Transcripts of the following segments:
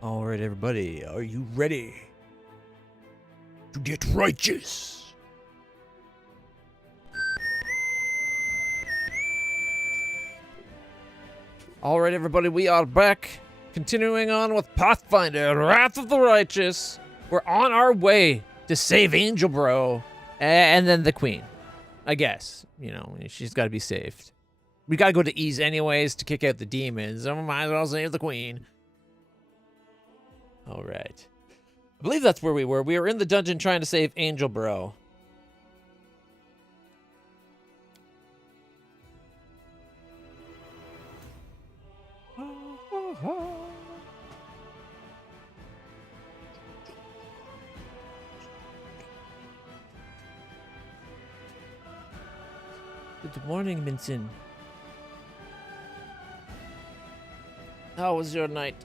All right, everybody, are you ready to get righteous? All right, everybody, we are back, continuing on with Pathfinder, Wrath of the Righteous. We're on our way to save Angel Bro, and then the Queen. I guess, you know, she's got to be saved. We got to go to Ease anyways to kick out the demons, so we might as well save the Queen. All right. I believe that's where we were. We were in the dungeon trying to save Angel Bro. Good morning, Minson. How was your night?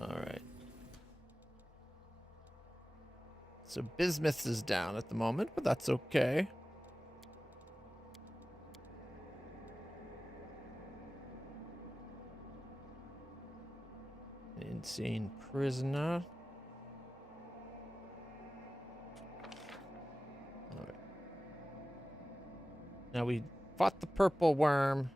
All right. So Bismuth is down at the moment, but that's okay. Insane prisoner. All right. Now we fought the purple worm.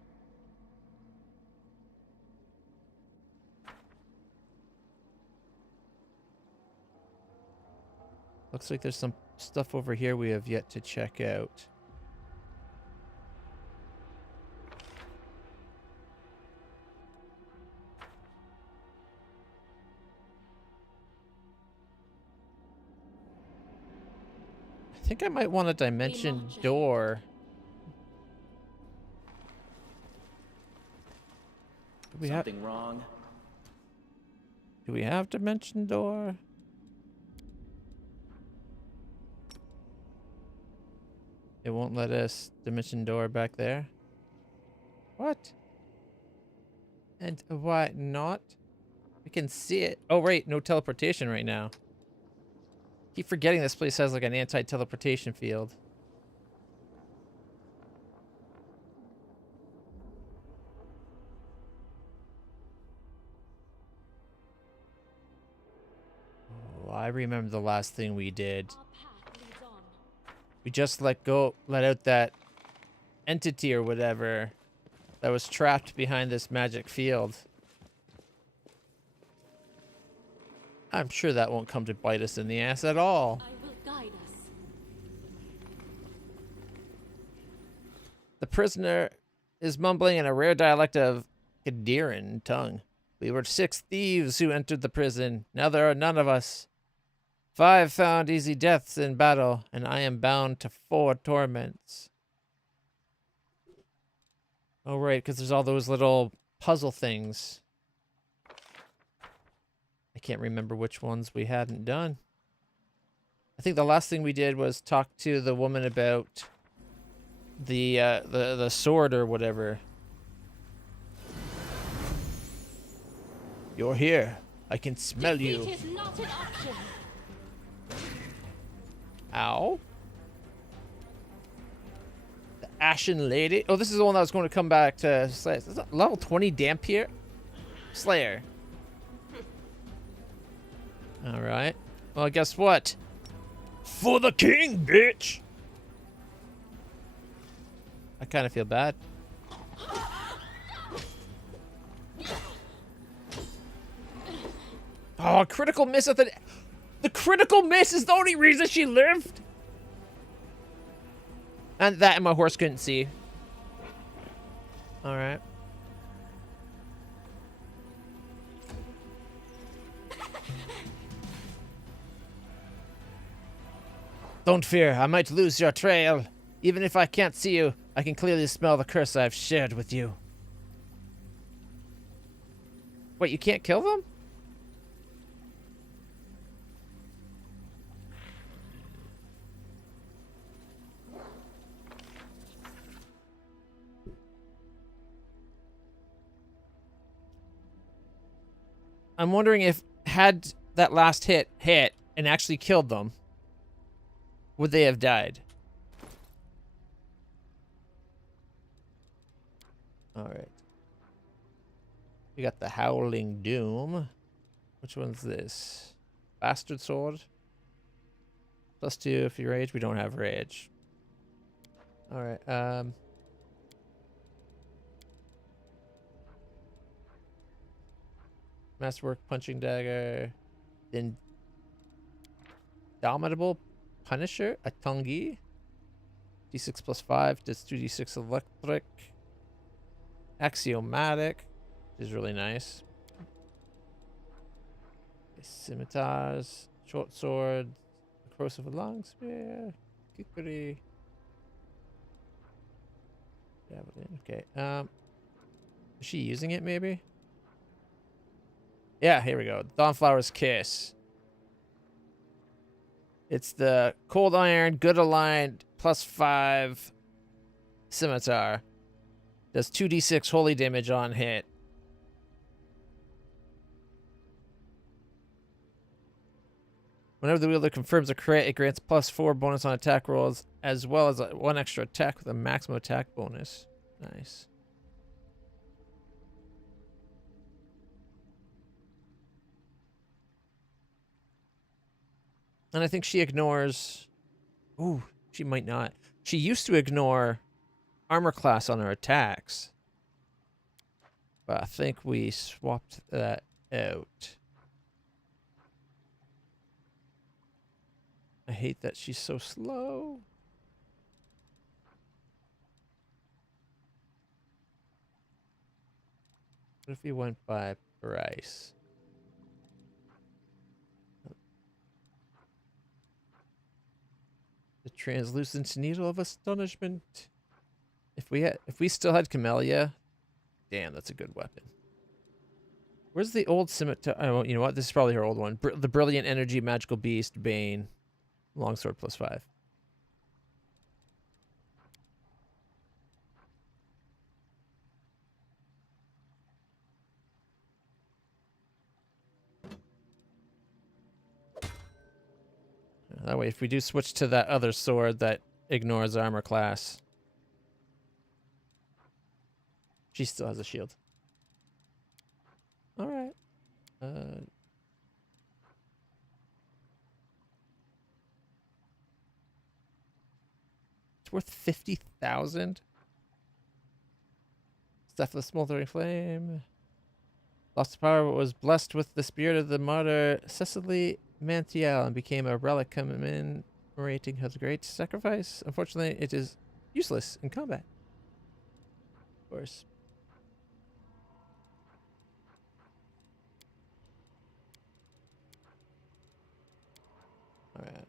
Looks like there's some stuff over here we have yet to check out. I think I might want a dimension door. Do we Something wrong? Do we have dimension door? It won't let us dimension door back there. What? And why not? I can see it. Oh, right. No teleportation right now. Keep forgetting this place has like an anti-teleportation field. Oh, I remember the last thing we did. We just let out that entity or whatever that was trapped behind this magic field. I'm sure that won't come to bite us in the ass at all. I will guide us. The prisoner is mumbling in a rare dialect of Kadiran tongue. We were 6 thieves who entered the prison. Now there are none of us. 5 found easy deaths in battle, and I am bound to 4 torments. Oh, right, because there's all those little puzzle things. I can't remember which ones we hadn't done. I think the last thing we did was talk to the woman about the sword or whatever. You're here. I can smell you. Defeat is not an option. Ow. The Ashen Lady. Oh, this is the one that was going to come back to Slayer. Is that level 20 Dampier? Slayer. Alright. Well, guess what? For the king, bitch! I kind of feel bad. Oh, critical miss at the critical miss is the only reason she lived. And that and my horse couldn't see. All right. Don't fear, I might lose your trail. Even if I can't see you, I can clearly smell the curse I've shared with you. Wait, you can't kill them? I'm wondering if had that last hit and actually killed them, would they have died? All right. We got the Howling Doom. Which one's this? Bastard Sword. +2 if you rage. We don't have rage. All right. Masterwork Punching Dagger. Indomitable Punisher. Atungi. D6 +5. Does 2d6 electric. Axiomatic. Which is really nice. Scimitars. Short sword. Corrosive long spear. Kukuri. Javelin. Okay. Is she using it maybe? Yeah, here we go. Dawnflower's Kiss. It's the Cold Iron, Good Aligned, +5 Scimitar. Does 2d6 holy damage on hit. Whenever the wielder confirms a crit, it grants +4 bonus on attack rolls, as well as 1 extra attack with a maximum attack bonus. Nice. And I think she ignores... Ooh, she might not. She used to ignore armor class on her attacks. But I think we swapped that out. I hate that she's so slow. What if we went by price? The translucent needle of astonishment. If we still had Camellia, damn, that's a good weapon. Where's the old scimitar? Oh, you know what? This is probably her old one. The brilliant energy, magical beast, Bane, longsword +5. That way, if we do switch to that other sword that ignores armor class, she still has a shield. All right. It's worth 50,000. Stuff of smoldering flame. Lost the power, but was blessed with the spirit of the martyr Cecily Mantiel and became a relic commemorating her great sacrifice. Unfortunately, it is useless in combat. Of course. All right.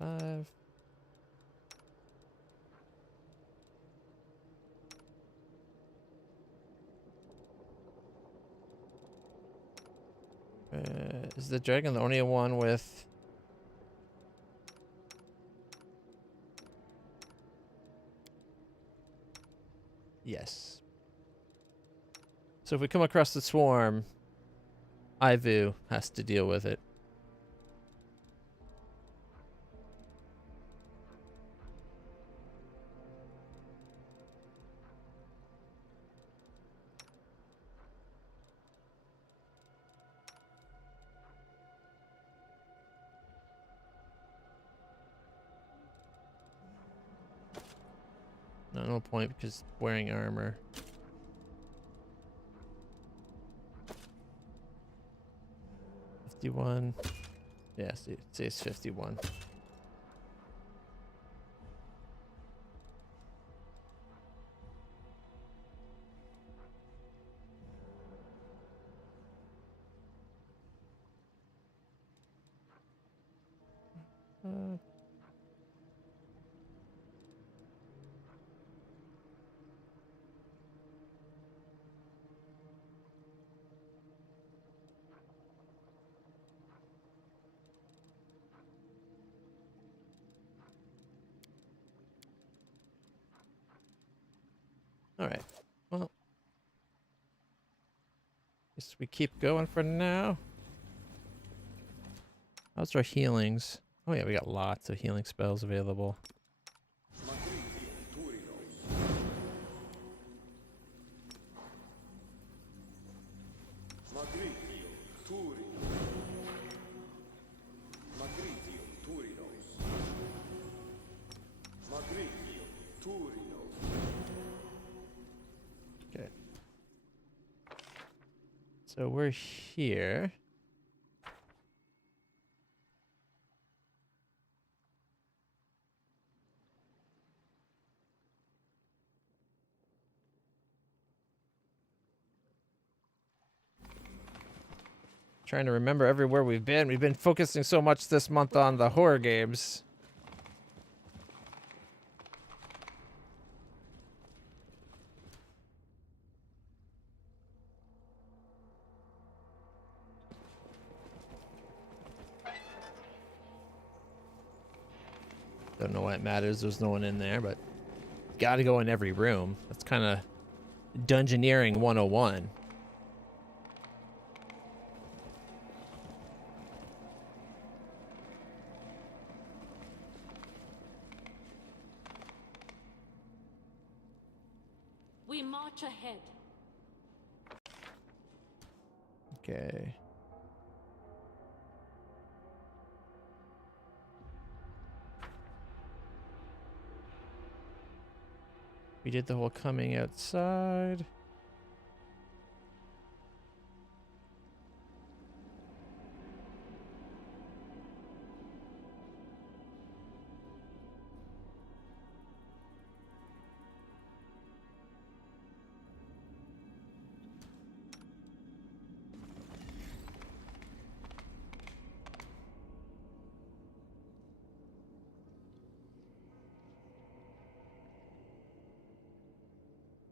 +5. Is the dragon the only one with... Yes. So if we come across the swarm, Ivu has to deal with it. No point because wearing armor. $51. Yeah, see, it's 51. All right. Well, guess we keep going for now. How's our healings? Oh yeah, we got lots of healing spells available. Okay. So we're here. Trying to remember everywhere we've been. We've been focusing so much this month on the horror games. Don't know why it matters. There's no one in there, but gotta go in every room. That's kind of Dungeoneering 101. We march ahead. Okay. We did the whole coming outside.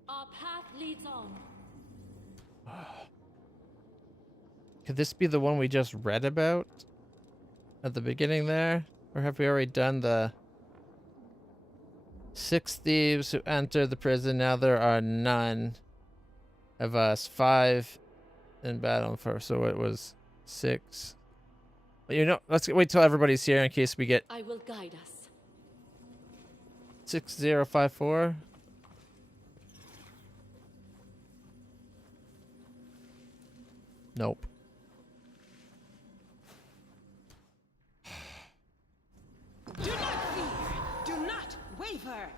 Our path leads on. Could this be the one we just read about at the beginning there? Or have we already done the 6 thieves who entered the prison? Now there are none of us. 5 in battle first, so it was 6. You know, let's wait till everybody's here in case we get I will guide us. 6054. Nope. Do not fear! Do not waver!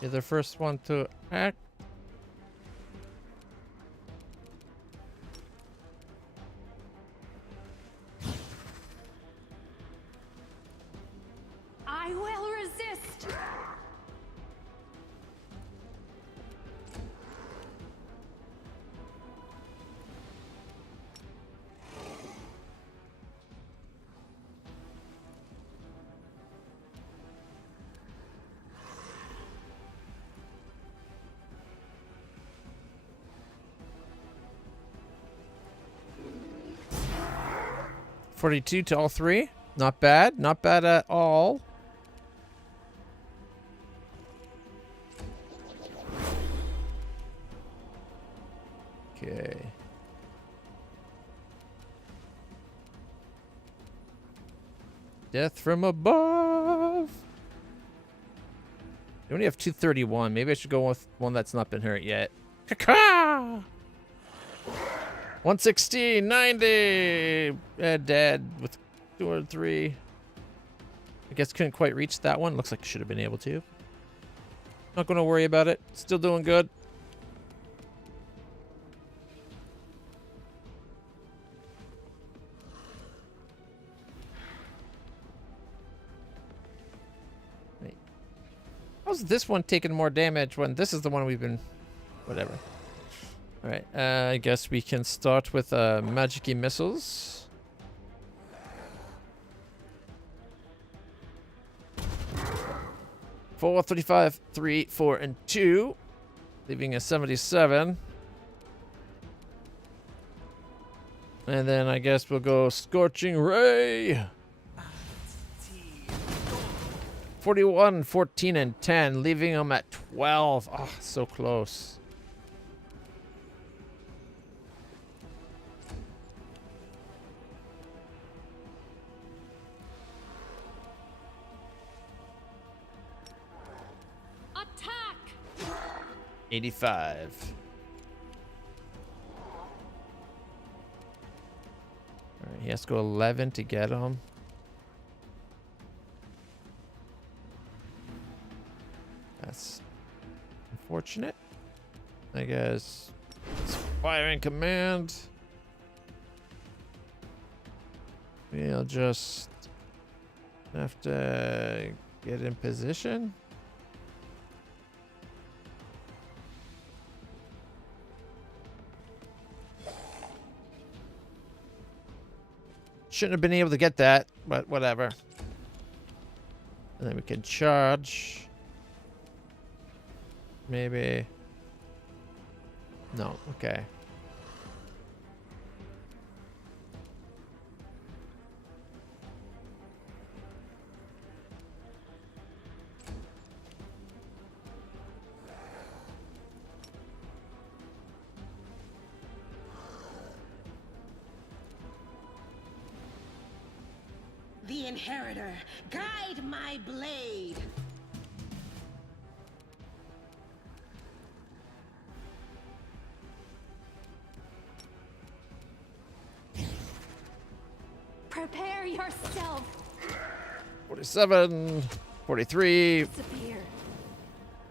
You're the first one to act. I will resist. $42 to all 3. Not bad. Not bad at all. Okay. Death from above. We only have 231. Maybe I should go with one that's not been hurt yet. Caca! 116, 90. Dead with 203. I guess couldn't quite reach that one. Looks like should have been able to. Not going to worry about it. Still doing good. Wait. How's this one taking more damage when this is the one we've been... Whatever. Alright, I guess we can start with magic-y missiles. Four, 35, 3, 4, and 2. Leaving a 77. And then I guess we'll go Scorching Ray. 41, 14, and 10, leaving them at 12. Oh, so close. Attack! 85. All right, he has to go 11 to get him. That's unfortunate. I guess it's firing command. We'll just have to get in position. Shouldn't have been able to get that, but whatever. And then we can charge. Maybe. No, okay. The Inheritor, guide my blade. Prepare yourself. 47, 43, Disappear.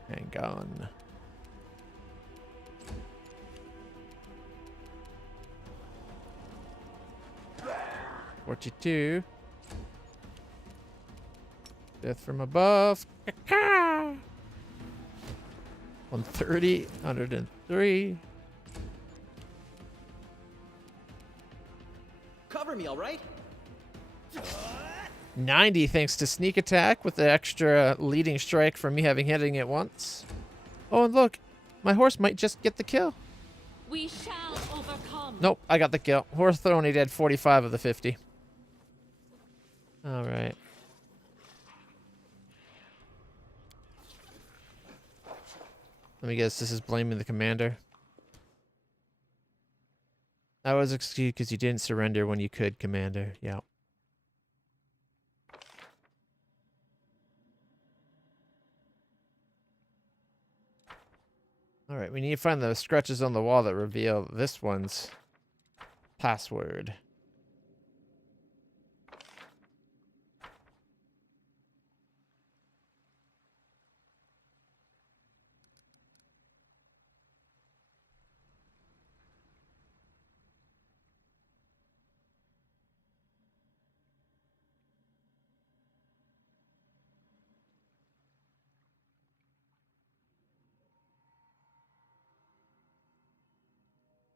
and gone. $42. Death from above. 130, 103. Cover me, all right? 90 thanks to sneak attack with the extra leading strike from me having hitting it once. Oh, and look, my horse might just get the kill. We shall overcome. Nope, I got the kill. Horse only did 45 of the 50. All right. Let me guess, this is blaming the commander. I was excused because you didn't surrender when you could, Commander. Yeah. All right, we need to find the scratches on the wall that reveal this one's password.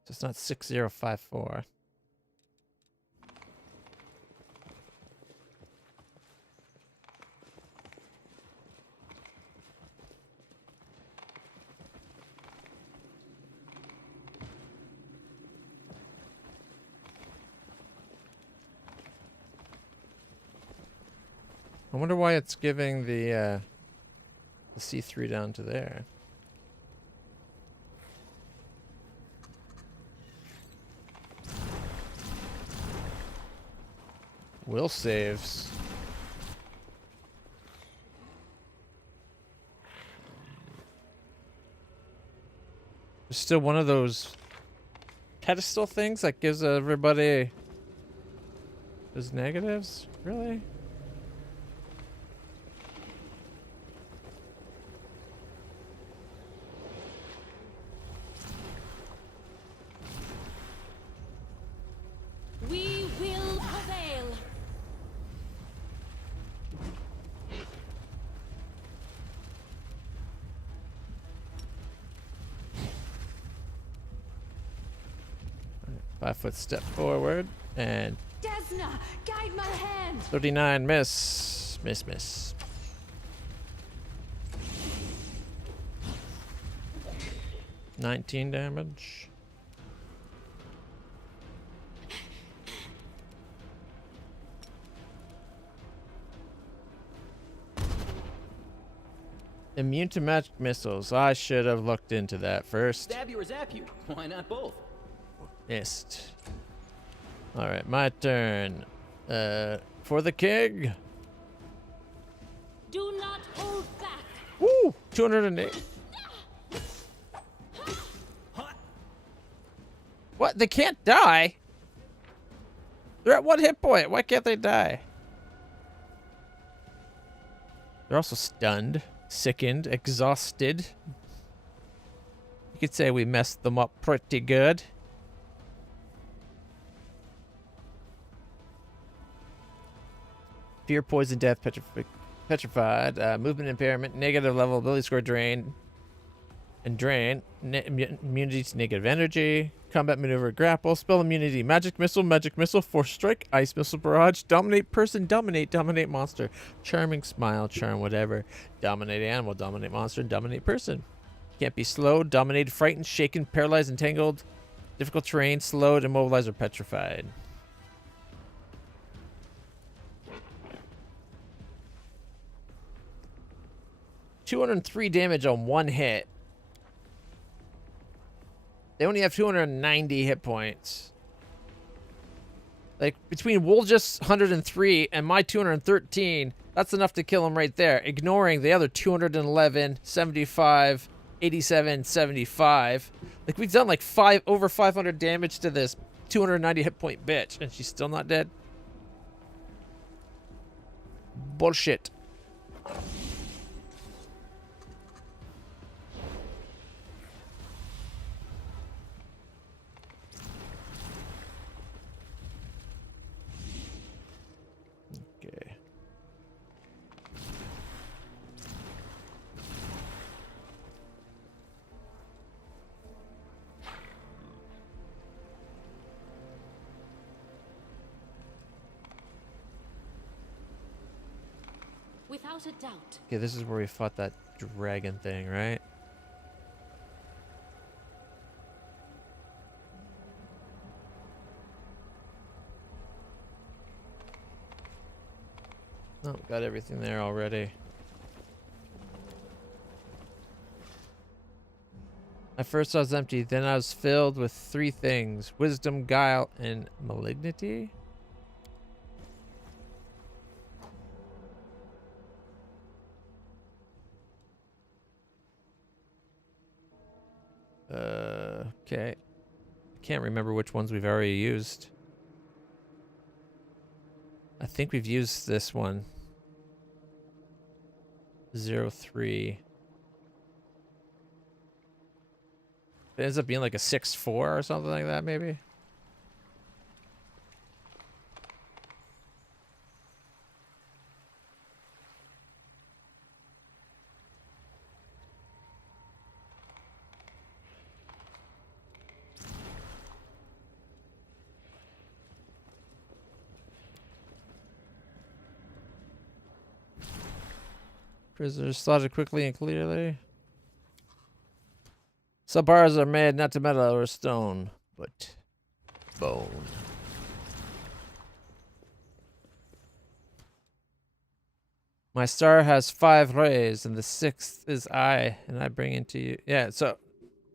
So it's not 6054. I wonder why it's giving the C3 down to there. Will saves. There's still one of those pedestal things that gives everybody those negatives? Really? We will prevail. Five foot step forward and Desna, guide my hand. 39 miss. Miss. 19 damage. Immune to magic missiles. I should have looked into that first. Stab you or zap you. Why not both? Missed. Alright, my turn. For the king. Do not hold back. Woo! 208. What? They can't die? They're at 1 hit point. Why can't they die? They're also stunned, sickened, exhausted. You could say we messed them up pretty good. Fear, poison, death, petrified, movement impairment, negative level, ability score drain, and drain, immunity to negative energy, combat maneuver, grapple, spell immunity, magic missile, force strike, ice missile barrage, dominate person, dominate monster, charming smile, charm whatever, dominate animal, dominate monster, and dominate person. Can't be slowed, dominated, frightened, shaken, paralyzed, entangled, difficult terrain, slowed, immobilized, or petrified. $203 damage on 1 hit. They only have 290 hit points. Like, between Woolja's 103 and my 213, that's enough to kill him right there, ignoring the other 211, 75, 87, 75. Like, we've done like over 500 damage to this 290 hit point bitch, and she's still not dead. Bullshit. Okay. Without a doubt. Okay, this is where we fought that dragon thing, right? Oh, got everything there already. At first I was empty, then I was filled with 3 things: wisdom, guile, and malignity. Okay. Can't remember which ones we've already used. I think we've used this one. 03. It ends up being like a 6-4 or something like that, maybe. Prisoners slaughtered quickly and clearly. Some bars are made not to metal or stone, but bone. My star has 5 rays, and the 6th is I, and I bring into you. Yeah, so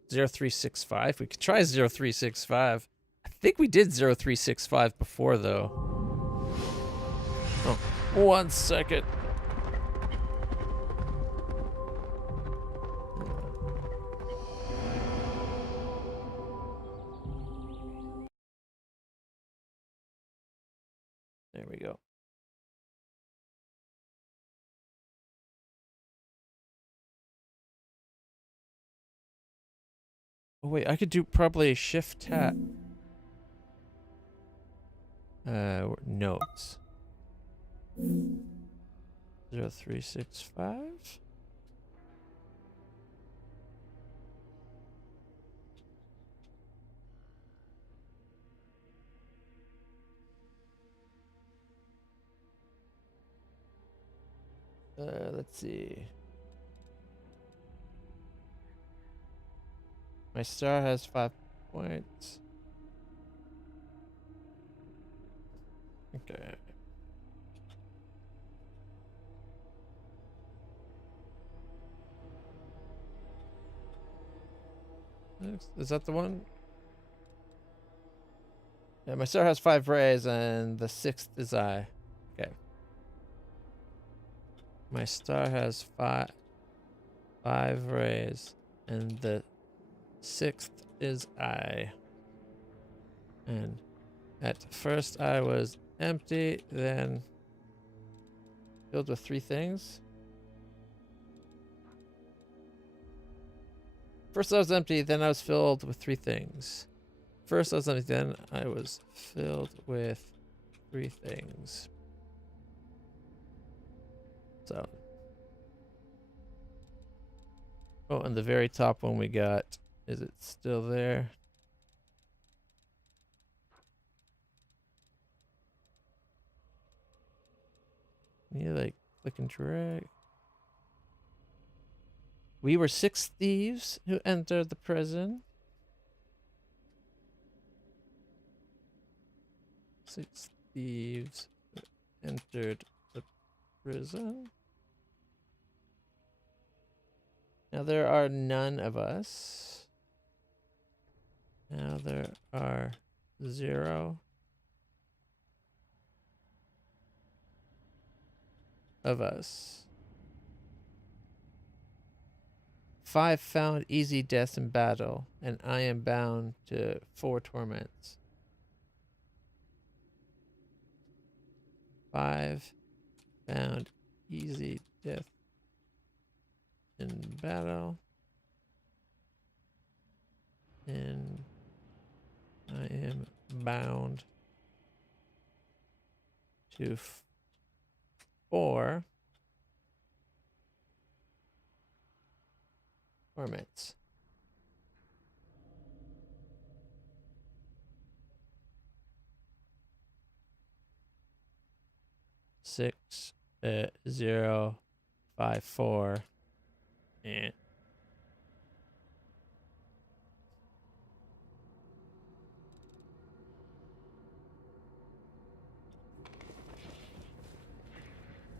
0365. We could try 0365. I think we did 0365 before, though. Oh, 1 second. There we go. Oh wait, I could do probably a shift tab. Notes. 0365. Let's see. My star has 5 points. Okay. Is that the one? Yeah, my star has 5 rays, and the 6th is I. Okay. My star has five rays, and the 6th is I. And at first I was empty, then filled with 3 things. First I was empty, then I was filled with 3 things. First I was empty, then I was filled with 3 things. So. Oh, and the very top one we got, is it still there? Can you like click and drag? We were 6 thieves who entered the prison. 6 thieves who entered the prison. Now there are none of us. Now there are 0 of us. 5 found easy deaths in battle, and I am bound to 4 torments. 5 found easy death in battle, and I am bound to 4 torments. Six, 0, 5, 4, and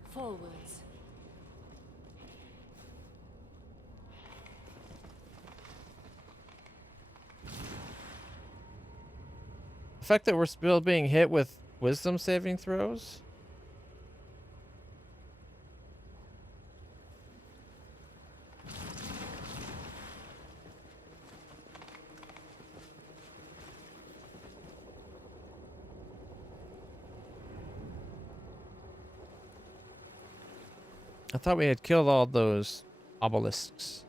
Forwards. the fact that we're still being hit with wisdom saving throws. I thought we had killed all those obelisks.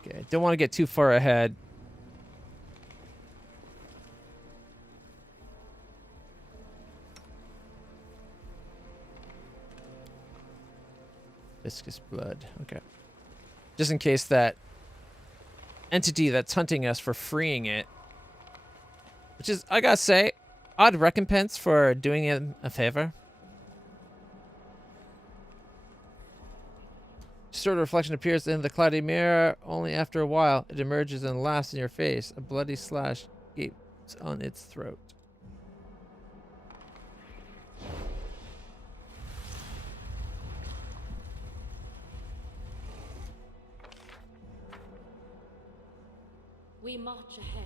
Okay, don't want to get too far ahead. Viscous blood. Okay. Just in case that entity that's hunting us for freeing it, which is, I gotta say, odd recompense for doing him a favor. Distorted reflection appears in the cloudy mirror. Only after a while, it emerges and laughs in your face. A bloody slash gapes on its throat. We march ahead.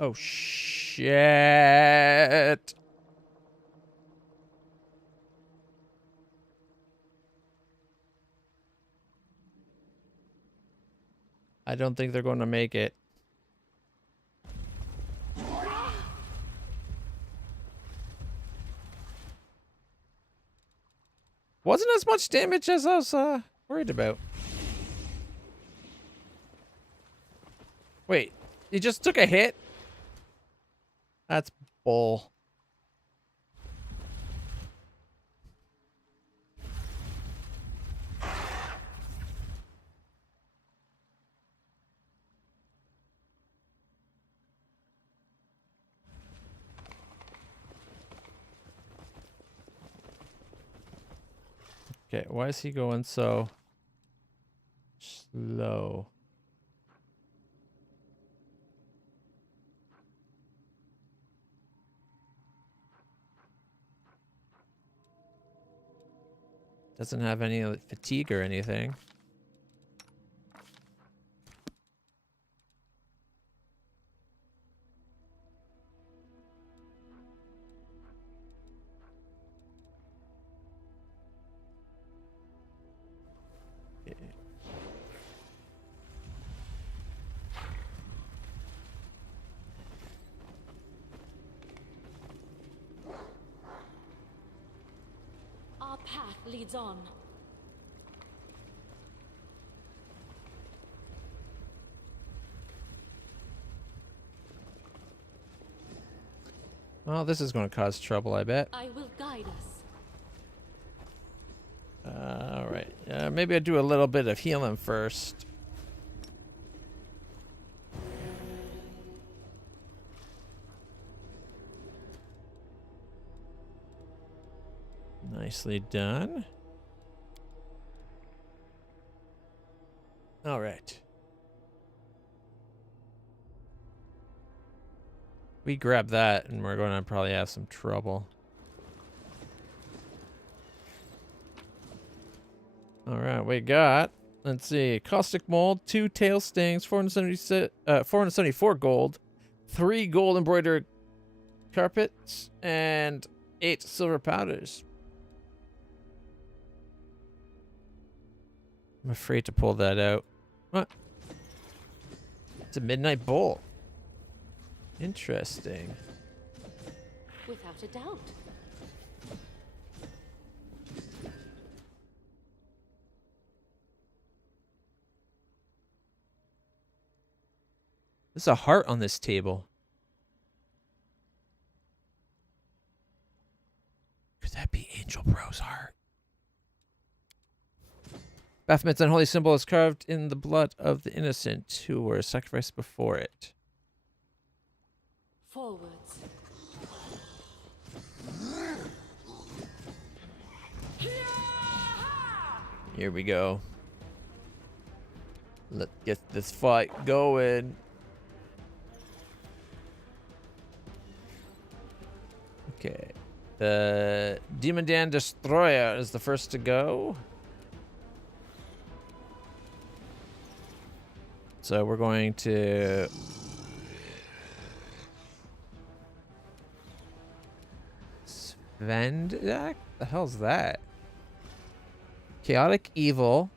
Oh, shit. I don't think they're going to make it. Wasn't as much damage as I was worried about. Wait, you just took a hit? That's bull. Okay, why is he going so slow? Doesn't have any fatigue or anything. Our path leads on. Well, this is going to cause trouble, I bet. I will guide us. All right. Maybe I do a little bit of healing first. Nicely done. All right. We grab that, and we're going to probably have some trouble. All right, we got, let's see, caustic mold, 2 tail stings, 474 gold, 3 gold embroidered carpets, and 8 silver powders. I'm afraid to pull that out. What? It's a midnight bowl. Interesting. Without a doubt. There's a heart on this table. Could that be Angel Bro's heart? Baphomet's unholy symbol is carved in the blood of the innocent who were sacrificed before it. Forwards. Here we go. Let's get this fight going. Okay. The Demon Dan Destroyer is the first to go. So we're going to... Svendak? The hell's that? Chaotic Evil.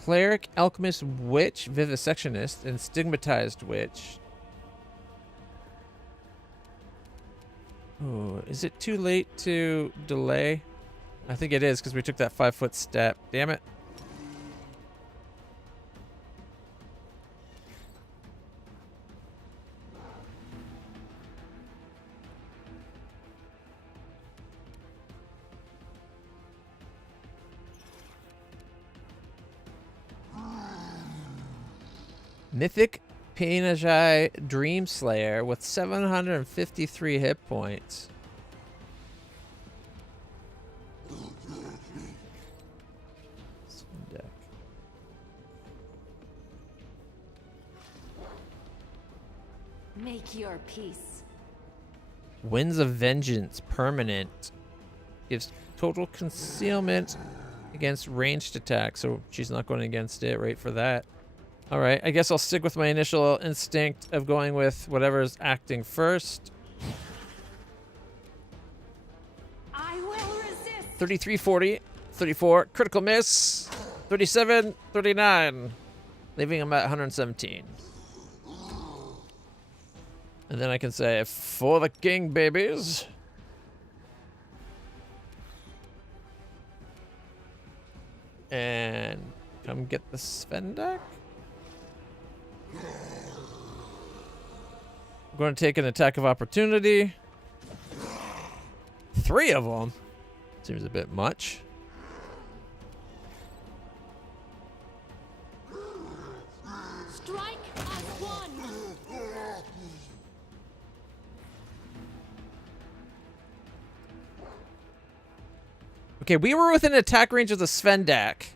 Cleric, Alchemist, Witch, Vivisectionist, and Stigmatized Witch. Ooh, is it too late to delay? I think it is because we took that 5-foot step. Damn it. Mythic Painajai Dream Slayer with 753 hit points. Deck. Make your peace. Winds of Vengeance, permanent. Gives total concealment against ranged attacks, so she's not going against it, right, for that. All right, I guess I'll stick with my initial instinct of going with whatever's acting first. I will resist. 33, 40, 34, critical miss, 37, 39, leaving him at 117. And then I can say, for the king, babies. And come get the Svendak. I'm going to take an attack of opportunity. 3 of them. Seems a bit much. Strike as one. Okay, we were within attack range of the Svendak.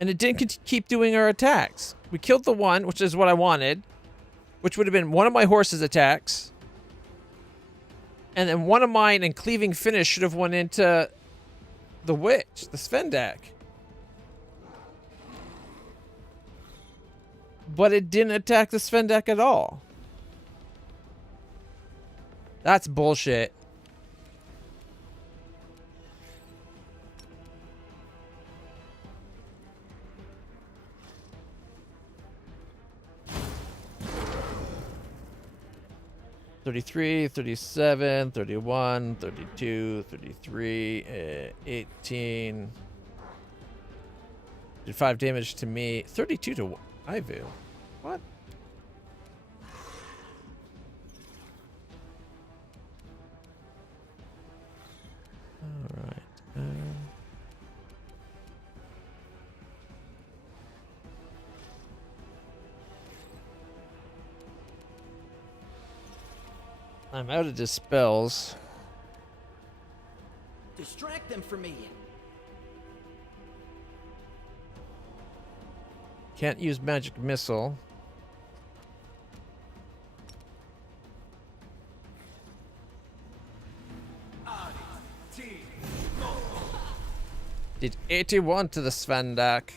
And it didn't keep doing our attacks. We killed the one, which is what I wanted. Which would have been one of my horse's attacks. And then one of mine and cleaving finish should have went into the witch, the Svendak. But it didn't attack the Svendak at all. That's bullshit. $33, $37, $31, $32, $33, 18. Did 5 damage to me. 32 to Ivu. What? Alright. I'm out of dispels. Distract them from me. Can't use magic missile. Did 81 to the Svendak.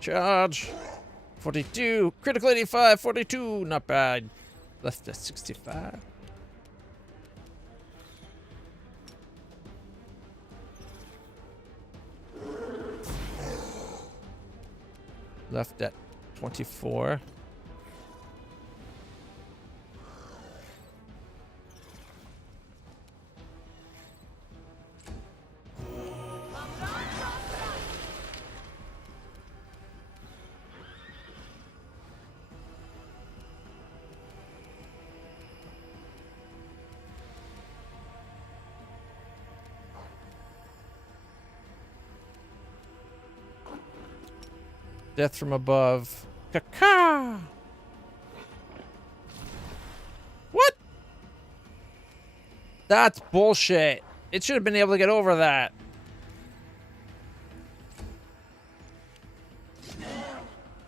Charge. 42. Critical 85. 42. Not bad. Left at 65. Left at 24. Death from above. Caca! What? That's bullshit. It should have been able to get over that.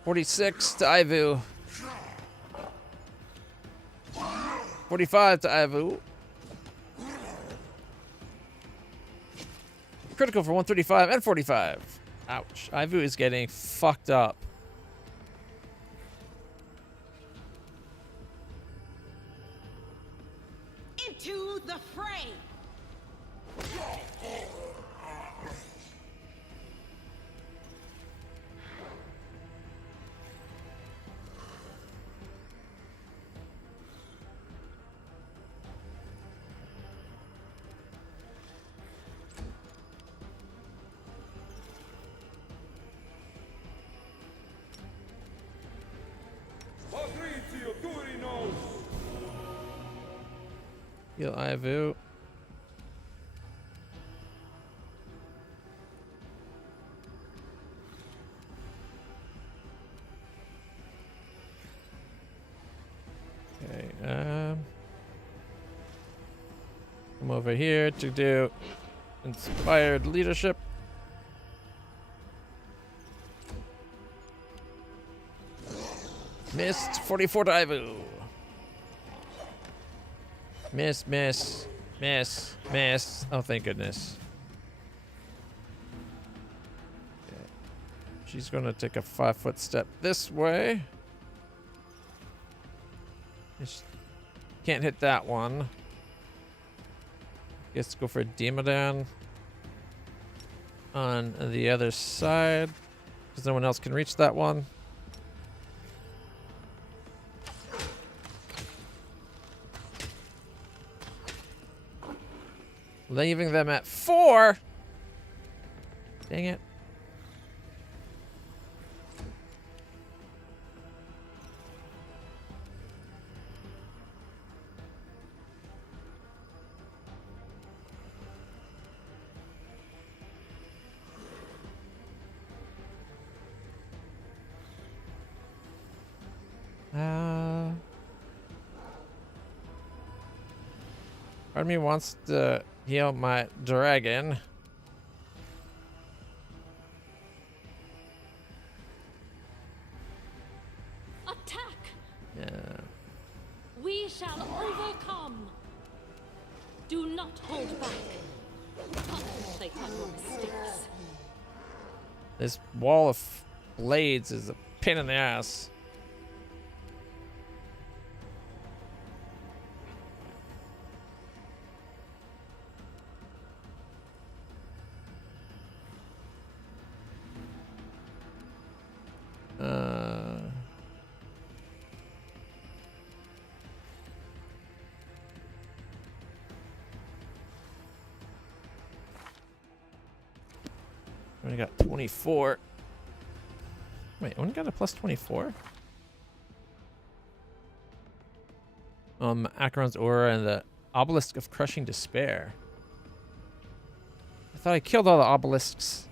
$46 to Ivu. 45 to Ivu. Critical for 135 and 45. Ouch. Ivu is getting fucked up. Into the fray. Heal Ivu. Okay, come over here to do inspired leadership. Missed. 44 to Ivu. Miss, miss, miss, miss. Oh, thank goodness. Okay. She's gonna take a 5-foot step this way. Can't hit that one. Guess go for a Demodan on the other side, because no one else can reach that one. Leaving them at 4. Dang it. Part of me wants to heal my dragon. Attack! Yeah. We shall overcome. Do not hold back. Concentrate on your mistakes. This wall of blades is a pain in the ass. Only got 24. Wait, only got a plus 24? Acheron's Aura and the Obelisk of Crushing Despair. I thought I killed all the obelisks.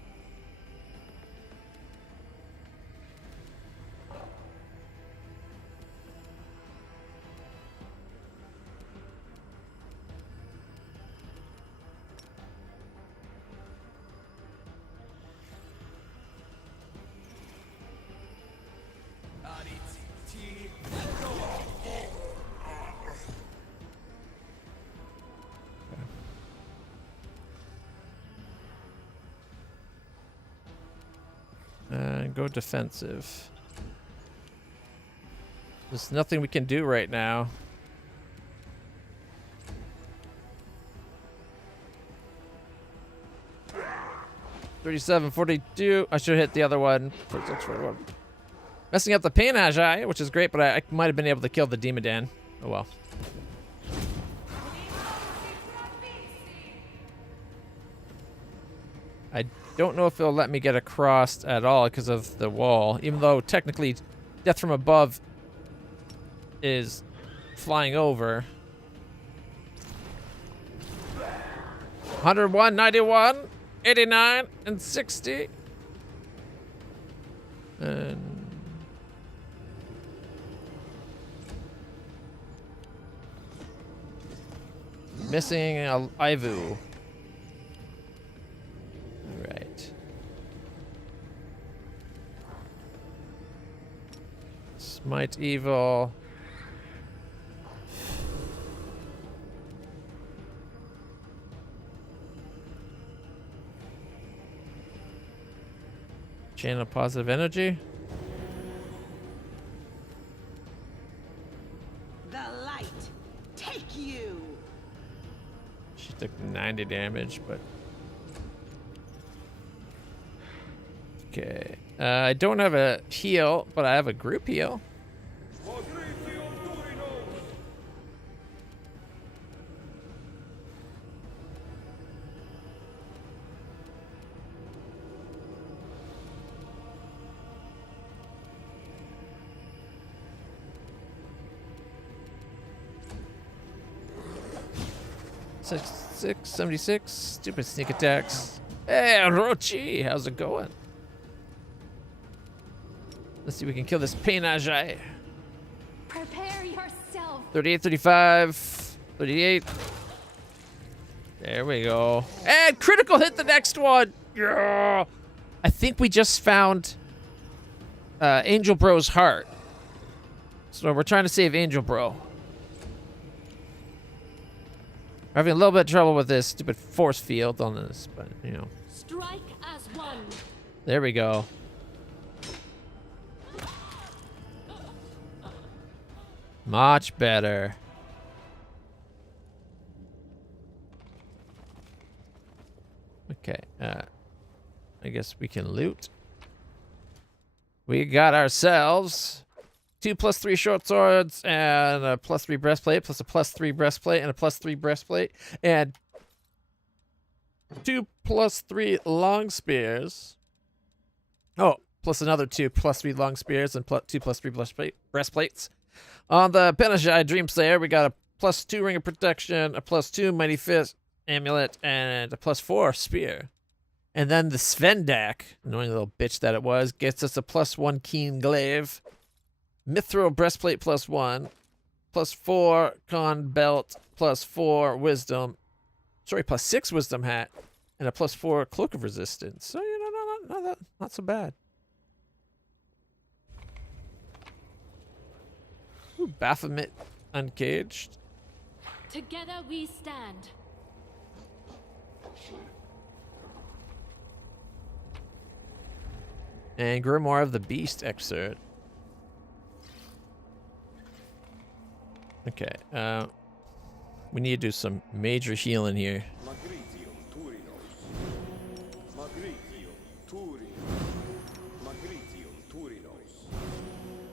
Go defensive. There's nothing we can do right now. $37, $42. I should have hit the other one. 46, 41. Messing up the Pathfinder, which is great, but I might have been able to kill the Demodan. Oh well. I don't know if it'll let me get across at all because of the wall, even though technically Death from Above is flying over. 101, 91, 89, and 60. And missing a Ivu. Alright. Smite evil. Channel positive energy. The light, take you. She took 90 damage, but okay. I don't have a heal, but I have a group heal. Six, 76. Stupid sneak attacks. Hey, Orochi, how's it going? Let's see if we can kill this Pathfinder. Prepare yourself. 38, 35, 38. There we go. And critical hit the next one. Yeah. I think we just found Angel Bro's heart. So we're trying to save Angel Bro. We're having a little bit of trouble with this stupid force field on this, but you know. Strike as one. There we go. Much better. Okay, I guess we can loot. We got ourselves 2 +3 short swords and a +3 breastplate, plus a +3 breastplate and a +3 breastplate, and 2 +3 long spears. Oh, plus another 2 +3 long spears and 2 +3 breastplates. On the Benajai Dreamslayer, we got a +2 ring of protection, a +2 mighty fist amulet, and a +4 spear. And then the Svendak, annoying little bitch that it was, gets us a +1 keen glaive. Mithril breastplate +1, +4 con belt, +4 wisdom. Sorry, +6 wisdom hat, and a +4 cloak of resistance. So, you know, not so bad. Ooh, Baphomet uncaged. Together we stand. And Grimoire of the Beast excerpt. Okay, we need to do some major healing here.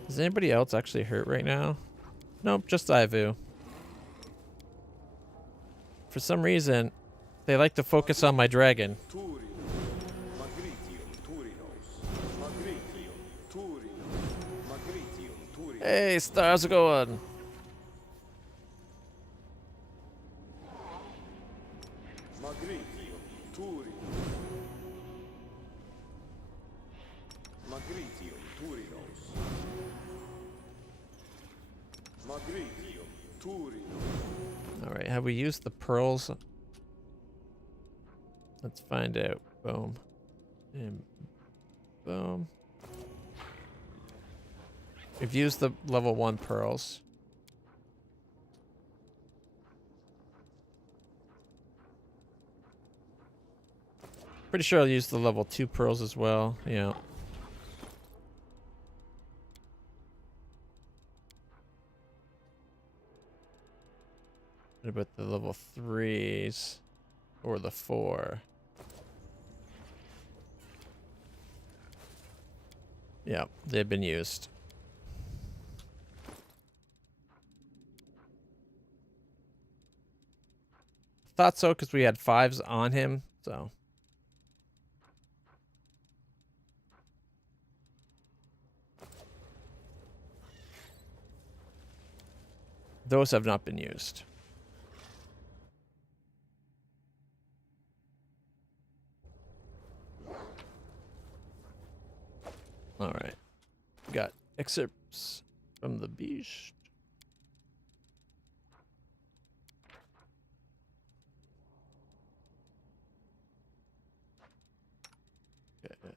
Is anybody else actually hurt right now? Nope, just Ivu. For some reason, they like to focus on my dragon. Hey, stars are going. Alright, have we used the pearls? Let's find out. Boom. And boom. We've used the level 1 pearls. Pretty sure I'll use the level 2 pearls as well. Yeah. What about the level 3s? Or the 4? Yeah, they've been used. Thought so, because we had 5s on him, so. Those have not been used. All right. Got excerpts from the beast.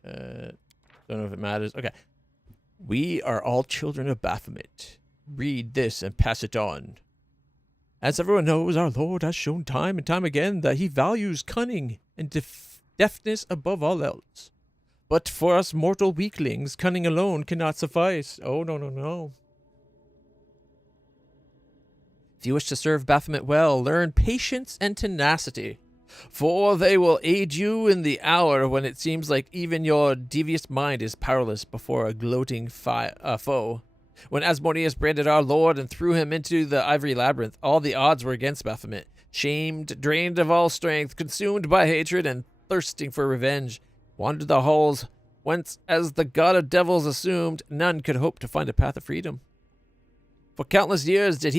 Don't know if it matters. Okay. We are all children of Baphomet. Read this and pass it on. As everyone knows, our Lord has shown time and time again that he values cunning and deftness above all else. But for us mortal weaklings, cunning alone cannot suffice. Oh, no, no, no. If you wish to serve Baphomet well, learn patience and tenacity, for they will aid you in the hour when it seems like even your devious mind is powerless before a gloating foe. When Asmodeus branded our Lord and threw him into the ivory labyrinth, all the odds were against Baphomet. Shamed, drained of all strength, consumed by hatred, and thirsting for revenge, wandered the halls whence, as the god of devils assumed, none could hope to find a path of freedom. For countless years did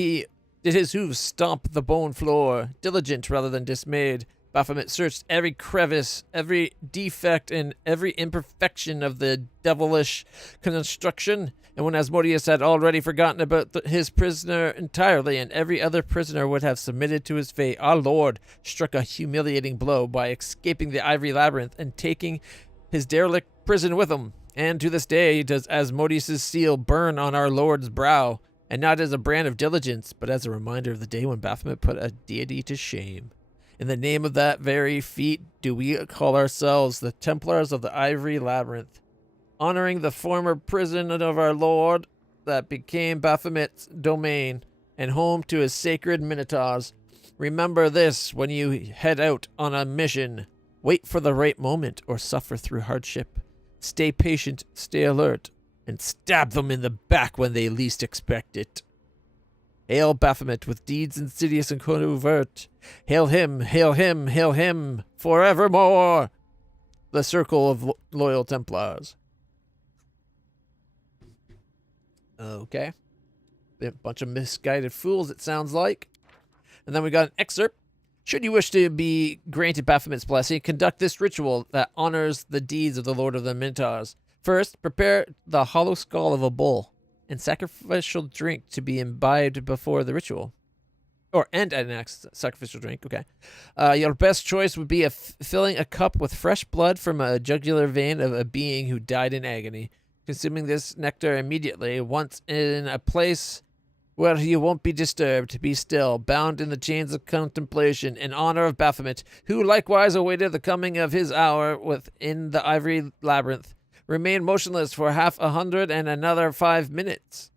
his hooves stomp the bone floor, diligent rather than dismayed. Baphomet searched every crevice, every defect, and every imperfection of the devilish construction, and when Asmodeus had already forgotten about his prisoner entirely, and every other prisoner would have submitted to his fate, our Lord struck a humiliating blow by escaping the ivory labyrinth and taking his derelict prison with him. And to this day does Asmodeus' seal burn on our Lord's brow, and not as a brand of diligence, but as a reminder of the day when Baphomet put a deity to shame. In the name of that very feat do we call ourselves the Templars of the Ivory Labyrinth, honoring the former prison of our Lord that became Baphomet's domain and home to his sacred minotaurs. Remember this when you head out on a mission. Wait for the right moment or suffer through hardship. Stay patient, stay alert, and stab them in the back when they least expect it. Hail Baphomet with deeds insidious and covert. Hail him, hail him, hail him, forevermore. The circle of loyal Templars. Okay. A bunch of misguided fools, it sounds like. And then we got an excerpt. Should you wish to be granted Baphomet's blessing, conduct this ritual that honors the deeds of the Lord of the Minotaurs. First, prepare the hollow skull of a bull and sacrificial drink to be imbibed before the ritual. And an next sacrificial drink, okay. Your best choice would be filling a cup with fresh blood from a jugular vein of a being who died in agony. Consuming this nectar immediately, once in a place where you won't be disturbed. Be still, bound in the chains of contemplation, in honor of Baphomet, who likewise awaited the coming of his hour within the ivory labyrinth. Remain motionless for 100 and another 5 minutes.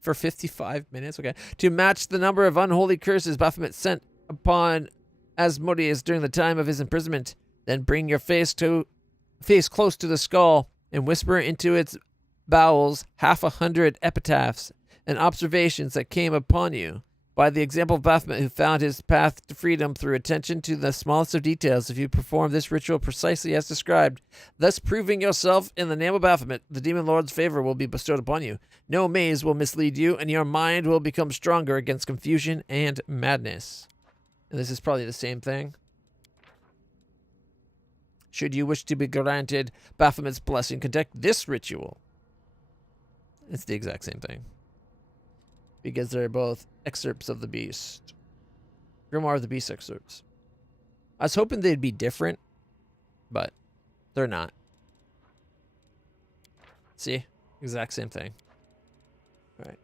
For 55 minutes, okay. To match the number of unholy curses Baphomet sent upon Asmodeus during the time of his imprisonment. Then bring your face close to the skull and whisper into its bowels 100 epitaphs and observations that came upon you by the example of Baphomet, who found his path to freedom through attention to the smallest of details. If you perform this ritual precisely as described, thus proving yourself in the name of Baphomet, the demon lord's favor will be bestowed upon you. No maze will mislead you, and your mind will become stronger against confusion and madness. And this is probably the same thing. Should you wish to be granted Baphomet's blessing, conduct this ritual. It's the exact same thing. Because they're both excerpts of the Beast. Grimoire of the Beast excerpts. I was hoping they'd be different, but they're not. See? Exact same thing. All right.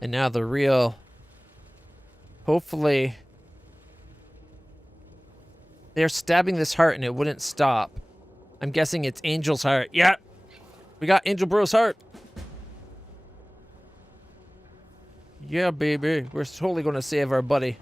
And now the real... Hopefully... They're stabbing this heart and it wouldn't stop. I'm guessing it's Angel's heart. Yeah! We got Angel Bro's heart. Yeah, baby. We're totally going to save our buddy.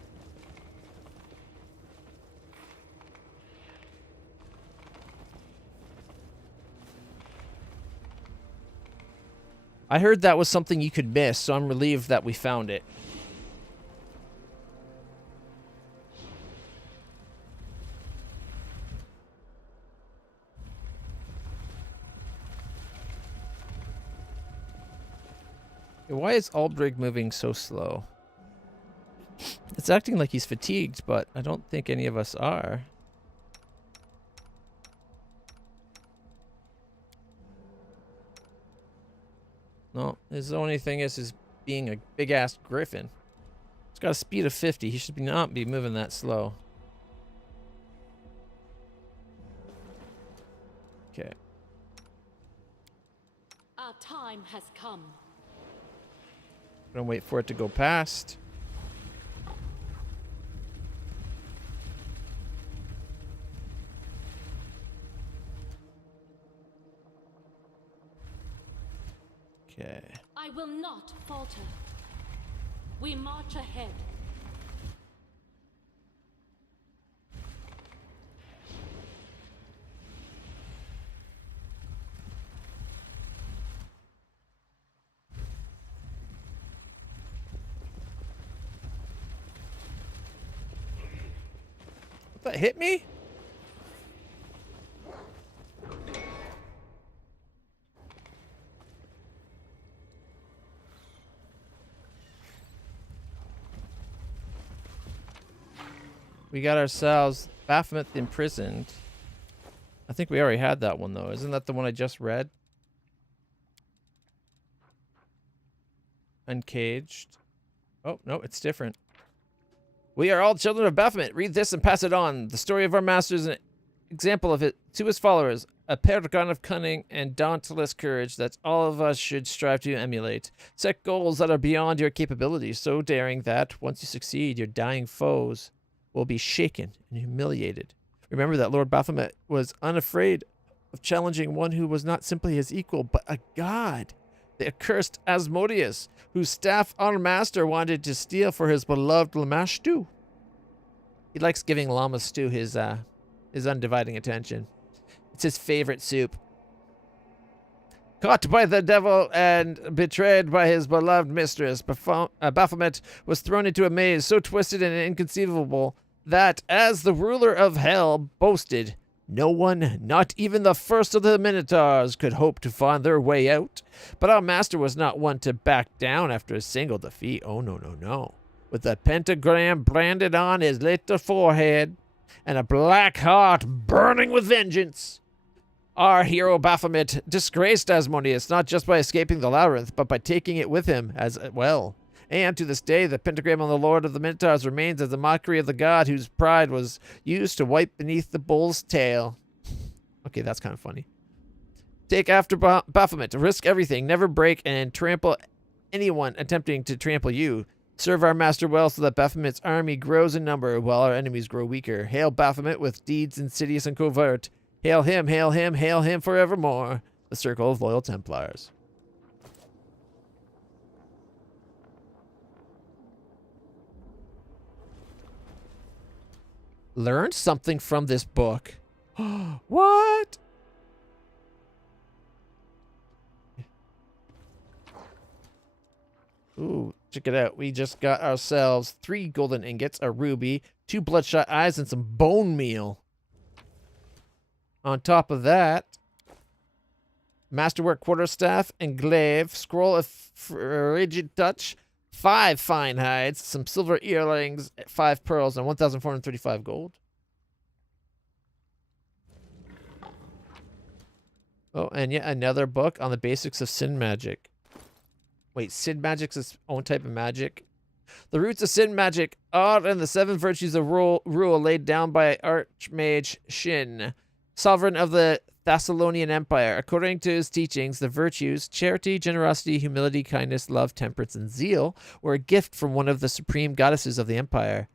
I heard that was something you could miss, so I'm relieved that we found it. Why is Albrig moving so slow? It's acting like he's fatigued, but I don't think any of us are. No, his only thing is being a big-ass griffin. He's got a speed of 50. He should not be moving that slow. Okay. Our time has come. Gonna wait for it to go past. Okay. I will not falter. We march ahead. That hit me? We got ourselves Baphomet imprisoned. I think we already had that one though. Isn't that the one I just read? Uncaged. Oh, no, it's different. We are all children of Baphomet. Read this and pass it on. The story of our master is an example of it to his followers. A paragon of cunning and dauntless courage that all of us should strive to emulate. Set goals that are beyond your capabilities, so daring that, once you succeed, your dying foes will be shaken and humiliated. Remember that Lord Baphomet was unafraid of challenging one who was not simply his equal, but a god. The accursed Asmodeus, whose staff our master wanted to steal for his beloved Llama stew. He likes giving llama stew his undividing attention. It's his favorite soup. Caught by the devil and betrayed by his beloved mistress, Baphomet was thrown into a maze so twisted and inconceivable that, as the ruler of hell boasted, no one, not even the first of the Minotaurs, could hope to find their way out. But our master was not one to back down after a single defeat. Oh, no, no, no. With the pentagram branded on his little forehead, and a black heart burning with vengeance. Our hero Baphomet disgraced Asmodeus not just by escaping the labyrinth, but by taking it with him as well. And to this day, the pentagram on the Lord of the Minotaurs remains as a mockery of the god whose pride was used to wipe beneath the bull's tail. Okay, that's kind of funny. Take after Baphomet, risk everything, never break, and trample anyone attempting to trample you. Serve our master well so that Baphomet's army grows in number while our enemies grow weaker. Hail Baphomet with deeds insidious and covert. Hail him, hail him, hail him forevermore. The Circle of Loyal Templars. Learned something from this book. What? Ooh, check it out. We just got ourselves 3 golden ingots, a ruby, 2 bloodshot eyes, and some bone meal. On top of that, masterwork quarterstaff and glaive, scroll of frigid touch, 5 fine hides, some silver earrings, 5 pearls, and 1,435 gold. Oh, and yet another book on the basics of sin magic. Wait, sin magic's its own type of magic? The roots of sin magic are in the 7 virtues of rule laid down by Archmage Shin, sovereign of the Thessalonian Empire. According to his teachings, the virtues, charity, generosity, humility, kindness, love, temperance, and zeal, were a gift from one of the supreme goddesses of the empire,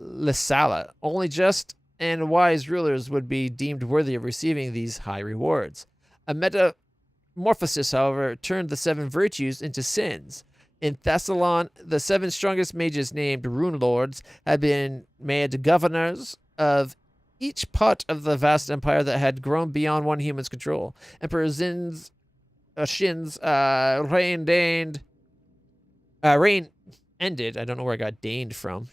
Lysala. Only just and wise rulers would be deemed worthy of receiving these high rewards. A metamorphosis, however, turned the 7 virtues into sins. In Thessalon, the 7 strongest mages named Rune Lords had been made governors of each part of the vast empire that had grown beyond one human's control. Emperor Shin's reign ended. I don't know where I got deigned from.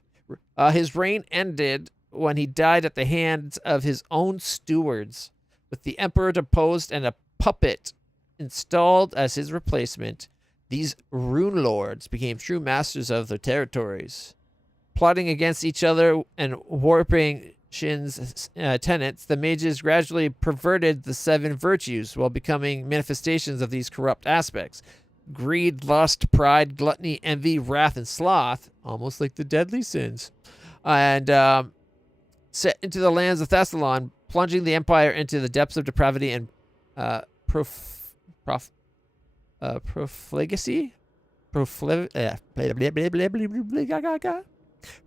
His reign ended when he died at the hands of his own stewards, with the emperor deposed and a puppet installed as his replacement. These Rune Lords became true masters of their territories. Plotting against each other and warping Shin's tenets, the mages gradually perverted the 7 virtues while becoming manifestations of these corrupt aspects. Greed, lust, pride, gluttony, envy, wrath, and sloth, almost like the deadly sins, and set into the lands of Thessalon, plunging the empire into the depths of depravity and profligacy?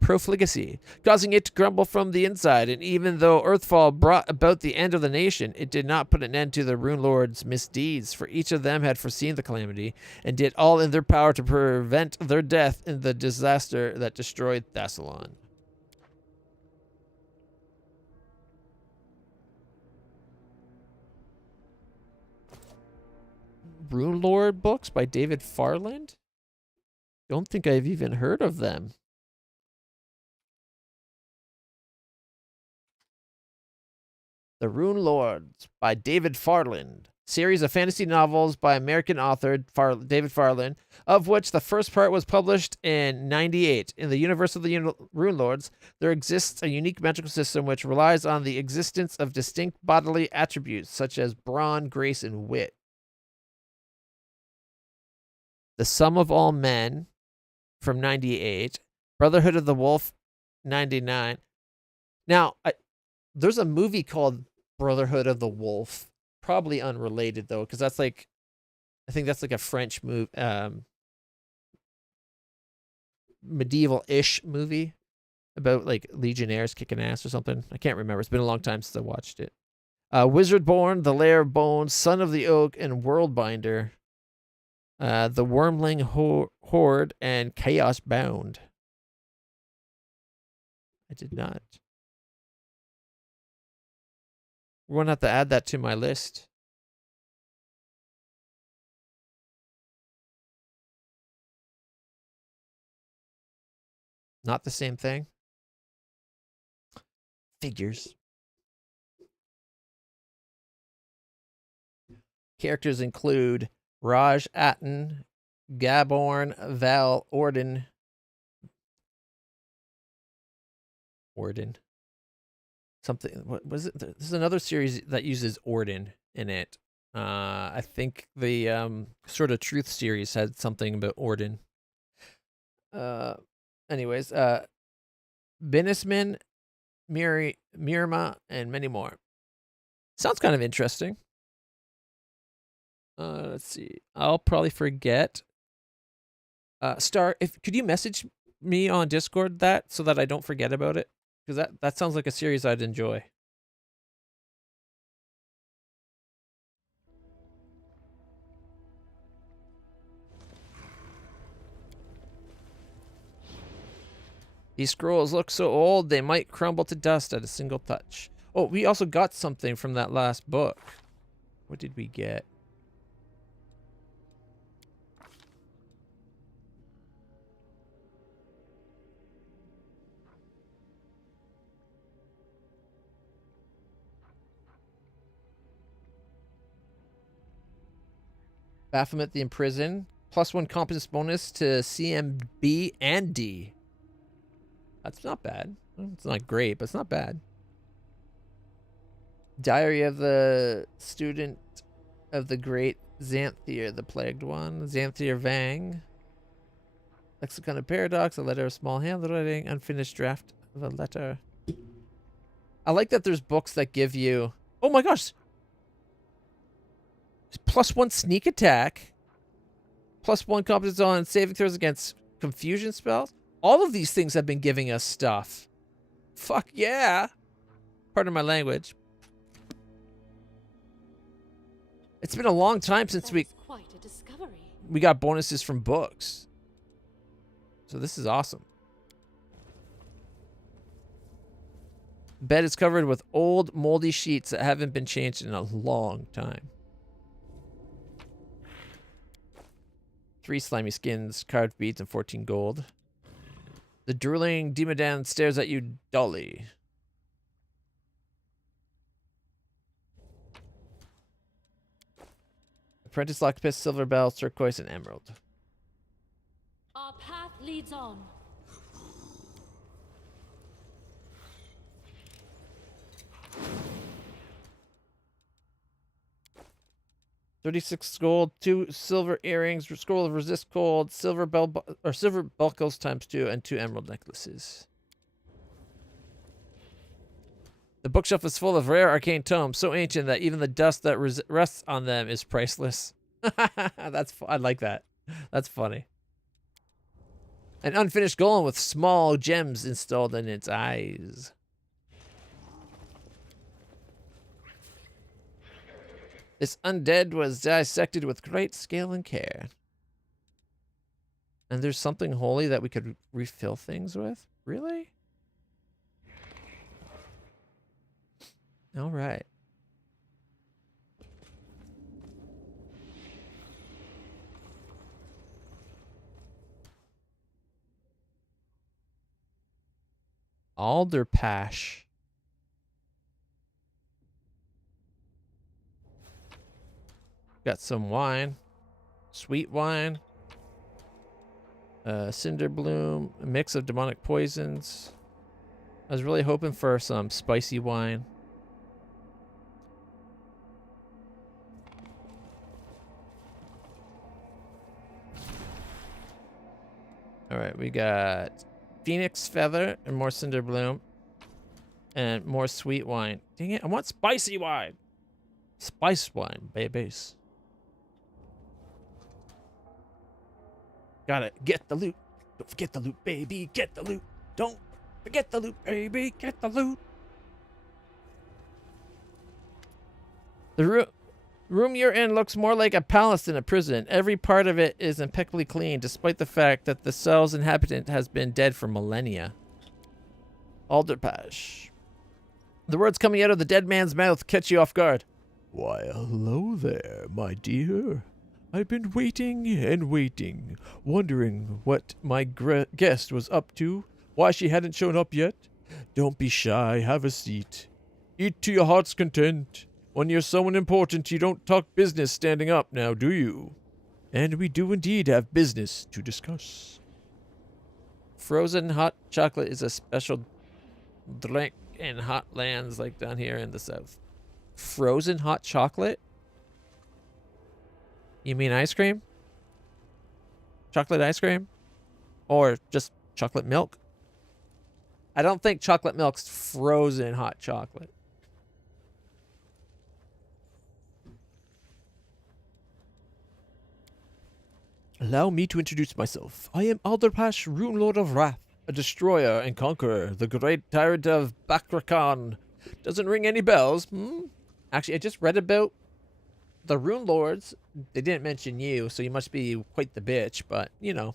Profligacy, causing it to crumble from the inside. And even though Earthfall brought about the end of the nation, it did not put an end to the Rune Lords' misdeeds, for each of them had foreseen the calamity and did all in their power to prevent their death in the disaster that destroyed Thessalon. Rune Lord books by David Farland? Don't think I've even heard of them. The Rune Lords by David Farland. Series of fantasy novels by American author David Farland, of which the first part was published in 98. In the universe of the Rune Lords, there exists a unique magical system which relies on the existence of distinct bodily attributes, such as brawn, grace, and wit. The Sum of All Men from 98. Brotherhood of the Wolf, 99. Now, there's a movie called Brotherhood of the Wolf. Probably unrelated, though, because that's like, I think that's like a French movie, medieval-ish movie about like legionnaires kicking ass or something. I can't remember. It's been a long time since I watched it. Wizardborn, The Lair of Bones, Son of the Oak, and Worldbinder. The Wormling Horde, and Chaos Bound. I did not. We're going to have to add that to my list. Not the same thing. Figures. Characters include Raj Atten, Gaborn, Val Orden. something. What was it? There's another series that uses Orden in it. I think the sort of Truth series had something about Orden. Anyways, Binisman, Mirma, and many more. Sounds kind of interesting. Let's see. I'll probably forget. Star, could you message me on Discord that so that I don't forget about it? Because that sounds like a series I'd enjoy. These scrolls look so old they might crumble to dust at a single touch. Oh, we also got something from that last book. What did we get? Baphomet the Imprisoned. +1 competence bonus to CMB and D. That's not bad. It's not great, but it's not bad. Diary of the Student of the Great Xanthier, the Plagued One. Xanthier Vang. Lexicon of Paradox, a letter of small handwriting, unfinished draft of a letter. I like that there's books that give you... Oh my gosh! +1 sneak attack. +1 competence on saving throws against confusion spells. All of these things have been giving us stuff. Fuck yeah. Pardon my language. It's been a long time since Quite a discovery. we got bonuses from books. So this is awesome. Bed is covered with old moldy sheets that haven't been changed in a long time. 3 slimy skins, carved beads, and 14 gold. The drooling Demodan stares at you dully. Apprentice Lockpist, Silver Bell, Turquoise, and Emerald. Our path leads on. $36 gold, 2 silver earrings, scroll of resist cold, silver silver buckles ×2, and 2 emerald necklaces. The bookshelf is full of rare arcane tomes, so ancient that even the dust that rests on them is priceless. I like that. That's funny. An unfinished golem with small gems installed in its eyes. This undead was dissected with great skill and care. And there's something holy that we could refill things with? Really? All right. Alderpash. Got some wine. Sweet wine. Cinder bloom. A mix of demonic poisons. I was really hoping for some spicy wine. Alright, we got Phoenix Feather and more Cinder Bloom. And more sweet wine. Dang it, I want spicy wine! Spice wine, babies. Gotta get the loot. Don't forget the loot, baby. Get the loot. Don't forget the loot, baby. Get the loot. The room you're in looks more like a palace than a prison. Every part of it is impeccably clean, despite the fact that the cell's inhabitant has been dead for millennia. Alderpash. The words coming out of the dead man's mouth catch you off guard. Why, hello there, my dear. I've been waiting and waiting, wondering what my guest was up to, why she hadn't shown up yet. Don't be shy, have a seat. Eat to your heart's content. When you're someone important, you don't talk business standing up now, do you? And we do indeed have business to discuss. Frozen hot chocolate is a special drink in hot lands like down here in the south. Frozen hot chocolate? You mean ice cream? Chocolate ice cream? Or just chocolate milk? I don't think chocolate milk's frozen hot chocolate. Allow me to introduce myself. I am Alderpash, Rune Lord of Wrath, a destroyer and conqueror, the great tyrant of Bakrakan. Doesn't ring any bells, Actually, I just read about the Rune Lords. They didn't mention you, so you must be quite the bitch, but, you know.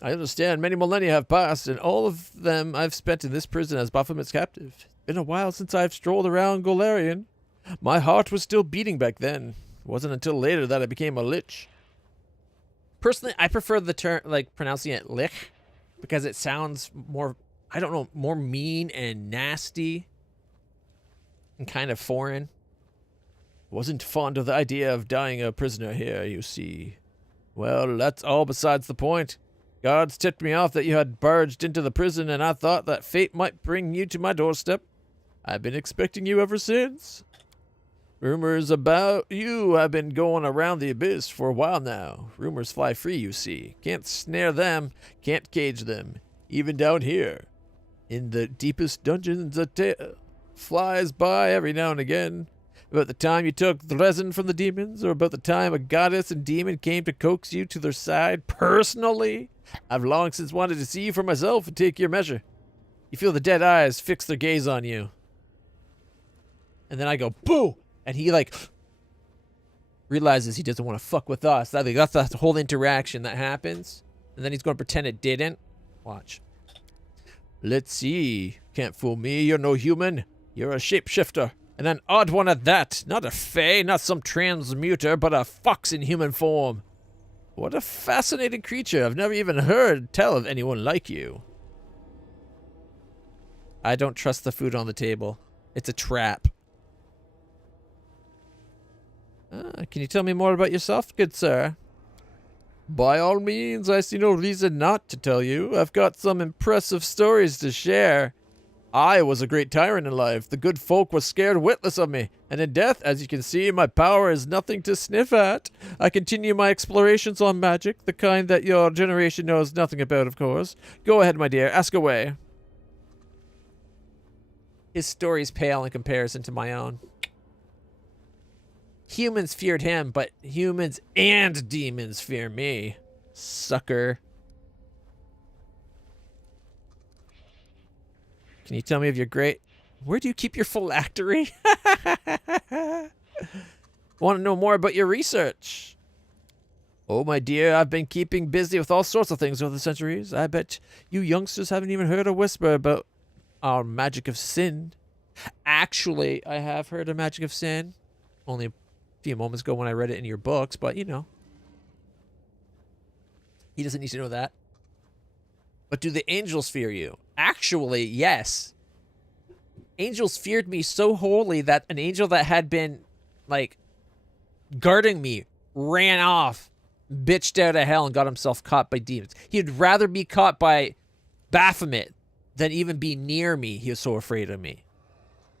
I understand many millennia have passed, and all of them I've spent in this prison as Baphomet's captive. Been a while since I've strolled around Golarion. My heart was still beating back then. It wasn't until later that I became a lich. Personally, I prefer the term, like, pronouncing it lich, because it sounds more, I don't know, more mean and nasty and kind of foreign. Wasn't fond of the idea of dying a prisoner here, you see. Well, that's all besides the point. Guards tipped me off that you had barged into the prison, and I thought that fate might bring you to my doorstep. I've been expecting you ever since. Rumors about you have been going around the abyss for a while now. Rumors fly free, you see. Can't snare them, can't cage them. Even down here, in the deepest dungeons, a tale flies by every now and again. About the time you took the resin from the demons, or about the time a goddess and demon came to coax you to their side personally. I've long since wanted to see you for myself and take your measure. You feel the dead eyes fix their gaze on you. And then I go, boo! And he, like, realizes he doesn't want to fuck with us. I think that's the whole interaction that happens. And then he's going to pretend it didn't. Watch. Let's see. Can't fool me. You're no human. You're a shapeshifter. And an odd one at that. Not a fae, not some transmuter, but a fox in human form. What a fascinating creature. I've never even heard tell of anyone like you. I don't trust the food on the table. It's a trap. Can you tell me more about yourself, good sir? By all means, I see no reason not to tell you. I've got some impressive stories to share. I was a great tyrant in life. The good folk were scared witless of me. And in death, as you can see, my power is nothing to sniff at. I continue my explorations on magic, the kind that your generation knows nothing about, of course. Go ahead, my dear. Ask away. His stories pale in comparison to my own. Humans feared him, but humans and demons fear me. Sucker. Can you tell me of your great... Where do you keep your phylactery? Want to know more about your research? Oh, my dear, I've been keeping busy with all sorts of things over the centuries. I bet you youngsters haven't even heard a whisper about our magic of sin. Actually, I have heard of magic of sin. Only a few moments ago when I read it in your books, but, you know. He doesn't need to know that. But do the angels fear you? Actually, yes. Angels feared me so wholly that an angel that had been, like, guarding me ran off, bitched out of hell, and got himself caught by demons. He'd rather be caught by Baphomet than even be near me. He was so afraid of me.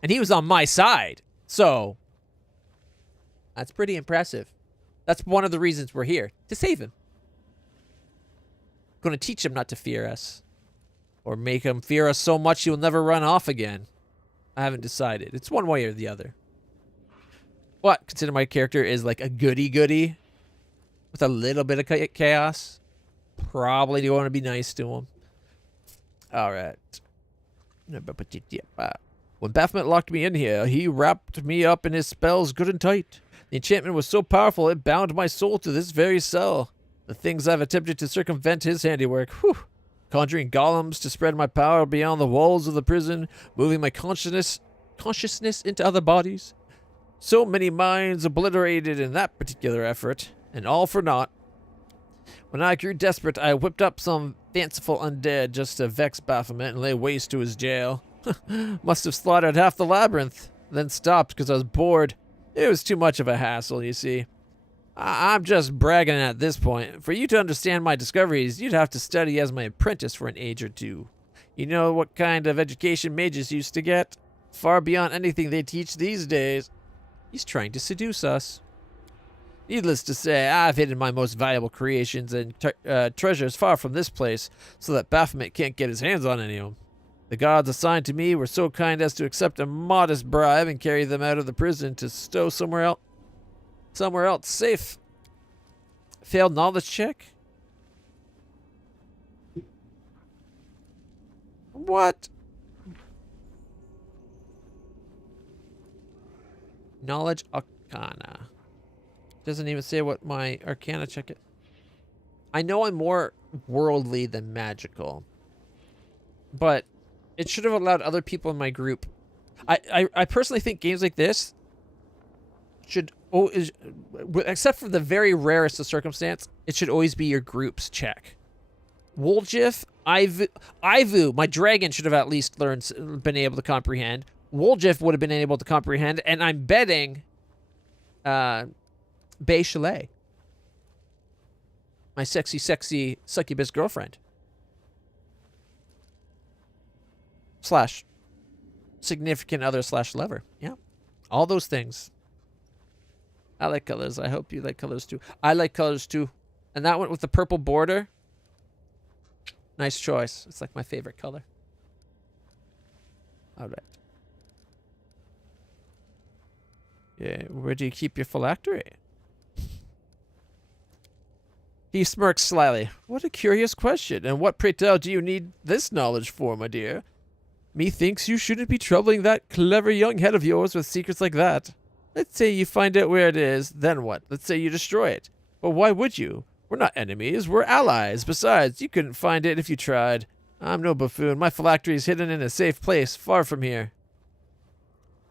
And he was on my side. So, that's pretty impressive. That's one of the reasons we're here, to save him. Going to teach him not to fear us. Or make him fear us so much he will never run off again. I haven't decided. It's one way or the other. But consider my character is like a goody-goody. With a little bit of chaos. Probably do want to be nice to him. Alright. When Baphomet locked me in here, he wrapped me up in his spells good and tight. The enchantment was so powerful it bound my soul to this very cell. The things I've attempted to circumvent his handiwork. Whew. Conjuring golems to spread my power beyond the walls of the prison, moving my consciousness into other bodies. So many minds obliterated in that particular effort, and all for naught. When I grew desperate, I whipped up some fanciful undead just to vex Baphomet and lay waste to his jail. Must have slaughtered half the labyrinth, then stopped because I was bored. It was too much of a hassle, you see. I'm just bragging at this point. For you to understand my discoveries, you'd have to study as my apprentice for an age or two. You know what kind of education mages used to get? Far beyond anything they teach these days. He's trying to seduce us. Needless to say, I've hidden my most valuable creations and treasures far from this place so that Baphomet can't get his hands on any of them. The gods assigned to me were so kind as to accept a modest bribe and carry them out of the prison to stow somewhere else safe. Failed knowledge check? What? Knowledge Arcana. Doesn't even say what my Arcana check is. I know I'm more worldly than magical, but it should have allowed other people in my group. I personally think games like this should, except for the very rarest of circumstance, it should always be your group's check. Woljif, Ivu, my dragon should have at least been able to comprehend. Woljif would have been able to comprehend, and I'm betting Bay Chalet, my sexy succubus girlfriend. Slash significant other slash lover. Yeah. All those things. I like colors. I hope you like colors too. I like colors too. And that one with the purple border. Nice choice. It's like my favorite color. All right. Yeah, where do you keep your phylactery? He smirks slyly. What a curious question. And what, pray tell, do you need this knowledge for, my dear? Methinks you shouldn't be troubling that clever young head of yours with secrets like that. Let's say you find out where it is, then what? Let's say you destroy it. But why would you? We're not enemies, we're allies. Besides, you couldn't find it if you tried. I'm no buffoon. My phylactery is hidden in a safe place, far from here.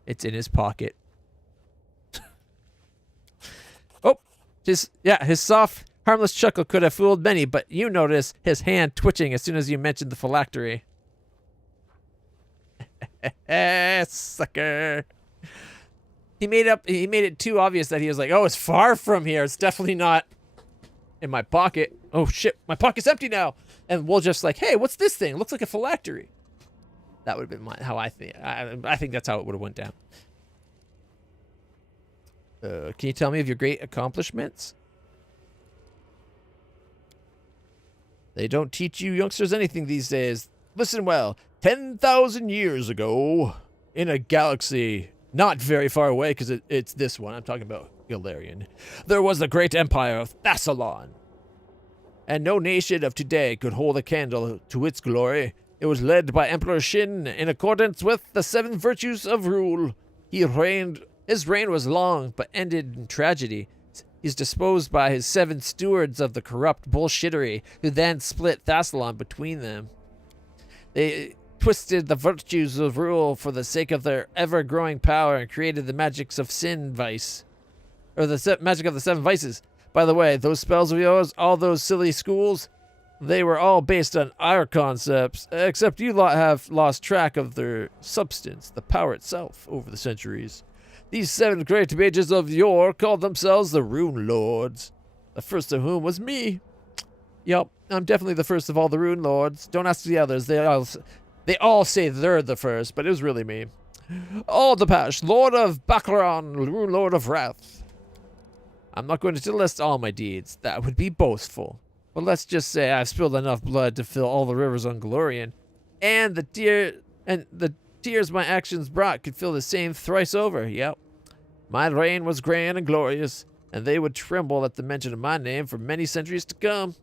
It's in his pocket. Oh, his soft, harmless chuckle could have fooled many, but you notice his hand twitching as soon as you mentioned the phylactery. Sucker. He made it too obvious that he was like, oh, it's far from here. It's definitely not in my pocket. Oh shit, my pocket's empty now. And we'll just like, hey, what's this thing? It looks like a phylactery. That would have been how I think. I think that's how it would have went down. Can you tell me of your great accomplishments? They don't teach you youngsters anything these days. Listen well. 10,000 years ago, in a galaxy not very far away, because it's this one. I'm talking about Galarian. There was the great empire of Thassalon. And no nation of today could hold a candle to its glory. It was led by Emperor Shin in accordance with the 7 virtues of rule. His reign was long, but ended in tragedy. He's disposed by his 7 stewards of the corrupt bullshittery, who then split Thassalon between them. They twisted the virtues of rule for the sake of their ever-growing power and created the magics of sin vice. Or the magic of the 7 vices. By the way, those spells of yours, all those silly schools, they were all based on our concepts, except you lot have lost track of their substance, the power itself, over the centuries. These 7 great mages of yore called themselves the Rune Lords, the first of whom was me. Yup, I'm definitely the first of all the Rune Lords. Don't ask the others, they all say they're the first, but it was really me. Aldepash, Lord of Baccaron, Rune Lord of Wrath. I'm not going to list all my deeds. That would be boastful. But let's just say I've spilled enough blood to fill all the rivers on Galarian, and the tears my actions brought could fill the same thrice over. Yep. My reign was grand and glorious, and they would tremble at the mention of my name for many centuries to come.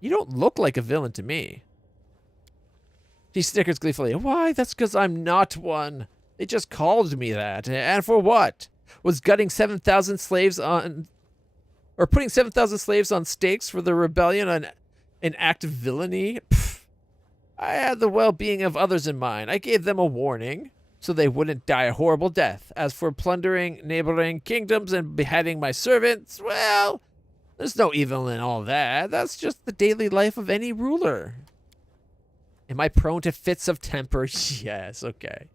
You don't look like a villain to me. He snickers gleefully. Why, that's because I'm not one. They just called me that. And for what? Was gutting 7,000 slaves on... Or putting 7,000 slaves on stakes for the rebellion an act of villainy? Pfft. I had the well-being of others in mind. I gave them a warning, so they wouldn't die a horrible death. As for plundering neighboring kingdoms and beheading my servants, well... There's no evil in all that. That's just the daily life of any ruler. Am I prone to fits of temper? Yes, okay.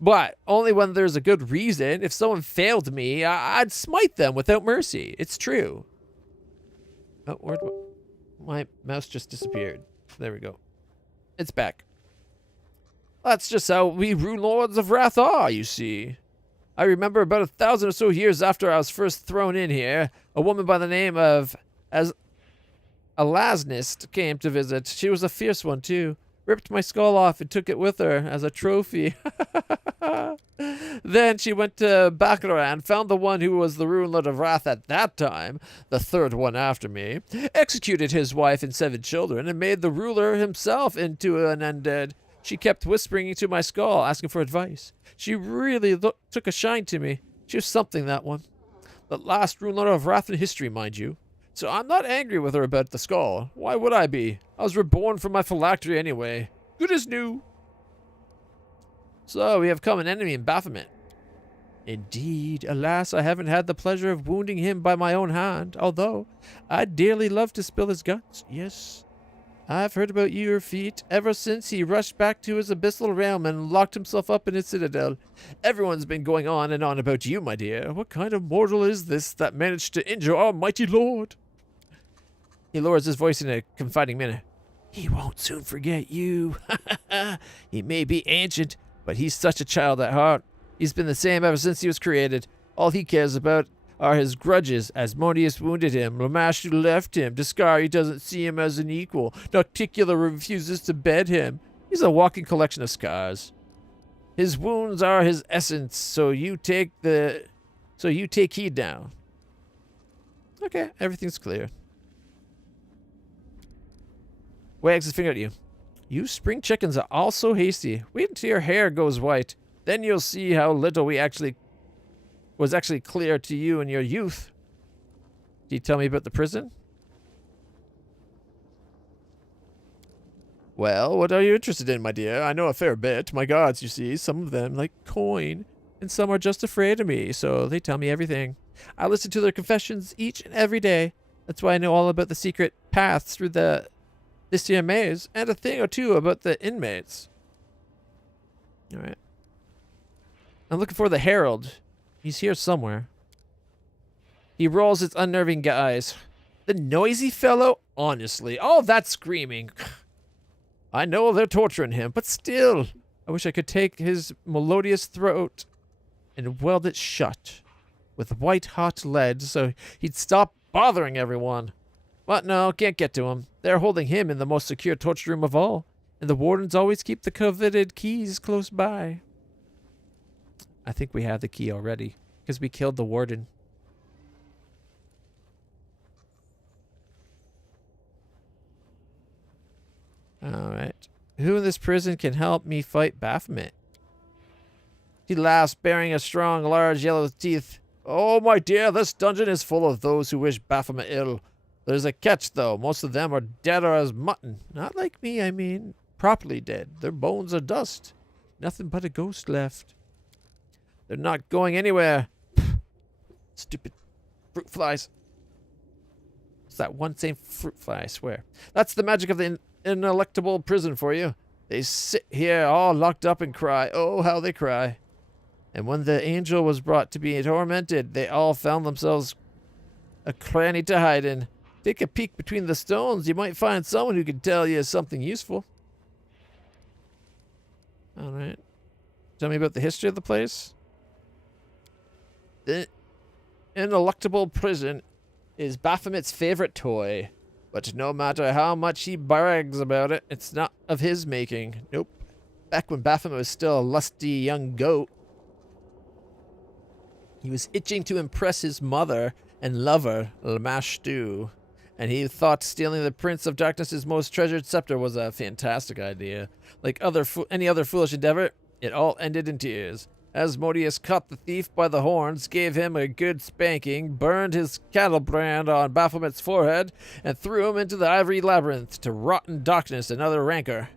But only when there's a good reason. If someone failed me, I'd smite them without mercy. It's true. Oh, My mouse just disappeared. There we go. It's back. That's just how we rune lords of Wrath are, you see. I remember about 1,000 or so years after I was first thrown in here, a woman by the name of Alasnist came to visit. She was a fierce one, too. Ripped my skull off and took it with her as a trophy. Then she went to Baccarat, found the one who was the Rune Lord of Wrath at that time, the third one after me, executed his wife and 7 children, and made the ruler himself into an undead. She kept whispering into my skull, asking for advice. She really took a shine to me. She was something, that one. The last Rune Lord of Wrath in history, mind you. So I'm not angry with her about the skull. Why would I be? I was reborn from my phylactery anyway. Good as new. So we have come an enemy in Baphomet. Indeed, alas, I haven't had the pleasure of wounding him by my own hand, although I'd dearly love to spill his guts. Yes, I've heard about your feat ever since he rushed back to his abyssal realm and locked himself up in his citadel. Everyone's been going on and on about you, my dear. What kind of mortal is this that managed to injure our mighty lord? He lowers his voice in a confiding manner. He won't soon forget you. He may be ancient, but he's such a child at heart. He's been the same ever since he was created. All he cares about are his grudges. Asmodeus wounded him. Lamashu left him. Discari doesn't see him as an equal. Nocticula refuses to bed him. He's a walking collection of scars. His wounds are his essence, so you take heed now. Okay, everything's clear. Wags his finger at you. You spring chickens are all so hasty. Wait until your hair goes white. Then you'll see how little was actually clear to you in your youth. Did you tell me about the prison? Well, what are you interested in, my dear? I know a fair bit. My gods, you see, some of them like coin, and some are just afraid of me, so they tell me everything. I listen to their confessions each and every day. That's why I know all about the secret paths through this here maze, and a thing or two about the inmates. Alright. I'm looking for the Herald. He's here somewhere. He rolls his unnerving eyes. The noisy fellow? Honestly, all that screaming. I know they're torturing him, but still, I wish I could take his melodious throat and weld it shut with white-hot lead so he'd stop bothering everyone. But no, can't get to him. They're holding him in the most secure torture room of all, and the wardens always keep the coveted keys close by. I think we have the key already, because we killed the warden. Alright. Who in this prison can help me fight Baphomet? He laughs, bearing a strong, large yellow teeth. Oh, my dear, this dungeon is full of those who wish Baphomet ill. There's a catch, though. Most of them are dead or as mutton. Not like me, I mean. Properly dead. Their bones are dust. Nothing but a ghost left. They're not going anywhere. Stupid fruit flies. It's that one same fruit fly, I swear. That's the magic of the ineluctable prison for you. They sit here all locked up and cry. Oh, how they cry. And when the angel was brought to be tormented, they all found themselves a cranny to hide in. Take a peek between the stones. You might find someone who can tell you something useful. All right. Tell me about the history of the place. The ineluctable prison is Baphomet's favorite toy. But no matter how much he brags about it, it's not of his making. Nope. Back when Baphomet was still a lusty young goat, he was itching to impress his mother and lover, Lamashtu, and he thought stealing the Prince of Darkness's most treasured scepter was a fantastic idea. Like any other foolish endeavor, it all ended in tears. Asmodeus caught the thief by the horns, gave him a good spanking, burned his cattle brand on Baphomet's forehead, and threw him into the ivory labyrinth to rot in darkness and other rancor.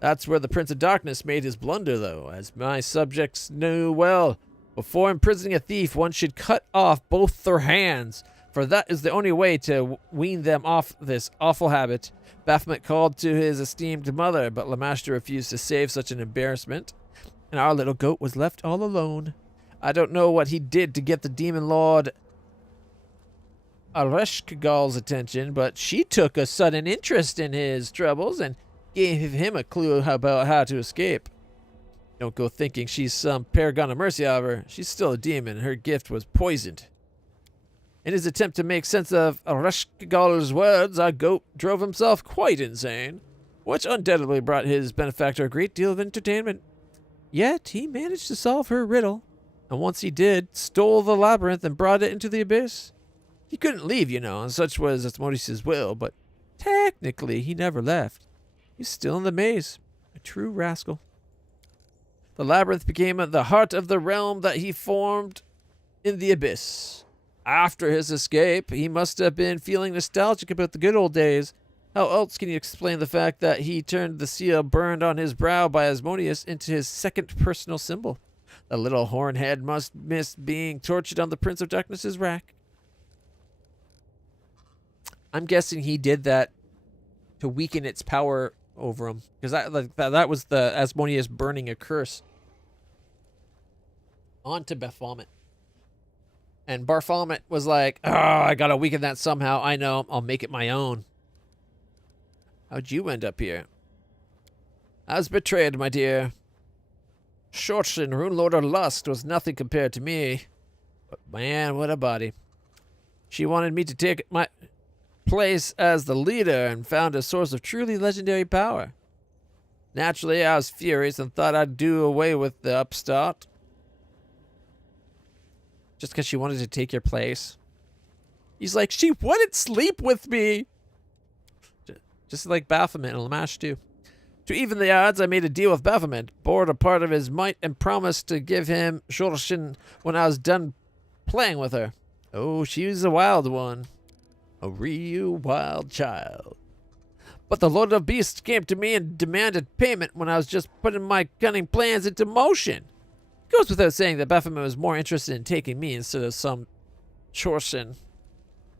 That's where the Prince of Darkness made his blunder, though, as my subjects knew well. Before imprisoning a thief, one should cut off both their hands, for that is the only way to wean them off this awful habit. Baphomet called to his esteemed mother, but Lamashtu refused to save such an embarrassment, and our little goat was left all alone. I don't know what he did to get the demon lord Areshkigal's attention, but she took a sudden interest in his troubles and gave him a clue about how to escape. Don't go thinking she's some paragon of mercy, however. She's still a demon. Her gift was poisoned. In his attempt to make sense of Areshkigal's words, our goat drove himself quite insane, which undoubtedly brought his benefactor a great deal of entertainment. Yet he managed to solve her riddle, and once he did, stole the labyrinth and brought it into the abyss. He couldn't leave, you know, and such was Asmodeus' will, but technically he never left. He's still in the maze, a true rascal. The labyrinth became the heart of the realm that he formed in the abyss. After his escape, he must have been feeling nostalgic about the good old days. How else can you explain the fact that he turned the seal burned on his brow by Asmodeus into his second personal symbol? The little hornhead must miss being tortured on the Prince of Darkness's rack. I'm guessing he did that to weaken its power over him, because that was the Asmodeus burning a curse onto Baphomet. And Baphomet was like, "Oh, I gotta weaken that somehow. I know, I'll make it my own." How'd you end up here? I was betrayed, my dear. Shortson, Rune Lord of Lust, was nothing compared to me. But man, what a body. She wanted me to take my place as the leader and found a source of truly legendary power. Naturally, I was furious and thought I'd do away with the upstart. Just because she wanted to take your place. He's like, she wouldn't sleep with me. Just like Baphomet and Lamash too. To even the odds, I made a deal with Baphomet, bored a part of his might, and promised to give him Shorshin when I was done playing with her. Oh, she was a wild one. A real wild child. But the Lord of Beasts came to me and demanded payment when I was just putting my cunning plans into motion. It goes without saying that Baphomet was more interested in taking me instead of some Shorshin.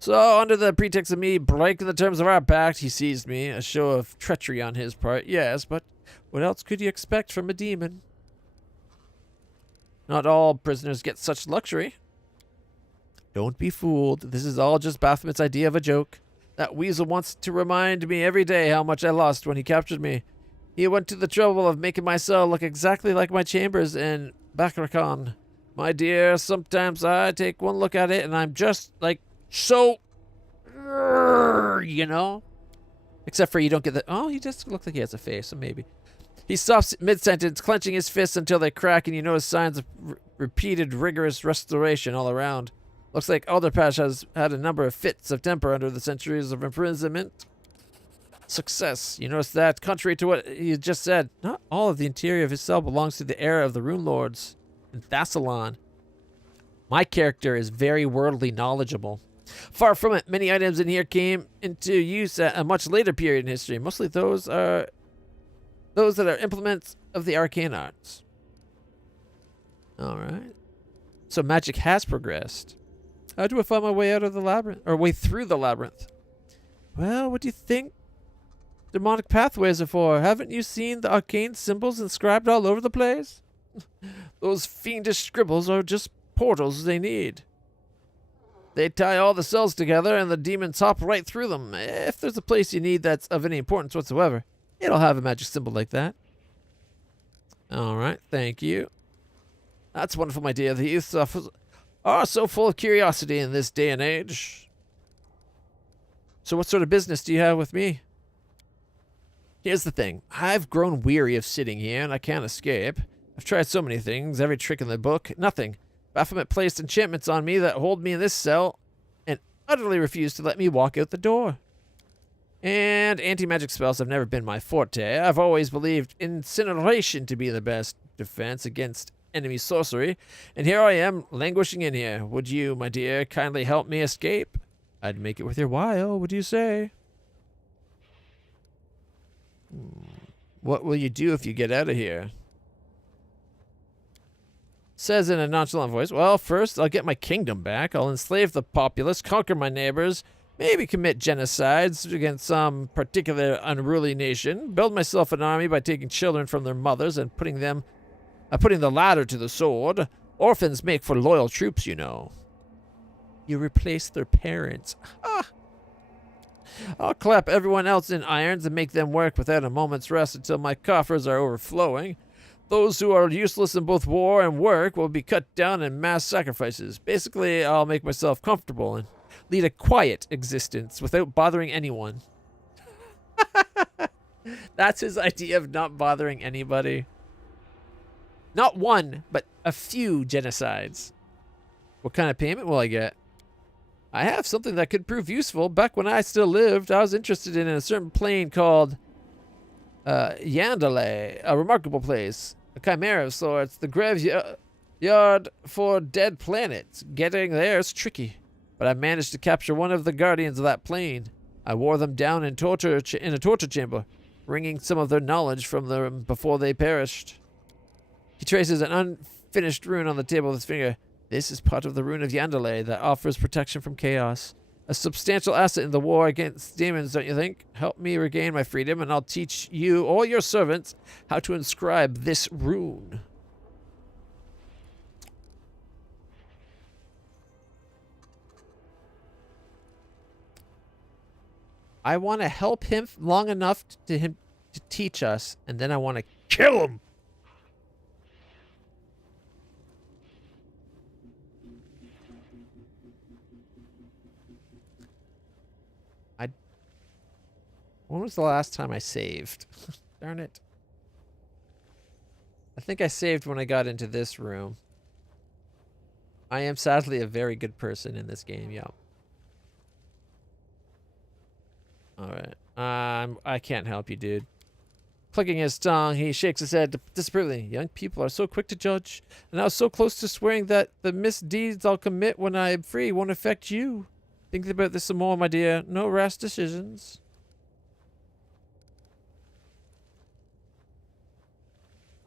So, under the pretext of me breaking the terms of our pact, he seized me, a show of treachery on his part, yes, but what else could you expect from a demon? Not all prisoners get such luxury. Don't be fooled. This is all just Baphomet's idea of a joke. That weasel wants to remind me every day how much I lost when he captured me. He went to the trouble of making my cell look exactly like my chambers in Bakrakon. My dear, sometimes I take one look at it and I'm just like, so, you know? Except for you don't get the... Oh, he just looks like he has a face, so maybe. He stops mid-sentence, clenching his fists until they crack, and you notice signs of repeated rigorous restoration all around. Looks like Alderpash has had a number of fits of temper under the centuries of imprisonment. Success. You notice that, contrary to what he just said, not all of the interior of his cell belongs to the era of the Rune Lords in Thassalon. My character is very worldly knowledgeable. Far from it, many items in here came into use at a much later period in history. Mostly those that are implements of the arcane arts. All right. So magic has progressed. How do I find my way out of the labyrinth, or way through the labyrinth? Well, what do you think demonic pathways are for? Haven't you seen the arcane symbols inscribed all over the place? Those fiendish scribbles are just portals they need. They tie all the cells together and the demons hop right through them. If there's a place you need that's of any importance whatsoever, it'll have a magic symbol like that. Alright, thank you. That's wonderful, my dear. The youth are so full of curiosity in this day and age. So what sort of business do you have with me? Here's the thing. I've grown weary of sitting here and I can't escape. I've tried so many things, every trick in the book, nothing. Baphomet placed enchantments on me that hold me in this cell and utterly refused to let me walk out the door. And anti-magic spells have never been my forte. I've always believed incineration to be the best defense against enemy sorcery, and here I am languishing in here. Would you, my dear, kindly help me escape? I'd make it worth your while, what do you say? What will you do if you get out of here? Says in a nonchalant voice, well, first, I'll get my kingdom back. I'll enslave the populace, conquer my neighbors, maybe commit genocides against some particular unruly nation, build myself an army by taking children from their mothers and putting the latter to the sword. Orphans make for loyal troops, you know. You replace their parents. Ah. I'll clap everyone else in irons and make them work without a moment's rest until my coffers are overflowing. Those who are useless in both war and work will be cut down in mass sacrifices. Basically, I'll make myself comfortable and lead a quiet existence without bothering anyone. That's his idea of not bothering anybody. Not one, but a few genocides. What kind of payment will I get? I have something that could prove useful. Back when I still lived, I was interested in a certain plane called Yandere, a remarkable place. A chimera of sorts, the graveyard for dead planets. Getting there is tricky, but I managed to capture one of the guardians of that plane. I wore them down in a torture chamber, wringing some of their knowledge from them before they perished. He traces an unfinished rune on the table with his finger. This is part of the rune of Yandere that offers protection from chaos. A substantial asset in the war against demons, don't you think? Help me regain my freedom, and I'll teach you or your servants how to inscribe this rune. I want to help him long enough to teach us, and then I want to kill him. When was the last time I saved? Darn it. I think I saved when I got into this room. I am sadly a very good person in this game, yeah. Alright. I can't help you, dude. Clicking his tongue, he shakes his head disapprovingly. Young people are so quick to judge, and I was so close to swearing that the misdeeds I'll commit when I am free won't affect you. Think about this some more, my dear. No rash decisions.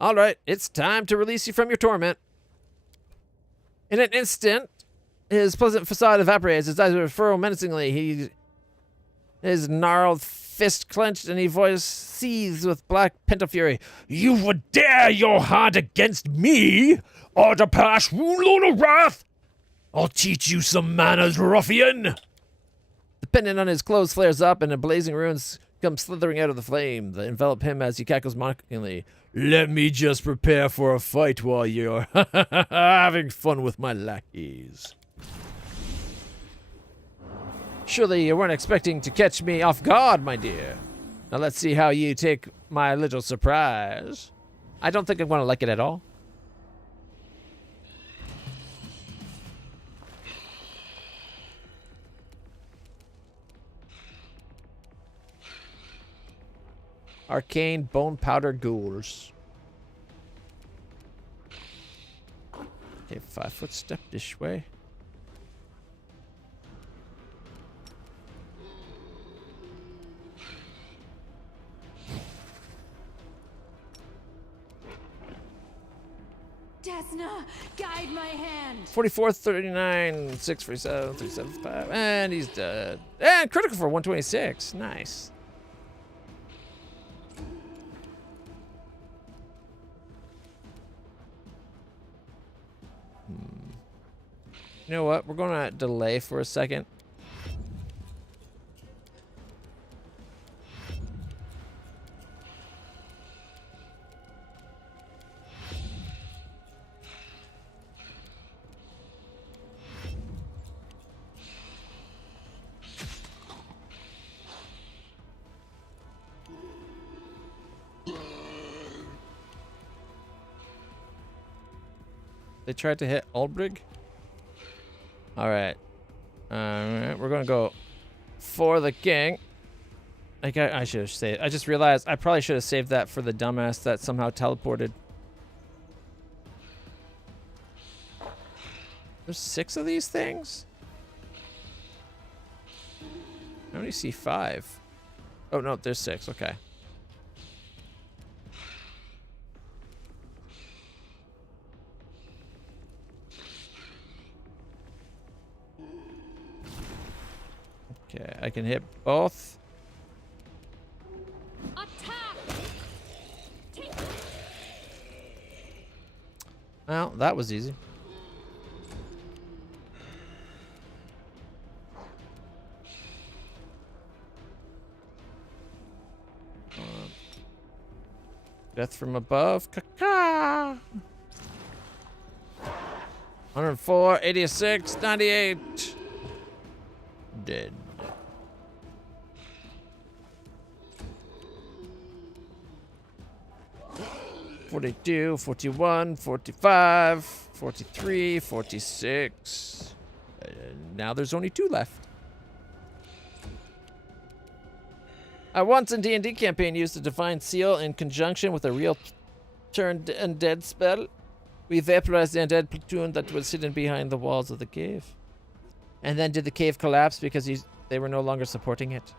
All right, it's time to release you from your torment. In an instant, his pleasant facade evaporates. His eyes furrow menacingly. His gnarled fist clenched, and his voice seethes with black pent-up fury. You would dare your hand against me, or to pass load of wrath? I'll teach you some manners, ruffian. The pendant on his clothes flares up, and a blazing runes come slithering out of the flame that envelop him as he cackles mockingly. Let me just prepare for a fight while you're having fun with my lackeys. Surely you weren't expecting to catch me off guard, my dear. Now let's see how you take my little surprise. I don't think I'm going to like it at all. Arcane bone powder ghouls. Okay, 5-foot step this way. Desna, guide my hand. 44, 39, 6, 47, 375, and he's dead. And critical for 126. Nice. You know what? We're going to delay for a second. They tried to hit Ulbrig. All right. We're gonna go for the king. I should have saved. I just realized I probably should have saved that for the dumbass that somehow teleported. There's 6 of these things? I only see 5. Oh no, there's 6. Okay. Okay, I can hit both. Attack! Well, that was easy. Death from above. Caca. 104, 86, 98. Dead. $42, $41, $45, $43, $46. Now there's only 2 left. I once in D&D campaign used a divine seal in conjunction with a real turned undead spell. We vaporized the undead platoon that was hidden behind the walls of the cave. And then did the cave collapse because they were no longer supporting it?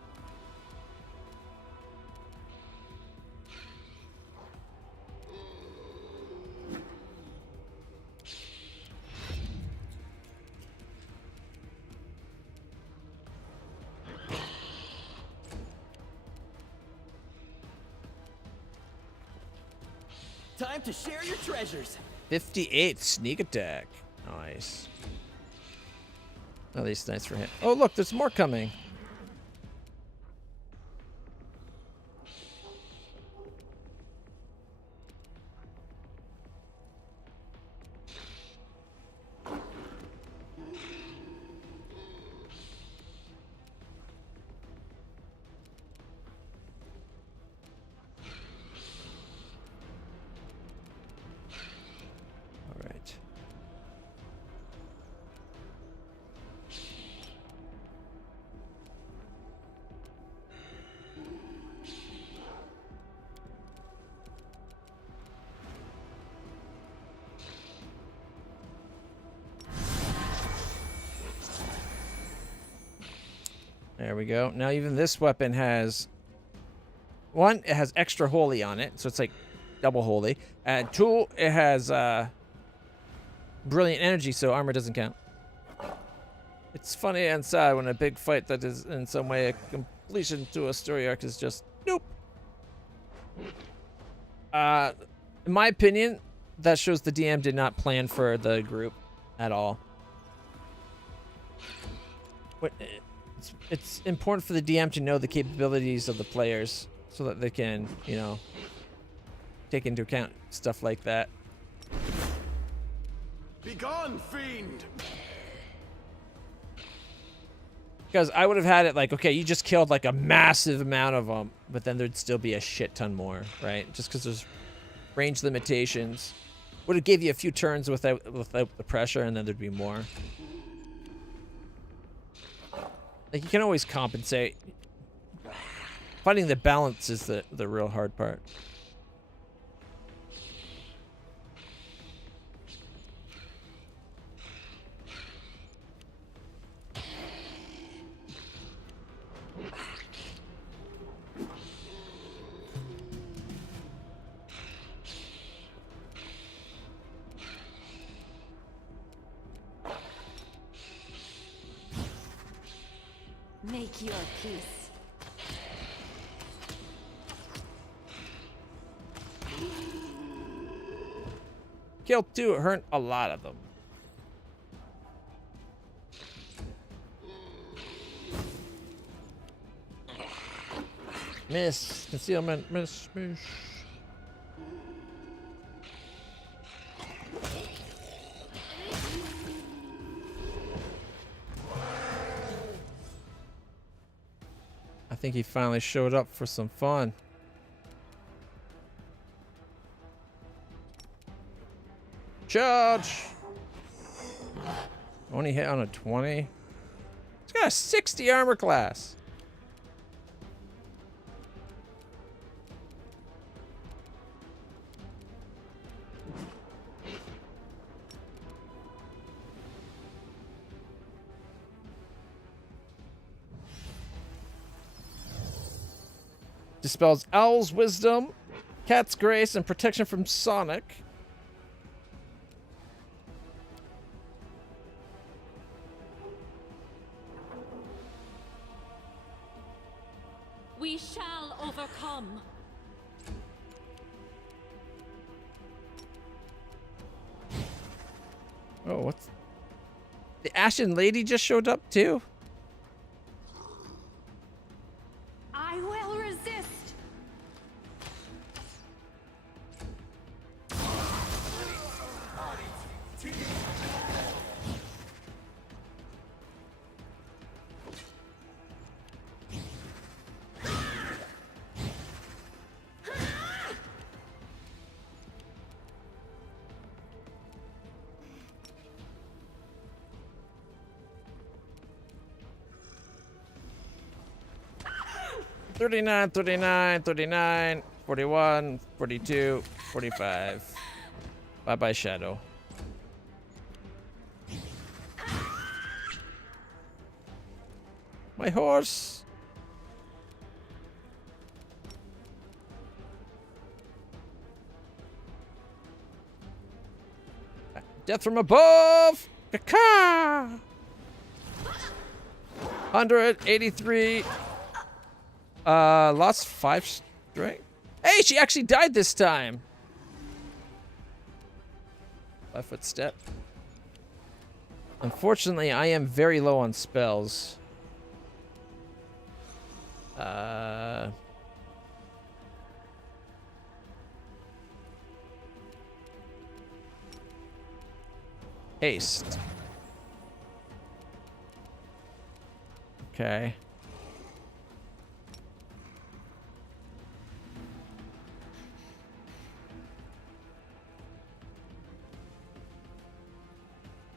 Time to share your treasures. 58 sneak attack. Nice. At least nice for him. Oh, look, there's more coming. All right. There we go. Now even this weapon has... 1, it has extra holy on it, so it's like double holy. And 2, it has brilliant energy, so armor doesn't count. It's funny and sad when a big fight that is in some way a completion to a story arc is just nope. In my opinion, that shows the DM did not plan for the group at all. It's important for the DM to know the capabilities of the players so that they can, you know, take into account stuff like that. Begone, fiend! Because I would have had it like, okay, you just killed like a massive amount of them, but then there'd still be a shit ton more, right? Just because there's range limitations. Would have gave you a few turns without the pressure, and then there'd be more. Like, you can always compensate. Finding the balance is the real hard part. Make your peace. Killed 2, hurt a lot of them. Miss. Concealment. Miss. I think he finally showed up for some fun. Charge! Only hit on a 20. He's got a 60 armor class. Dispels Owl's Wisdom, Cat's Grace, and protection from Sonic. We shall overcome. Oh, what's... The Ashen Lady just showed up, too? I will resist. 39, 39, 39, 41, 42, 45. Bye-bye, Shadow. My horse. Death from above. Caca. 183. Lost 5 strength. Hey, she actually died this time. 5-foot step. Unfortunately, I am very low on spells. Haste. Okay.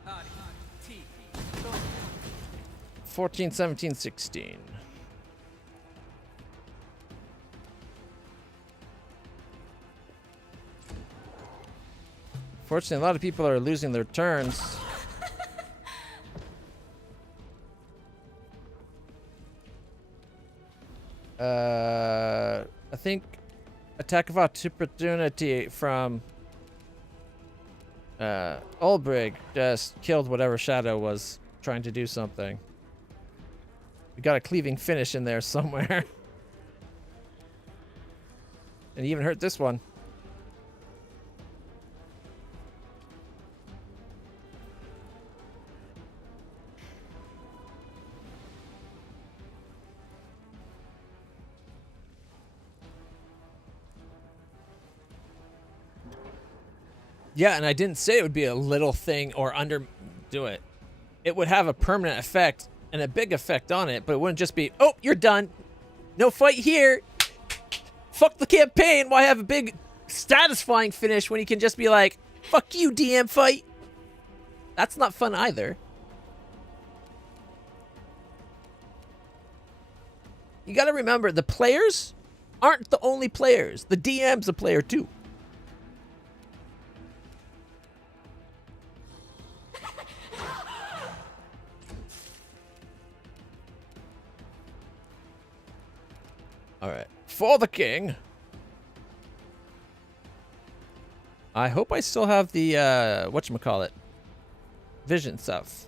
Howdy. T. 14, 17, 16. Fortunately, a lot of people are losing their turns. I think attack of opportunity from Ulbrig just killed whatever Shadow was trying to do something. We got a cleaving finish in there somewhere. And he even hurt this one. Yeah, and I didn't say it would be a little thing or underdo it. It would have a permanent effect and a big effect on it, but it wouldn't just be, oh, you're done. No fight here. Fuck the campaign. Why have a big satisfying finish when you can just be like, fuck you, DM fight? That's not fun either. You gotta remember, the players aren't the only players. The DM's a player too. All right, for the king. I hope I still have the whatchamacallit, vision stuff.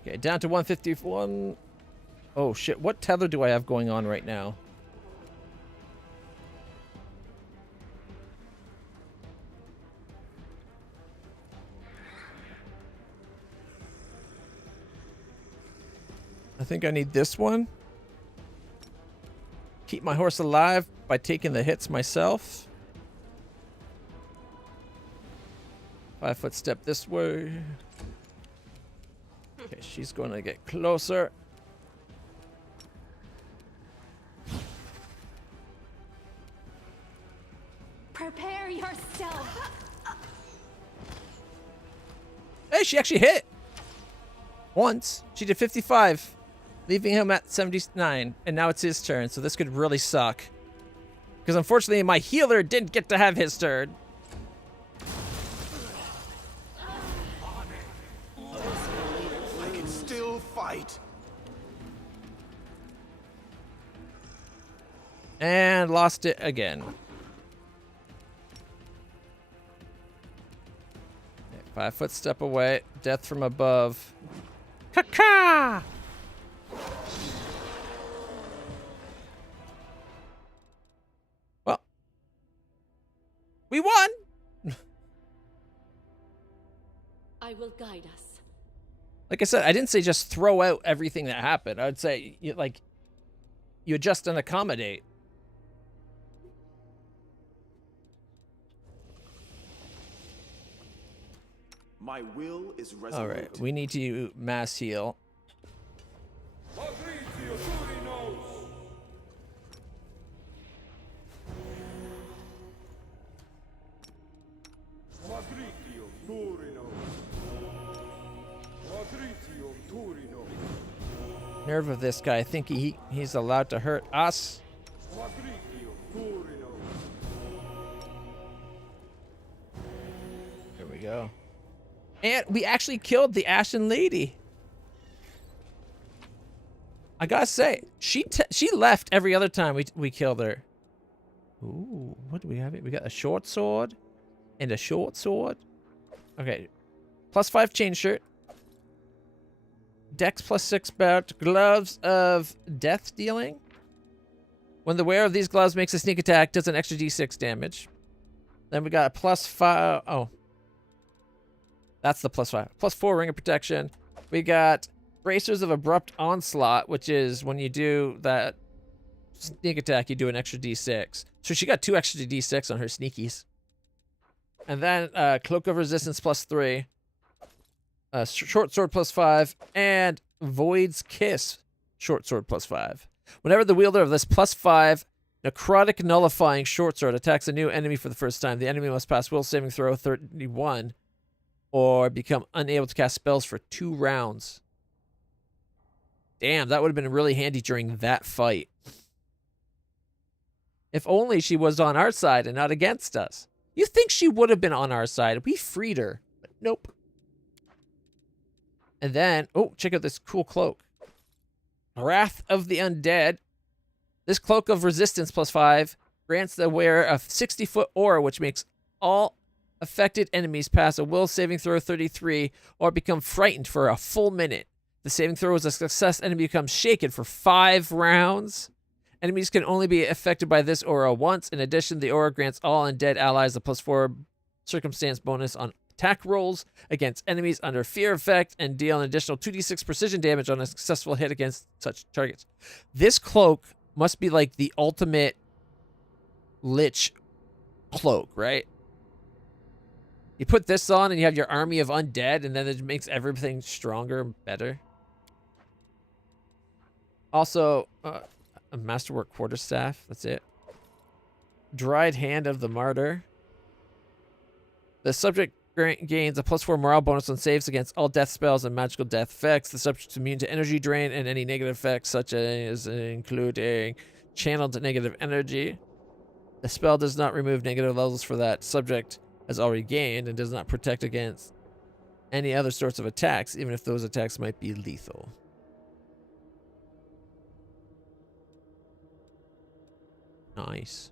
Okay, down to 151. Oh shit, what tether do I have going on right now? I think I need this one. Keep my horse alive by taking the hits myself. 5-foot step this way. Okay, she's going to get closer. Prepare yourself. Hey, she actually hit. Once. She did 55. Leaving him at 79, and now it's his turn, so this could really suck. Because unfortunately, my healer didn't get to have his turn. I can still fight. And lost it again. 5-foot step away. Death from above. Caca! Well, we won. I will guide us. Like I said, I didn't say just throw out everything that happened. I would say you adjust and accommodate. My will is resolute. All right, we need to mass heal. nerve of this guy. I think he's allowed to hurt us. Here we go. And we actually killed the Ashen Lady. I gotta say, she left every other time we killed her. Ooh, what do we have? We got a short sword and a short sword. Okay, +5 chain shirt. Dex +6 belt. Gloves of death dealing. When the wearer of these gloves makes a sneak attack, does an extra d6 damage. Then we got a +5. Oh, that's the +5. +4 ring of protection. We got bracers of abrupt onslaught, which is when you do that sneak attack, you do an extra d6. So she got 2 extra d6 on her sneakies. And then cloak of resistance +3. Short sword +5, and Void's Kiss, short sword +5. Whenever the wielder of this +5 necrotic nullifying short sword attacks a new enemy for the first time, the enemy must pass will saving throw 31 or become unable to cast spells for 2 rounds. Damn, that would have been really handy during that fight. If only she was on our side and not against us. You think she would have been on our side. We freed her, but nope. And then, oh, check out this cool cloak. Wrath of the Undead. This cloak of resistance +5 grants the wearer a 60-foot aura, which makes all affected enemies pass a will saving throw 33 or become frightened for a full minute. The saving throw is a success. Enemy becomes shaken for 5 rounds. Enemies can only be affected by this aura once. In addition, the aura grants all undead allies a +4 circumstance bonus on attack rolls against enemies under fear effect and deal an additional 2d6 precision damage on a successful hit against such targets. This cloak must be like the ultimate lich cloak, right? You put this on and you have your army of undead, and then it makes everything stronger and better. Also, a masterwork quarterstaff. That's it. Dried Hand of the Martyr. The subject gains a +4 morale bonus on saves against all death spells and magical death effects. The subject is immune to energy drain and any negative effects, such as including channeled negative energy. The spell does not remove negative levels for that subject has already gained and does not protect against any other sorts of attacks, even if those attacks might be lethal. Nice.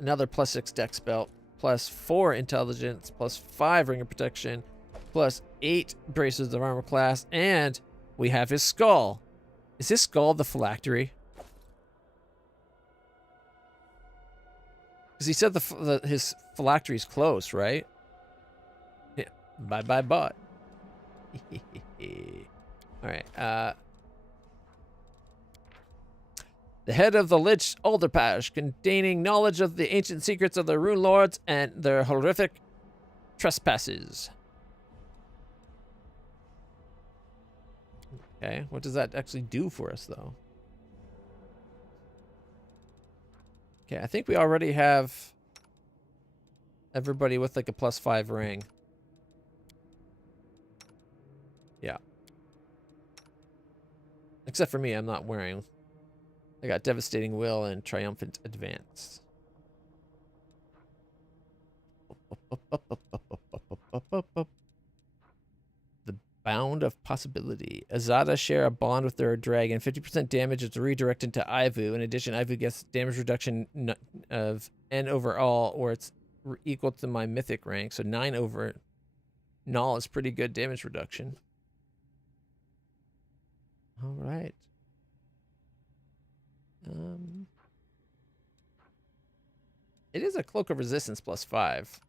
Another +6 dex belt, +4 intelligence, +5 ring of protection, +8 braces of armor class, and we have his skull. Is his skull the phylactery? Because he said his phylactery is close, right? Yeah. Bye, bot. All right. The head of the Lich Alderpash, containing knowledge of the ancient secrets of the Rune Lords and their horrific trespasses. Okay, what does that actually do for us, though? Okay, I think we already have everybody with like a +5 ring. Yeah. Except for me, I'm not wearing. I got Devastating Will and Triumphant Advance. The Bound of Possibility. Azada share a bond with their dragon. 50% damage is redirected to Ivu. In addition, Ivu gets damage reduction of N overall, or it's equal to my mythic rank. So 9 over null is pretty good damage reduction. All right. It is a Cloak of Resistance +5.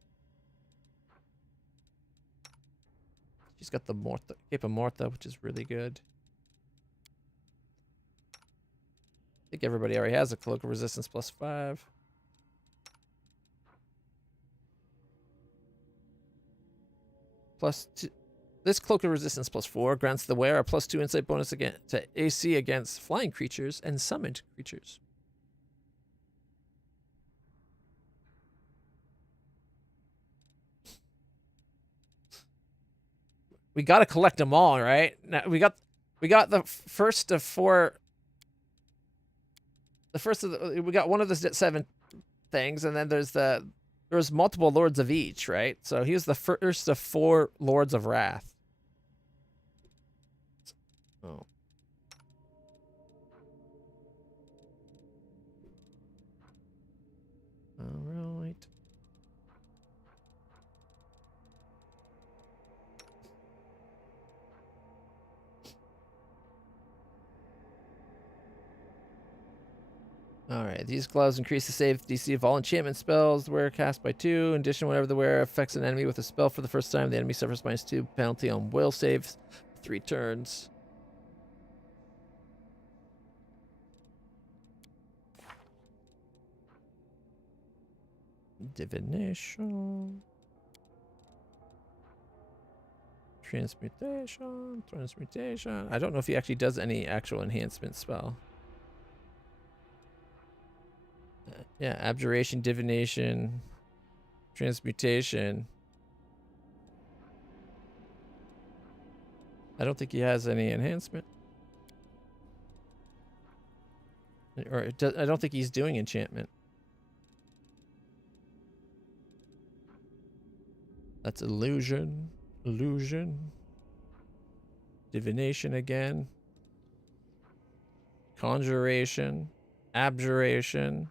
She's got the Cape of Mortha, which is really good. I think everybody already has a Cloak of Resistance +5. +2. This Cloak of Resistance +4 grants the wearer a +2 insight bonus to AC against flying creatures and summoned creatures. we got to collect them all, right? Now, we got the first of four. The first of the, we got one of the 7 things, and then there's multiple lords of each, right? So he was the first of 4 lords of wrath. Oh. All right. Alright, these gloves increase the save DC of all enchantment spells. The wearer cast by 2. In addition, whenever the wearer affects an enemy with a spell for the first time, the enemy suffers -2 penalty on will saves 3 turns. Divination. Transmutation. Transmutation. I don't know if he actually does any actual enhancement spell. Yeah, abjuration, divination, transmutation. I don't think he has any enhancement. Or I don't think he's doing enchantment. That's illusion. Illusion. Divination again. Conjuration. Abjuration.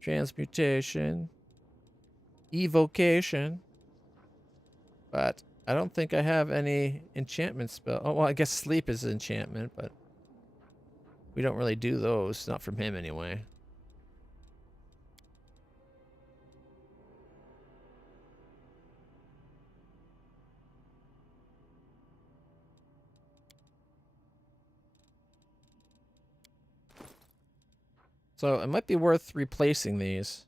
Transmutation. Evocation. But I don't think I have any enchantment spell. Oh, well, I guess sleep is enchantment, but we don't really do those. Not from him anyway. So it might be worth replacing these.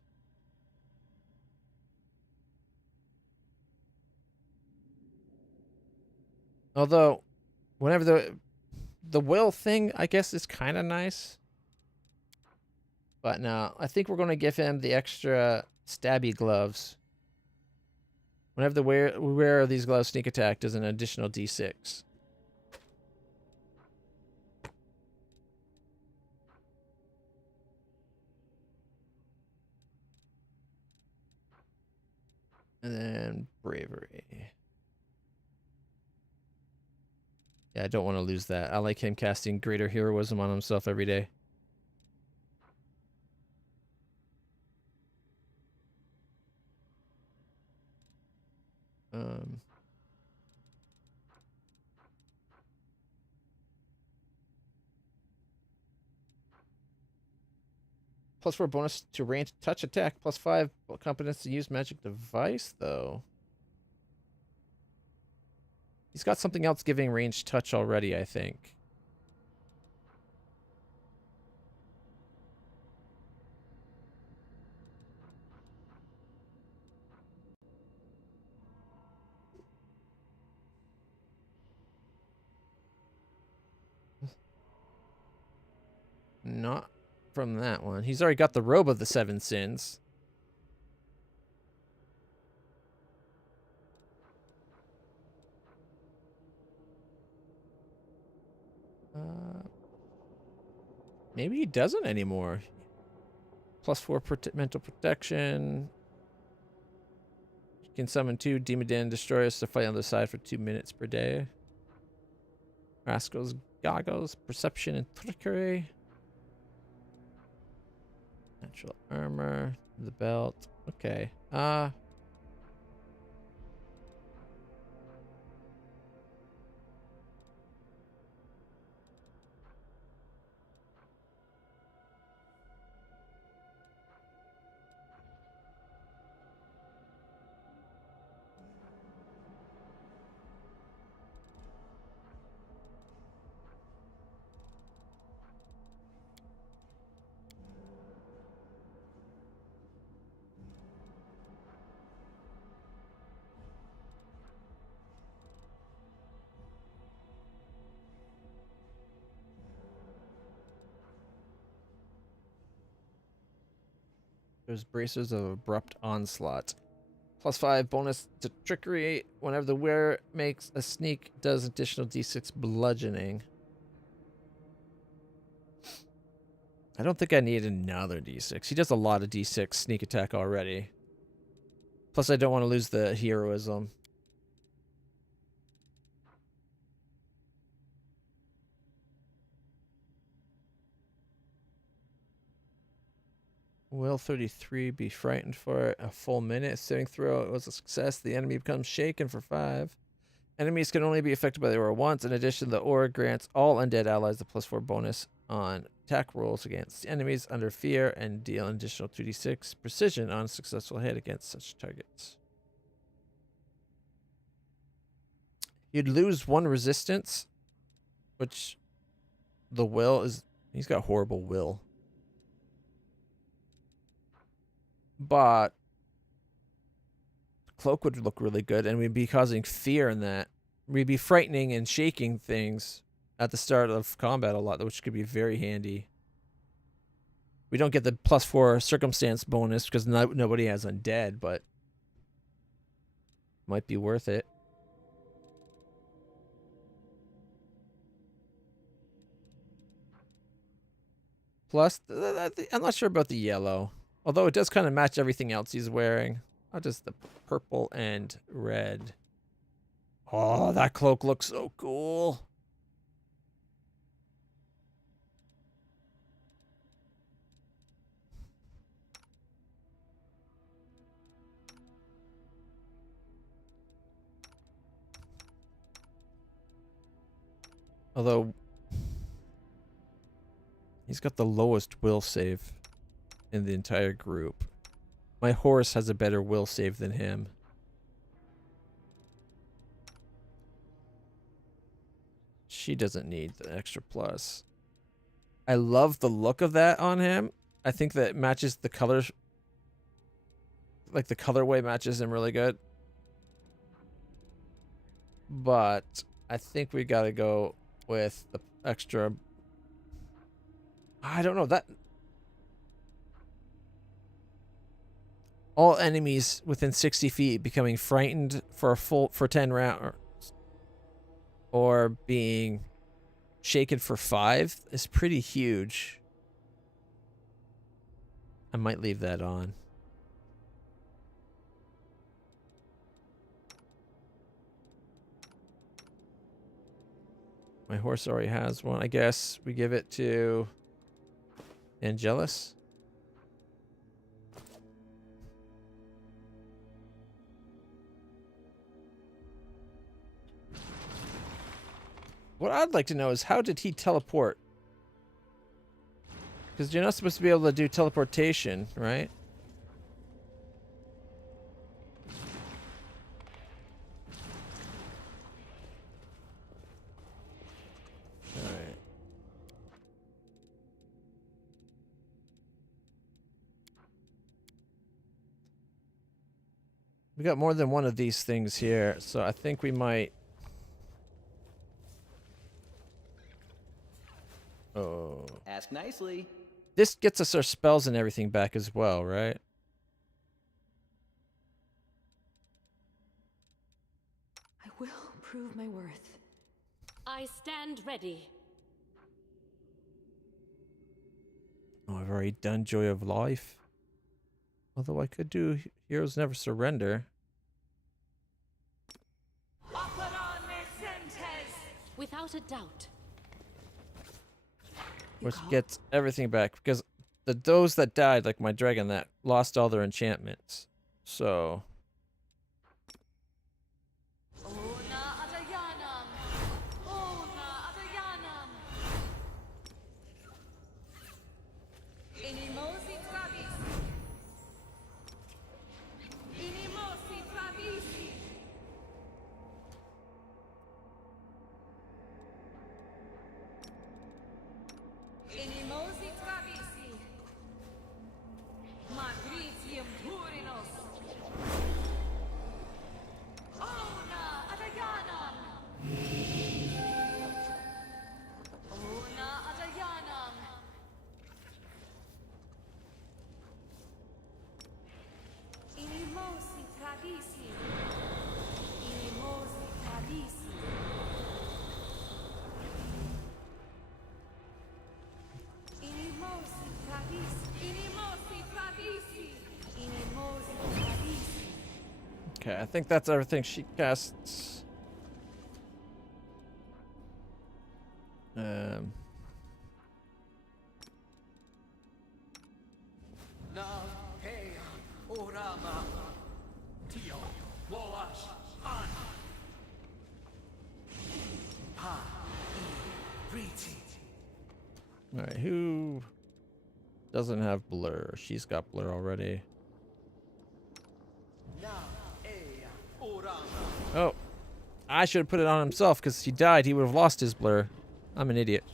Although, whenever the will thing, I guess, is kind of nice. But no, I think we're going to give him the extra stabby gloves. Whenever the wearer of these gloves sneak attack does an additional d6. And then bravery. Yeah, I don't want to lose that. I like him casting greater heroism on himself every day. +4 bonus to range touch attack. +5 competence to use magic device, though. He's got something else giving range touch already, I think. Not from that one. He's already got the robe of the 7 sins. Maybe he doesn't anymore. +4 mental protection. You can summon 2 Demon Den Destroyers to fight on the side for 2 minutes per day. Rascal's Goggles, Perception and Trickery. Natural Armor, the belt. Okay. There's Bracers of Abrupt Onslaught. +5 bonus to trickery. Whenever the wearer makes a sneak, does additional d6 bludgeoning. I don't think I need another d6. He does a lot of d6 sneak attack already. Plus, I don't want to lose the heroism. Will 33 be frightened for a full minute? Saving throw, it was a success. The enemy becomes shaken for 5. Enemies can only be affected by the aura once. In addition, the aura grants all undead allies a +4 bonus on attack rolls against enemies under fear and deal an additional 2d6 precision on a successful hit against such targets. You'd lose 1 resistance, which the will is... He's got horrible will. But cloak would look really good, and we'd be causing fear in that. We'd be frightening and shaking things at the start of combat a lot, which could be very handy. We don't get the +4 circumstance bonus because nobody has undead, but might be worth it. Plus, I'm not sure about the yellow. Although it does kind of match everything else he's wearing. Not just the purple and red. Oh, that cloak looks so cool. Although, he's got the lowest will save in the entire group. My horse has a better will save than him. She doesn't need the extra plus. I love the look of that on him. I think that matches the colors. Like the colorway matches him really good. But I think we gotta go with the extra. I don't know that. All enemies within 60 feet becoming frightened for 10 rounds or being shaken for 5 is pretty huge. I might leave that on. My horse already has one. I guess we give it to Angelus. What I'd like to know is how did he teleport? Because you're not supposed to be able to do teleportation, right? Alright. We got more than one of these things here, so I think we might... Oh. Ask nicely. This gets us our spells and everything back as well, right? I will prove my worth. I stand ready. Oh, I've already done Joy of Life. Although I could do Heroes Never Surrender. Without a doubt. Which gets everything back, because those that died, like my dragon, that lost all their enchantments. So... Okay, I think that's everything she casts. Na Hea Orama Tio Woash An Ha Riti. All right, who doesn't have blur? She's got blur already. Na Ea Orama. Oh, I should have put it on himself because he died. He would have lost his blur. I'm an idiot.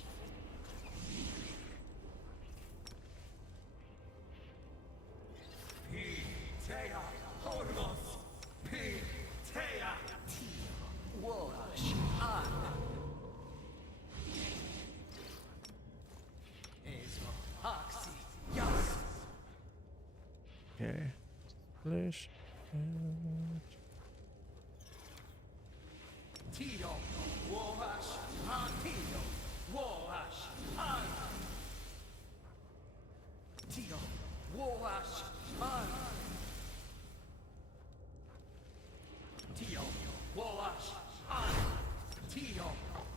Tea Hormos Tea Woash An Ezo Haxi Yas. Okay. Splish. Tio Woash An Tio Woash An Tio Woash An Tio Woash An Tio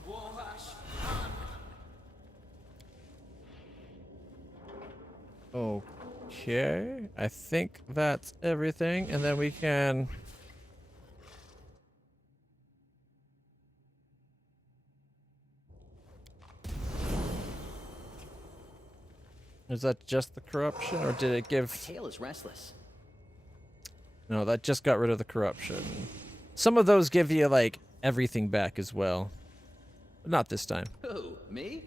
Woash An. Okay, I think that's everything, and then we can. Is that just the corruption, or did it give? Tail is restless. No, that just got rid of the corruption. Some of those give you like everything back as well, but not this time. Who, me?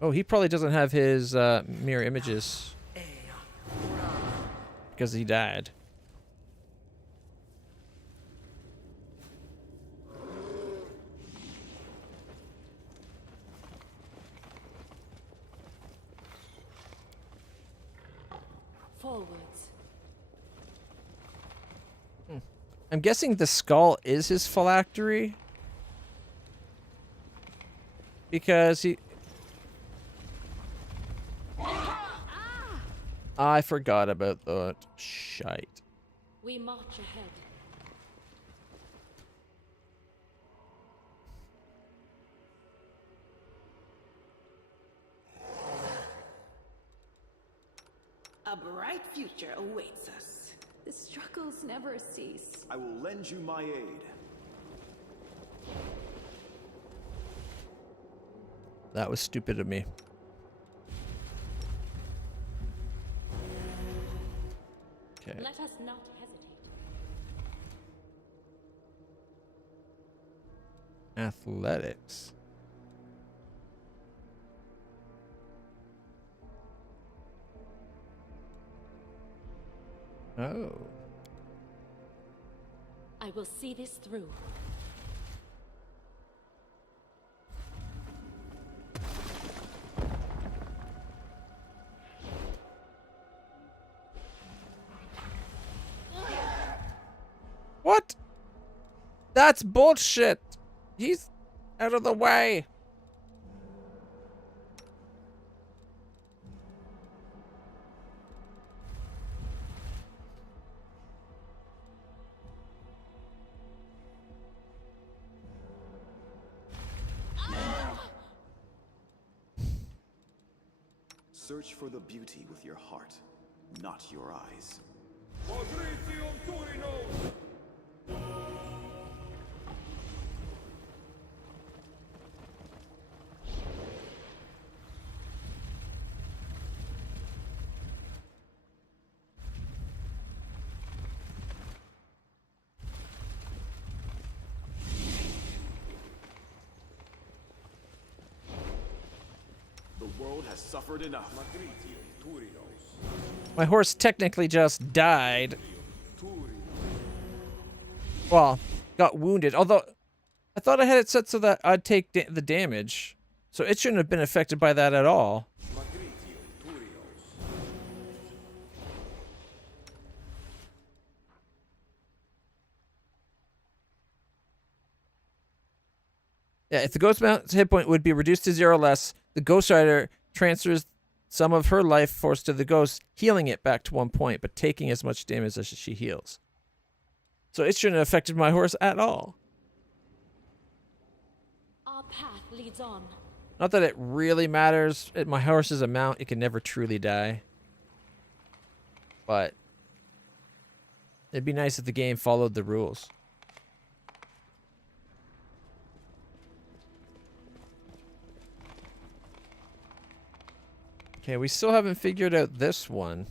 Oh, he probably doesn't have his mirror images because he died. Forwards. I'm guessing the skull is his phylactery because he. I forgot about that. Shite. We march ahead. A bright future awaits us. The struggles never cease. I will lend you my aid. That was stupid of me. Okay. Let us not hesitate. Athletics. Oh. I will see this through. What? That's bullshit. He's out of the way. Search for the beauty with your heart, not your eyes. The world has suffered enough. My horse technically just died. Well, got wounded. Although, I thought I had it set so that I'd take the damage. So it shouldn't have been affected by that at all. Yeah, if the Ghost Mount's hit point would be reduced to 0 or less, the Ghost Rider transfers some of her life force to the ghost, healing it back to 1 point, but taking as much damage as she heals. So it shouldn't have affected my horse at all. Our path leads on. Not that it really matters. My horse is a mount. It can never truly die. But it'd be nice if the game followed the rules. Okay, we still haven't figured out this one.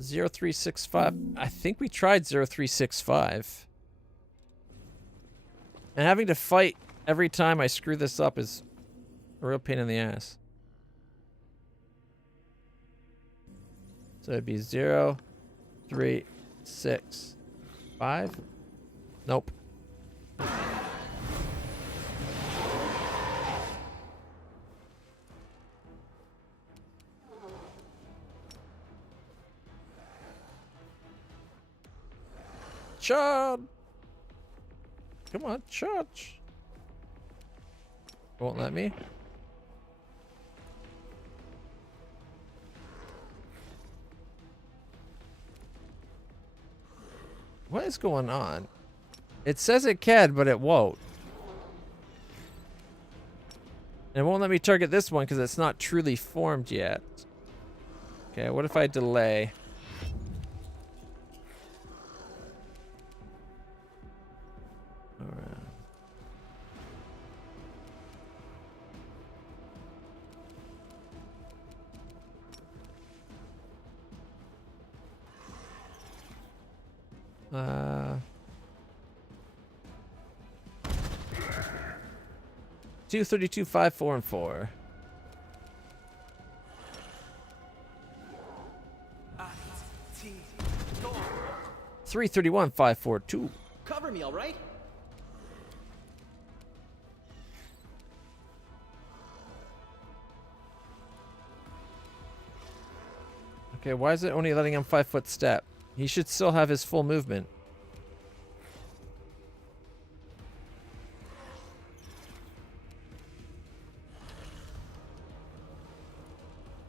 Zero 0365. I think we tried 0365. And having to fight every time I screw this up is a real pain in the ass. So it'd be 0365. Nope. Charge! Come on, charge! Won't let me. What is going on? It says it can, but it won't. And it won't let me target this one because it's not truly formed yet. Okay, what if I delay? Two 32, 5, 4, and 4. Three 31, 5, 4, 2. Cover me, all right? Okay, why is it only letting him 5-foot step? He should still have his full movement.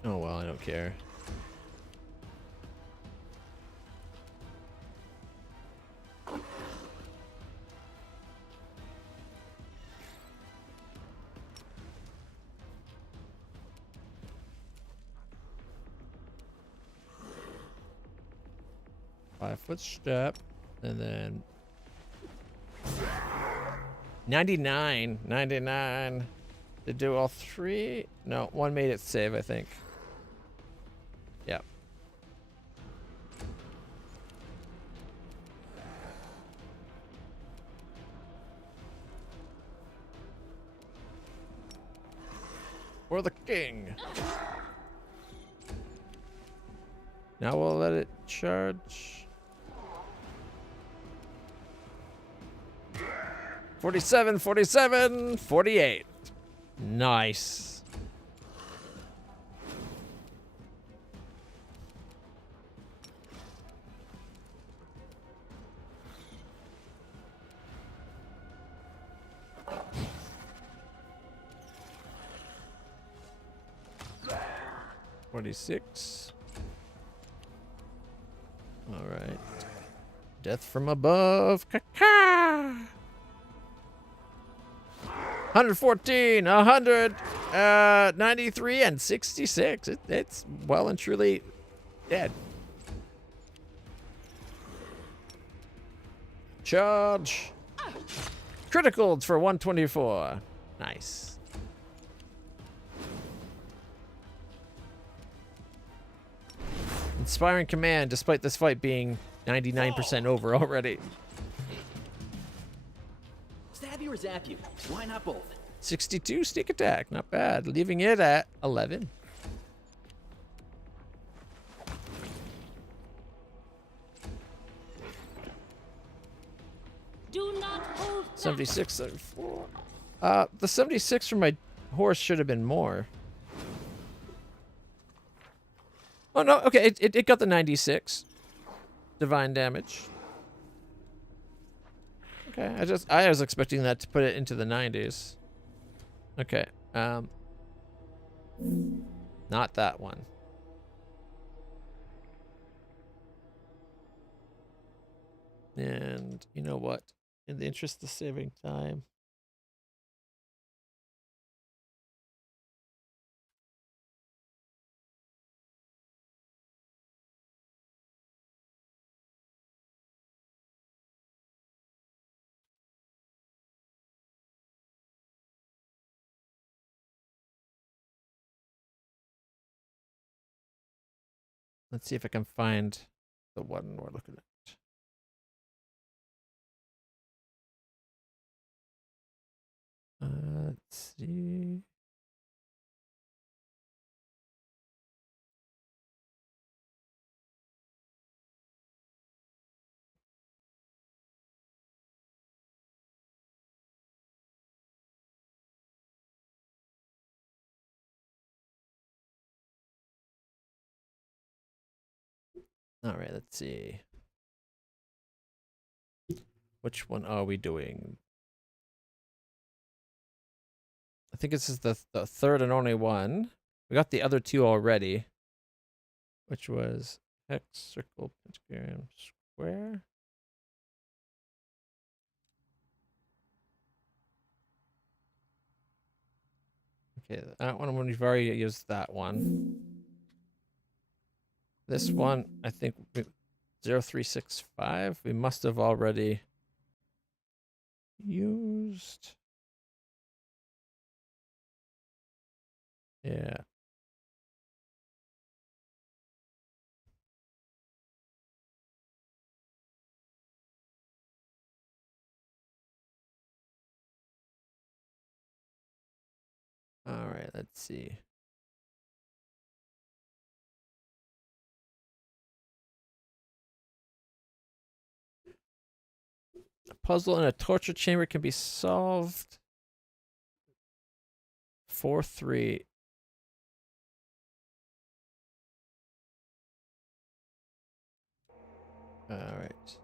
Oh well, I don't care. Five-foot step, and then 99 to do all three. No, one made it save, I think. Yeah. For the king. Now we'll let it charge. 47, 47, 48. Nice. $46. All right. Death from above. Caca. 114, 100, 93, and 66. It's well and truly dead. Charge. Criticaled for 124. Nice. Inspiring command, despite this fight being 99% over already. Stab you or zap you? Why not both? 62 sneak attack, not bad. Leaving it at 11. Do not hold back. 76, 74. The 76 for my horse should have been more. Oh no, okay, it got the 96. Divine damage. Okay, I was expecting that to put it into the 90s. Okay, not that one. And you know what? In the interest of saving time, let's see if I can find the one we're looking at. Let's see. All right, let's see. Which one are we doing? I think this is the third and only one. We got the other two already, which was hex, circle, pentagram, square. Okay, that one we've already used that one. This one, I think 0365, we must have already used. Yeah. All right, let's see. A puzzle in a torture chamber can be solved. 4-3. All right.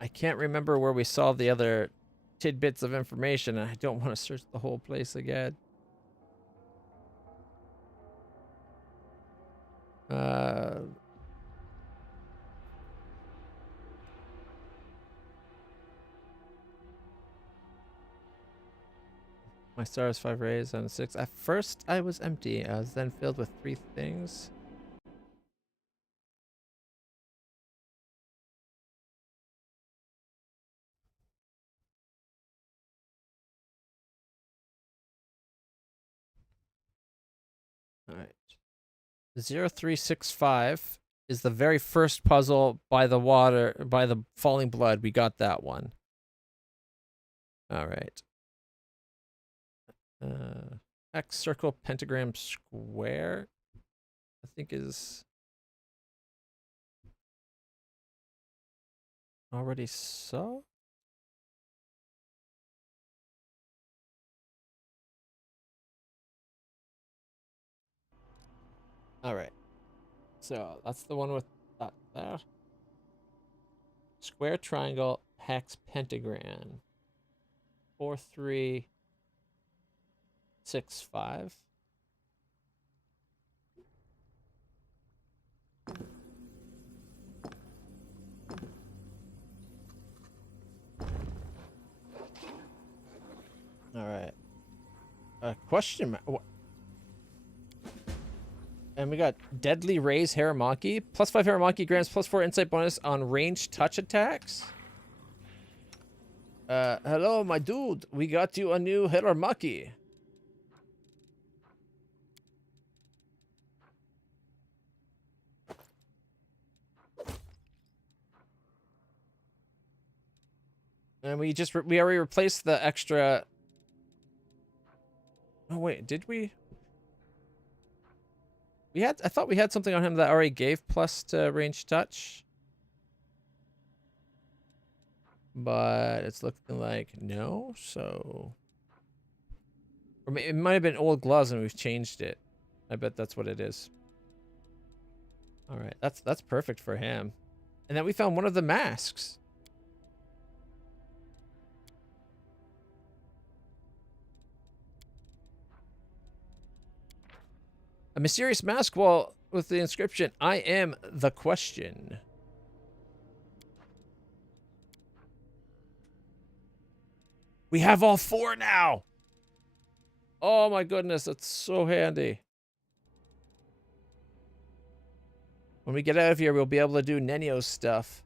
I can't remember where we saw the other tidbits of information. I don't want to search the whole place again. My star is 5 rays on 6. At first, I was empty. I was then filled with 3 things. All right. 0365 is the very first puzzle by the water, by the falling blood. We got that one. All right. X, circle, pentagram, square, I think is already so. All right. So that's the one with that there. Square, triangle, hex, pentagram. 4365. All right. Question mark. And we got Deadly Rays Haramaki. +5 Haramaki grams, +4 insight bonus on ranged touch attacks. Hello, my dude. We got you a new Haramaki. And we already replaced the extra. Oh wait, did we? I thought we had something on him that already gave plus to range touch. but it's looking like no. So, or it might have been old gloves and we've changed it. I bet that's what it is. All right, that's perfect for him. And then we found one of the masks. A mysterious mask wall with the inscription, "I am the question." We have all 4 now. Oh my goodness, that's so handy. When we get out of here, we'll be able to do Nenio's stuff.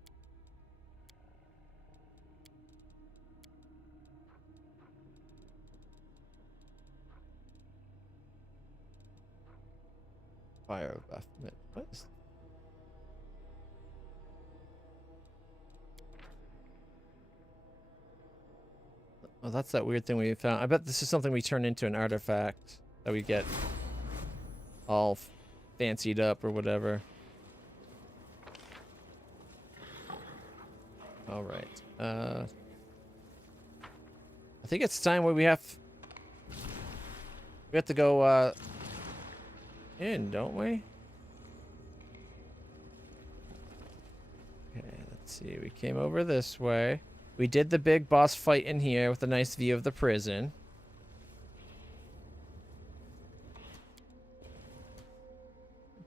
Fire buff. What is... Oh, that's that weird thing we found. I bet this is something we turn into an artifact that we get all fancied up or whatever. All right. I think it's time where we have to go in, don't we? Okay, let's see. We came over this way. We did the big boss fight in here with a nice view of the prison.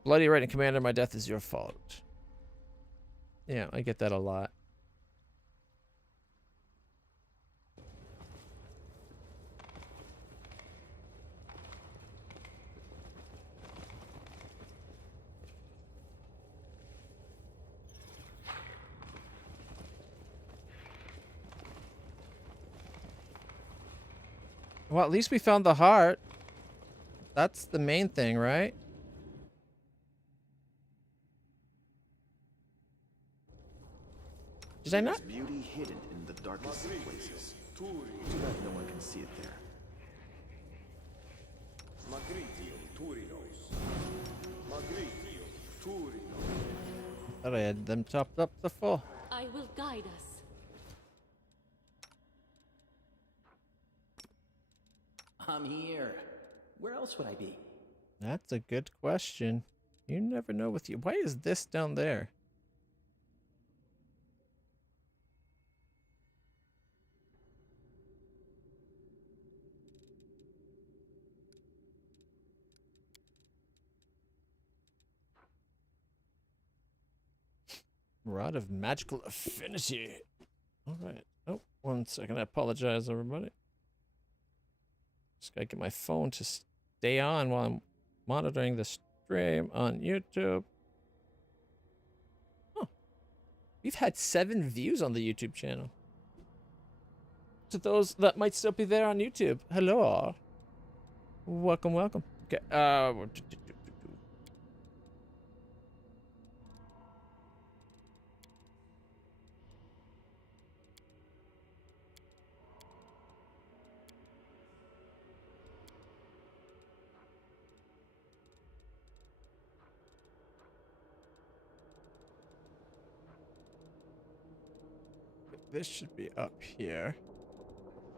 Bloody right, and Commander, my death is your fault. Yeah, I get that a lot. Well, at least we found the heart. That's the main thing, right? Did I not? There's beauty hidden in the darkest of places. Too bad no one can see it there. Thought I had them chopped up to full. I will guide us. I'm here. Where else would I be? That's a good question. You never know with you. Why is this down there? Rod of magical affinity. All right. Oh, 1 second. I apologize, everybody. Just gotta get my phone to stay on while I'm monitoring the stream on YouTube. Huh. We've had 7 views on the YouTube channel. To those that might still be there on YouTube, hello. Welcome, welcome. Okay. This should be up here.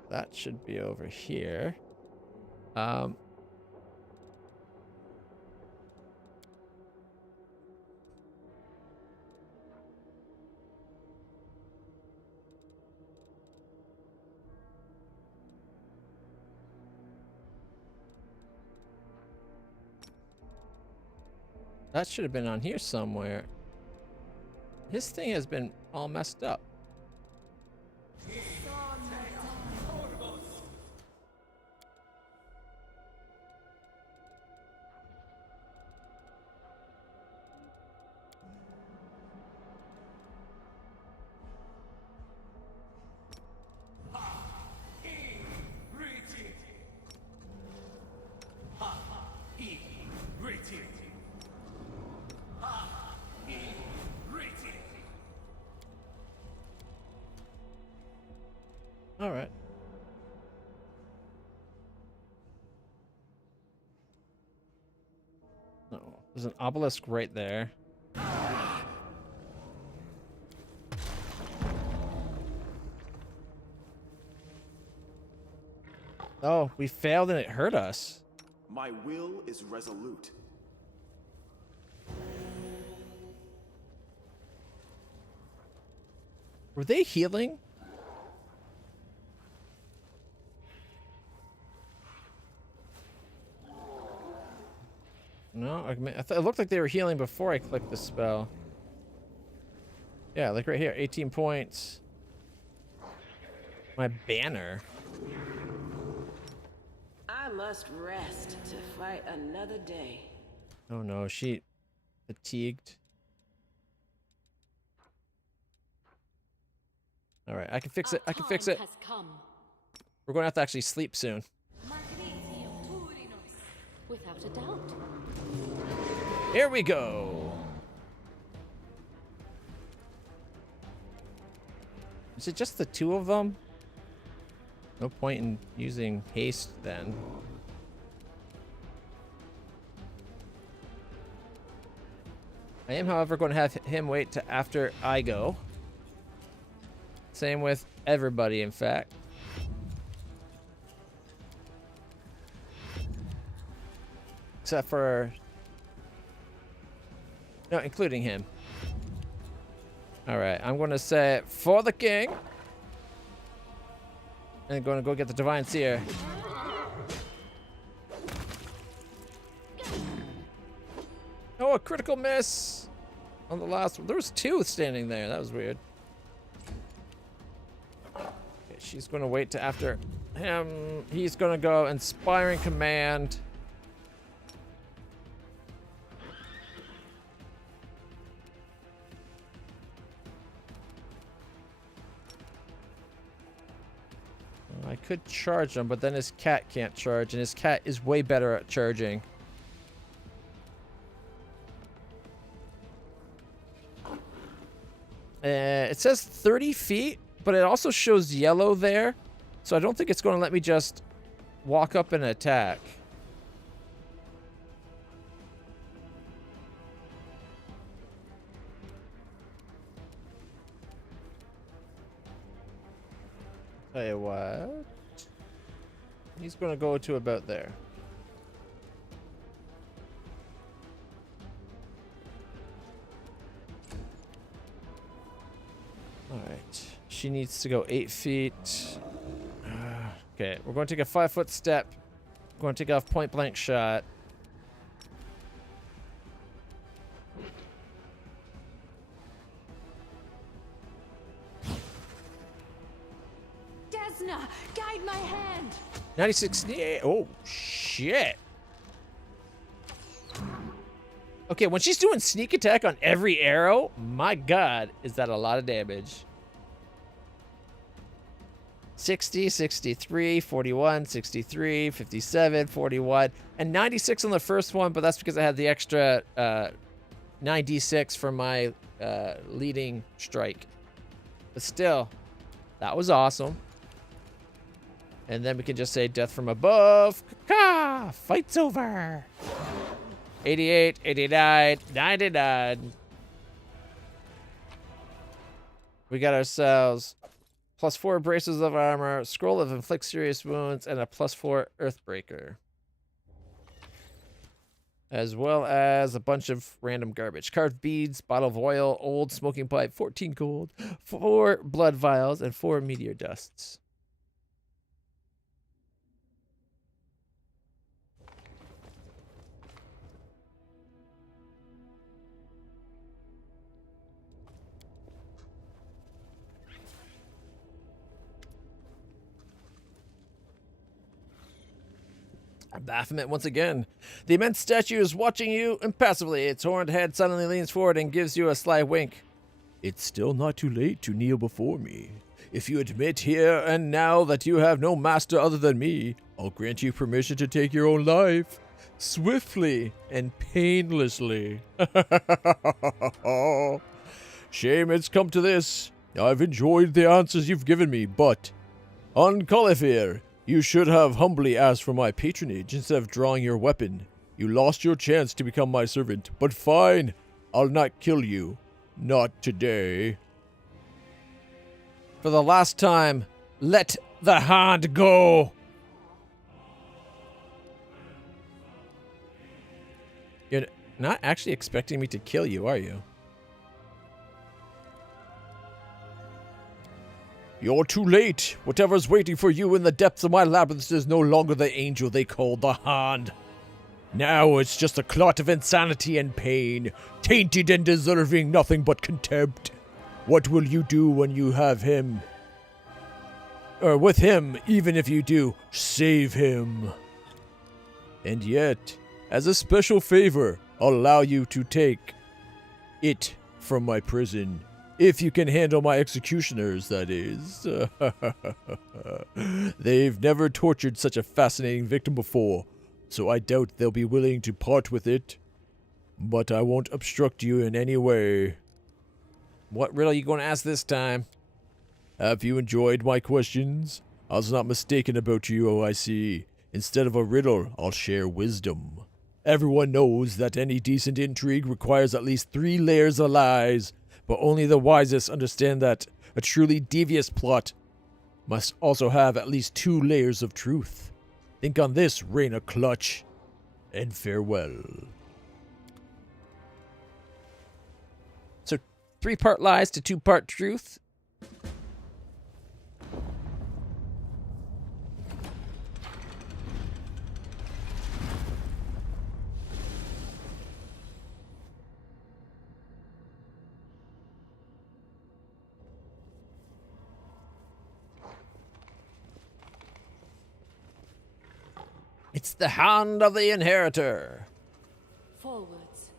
That should be over here. That should have been on here somewhere. His thing has been all messed up. All right. No, there's an obelisk right there. Oh, we failed and it hurt us. My will is resolute. Were they healing? No, I mean, it looked like they were healing before I clicked the spell. Yeah, like right here, 18 points. My banner. I must rest to fight another day. Oh no, she fatigued. All right, I can fix it. I can fix it. Has come. We're going to have to actually sleep soon. Without a doubt. Here we go. Is it just the two of them? No point in using haste then. I am, however, going to have him wait to after I go. Same with everybody, in fact. Except for... no, including him. Alright, I'm going to say for the king. And going to go get the Divine Seer. Oh, a critical miss on the last one. There was two standing there. That was weird. Okay, she's going to wait to after him. He's going to go Inspiring Command. I could charge him, but then his cat can't charge, and his cat is way better at charging. It says 30 feet, but it also shows yellow there, so I don't think it's going to let me just walk up and attack. Tell you what, he's going to go to about there. All right, she needs to go 8 feet. Okay, we're going to take a 5-foot step. We're going to take off point blank shot. Desna, guide my hand. 96. Oh, shit. Okay, when she's doing sneak attack on every arrow, my god, is that a lot of damage. 60, 63, 41, 63, 57, 41, and 96 on the first one, but that's because I had the extra 9d6 for my leading strike. But still, that was awesome. And then we can just say death from above. Ka! Fight's over. 88, 89, 99. We got ourselves +4 braces of armor, scroll of inflict serious wounds, and a +4 earthbreaker. As well as a bunch of random garbage. Carved beads, bottle of oil, old smoking pipe, 14 gold, 4 blood vials, and 4 meteor dusts. Baphomet once again. The immense statue is watching you impassively. Its horned head suddenly leans forward and gives you a sly wink. It's still not too late to kneel before me. If you admit here and now that you have no master other than me, I'll grant you permission to take your own life. Swiftly and painlessly. Shame it's come to this. I've enjoyed the answers you've given me, but... on Califir, you should have humbly asked for my patronage instead of drawing your weapon. You lost your chance to become my servant, but fine. I'll not kill you. Not today. For the last time, let the hand go. not actually expecting me to kill you, are you? You're too late. Whatever's waiting for you in the depths of my labyrinth is no longer the angel they called the Hand. Now it's just a clot of insanity and pain, tainted and deserving nothing but contempt. What will you do when you have him? Or with him, even if you do, save him. And yet, as a special favor, I'll allow you to take it from my prison. If you can handle my executioners, that is. They've never tortured such a fascinating victim before, so I doubt they'll be willing to part with it. But I won't obstruct you in any way. What riddle are you going to ask this time? Have you enjoyed my questions? I was not mistaken about you, I see. Instead of a riddle, I'll share wisdom. Everyone knows that any decent intrigue requires at least 3 layers of lies, but only the wisest understand that a truly devious plot must also have at least 2 layers of truth. Think on this, LitlClutch, and farewell. So, 3-part lies to 2-part truth. It's the Hand of the Inheritor. Forwards.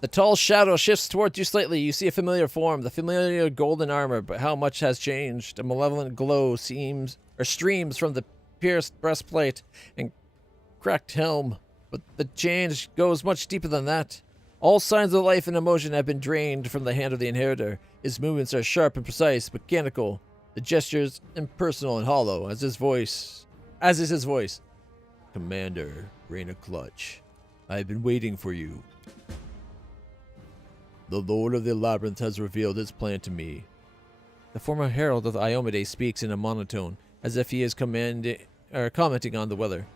The tall shadow shifts towards you slightly. You see a familiar form, the familiar golden armor, but how much has changed? A malevolent glow streams from the pierced breastplate and cracked helm, but the change goes much deeper than that. All signs of life and emotion have been drained from the Hand of the Inheritor. His movements are sharp and precise, mechanical. The gestures impersonal and hollow, as is his voice. Commander LitlClutch, I have been waiting for you. The Lord of the Labyrinth has revealed his plan to me. The former herald of the Iomade speaks in a monotone, as if he is commenting on the weather.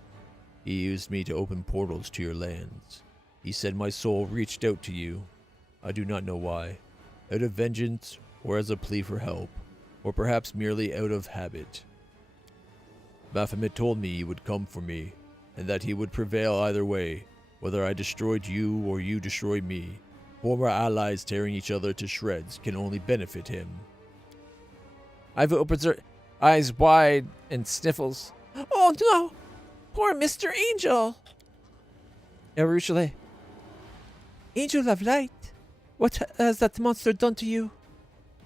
He used me to open portals to your lands. He said my soul reached out to you. I do not know why. Out of vengeance, or as a plea for help. Or perhaps merely out of habit. Baphomet told me you would come for me, and that he would prevail either way, whether I destroyed you or you destroyed me. Former allies tearing each other to shreds can only benefit him. Iva opens her eyes wide and sniffles. Oh no! Poor Mr. Angel! Erushale. Angel of Light, what has that monster done to you?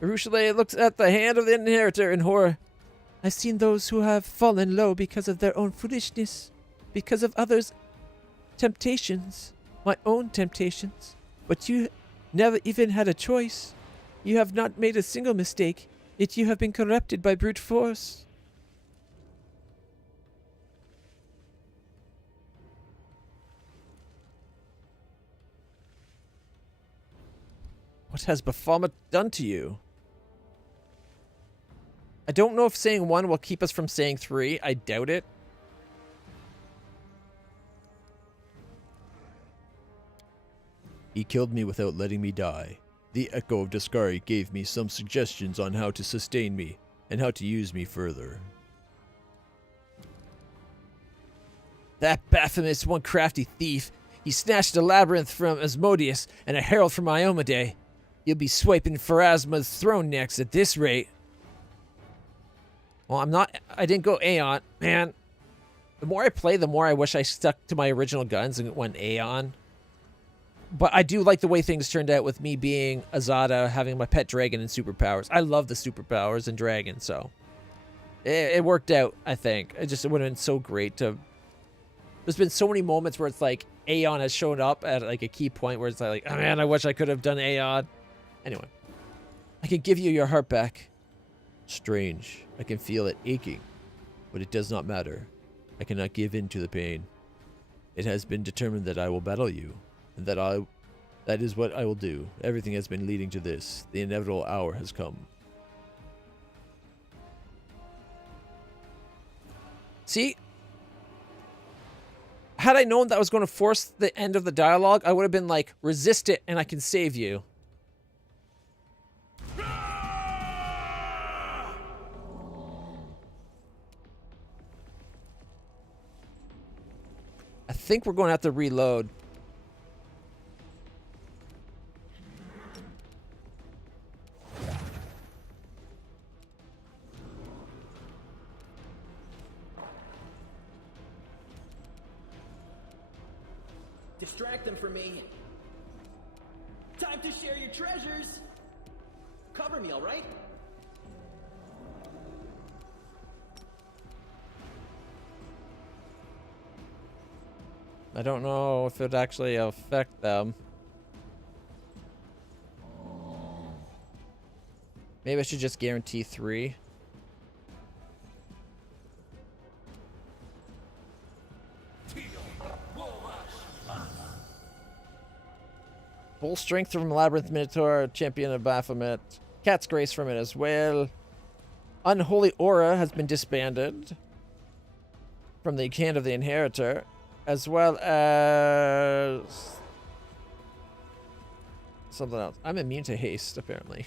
Erushale looks at the Hand of the Inheritor in horror. I've seen those who have fallen low because of their own foolishness, because of others' temptations, my own temptations. But you never even had a choice. You have not made a single mistake, yet you have been corrupted by brute force. What has Baphomet done to you? I don't know if saying 1 will keep us from saying 3. I doubt it. He killed me without letting me die. The Echo of Daskari gave me some suggestions on how to sustain me and how to use me further. That Baphomet's one crafty thief. He snatched a labyrinth from Asmodeus and a herald from Iomade. You'll be swiping Pharasma's throne next at this rate. Well, I didn't go Aeon. Man, the more I play, the more I wish I stuck to my original guns and went Aeon. But I do like the way things turned out with me being Azada, having my pet dragon and superpowers. I love the superpowers and dragons, so it worked out, I think. It would have been so great to... There's been so many moments where it's like Aeon has shown up at like a key point where it's like, oh man, I wish I could have done Aeon. Anyway, I can give you your heart back. Strange. I can feel it aching, but it does not matter. I cannot give in to the pain. It has been determined that I will battle you, and that is what I will do. Everything has been leading to this. The inevitable hour has come. See? had I known that was going to force the end of the dialogue, I would have been like, resist it and I can save you. I think we're going to have to reload. Distract them for me. Time to share your treasures. Cover me, all right? I don't know if it'd actually affect them. Maybe I should just guarantee 3. Full strength from Labyrinth Minotaur, champion of Baphomet. Cat's Grace from it as well. Unholy Aura has been disbanded from the Hand of the Inheritor, as well as something else. I'm immune to haste, apparently.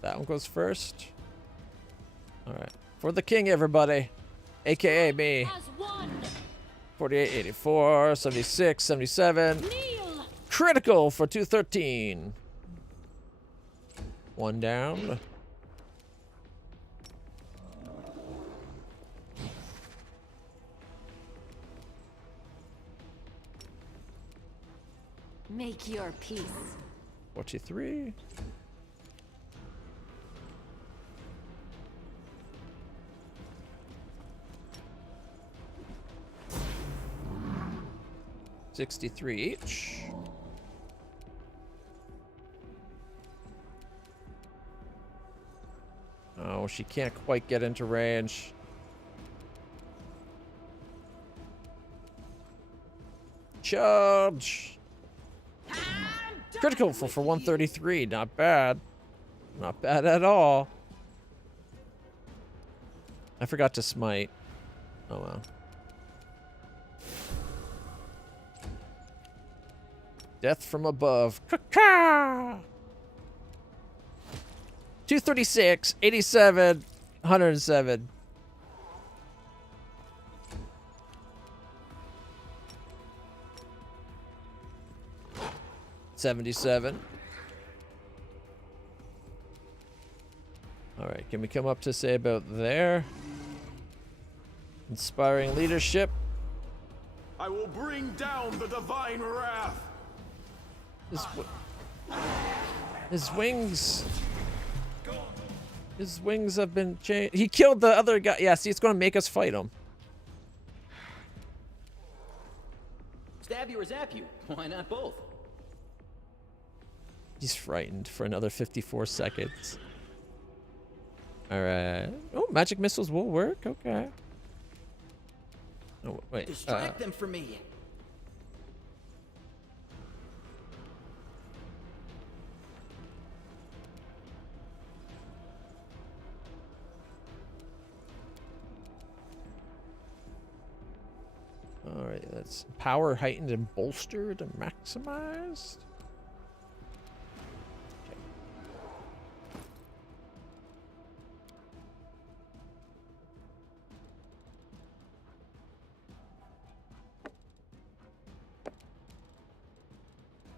That one goes first. All right. For the king, everybody. AKA me. 48, 84, 76, 77. Kneel. Critical for 213. One down. Make your peace. 43. $63 each. Oh, she can't quite get into range. Charge! Critical for 133. Not bad. Not bad at all. I forgot to smite. Oh well. Death from above. Ka-ka! 236, 87, 107. $77. All right, can we come up to say about there? Inspiring leadership. I will bring down the divine wrath. His wings. His wings have been changed. He killed the other guy. Yeah, see, it's going to make us fight him. Stab you or zap you? Why not both? He's frightened for another 54 seconds. Alright. Oh, magic missiles will work. Okay. Oh, wait. Distract them for me. Alright, that's power heightened and bolstered and maximized. Okay.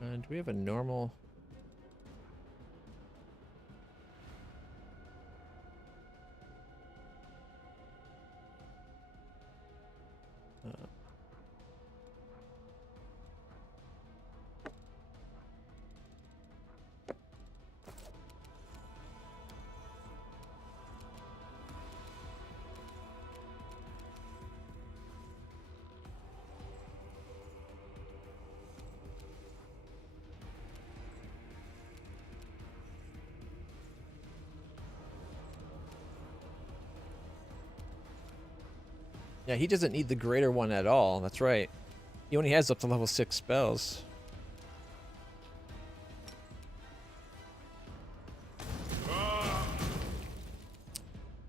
And do we have a normal? Yeah, he doesn't need the greater one at all. That's right. He only has up to level 6 spells.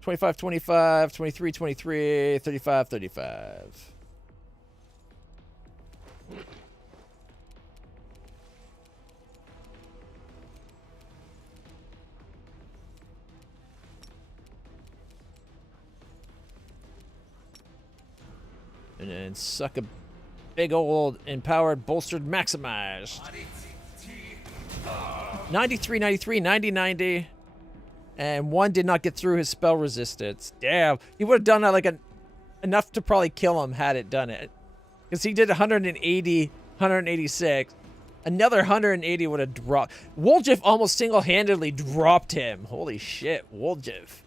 $25, $25, $23, $23, $35, $35. And then suck a big old empowered, bolstered, maximized. 93, 93, 90, 90. And one did not get through his spell resistance. Damn. He would have done that like enough to probably kill him had it done it. Because he did 180, 186. Another 180 would have dropped. Woljif almost single-handedly dropped him. Holy shit, Woljif.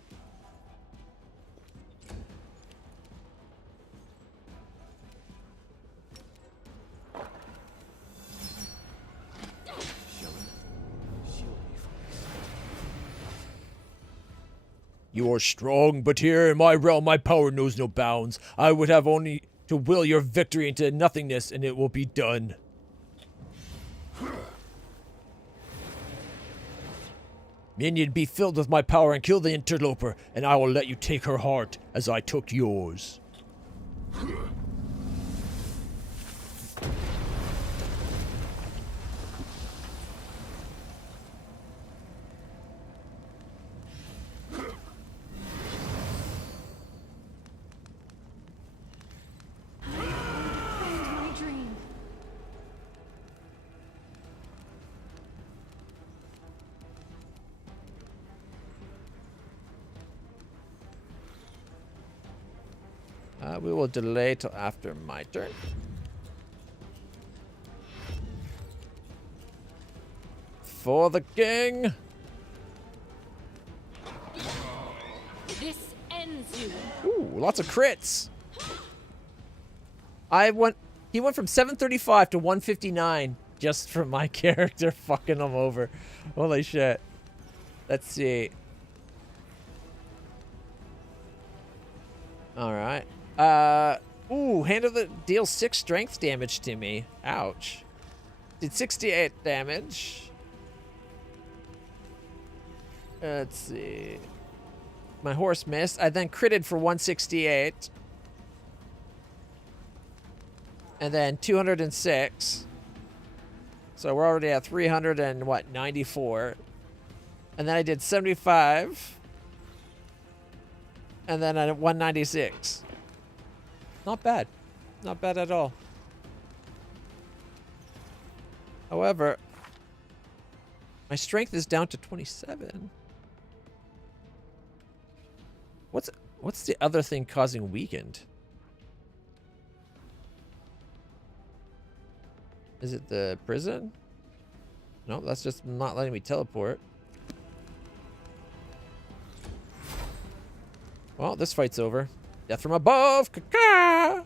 You are strong, but here in my realm, my power knows no bounds. I would have only to will your victory into nothingness, and it will be done. Minion, be filled with my power and kill the interloper, and I will let you take her heart as I took yours. My dream. We will delay till after my turn. For the king. This ends you. Ooh, lots of crits. He went from 735 to 159 just from my character fucking him over. Holy shit. Let's see. All right. Ooh, handle the deals 6 strength damage to me. Ouch. Did 68 damage. Let's see. My horse missed. I then critted for 168. And then 206. So we're already at 300 and what, 94. And then I did 75. And then at 196. Not bad. Not bad at all. However, my strength is down to 27. What's the other thing causing weakened? Is it the prison? No, that's just not letting me teleport. Well, this fight's over. Death from above! Caca!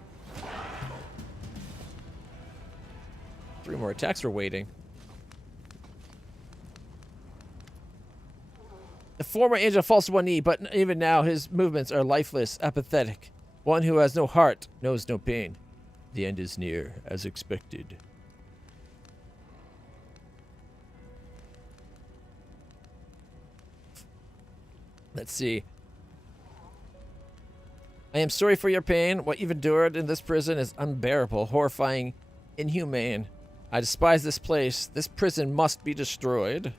3 more attacks are waiting. The former angel falls to one knee, but even now his movements are lifeless, apathetic. One who has no heart knows no pain. The end is near, as expected. Let's see. I am sorry for your pain. What you've endured in this prison is unbearable, horrifying, inhumane. I despise this place. This prison must be destroyed.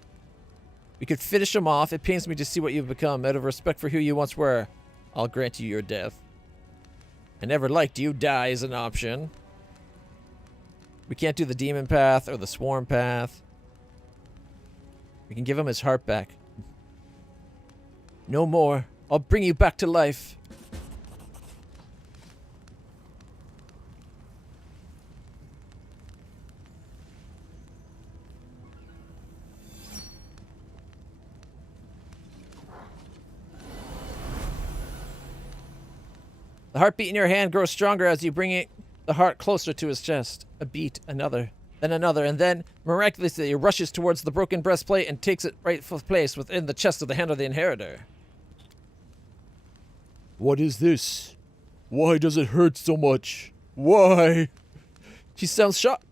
We could finish him off. It pains me to see what you've become. Out of respect for who you once were, I'll grant you your death. I never liked you. Die is an option. We can't do the demon path or the swarm path. We can give him his heart back. No more. I'll bring you back to life. The heartbeat in your hand grows stronger as you bring the heart closer to his chest. A beat, another, and then, miraculously, it rushes towards the broken breastplate and takes its rightful place within the chest of the hand of the inheritor. What is this? Why does it hurt so much? Why? She sounds shocked.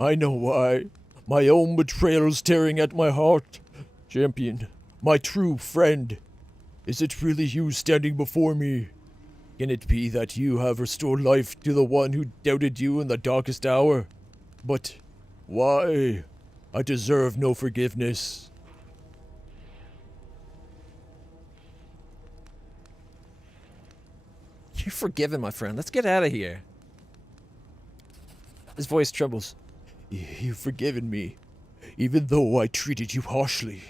I know why. My own betrayal's tearing at my heart. Champion, my true friend. Is it really you standing before me? Can it be that you have restored life to the one who doubted you in the darkest hour? But why? I deserve no forgiveness. You're forgiven, my friend. Let's get out of here. His voice trembles. You've forgiven me, even though I treated you harshly.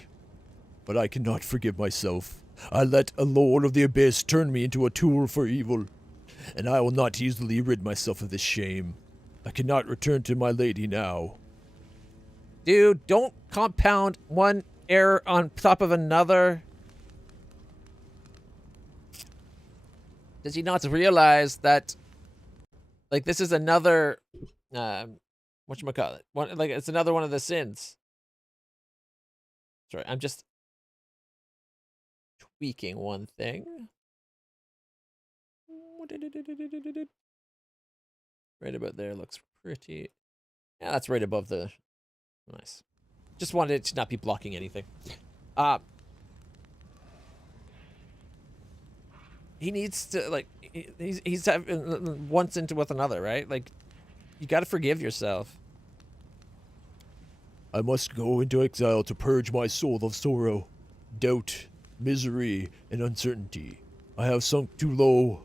But I cannot forgive myself. I let a Lord of the Abyss turn me into a tool for evil, and I will not easily rid myself of this shame. I cannot return to my lady now. Dude, don't compound one error on top of another. Does he not realize that, like, this is another, whatchamacallit? Like, it's another one of the sins. Sorry, I'm just tweaking one thing. Right about there looks pretty. Yeah, that's right above the. Nice. Just wanted it to not be blocking anything. He needs to, like, he's having once into with another, right? Like, you got to forgive yourself. I must go into exile to purge my soul of sorrow, doubt, misery, and uncertainty. I have sunk too low.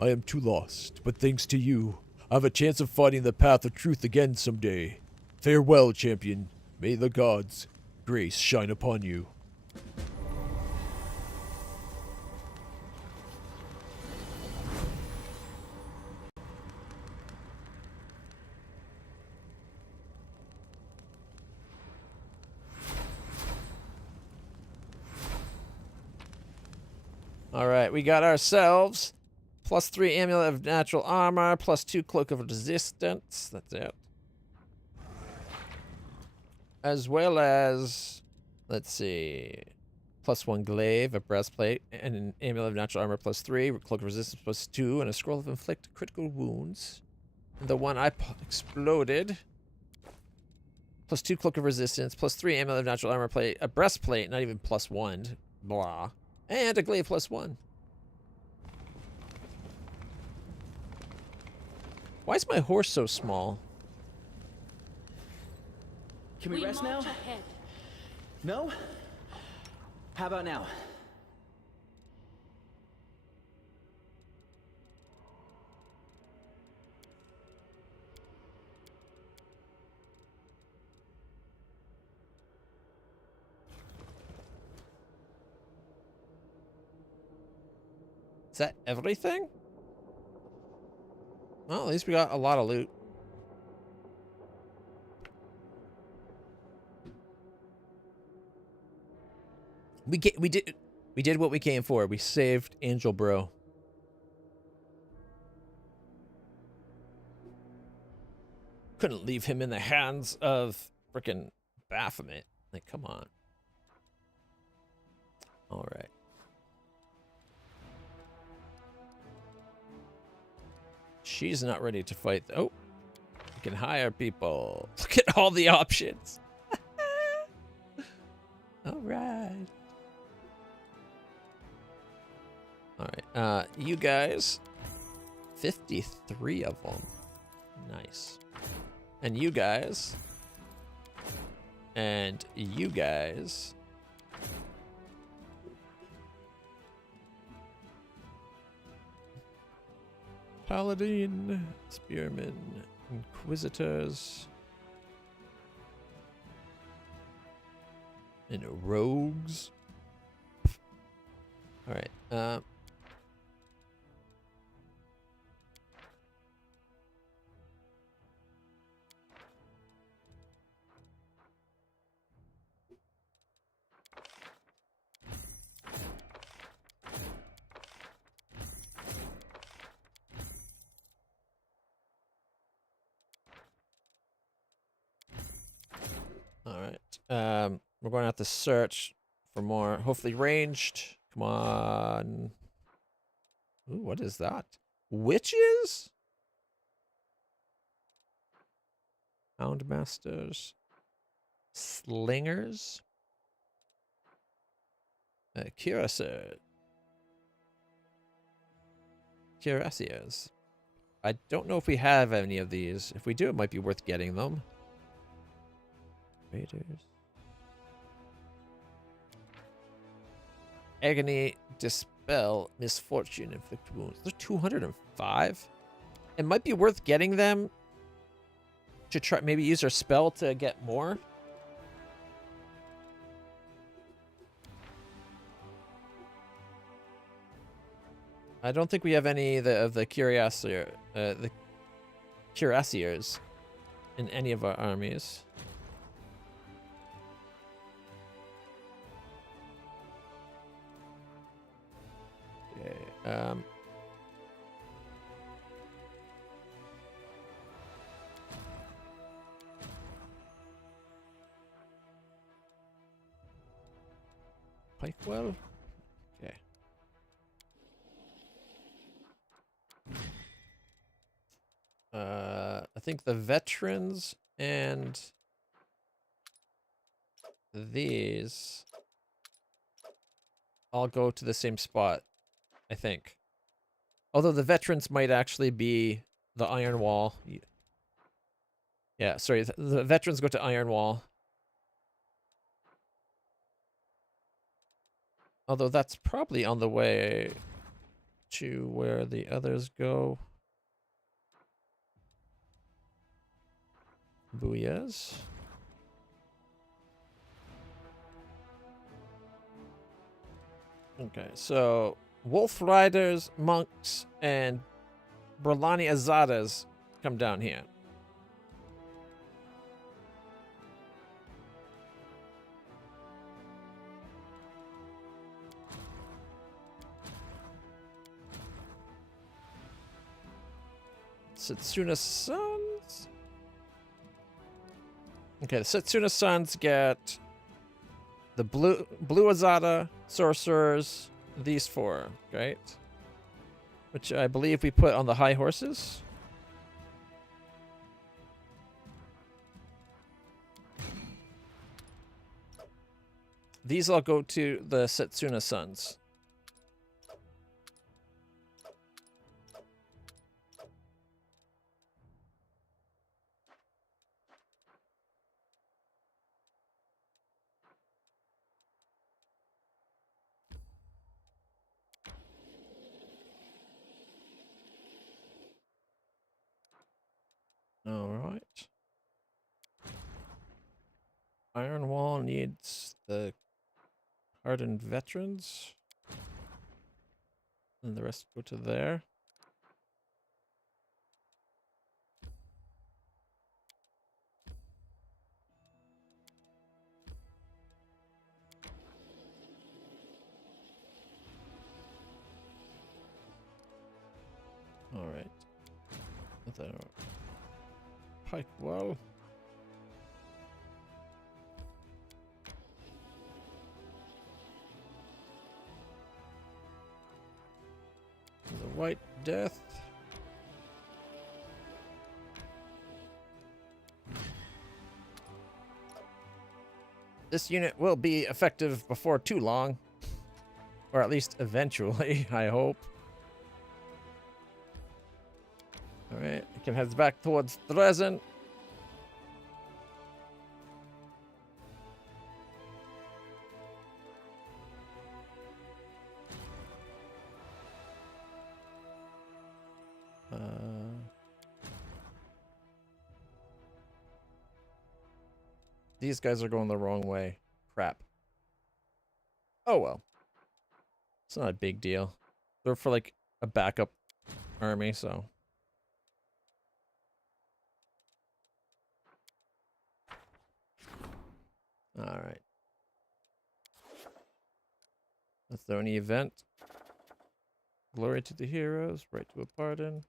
I am too lost. But thanks to you, I have a chance of finding the path of truth again someday. Farewell, champion. May the gods' grace shine upon you. All right, we got ourselves +3 amulet of natural armor, +2 cloak of resistance. That's it. As well as, let's see, +1 glaive, a breastplate, and an amulet of natural armor +3, cloak of resistance +2, and a scroll of inflict critical wounds. And the one I exploded, +2 cloak of resistance, +3 amulet of natural armor plate, a breastplate, not even +1, blah, and a glaive +1. Why is my horse so small? Can we rest now? march ahead. No? How about now? Is that everything? Well, at least we got a lot of loot. We did what we came for. We saved Angel Bro. Couldn't leave him in the hands of frickin' Baphomet. Like, come on. All right. She's not ready to fight. Oh, we can hire people. Look at all the options. All right. All right. You guys, 53 of them. Nice. And you guys. And you guys. Paladin, Spearmen, Inquisitors, and Rogues. All right. All right. We're going to have to search for more, hopefully ranged. Come on. Ooh, what is that? Witches? Houndmasters. Slingers. Cuirassiers. I don't know if we have any of these. If we do, it might be worth getting them. Raiders. Agony, dispel, misfortune, inflict wounds. They're 205. It might be worth getting them to try, maybe use our spell to get more. I don't think we have any of the cuirassiers in any of our armies. Okay. Pikewell? Okay. I think the veterans and these all go to the same spot, I think. Although the veterans might actually be the Iron Wall. Yeah, sorry, the veterans go to Iron Wall. Although that's probably on the way to where the others go. Booyahs. Okay, so Wolf Riders, Monks, and Berlani Azadas come down here. Setsuna Sons. Okay, the Setsuna Sons get the blue Azada, Sorcerers, these four, right? Which I believe we put on the high horses. These all go to the Setsuna Sons. All right. Iron Wall needs the hardened veterans. And the rest go to there. All right. Pikewell. The White Death. This unit will be effective before too long. Or at least eventually, I hope. Alright, it can head back towards Dresden. These guys are going the wrong way. Crap. Oh well. It's not a big deal. They're for like a backup army, so. Alright. That's the only event. Glory to the heroes, right to a pardon.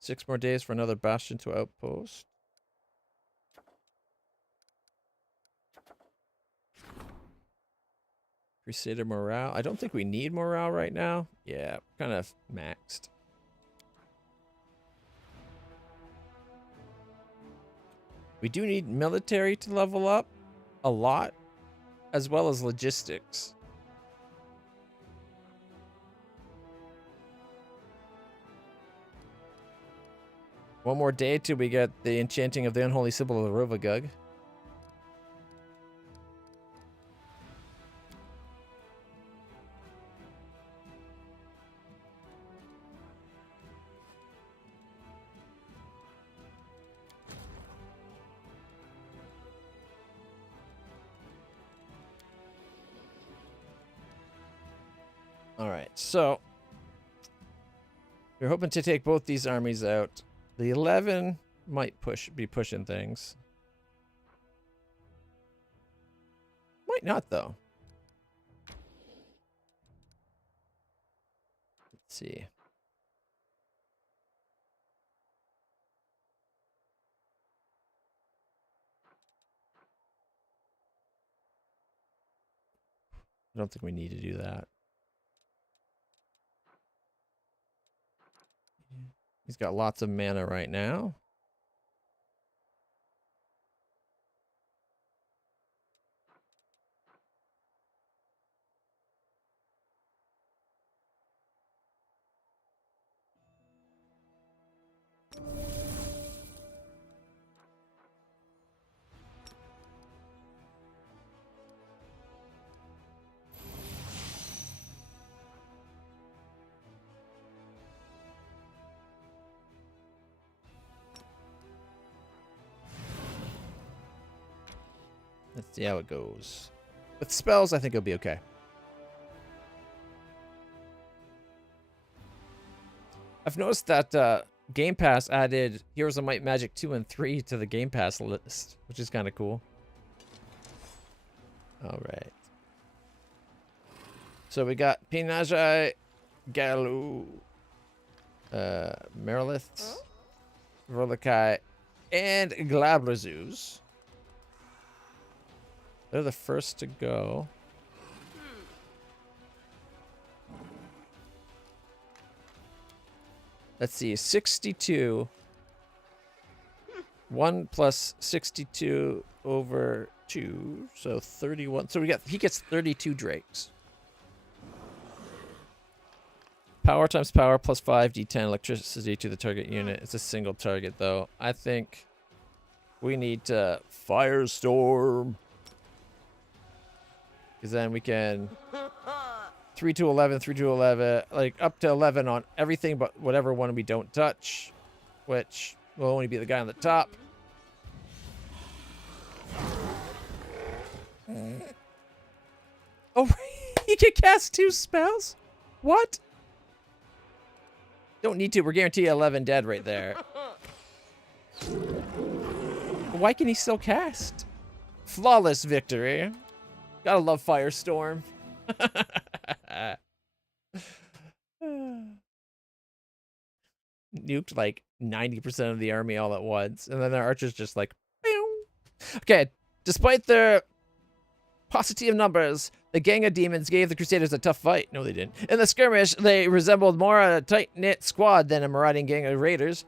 6 more days for another bastion to outpost. Crusader morale. I don't think we need morale right now. Yeah, kind of maxed. We do need military to level up a lot, as well as logistics. One more day till we get the enchanting of the unholy symbol of the Rovagug. All right, so we're hoping to take both these armies out. The 11 might be pushing things. Might not, though. Let's see. I don't think we need to do that. He's got lots of mana right now. Let's see how it goes. With spells, I think it'll be okay. I've noticed that Game Pass added Heroes of Might Magic 2 and 3 to the Game Pass list, which is kind of cool. All right. So we got Pinajai, Galu, Merilith, Verlikai, and Glablazoos. They're the first to go. Let's see, 62. 1 plus 62 over 2, so 31. So he gets 32 drakes. Power times power plus 5 d10 electricity to the target unit. It's a single target though. I think we need to Firestorm. Because then we can 3 to 11, 3 to 11, like up to 11 on everything but whatever one we don't touch, which will only be the guy on the top. Oh, he can cast 2 spells? What? Don't need to. We're guaranteed 11 dead right there. Why can he still cast? Flawless victory. Gotta love Firestorm. Nuked like 90% of the army all at once. And then their archers just like... Pew! Okay, despite their paucity of numbers, the gang of demons gave the Crusaders a tough fight. No, they didn't. In the skirmish, they resembled more a tight-knit squad than a marauding gang of raiders.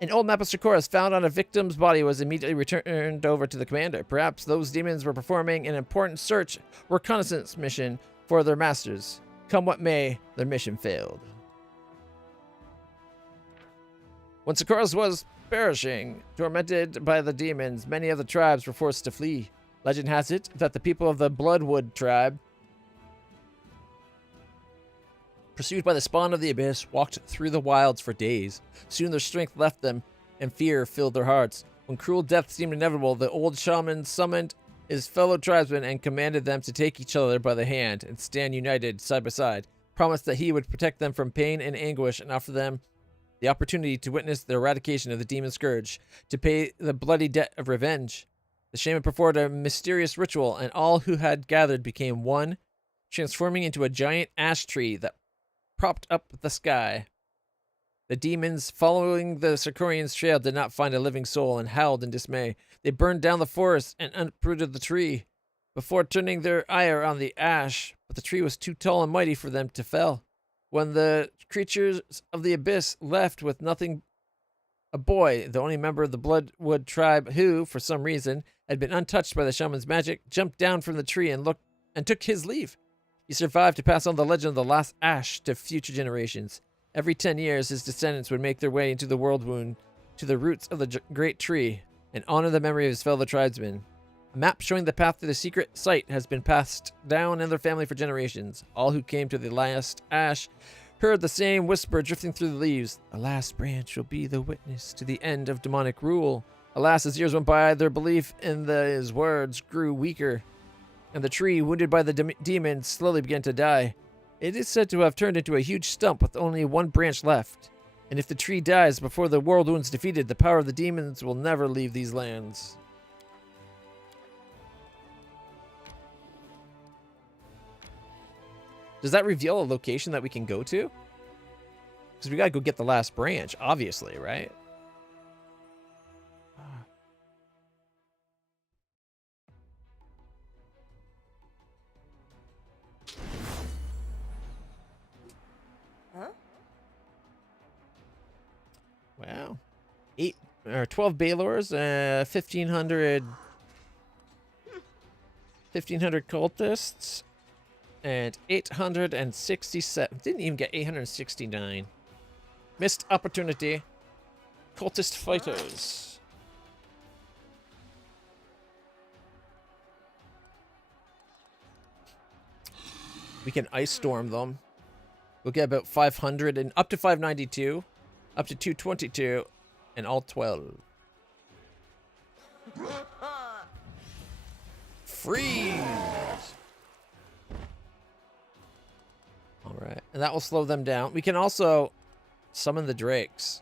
An old map of Strakoris found on a victim's body was immediately returned over to the commander. Perhaps those demons were performing an important search or reconnaissance mission for their masters. Come what may, their mission failed. When Strakoris was perishing, tormented by the demons, many of the tribes were forced to flee. Legend has it that the people of the Bloodwood tribe, pursued by the spawn of the abyss, walked through the wilds for days. Soon their strength left them, and fear filled their hearts. When cruel death seemed inevitable, the old shaman summoned his fellow tribesmen and commanded them to take each other by the hand and stand united side by side, promised that he would protect them from pain and anguish and offer them the opportunity to witness the eradication of the demon scourge, to pay the bloody debt of revenge. The shaman performed a mysterious ritual, and all who had gathered became one, transforming into a giant ash tree that propped up the sky. The demons, following the Sarkorian's trail, did not find a living soul and howled in dismay. They burned down the forest and uprooted the tree before turning their ire on the ash, but the tree was too tall and mighty for them to fell. When the creatures of the abyss left with nothing A boy, the only member of the Bloodwood tribe who, for some reason, had been untouched by the shaman's magic, jumped down from the tree and took his leave. He survived to pass on the legend of the last ash to future generations. Every 10 years, his descendants would make their way into the world wound to the roots of the great tree and honor the memory of his fellow tribesmen. A map showing the path to the secret site has been passed down in their family for generations. All who came to the last ash heard the same whisper drifting through the leaves. The last branch will be the witness to the end of demonic rule. Alas, as years went by, their belief in his words grew weaker, and the tree, wounded by the demons, slowly began to die. It is said to have turned into a huge stump with only one branch left. And if the tree dies before the world wound's defeated, the power of the demons will never leave these lands. Does that reveal a location that we can go to? Because we gotta go get the last branch, obviously, right? Huh? Wow. 12 Baylors, 1,500 cultists, and 867. Didn't even get 869. Missed opportunity. Cultist fighters. We can ice storm them. We'll get about 500 and up to 592, up to 222, and all 12. Freeze! All right, and that will slow them down. We can also summon the drakes.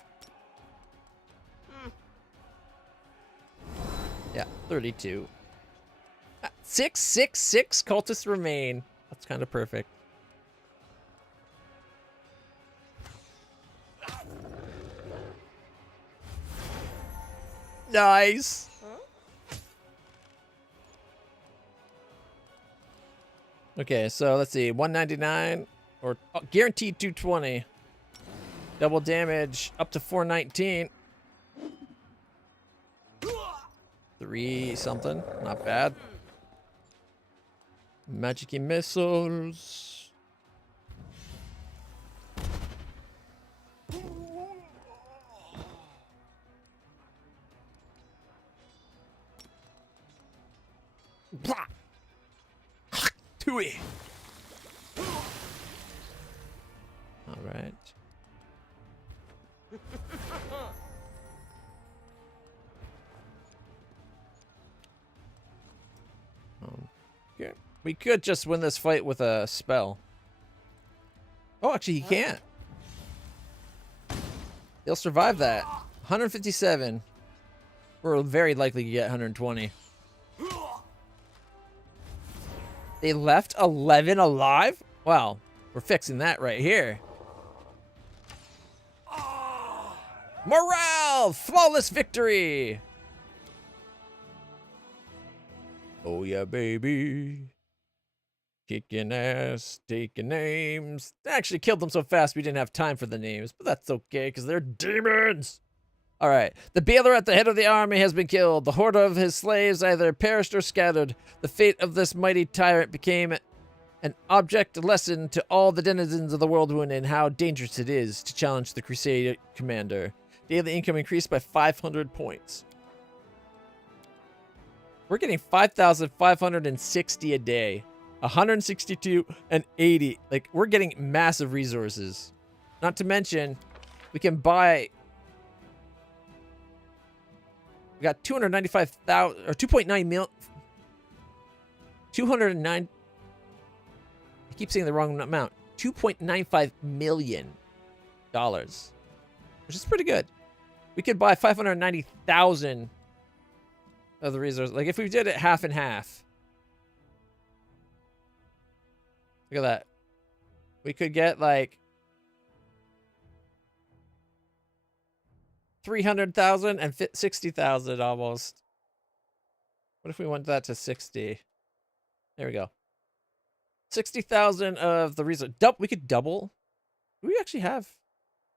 Yeah, 32. 666 cultists remain. That's kind of perfect. Nice. Okay, so let's see. 199 or guaranteed 220. Double damage up to 419. 3 something. Not bad. Magic-y missiles. Blah. Tui. All right. Okay. We could just win this fight with a spell. Oh, actually, he can't. He'll survive that. 157. We're very likely to get 120. They left 11 alive? Well, we're fixing that right here. Morale! Flawless victory! Oh yeah, baby. Kicking ass, taking names. They actually killed them so fast we didn't have time for the names, but that's okay, because they're demons! Alright, the Baylor at the head of the army has been killed. The horde of his slaves either perished or scattered. The fate of this mighty tyrant became an object lesson to all the denizens of the Whirlwind and how dangerous it is to challenge the Crusade commander. Daily income increased by 500 points. We're getting 5,560 a day. 162 and 80. Like, we're getting massive resources. Not to mention, we can buy... We got 295,000 or 2.9 mil. 209. I keep saying the wrong amount. $2.95 million, which is pretty good. We could buy 590,000 of the resources. Like if we did it half and half. Look at that. We could get like 300,000 and 60,000 almost. What if we went that to 60? There we go. 60,000 of the resource. We could double. Do we actually have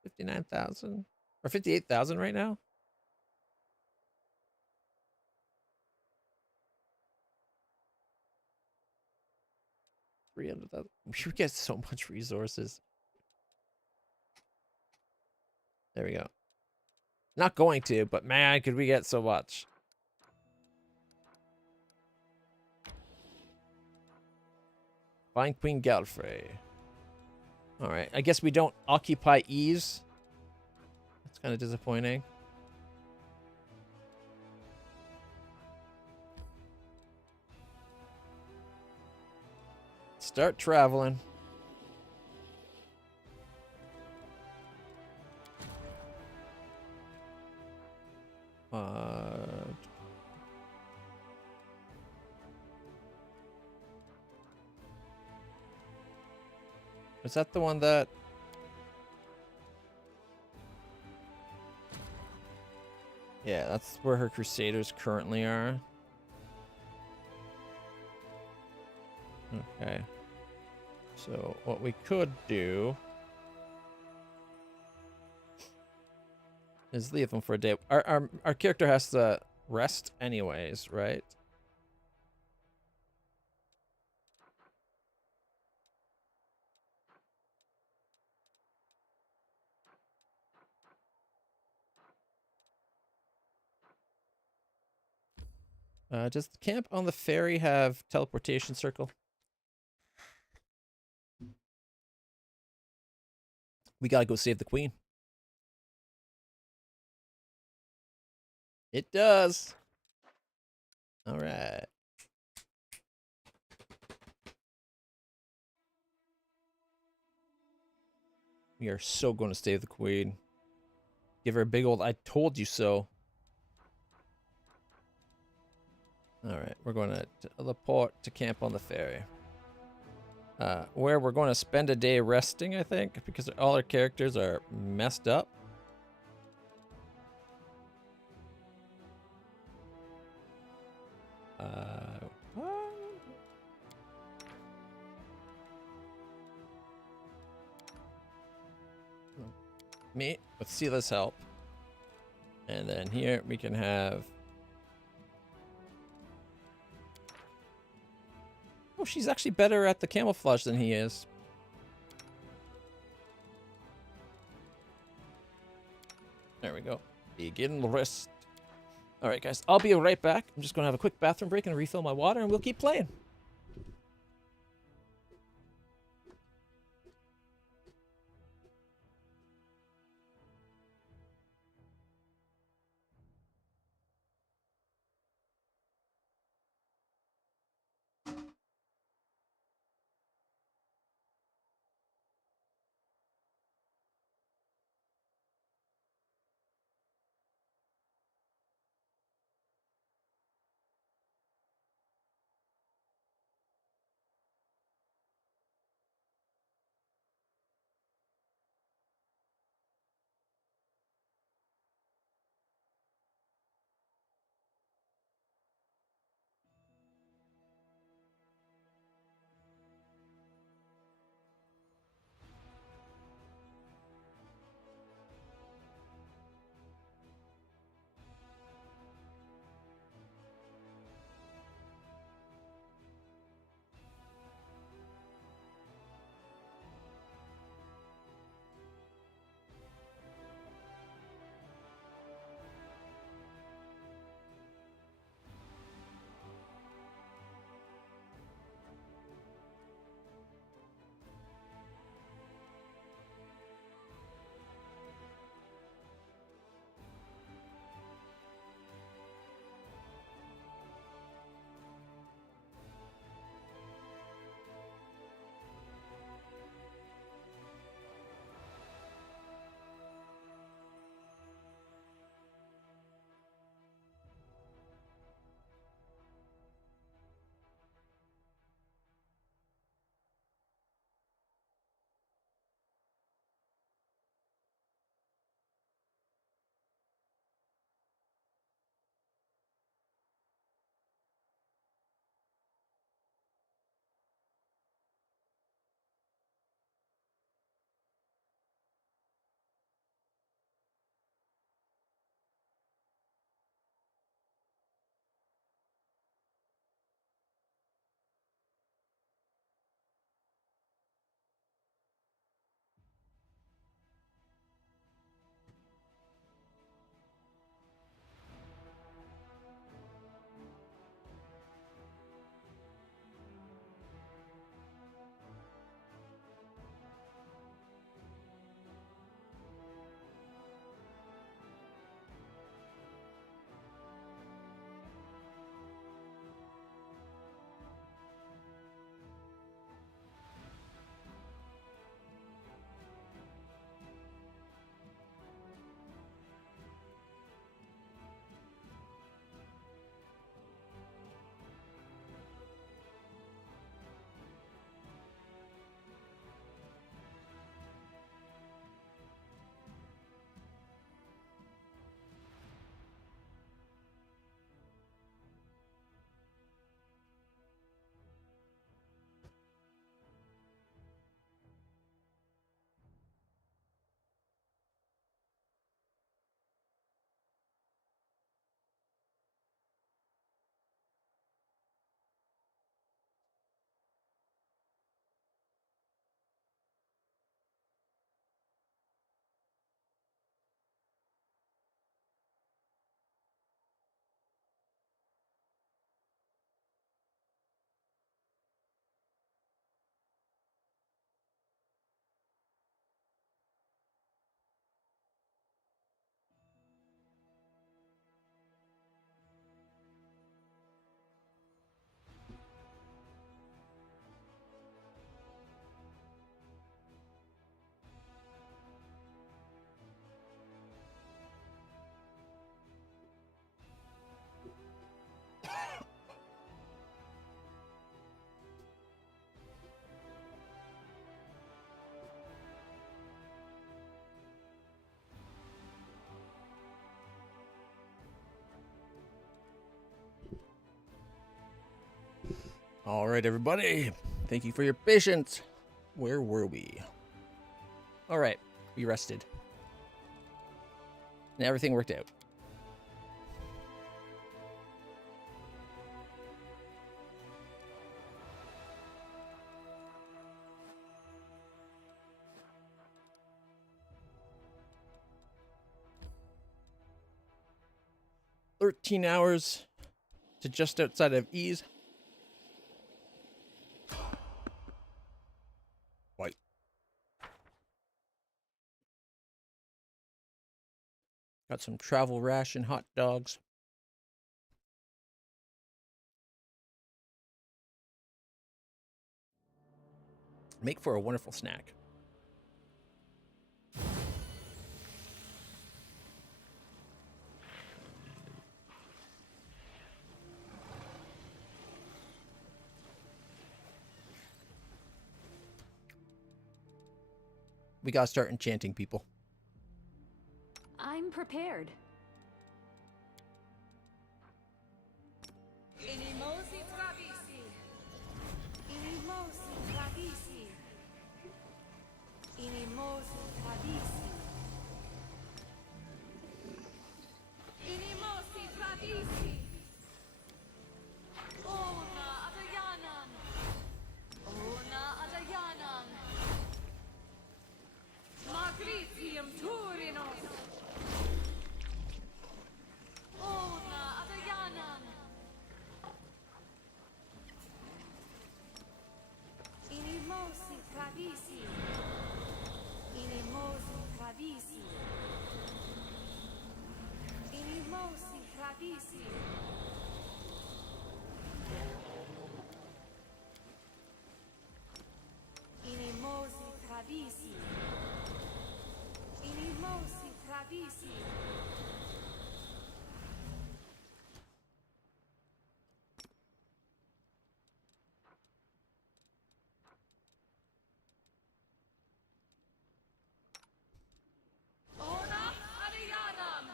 59,000? Or 58,000 right now? 300,000. We get so much resources. There we go. Not going to, but man, could we get so much. Find Queen Galfrey. Alright, I guess we don't occupy ease. That's kind of disappointing. Start traveling. Is that the one that... Yeah, that's where her Crusaders currently are. Okay. So, what we could do... is leave them for a day. Our character has to rest anyways, right? Does the camp on the ferry have teleportation circle? We gotta go save the queen. It does. All right. We are so going to save the queen. Give her a big old "I told you so." All right, we're going to teleport to camp on the ferry. Where we're going to spend a day resting, I think, because all our characters are messed up. What? Me with Sela's help. And then here we can have... Oh, she's actually better at the camouflage than he is. There we go. Begin rest. Alright, guys. I'll be right back. I'm just going to have a quick bathroom break and refill my water, and we'll keep playing. All right, everybody. Thank you for your patience. Where were we? All right, we rested. And everything worked out. "13 hours to just outside of Ease." White. Got some travel ration hot dogs. Make for a wonderful snack. We gotta start enchanting people. I'm prepared. Inimosi travisi. Inimosi travisi. Inimosi travisi. Inimosi travisi. Ona adayanan. Ona adayanan. Magritium turinos. Ona adayanan. Inimosi travisi. Inimosi travisi. Inimosi travisi. Inimosi travisi. Inimosi travisi. Ona Arianam.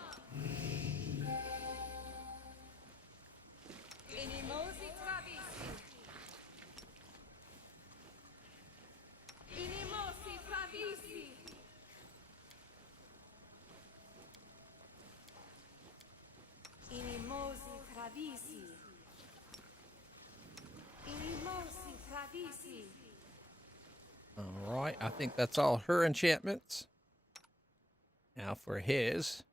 Inimosi travisi. Inimosi travisi. Inimosi travisi. Inimosi travisi. All right, I think that's all her enchantments. Now for his.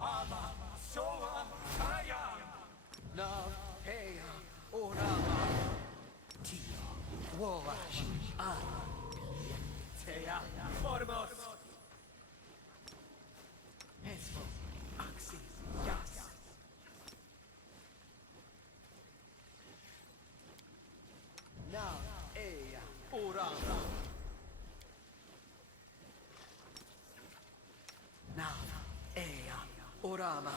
Ama soa kaya. Nav ea orama. Tio woash a. Tea formos. Esmo axi yas. Nav ea orama. Nav ea orama.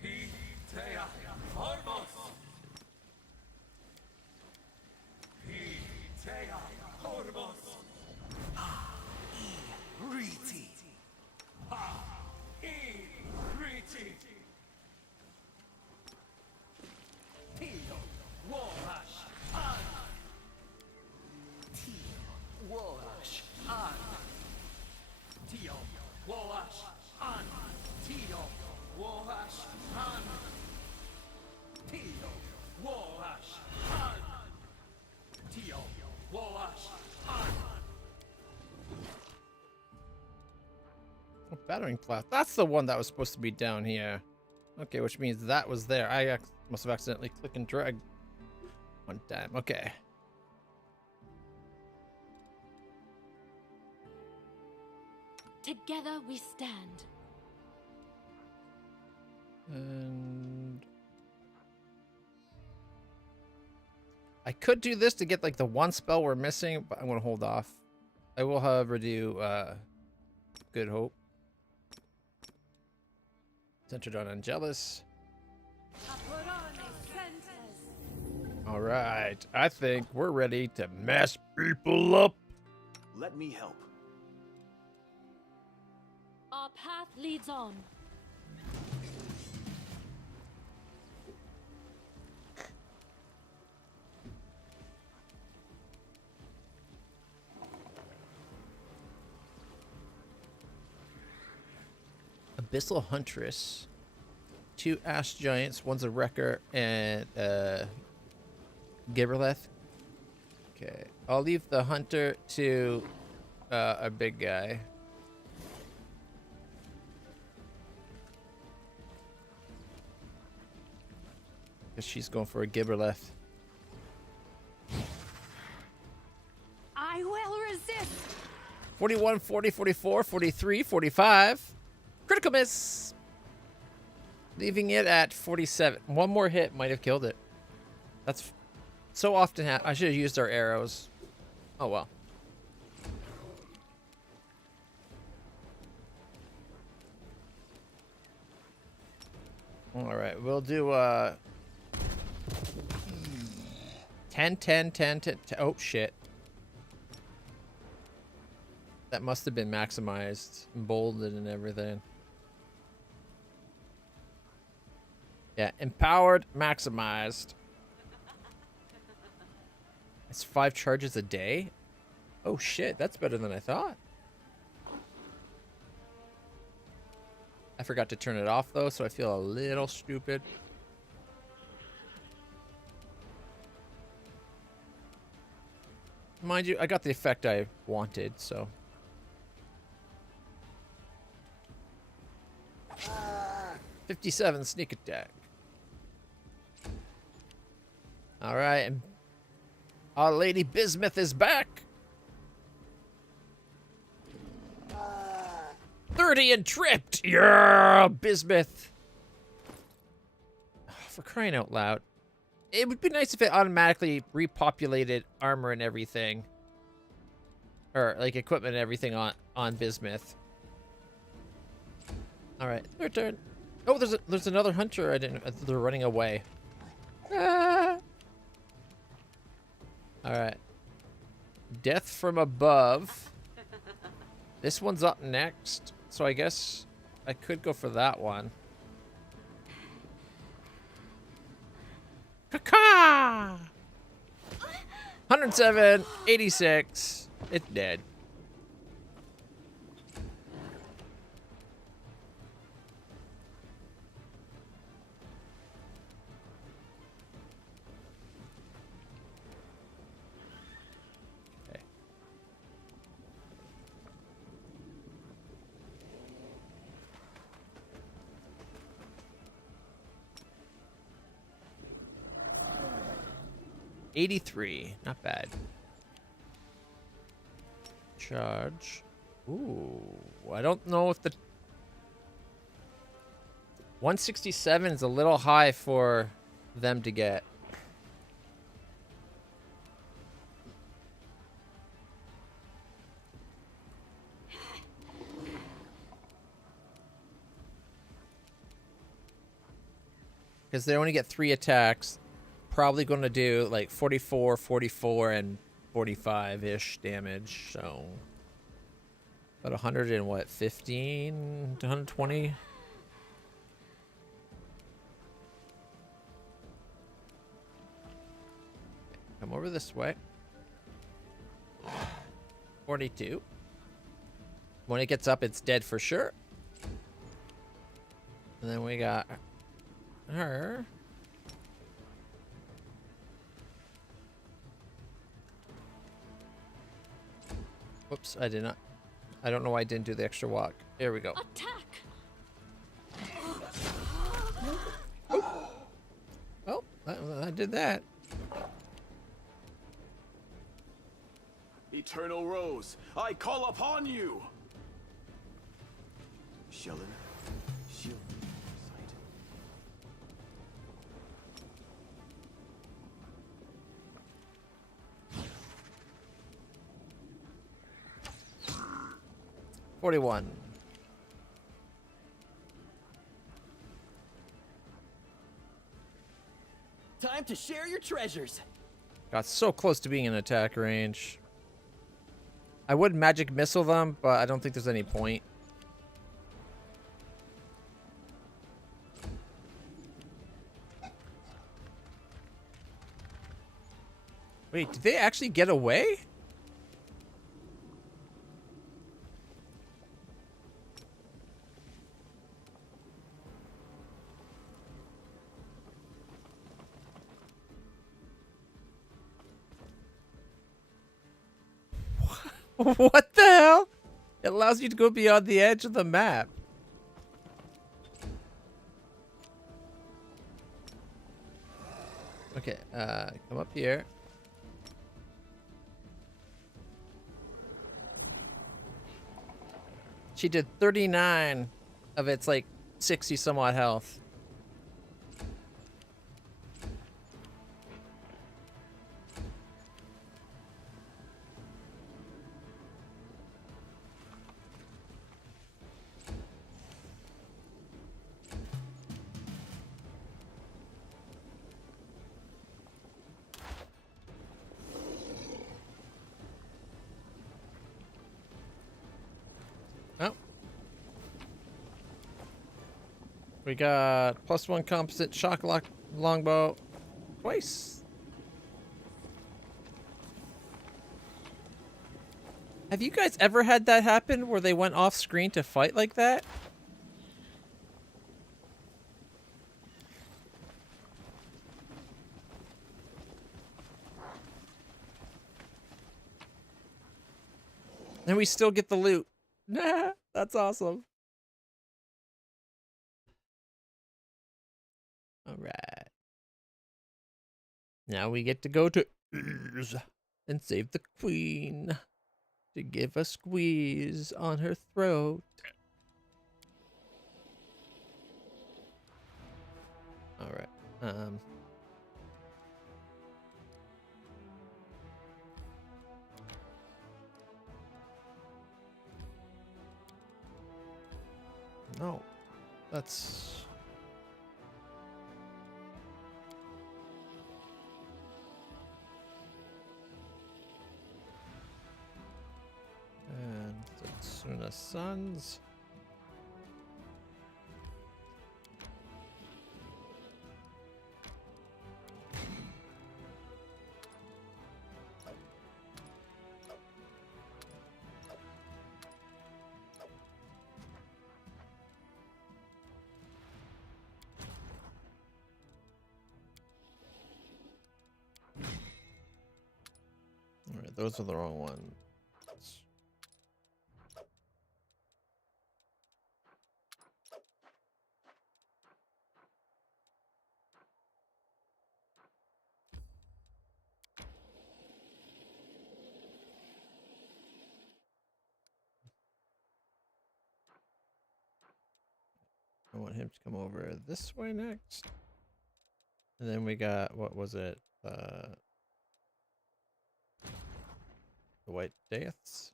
Tea formos. Tea formos. Ha e riti. Ha e riti. Tio woash an. Tio woash an. Tio woash an. Tio woash an. Tio woash an. Tio woash an. Oh, battering plat. That's the one that was supposed to be down here. Okay, which means that was there. I must have accidentally clicked and dragged one time. Okay. Together we stand. And I could do this to get like the one spell we're missing, but I'm gonna hold off. I will, however, do Good Hope. Centered on Angelus. Apurone sentes. All right, I think we're ready to mess people up. Let me help. Our path leads on. Abyssal Huntress. 2 Ash Giants. One's a Wrecker and Gibberleth. Okay. I'll leave the Hunter to a big guy. Because she's going for a Gibberleth. I will resist. 41, 40, 44, 43, 45. Critical miss. Leaving it at 47. One more hit might have killed it. That's so often I should have used our arrows. Oh well. All right, we'll do 10, 10, 10, 10. Oh shit. That must have been maximized, bolded and everything. Yeah, empowered, maximized. It's 5 charges a day? Oh shit, that's better than I thought. I forgot to turn it off though, so I feel a little stupid. Mind you, I got the effect I wanted, so. Ah, 57 sneak attack. All right, and our Lady Bismuth is back. 30 and tripped. Yeah, Bismuth. Oh, for crying out loud. It would be nice if it automatically repopulated armor and everything. Or like equipment and everything on Bismuth. All right, their turn. Oh, there's another hunter. They're running away. Ah. All right. Death from above. This one's up next, so I guess I could go for that one. Caca! 107, 86. It's dead. Okay. $83, not bad. Charge. Ooh, I don't know if the 167 is a little high for them to get. Because they only get 3 attacks. Probably going to do like 44, 44, and 45-ish damage, so about 100 and what, 15 to 120? Come over this way. 42. When it gets up, it's dead for sure. And then we got her. Whoops, I did not. I don't know why I didn't do the extra walk. Here we go. Attack! Oh, I did that. Eternal Rose, I call upon you! Shellen, shield, sight. $41. Time to share your treasures. Got so close to being in attack range. I would magic missile them, but I don't think there's any point. Wait, did they actually get away? What the hell? It allows you to go beyond the edge of the map. Okay, come up here. She did 39 of its like 60 somewhat health. Oh. We got +1 composite shock lock longbow twice. Have you guys ever had that happen where they went off screen to fight like that? And we still get the loot. Nah, that's awesome. All right. Now we get to go to and save the queen to give a squeeze on her throat. All right. No, that's. And Setsuna Sons. All right, those are the wrong ones. I want him to come over this way next. And then we got, what was it? The White Deaths.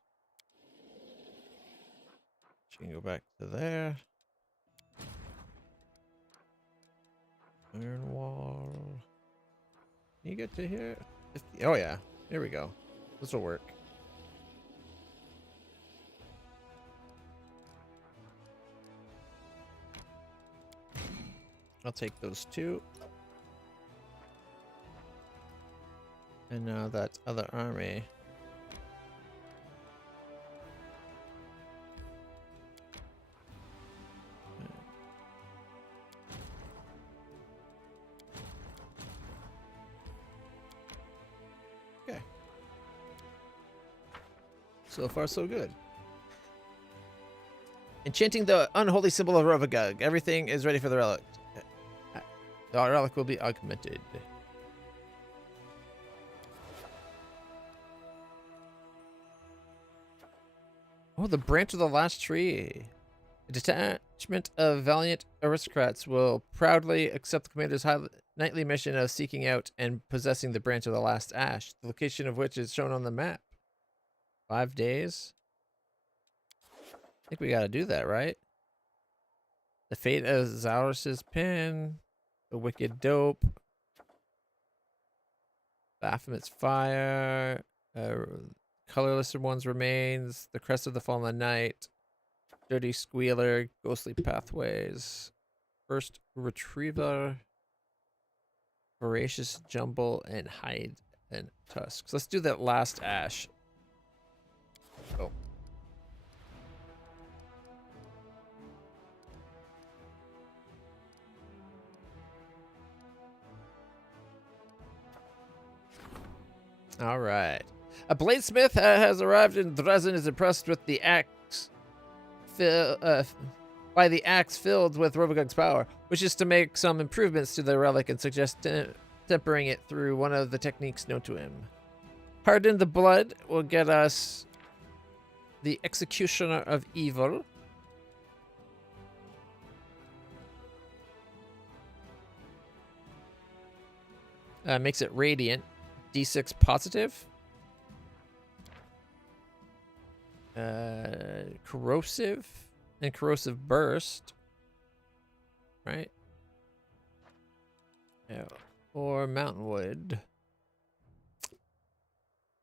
She can go back to there. Iron Wall. Can you get to here? 50. Oh yeah, here we go. This will work. I'll take those two. And now that other army. Okay. So far, so good. Enchanting the unholy symbol of Rovagug. Everything is ready for the relic. The relic will be augmented. Oh, the branch of the last tree. A detachment of valiant aristocrats will proudly accept the commander's nightly mission of seeking out and possessing the branch of the last ash, the location of which is shown on the map. 5 days? I think we gotta do that, right? The fate of Zaurus's pin. The wicked dope. Baphomet's fire. Colorless one's remains. The crest of the fallen night. Dirty squealer. Ghostly pathways. First retriever. Voracious jumble and hide and tusks. Let's do that last ash. Oh. All right. A bladesmith has arrived in Dresden, is impressed with the axe by the axe filled with Robogug's power, wishes to make some improvements to the relic and suggests tempering it through one of the techniques known to him. Harden the blood will get us the Executioner of Evil. Makes it radiant. D6 positive. Corrosive and corrosive burst. Right? Yeah. Or mountain wood.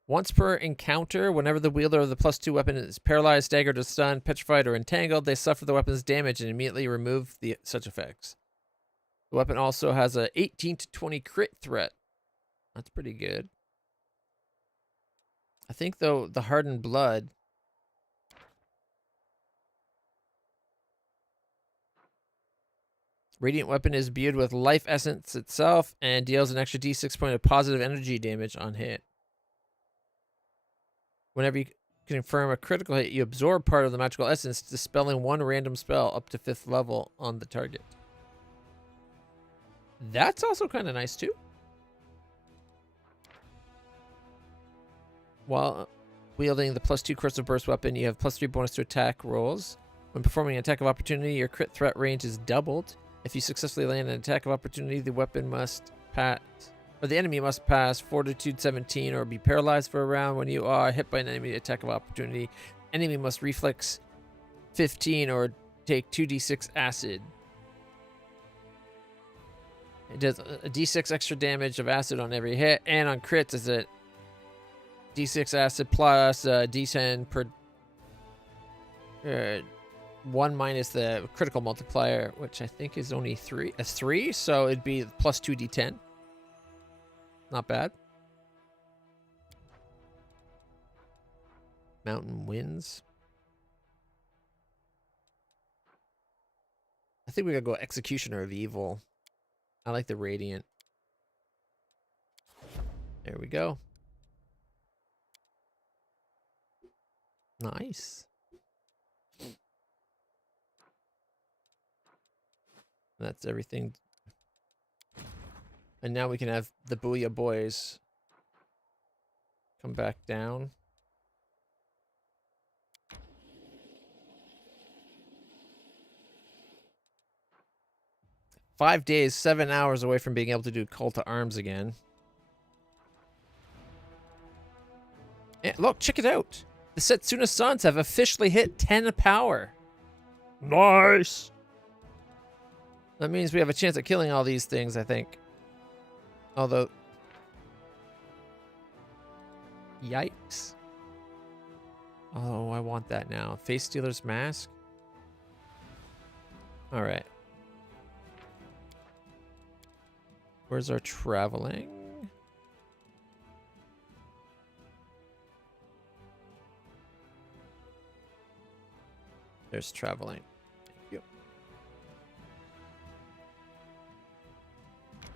Once per encounter, whenever the wielder of the +2 weapon is paralyzed, staggered, or stunned, petrified, or entangled, they suffer the weapon's damage and immediately remove such effects. The weapon also has a 18 to 20 crit threat. That's pretty good. I think, though, the hardened blood... Radiant weapon is imbued with life essence itself and deals an extra d6 point of positive energy damage on hit. Whenever you confirm a critical hit, you absorb part of the magical essence, dispelling one random spell up to 5th level on the target. That's also kind of nice, too. While wielding the +2 corrosive burst weapon, you have +3 bonus to attack rolls. When performing an attack of opportunity, your crit threat range is doubled. If you successfully land an attack of opportunity, the weapon must pass, or the enemy must pass Fortitude 17 or be paralyzed for a round. When you are hit by an enemy attack of opportunity, enemy must reflex 15 or take 2d6 acid. It does a d6 extra damage of acid on every hit, and on crits is a d6 acid plus d10 per 1 minus the critical multiplier, which I think is only 3. It's 3, so it'd be plus 2d10. Not bad. Mountain winds. I think we gotta go Executioner of Evil. I like the Radiant. There we go. Nice. That's everything. And now we can have the Booyah Boys come back down. "5 days, 7 hours away from being able to do Call to Arms again." And look, check it out. The Setsuna Sons have officially hit 10 power. Nice. That means we have a chance at killing all these things, I think. Although... Yikes. Oh, I want that now. Face Stealer's Mask? Alright. Where's our traveling? There's traveling. Thank you.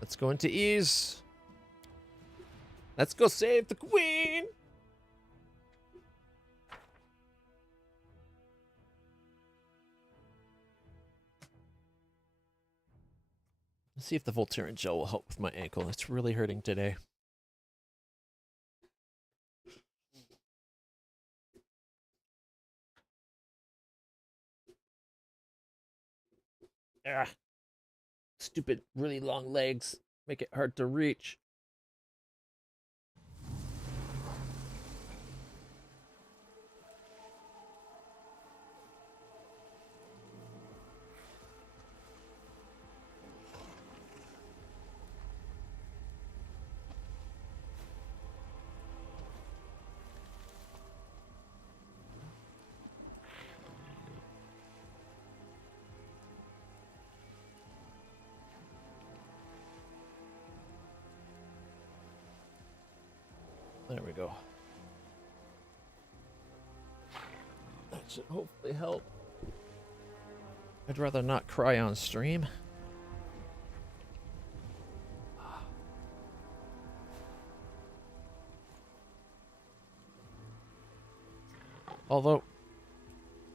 Let's go into ease. Let's go save the queen. Let's see if the Voltaren gel will help with my ankle. It's really hurting today. Ah. Stupid, really long legs make it hard to reach. There we go. That should hopefully help. I'd rather not cry on stream. Although,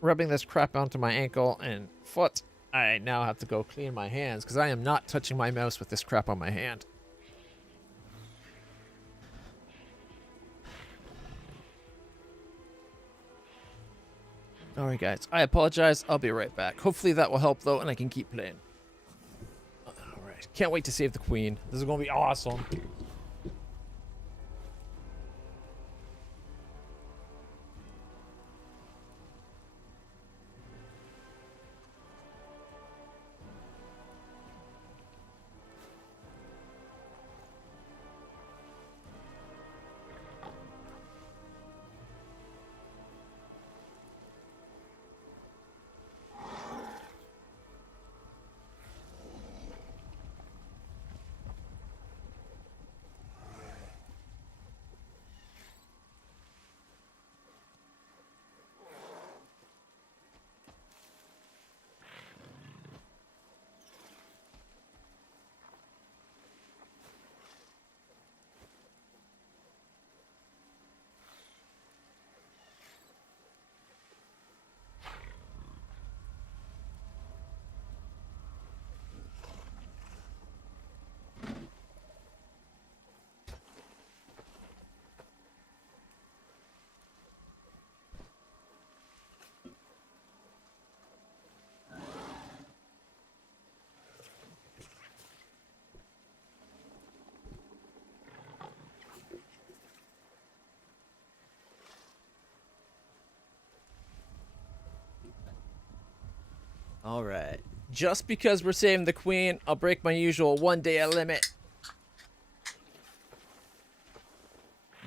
rubbing this crap onto my ankle and foot, I now have to go clean my hands because I am not touching my mouse with this crap on my hand. Alright guys, I apologize. I'll be right back. Hopefully that will help though and I can keep playing. Alright, can't wait to save the queen. This is going to be awesome. Alright. Just because we're saving the queen, I'll break my usual 1 day limit.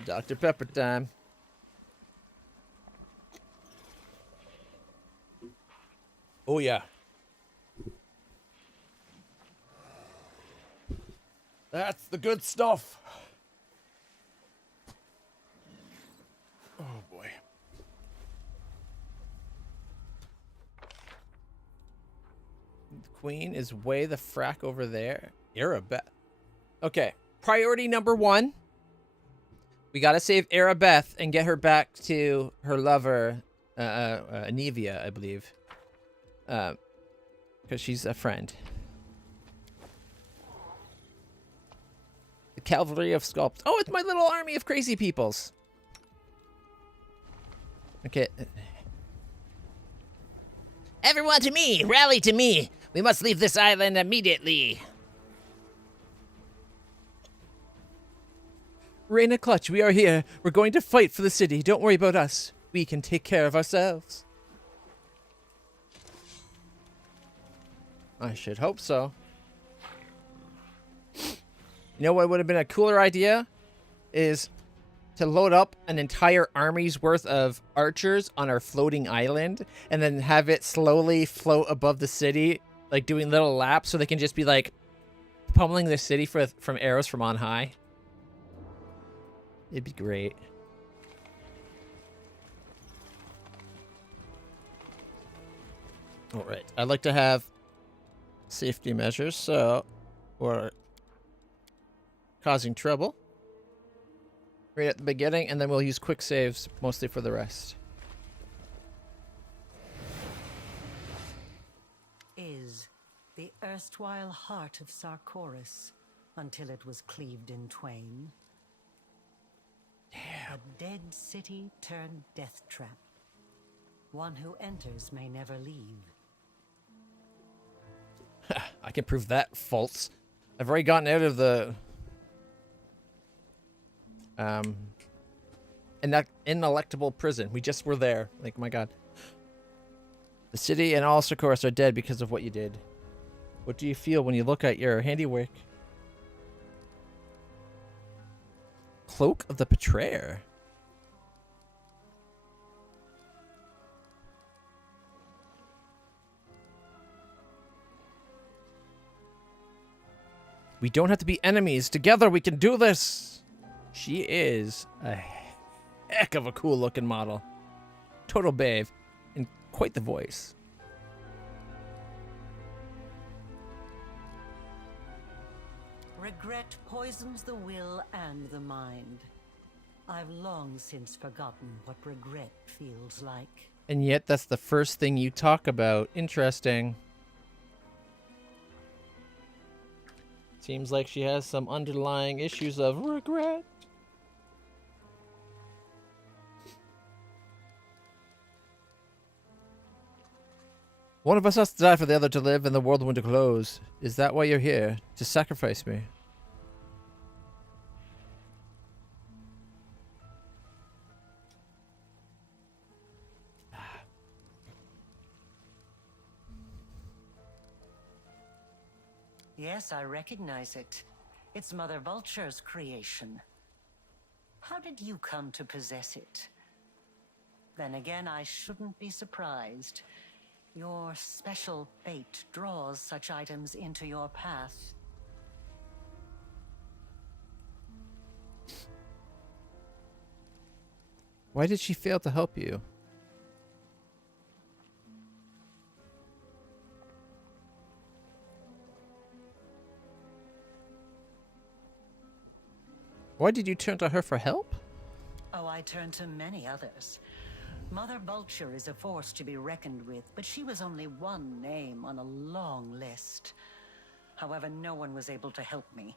Dr. Pepper time. Oh yeah. That's the good stuff. Oh boy. The queen is way the frack over there. Arabeth. Okay. Priority number 1. We gotta save Arabeth and get her back to her lover, Anivia, I believe. Because she's a friend. The Cavalry of Sculpt. Oh, it's my little army of crazy peoples. Okay. Everyone to me! Rally to me! We must leave this island immediately. LitlClutch, we are here. We're going to fight for the city. Don't worry about us. We can take care of ourselves. I should hope so. You know what would have been a cooler idea? Is to load up an entire army's worth of archers on our floating island and then have it slowly float above the city, like doing little laps so they can just be like pummeling the city from arrows from on high. It'd be great. All right. I'd like to have safety measures, so we're causing trouble right at the beginning, and then we'll use quick saves mostly for the rest. Is the erstwhile heart of Sarkoris until it was cleaved in twain. Damn. A dead city turned death trap. One who enters may never leave. I can prove that false. I've already gotten out of the inelectable prison. We just were there. Like, my god. The city and all Sarkoris are dead because of what you did. What do you feel when you look at your handiwork? Cloak of the Betrayer. We don't have to be enemies. Together we can do this. She is a heck of a cool looking model. Total babe. And quite the voice. Regret poisons the will and the mind. I've long since forgotten what regret feels like. And yet that's the first thing you talk about. Interesting. Seems like she has some underlying issues of regret. One of us has to die for the other to live and the world when to close. Is that why you're here? To sacrifice me? Yes, I recognize it. It's Mother Vulture's creation. How did you come to possess it? Then again, I shouldn't be surprised. Your special fate draws such items into your path. Why did she fail to help you? Why did you turn to her for help? Oh, I turned to many others. Mother Vulture is a force to be reckoned with, but she was only one name on a long list. However, no one was able to help me,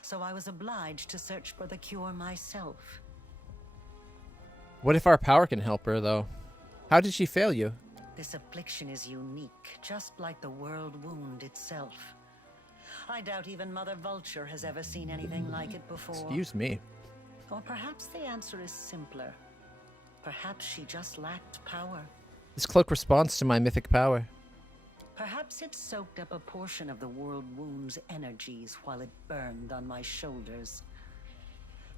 so I was obliged to search for the cure myself. What if our power can help her, though? How did she fail you? This affliction is unique, just like the world wound itself. I doubt even Mother Vulture has ever seen anything like it before. Excuse me. Or perhaps the answer is simpler. Perhaps she just lacked power. This cloak responds to my mythic power. Perhaps it soaked up a portion of the world wound's energies while it burned on my shoulders.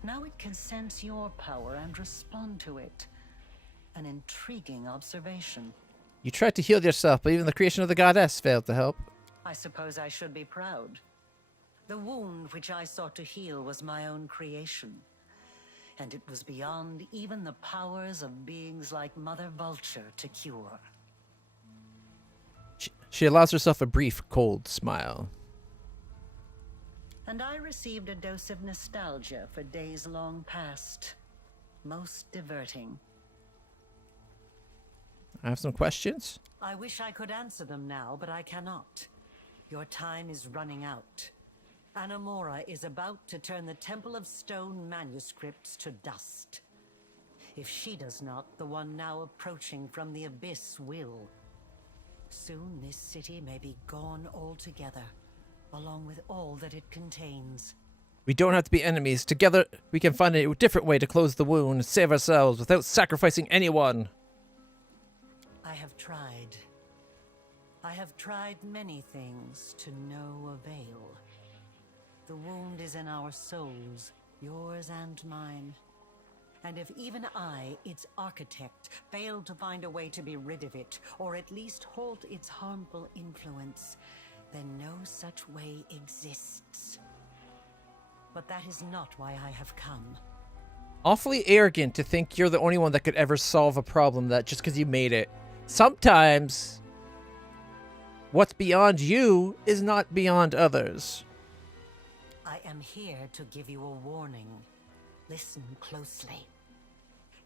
Now it can sense your power and respond to it. An intriguing observation. You tried to heal yourself, but even the creation of the goddess failed to help. I suppose I should be proud. The wound which I sought to heal was my own creation. And it was beyond even the powers of beings like Mother Vulture to cure. She allows herself a brief, cold smile. And I received a dose of nostalgia for days long past. Most diverting. I have some questions. I wish I could answer them now, but I cannot. Your time is running out. Anamora is about to turn the Temple of Stone manuscripts to dust. If she does not, the one now approaching from the abyss will. Soon this city may be gone altogether, along with all that it contains. We don't have to be enemies. Together, we can find a different way to close the wound and save ourselves without sacrificing anyone. I have tried. I have tried many things to no avail. The wound is in our souls, yours and mine. And if even I, its architect, failed to find a way to be rid of it, or at least halt its harmful influence, then no such way exists. But that is not why I have come. Awfully arrogant to think you're the only one that could ever solve a problem that just because you made it. Sometimes, what's beyond you is not beyond others. I am here to give you a warning. Listen closely.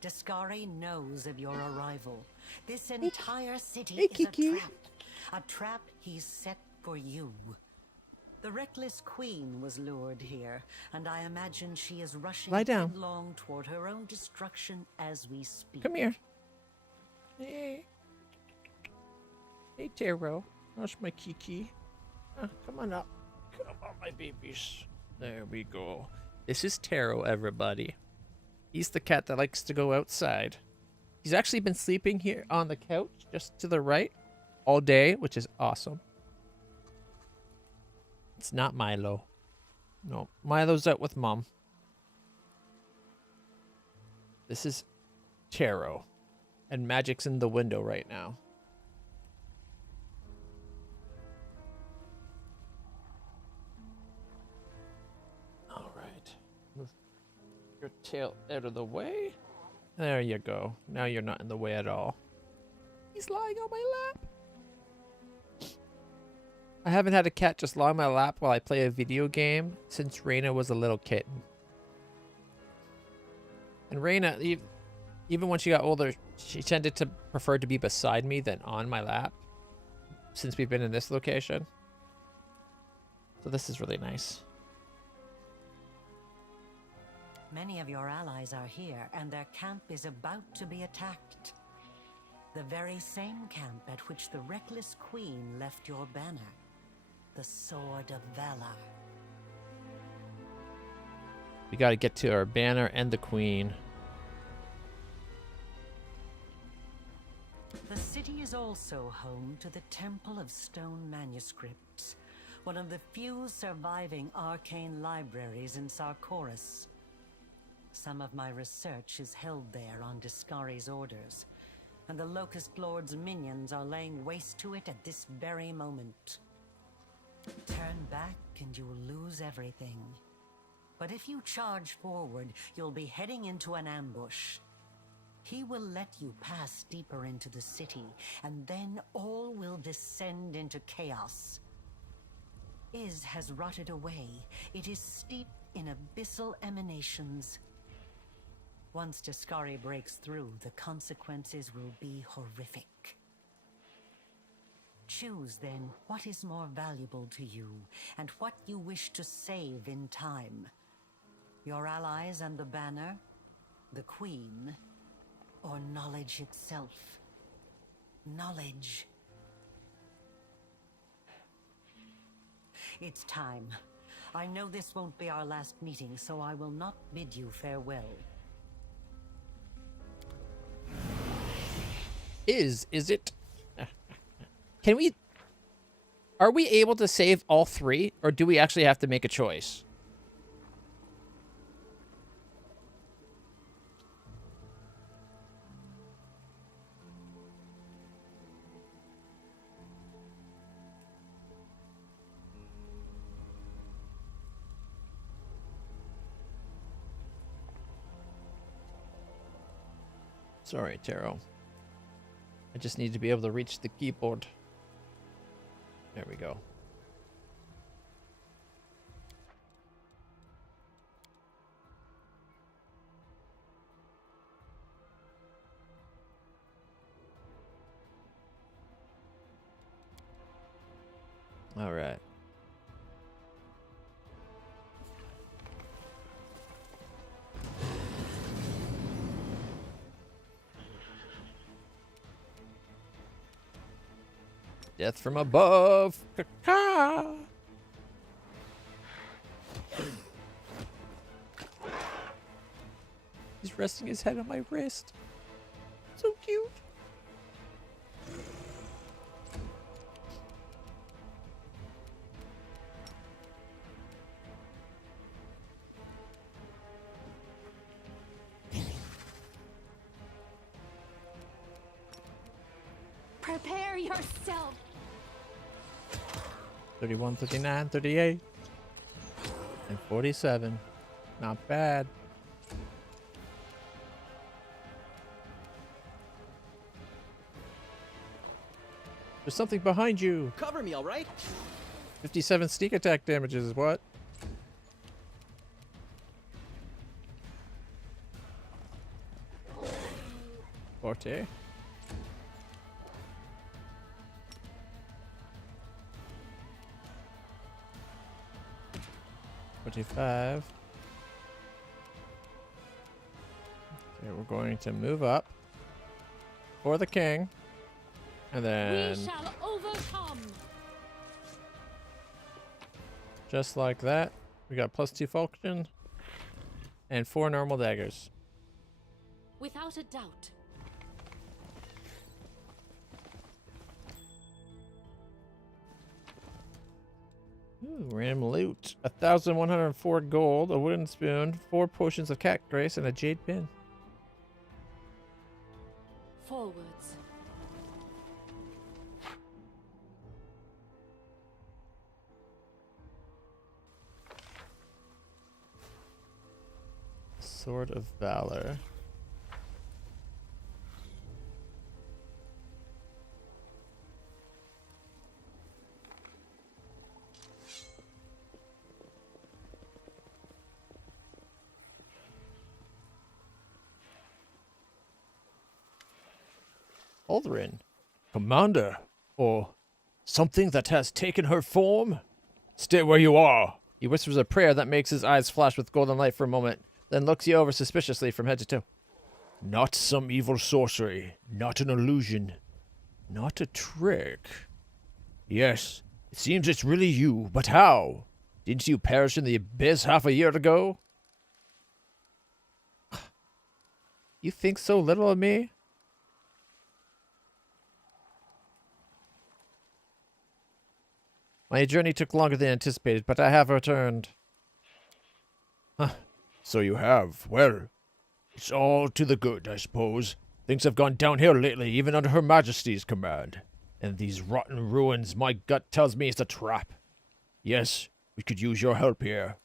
Descari knows of your arrival. This entire city is a trap. A trap he's set for you. The reckless queen was lured here, and I imagine she is rushing headlong toward her own destruction as we speak. Come here. Hey. Hey, Taro. That's my Kiki. Come on up. Come on, my babies. There we go. This is Taro, everybody. He's the cat that likes to go outside. He's actually been sleeping here on the couch, just to the right, all day, which is awesome. It's not Milo. No, Milo's out with Mom. This is Taro. And Magic's in the window right now. Move your tail out of the way. There you go. Now you're not in the way at all. He's lying on my lap. I haven't had a cat just lie on my lap while I play a video game since Reina was a little kitten. And Reina, even when she got older, she tended to prefer to be beside me than on my lap, since we've been in this location. So this is really nice. Many of your allies are here, and their camp is about to be attacked. The very same camp at which the reckless queen left your banner. The Sword of Valor. We gotta get to our banner and the queen. The city is also home to the Temple of Stone Manuscripts, one of the few surviving arcane libraries in Sarkoris. Some of my research is held there on Discari's orders, and the Locust Lord's minions are laying waste to it at this very moment. Turn back and you'll lose everything. But if you charge forward, you'll be heading into an ambush. He will let you pass deeper into the city, and then all will descend into chaos. Iz has rotted away. It is steeped in abyssal emanations. Once Discari breaks through, the consequences will be horrific. Choose then what is more valuable to you, and what you wish to save in time. Your allies and the banner, the queen, or knowledge itself. Knowledge. It's time. I know this won't be our last meeting, so I will not bid you farewell. Is it? Can we... Are we able to save all three, or do we actually have to make a choice? Sorry, Taro. I just need to be able to reach the keyboard. There we go. All right. Death from above. Caca. He's resting his head on my wrist. So cute. Prepare yourself. 31, 39, 38, and 47. Not bad. There's something behind you. Cover me, all right? 57 sneak attack damages is what? Forte. $25. Okay, we're going to move up for the king, and then We shall overcome. just like that, we got +2 function and 4 normal daggers. Without a doubt. Ooh, random loot. 1,104 gold, a wooden spoon, 4 potions of cat grace, and a jade pin. Forwards. Sword of Valor. Aldrin. Commander, or something that has taken her form? Stay where you are. He whispers a prayer that makes his eyes flash with golden light for a moment, then looks you over suspiciously from head to toe. Not some evil sorcery, not an illusion, not a trick. Yes, it seems it's really you, but how? Didn't you perish in the abyss half a year ago? You think so little of me? My journey took longer than anticipated, but I have returned. So you have. Well, it's all to the good, I suppose. Things have gone downhill lately, even under Her Majesty's command. And these rotten ruins, my gut tells me it's a trap. Yes, we could use your help here.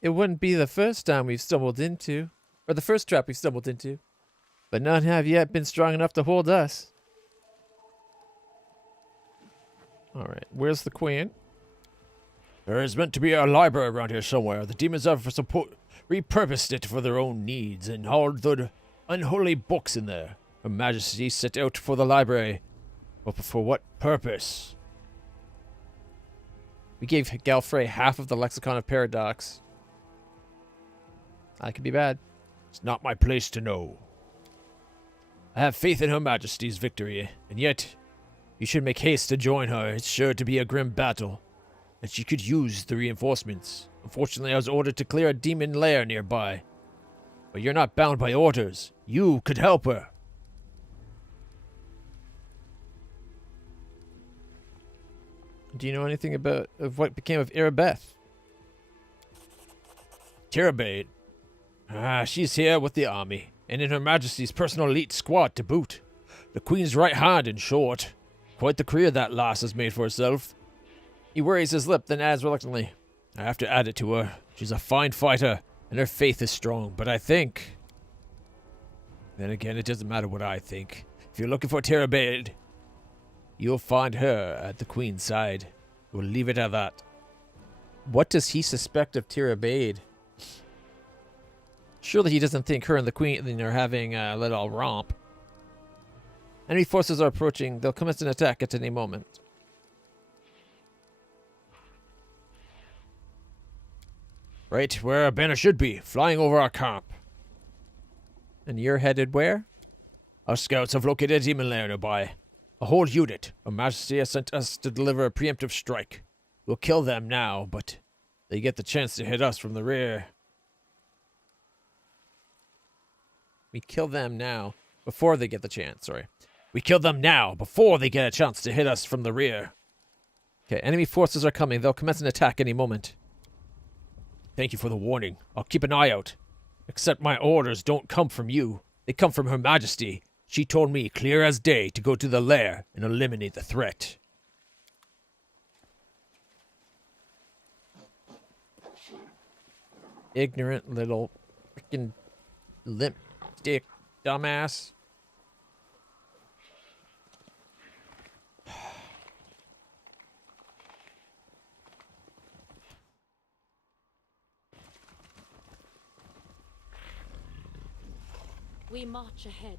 It wouldn't be the first time we've stumbled into, or the first trap we've stumbled into. But none have yet been strong enough to hold us. Alright, where's the queen? There is meant to be a library around here somewhere. The demons have repurposed it for their own needs and hauled the unholy books in there. Her Majesty set out for the library. But for what purpose? We gave Galfrey half of the Lexicon of Paradox. That could be bad. It's not my place to know. I have faith in Her Majesty's victory, and yet you should make haste to join her. It's sure to be a grim battle, and she could use the reinforcements. Unfortunately, I was ordered to clear a demon lair nearby. But you're not bound by orders. You could help her. Do you know anything about what became of Irabeth? Tirabade. She's here with the army, and in Her Majesty's personal elite squad to boot. The Queen's right hand, in short. Quite the career that lass has made for herself. He worries his lip, then adds reluctantly, I have to add it to her. She's a fine fighter, and her faith is strong, but I think... Then again, it doesn't matter what I think. If you're looking for Tirabade, you'll find her at the Queen's side. We'll leave it at that. What does he suspect of Tirabade? Surely he doesn't think her and the Queen are having a little romp. Enemy forces are approaching. They'll commence an attack at any moment. Right where our banner should be, flying over our camp. And you're headed where? Our scouts have located a demon lair nearby. A whole unit. Her Majesty has sent us to deliver a preemptive strike. We'll kill them now, but they get the chance to hit us from the rear. We kill them now, before they get the chance, sorry. We kill them now, before they get a chance to hit us from the rear. Okay, enemy forces are coming. They'll commence an attack any moment. Thank you for the warning. I'll keep an eye out. Except my orders don't come from you. They come from Her Majesty. She told me, clear as day, to go to the lair and eliminate the threat. Ignorant little freaking limp dick dumbass. We march ahead.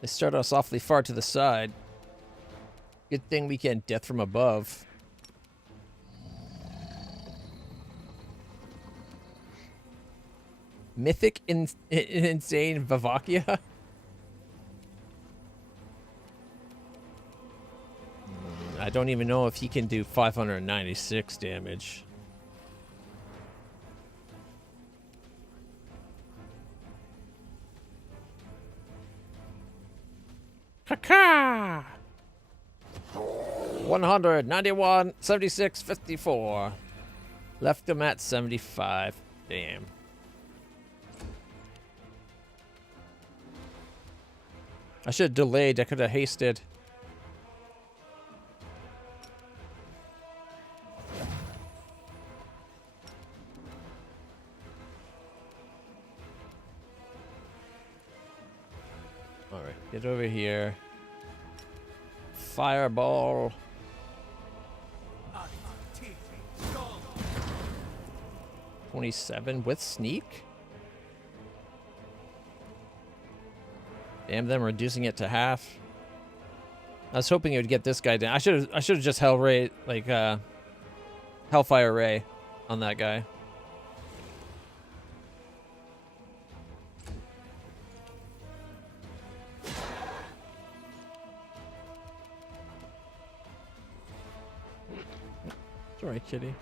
They start us awfully far to the side. Good thing we can death from above. Mythic insane Vavakia? I don't even know if he can do 596 damage. Kaka! 191, 76, 54. Left him at 75. Damn. I should have delayed. I could have hasted. Alright, get over here. Fireball. 27 with sneak? Damn them, reducing it to half. I was hoping it would get this guy down. I should have just Hellfire Ray on that guy. It's alright, kitty.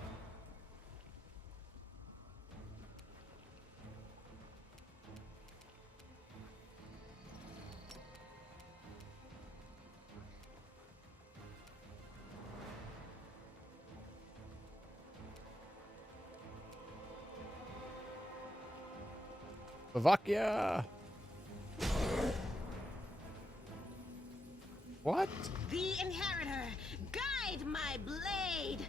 Slovakia! What? The inheritor, guide my blade.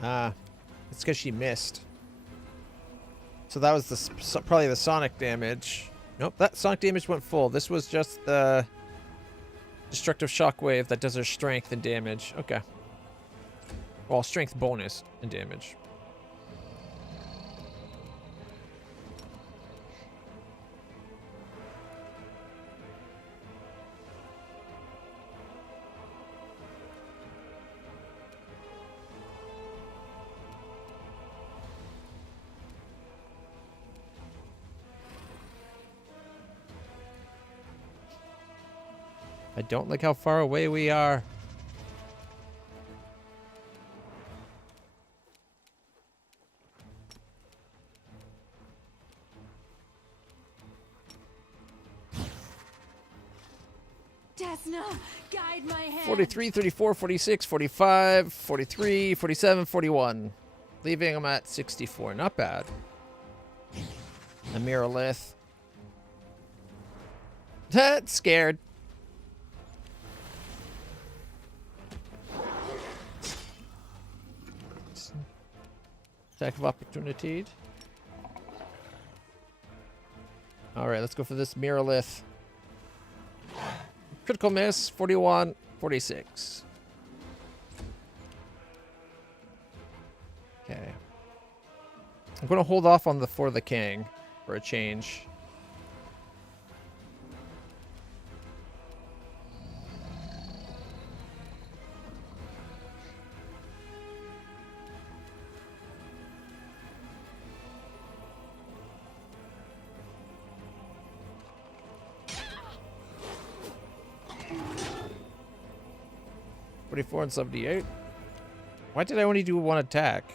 Ah, it's because she missed. So that was probably the sonic damage. Nope, that sonic damage went full. This was just the destructive shockwave that does her strength and damage. Okay. Well, strength bonus and damage. I don't like how far away we are. Desna, guide my hand. 43, 34, 46, 45, 43, 47, 41. Leaving them at 64. Not bad. A Mirrorlith. That's scared. Attack of opportunity. Alright, let's go for this Mirrorlith. Critical miss, 41, 46. Okay. I'm going to hold off on the For the King for a change. And 78. Why did I only do one attack?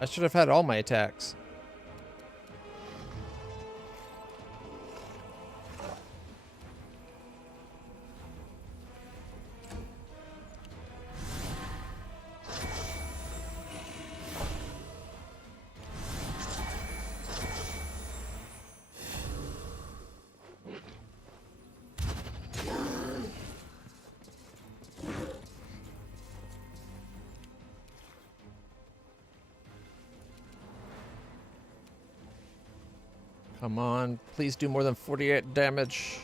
I should have had all my attacks. Come on, please do more than 48 damage.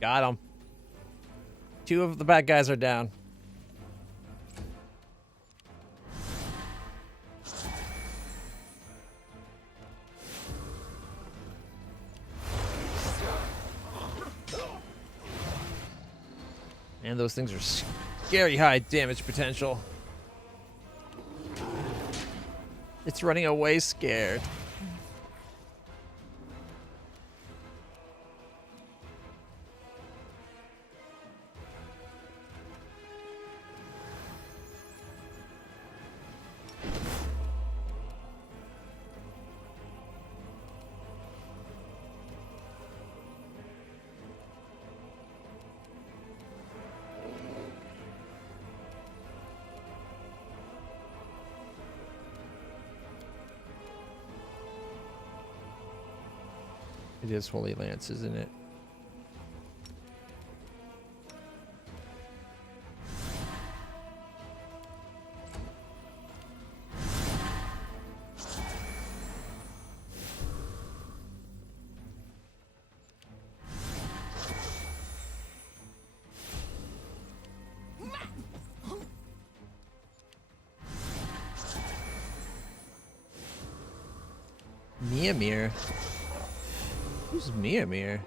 Got him. 2 of the bad guys are down. And those things are scary high damage potential. It's running away scared. It is Holy Lance, isn't it? Mimir? Who's Mimir?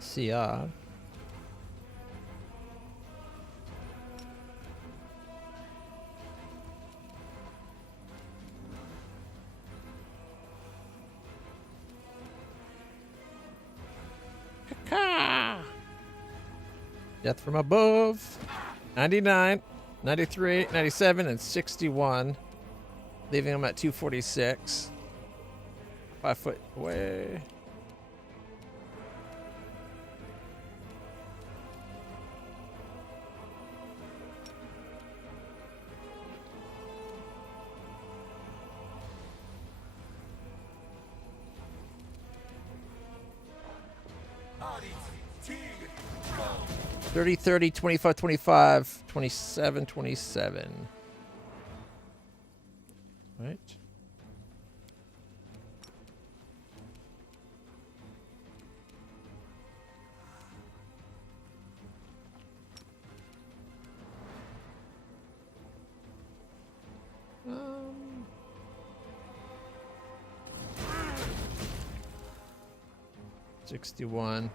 CR. Death from above. 99, 93, 97, and 61. Leaving him at 246. 5 foot away. Audit, Tig, 30, 30, 25, 25, 27, 27. Right. Um, 61.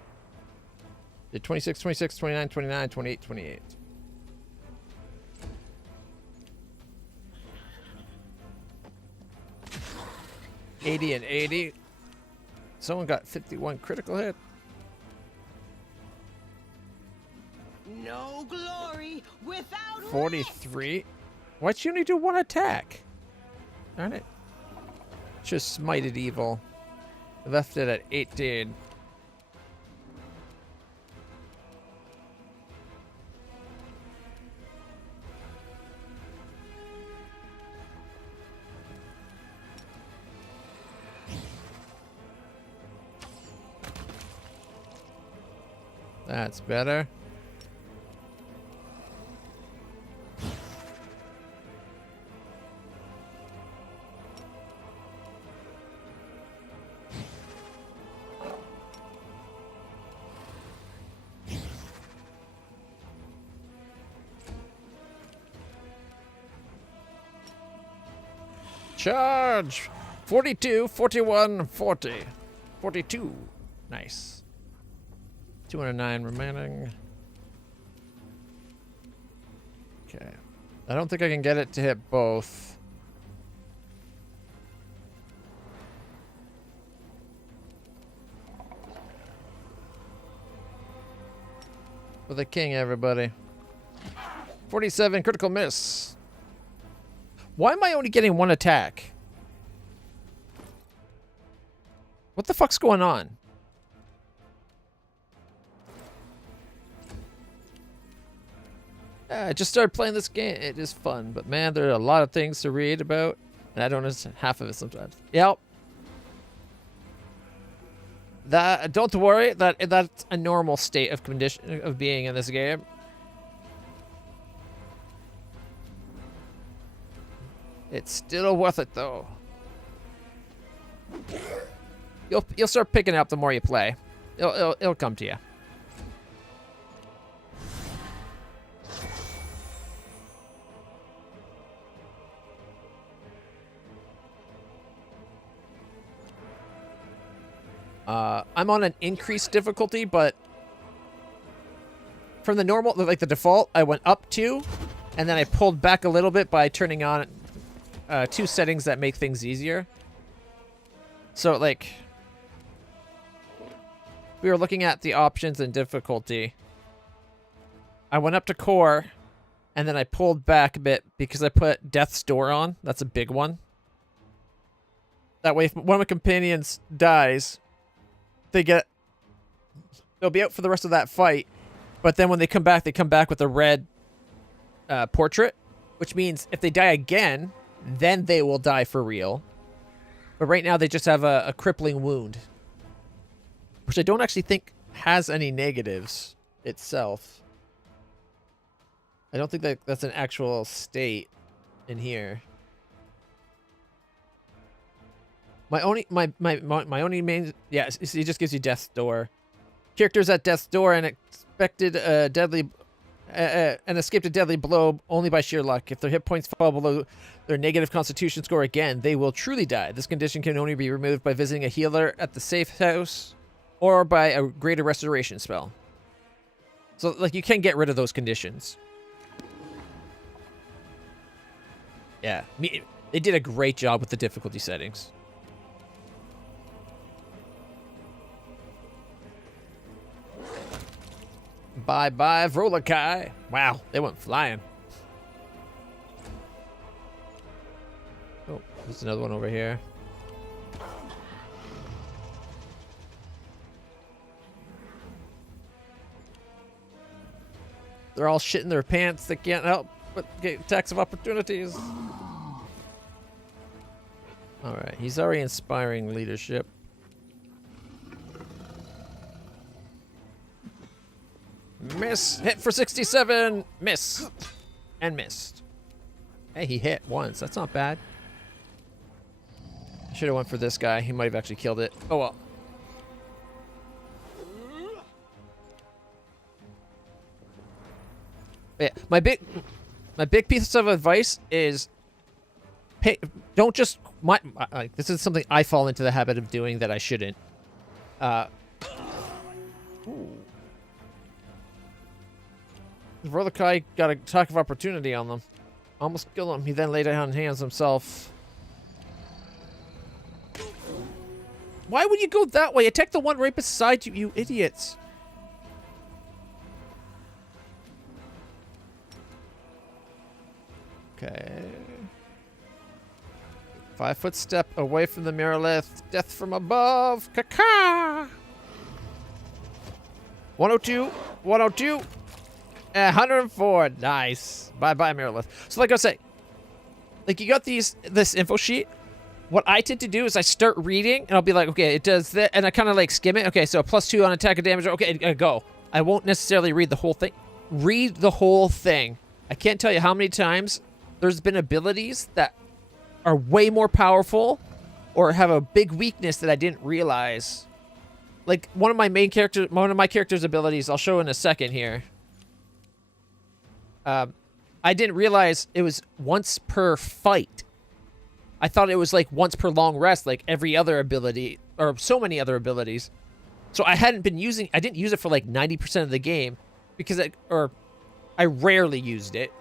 Did 26, 26, 29, 29, 28, 28. $80 and $80. Someone got 51 critical hit. No glory without 43. Why'd she only do one attack? Darn it. Just smited evil. Left it at 18. That's better. Charge! 42, 41, 40. 42. Nice. 209 remaining. Okay. I don't think I can get it to hit both. For the king, everybody. 47 critical miss. Why am I only getting one attack? What the fuck's going on? I just started playing this game. It is fun, but man, there are a lot of things to read about, and I don't understand half of it sometimes. Yep. Don't worry. That's a normal state of condition of being in this game. It's still worth it though. You'll start picking it up the more you play. It'll come to you. I'm on an increased difficulty, but from the normal, like the default, I went up 2, and then I pulled back a little bit by turning on 2 settings that make things easier. So, like, we were looking at the options and difficulty. I went up to core, and then I pulled back a bit because I put Death's Door on. That's a big one. That way, if one of my companions dies, they'll be out for the rest of that fight. But then when they come back with a red portrait, which means if they die again, then they will die for real. But right now, they just have a crippling wound, which I don't actually think has any negatives itself. I don't think that's an actual state in here. My only main, yeah, it just gives you Death's Door. Characters at Death's Door and escaped a deadly blow only by sheer luck. If their hit points fall below their negative constitution score again, they will truly die. This condition can only be removed by visiting a healer at the safe house or by a greater restoration spell. So, like, you can get rid of those conditions. Yeah, they did a great job with the difficulty settings. Bye-bye, Vrolakai. Wow, they went flying. Oh, there's another one over here. They're all shitting their pants. They can't help but get attacks of opportunities. All right, he's already inspiring leadership. Miss. Hit for 67. Miss. And missed. Hey, he hit once. That's not bad. Should have went for this guy. He might have actually killed it. Oh, well. Yeah, my big piece of advice is don't just... this is something I fall into the habit of doing that I shouldn't. Vrolakai got a attack of opportunity on them. Almost killed him. He then laid down hands himself. Why would you go that way? Attack the one right beside you, you idiots. Okay. 5-foot step away from the Mirrorlith. Death from above. Caca! 102. 102. 104. Nice. Bye-bye, Mirrorlith. So like I was saying, like you got this info sheet. What I tend to do is I start reading, and I'll be like, okay, it does that, and I kind of like skim it. Okay, so +2 on attack and damage. Okay, go. I won't necessarily read the whole thing. Read the whole thing. I can't tell you how many times there's been abilities that are way more powerful or have a big weakness that I didn't realize. Like one of my character's abilities, I'll show in a second here. I didn't realize it was once per fight. I thought it was like once per long rest, like every other ability, or so many other abilities. So I didn't use it for like 90% of the game, because I rarely used it,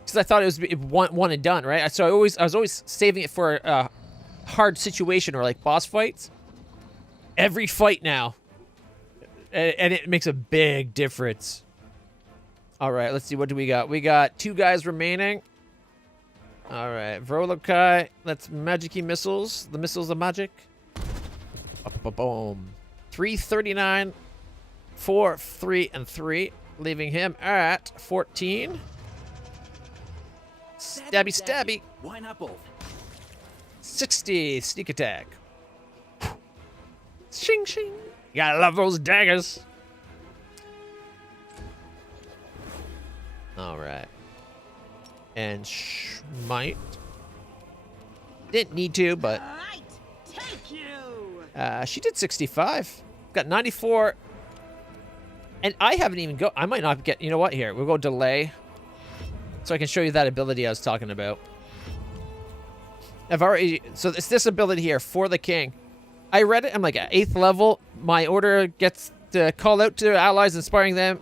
because I thought it was one and done, right? So I was always saving it for a hard situation or like boss fights. Every fight now, and it makes a big difference. All right, let's see. What do we got? We got 2 guys remaining. All right, Vrolakai. That's magic-y missiles. The missiles of magic. Boom. 339. 4, 3, and 3. Leaving him at 14. Stabby, stabby. Why not both? 60. Sneak attack. Shing, shing. You gotta love those daggers. All right. And Schmite. Didn't need to, but... Right, take you. She did 65. Got 94. And I haven't even go... I might not get... You know what? Here, we'll go delay. So I can show you that ability I was talking about. I've already... So it's this ability here, For the King. I read it. I'm like, at 8th level, my order gets to call out to allies, inspiring them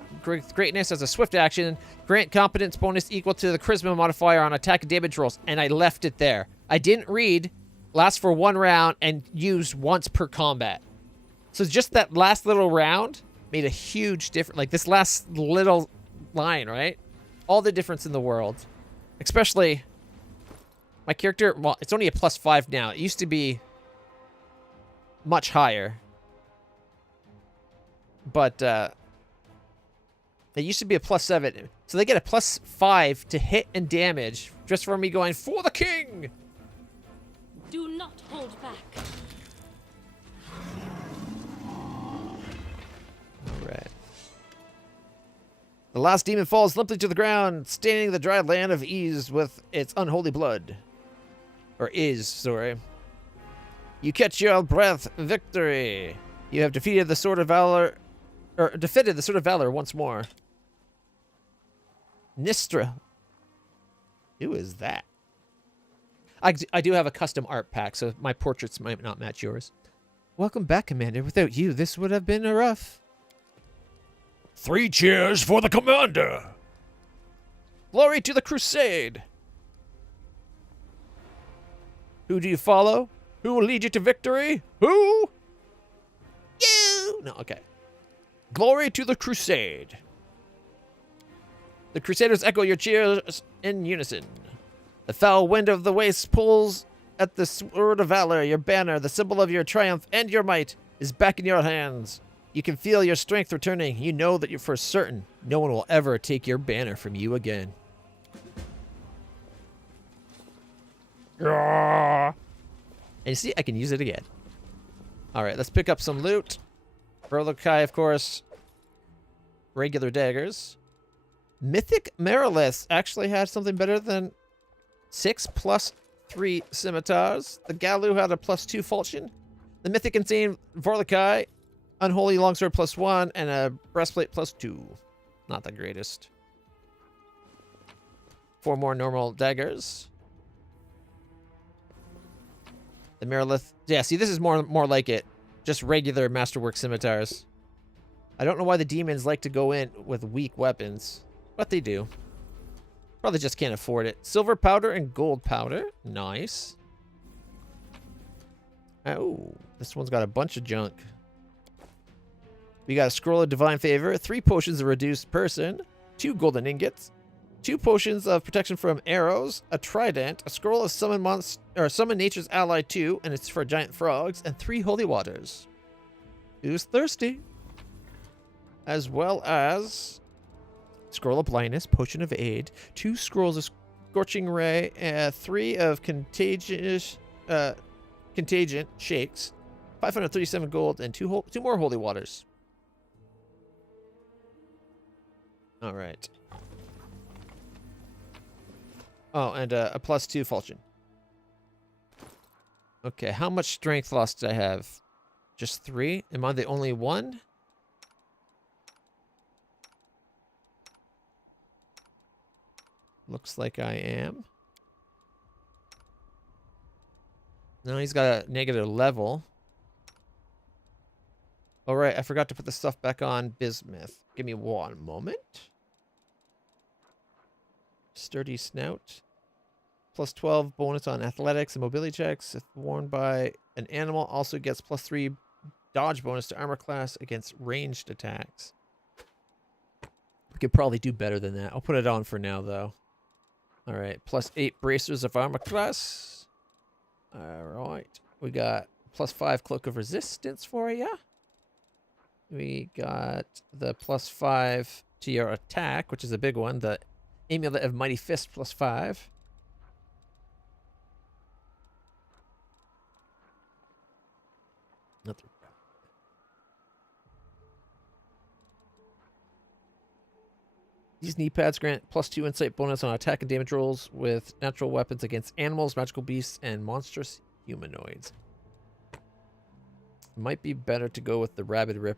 greatness as a swift action. Grant competence bonus equal to the charisma modifier on attack and damage rolls. And I left it there. I didn't read. Lasts for 1 round and used once per combat. So just that last little round made a huge difference. Like this last little line, right? All the difference in the world. Especially my character, well, it's only a +5 now. It used to be much higher. But it used to be a +7. So they get a +5 to hit and damage just for me going, for the king! Do not hold back. Alright. The last demon falls limply to the ground, staining the dry land of Ease with its unholy blood. Or sorry. You catch your breath, victory! You have defeated the Sword of Valor, or defeated the Sword of Valor once more. Nistra. Who is that? I do have a custom art pack, so my portraits might not match yours. Welcome back, Commander. Without you, this would have been a rough. 3 cheers for the commander! Glory to the crusade! Who do you follow? Who will lead you to victory? Who? You! No, okay. Glory to the crusade. The crusaders echo your cheers in unison. The foul wind of the waste pulls at the sword of valor. Your banner, the symbol of your triumph and your might, is back in your hands. You can feel your strength returning. You know that you're for certain no one will ever take your banner from you again. And you see, I can use it again. All right, let's pick up some loot. Verlikai, of course. Regular daggers. Mythic Marilith actually had something better than 6+3 scimitars. The Galu had a +2 falchion. The Mythic Insane Vorlikai, Unholy Longsword +1, and a breastplate +2. Not the greatest. 4 more normal daggers. The Marilith. Yeah, see, this is more like it. Just regular Masterwork scimitars. I don't know why the demons like to go in with weak weapons, but they do. Probably just can't afford it. Silver powder and gold powder. Nice. Oh, this one's got a bunch of junk. We got a scroll of divine favor, 3 potions of reduced person, 2 golden ingots, 2 potions of protection from arrows, a trident, a scroll of summon nature's ally 2, and it's for giant frogs, and 3 holy waters. Who's thirsty? As well as scroll of blindness, potion of aid, 2 scrolls of scorching ray, 3 of contagion shakes, 537 gold, and 2 more holy waters. All right. Oh, and a +2 falchion. Okay, how much strength loss did I have? Just 3? Am I the only one? Looks like I am. No, he's got a negative level. All right, I forgot to put the stuff back on Bismuth. Give me 1 moment. Sturdy snout. +12 bonus on athletics and mobility checks. If worn by an animal, also gets +3 dodge bonus to armor class against ranged attacks. We could probably do better than that. I'll put it on for now, though. All right, +8 bracers of armor class. All right, we got +5 cloak of resistance for you. We got the +5 to your attack, which is a big one. The amulet of mighty fist +5. Nothing. These knee pads grant +2 insight bonus on attack and damage rolls with natural weapons against animals, magical beasts, and monstrous humanoids. Might be better to go with the rabid rip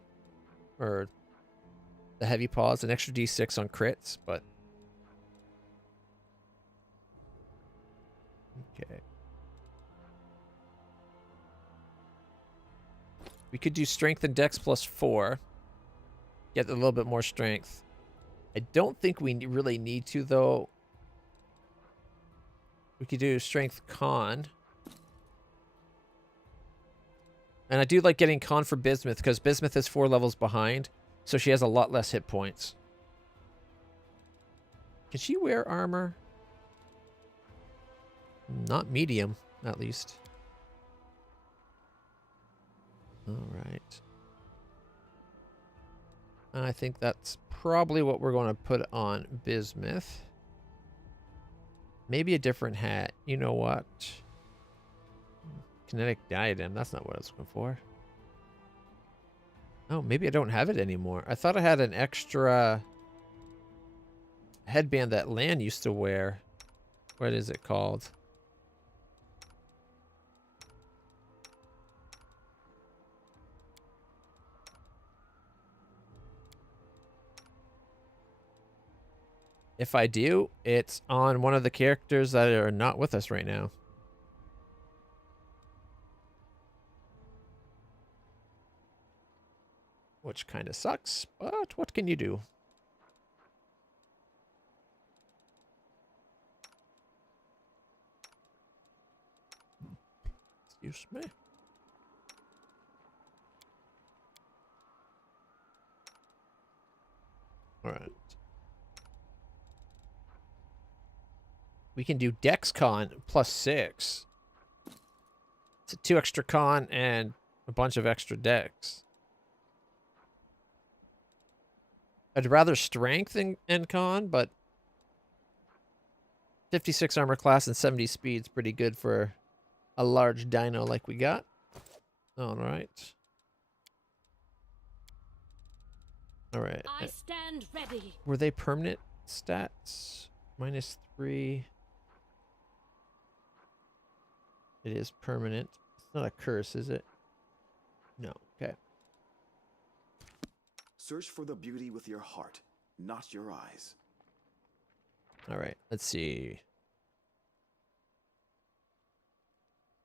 or the heavy paws, an extra d6 on crits, but okay. We could do strength and dex +4. Get a little bit more strength. I don't think we really need to, though. We could do strength con. And I do like getting con for Bismuth, because Bismuth is 4 levels behind, so she has a lot less hit points. Can she wear armor? Not medium, at least. All right. I think that's probably what we're going to put on Bismuth. Maybe a different hat. You know what? Kinetic diadem. That's not what I was looking for. Oh, maybe I don't have it anymore. I thought I had an extra headband that Lan used to wear. What is it called? If I do, it's on one of the characters that are not with us right now. Which kind of sucks, but what can you do? Excuse me. All right. We can do Dex Con +6. It's a 2 extra con and a bunch of extra Dex. I'd rather strength and con, but 56 armor class and 70 speed's pretty good for a large dino like we got. All right. All right. I stand ready. Were they permanent stats? -3. It is permanent. It's not a curse, is it? No. Okay. Search for the beauty with your heart, not your eyes. All right. Let's see.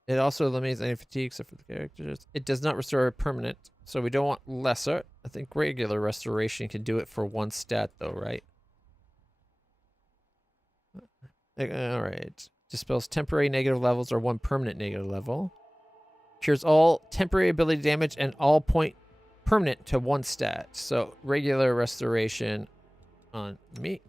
It also eliminates any fatigue except for the characters. It does not restore permanent, so we don't want lesser. I think regular restoration can do it for 1 stat, though, right? All right. Dispels temporary negative levels or 1 permanent negative level. Cures all temporary ability damage and all point permanent to 1 stat. So regular restoration on me.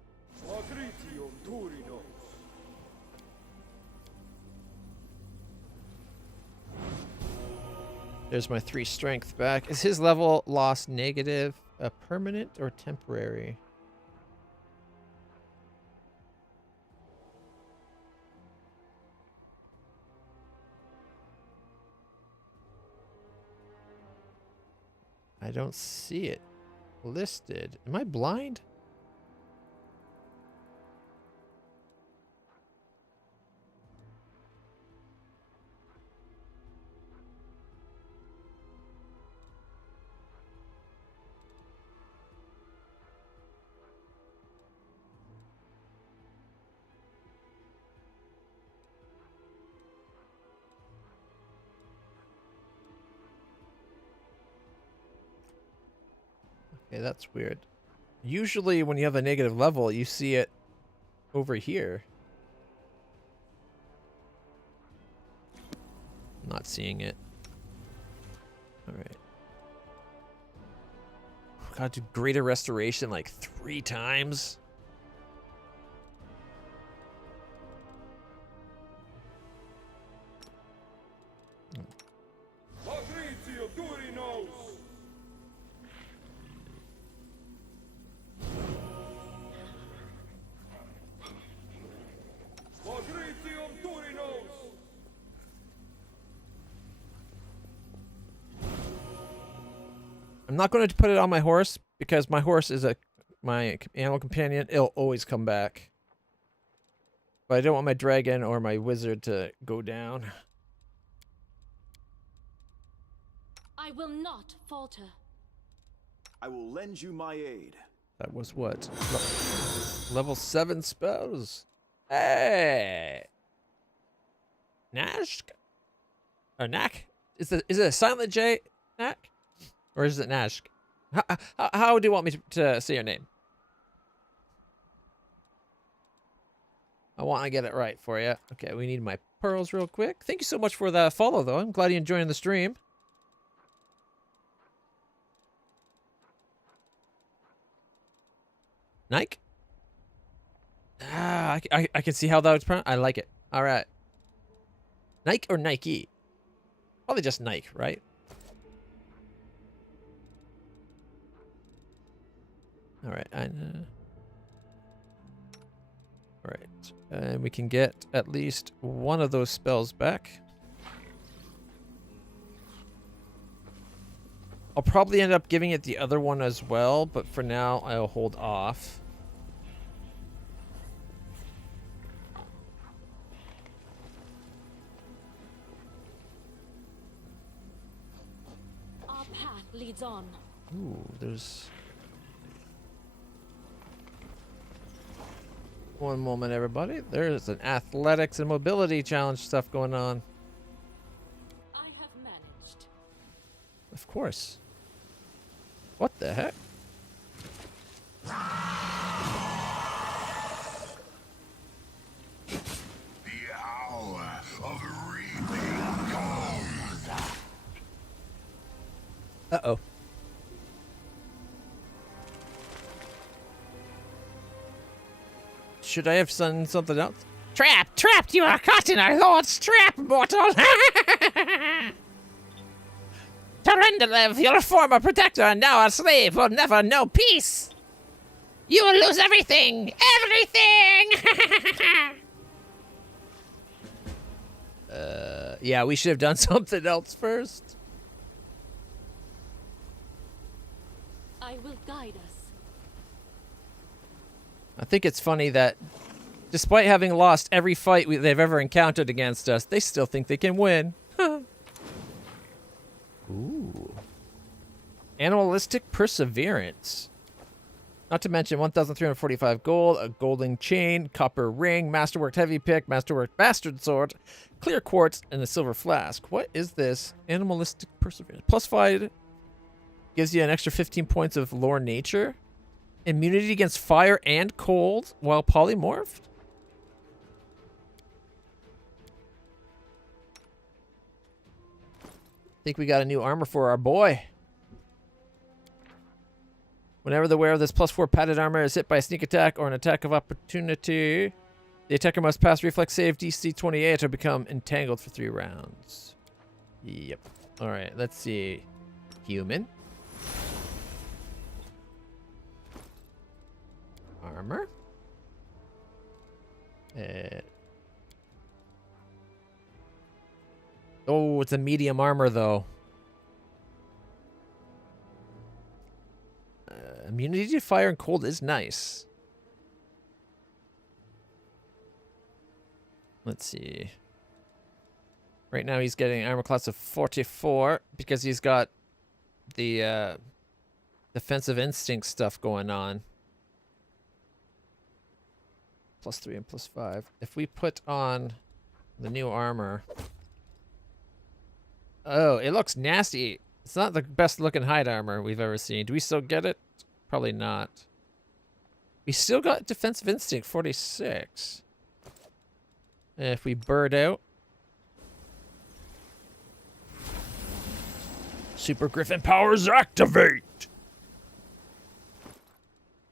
There's my 3 strength back. Is his level loss negative, permanent, or temporary? I don't see it listed. Am I blind? Okay, that's weird. Usually when you have a negative level, you see it over here. Not seeing it. All right. Gotta do greater restoration like 3 times. I'm not going to put it on my horse because my horse is my animal companion. It'll always come back. But I don't want my dragon or my wizard to go down. I will not falter. I will lend you my aid. That was what? Level 7 spells. Hey! Nash? Or Knack? Is it a silent J? Knack? Or is it Nash? How do you want me to say your name? I want to get it right for you. Okay, we need my pearls real quick. Thank you so much for the follow, though. I'm glad you're enjoying the stream. Nike? Ah, I can see how that was pronounced. I like it. All right. Nike or Nike? Probably just Nike, right? All right. All right. And we can get at least one of those spells back. I'll probably end up giving it the other one as well, but for now, I'll hold off. Our path leads on. Ooh, there's... One moment, everybody. There's an athletics and mobility challenge stuff going on. I have managed. Of course. What the heck? The hour of reaping comes. Uh-oh. Should I have done something else? Trapped! Trapped! You are caught in our lord's trap, mortal! Tarendelev, your former protector and now a slave, will never know peace! You will lose everything! Everything! Yeah, we should have done something else first. I will guide us. I think it's funny that despite having lost every fight they've ever encountered against us, they still think they can win. Ooh. Animalistic perseverance. Not to mention 1,345 gold, a golden chain, copper ring, masterworked heavy pick, masterworked bastard sword, clear quartz, and a silver flask. What is this? Animalistic perseverance. +5 gives you an extra 15 points of lore nature. Immunity against fire and cold while polymorphed? Think we got a new armor for our boy. Whenever the wearer of this +4 padded armor is hit by a sneak attack or an attack of opportunity, the attacker must pass reflex save DC 28 or become entangled for 3 rounds. Yep. Alright, let's see. Human. Armor. Oh, it's a medium armor, though. Immunity to fire and cold is nice. Let's see. Right now he's getting armor class of 44 because he's got the defensive instinct stuff going on. +3 and +5. If we put on the new armor... Oh, it looks nasty. It's not the best looking hide armor we've ever seen. Do we still get it? Probably not. We still got defensive instinct 46. And if we bird out... Super Griffin powers activate!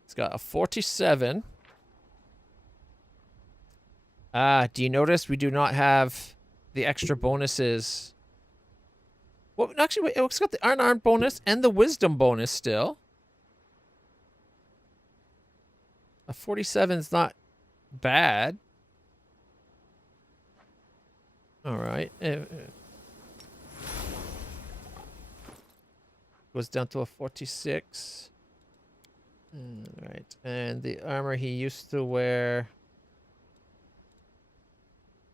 It's got a 47. Do you notice we do not have the extra bonuses? Well, actually, wait, it's got the unarmed bonus and the wisdom bonus still. A 47 is not bad. All right. Goes down to a 46. All right. And the armor he used to wear...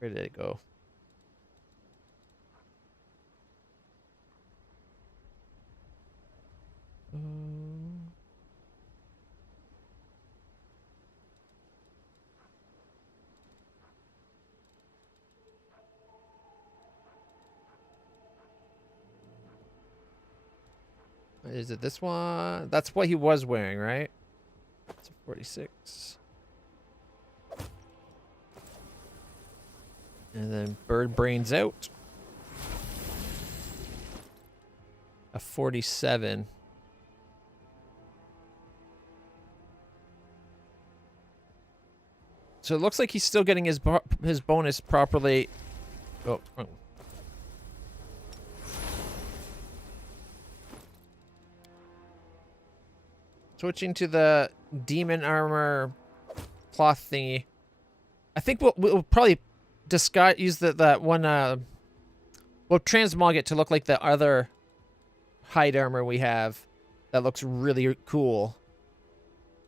Where did it go? Is it this one? That's what he was wearing, right? It's a 46. And then bird brains out. A 47. So it looks like he's still getting his bonus properly. Oh. Switching to the demon armor cloth thingy. I think we'll probably use that one. We'll transmog it to look like the other hide armor we have. That looks really cool.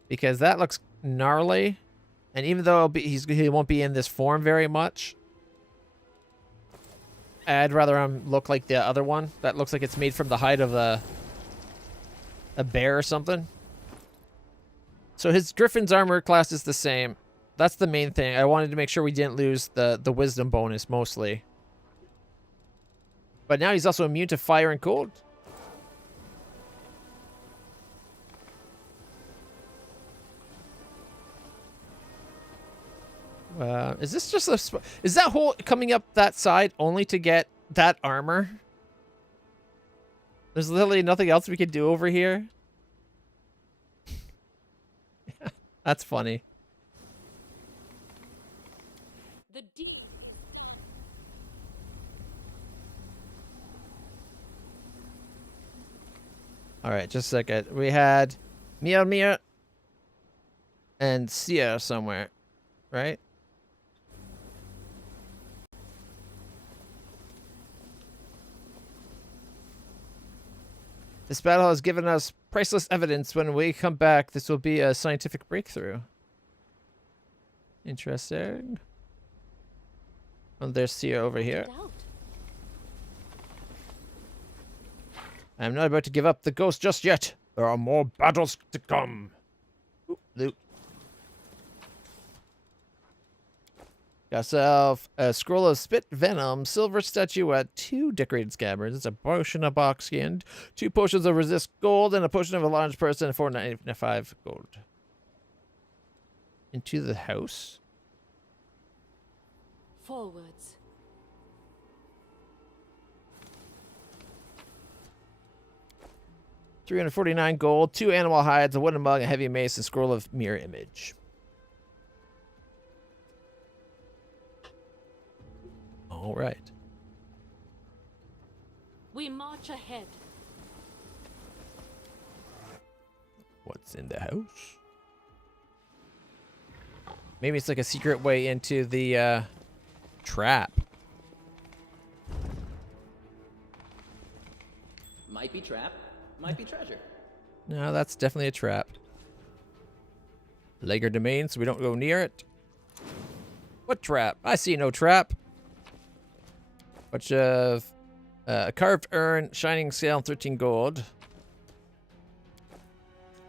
Because that looks gnarly. And even though he won't be in this form very much, I'd rather look like the other one. That looks like it's made from the hide of a bear or something. So his Griffin's armor class is the same. That's the main thing. I wanted to make sure we didn't lose the wisdom bonus mostly. But now he's also immune to fire and cold. Is this just is that hole coming up that side only to get that armor? There's literally nothing else we could do over here. That's funny. All right, just a second. We had Mia and Sia somewhere, right? This battle has given us priceless evidence. When we come back, this will be a scientific breakthrough. Interesting. Oh, there's Sia over here. I'm not about to give up the ghost just yet. There are more battles to come. Ooh, loot. Got yourself a scroll of spit venom, silver statuette, 2 decorated scabbards. It's a potion of box skinned, 2 potions of resist gold, and a potion of a large person, 495 gold. Into the house. Forwards. $349 gold, 2 animal hides, a wooden mug, a heavy mace, and scroll of mirror image. All right. We march ahead. What's in the house? Maybe it's like a secret way into the trap. Might be trap, might be treasure. No, that's definitely a trap. Lager domain, so we don't go near it. What trap? I see no trap. Bunch of carved urn, shining scale, 13 gold.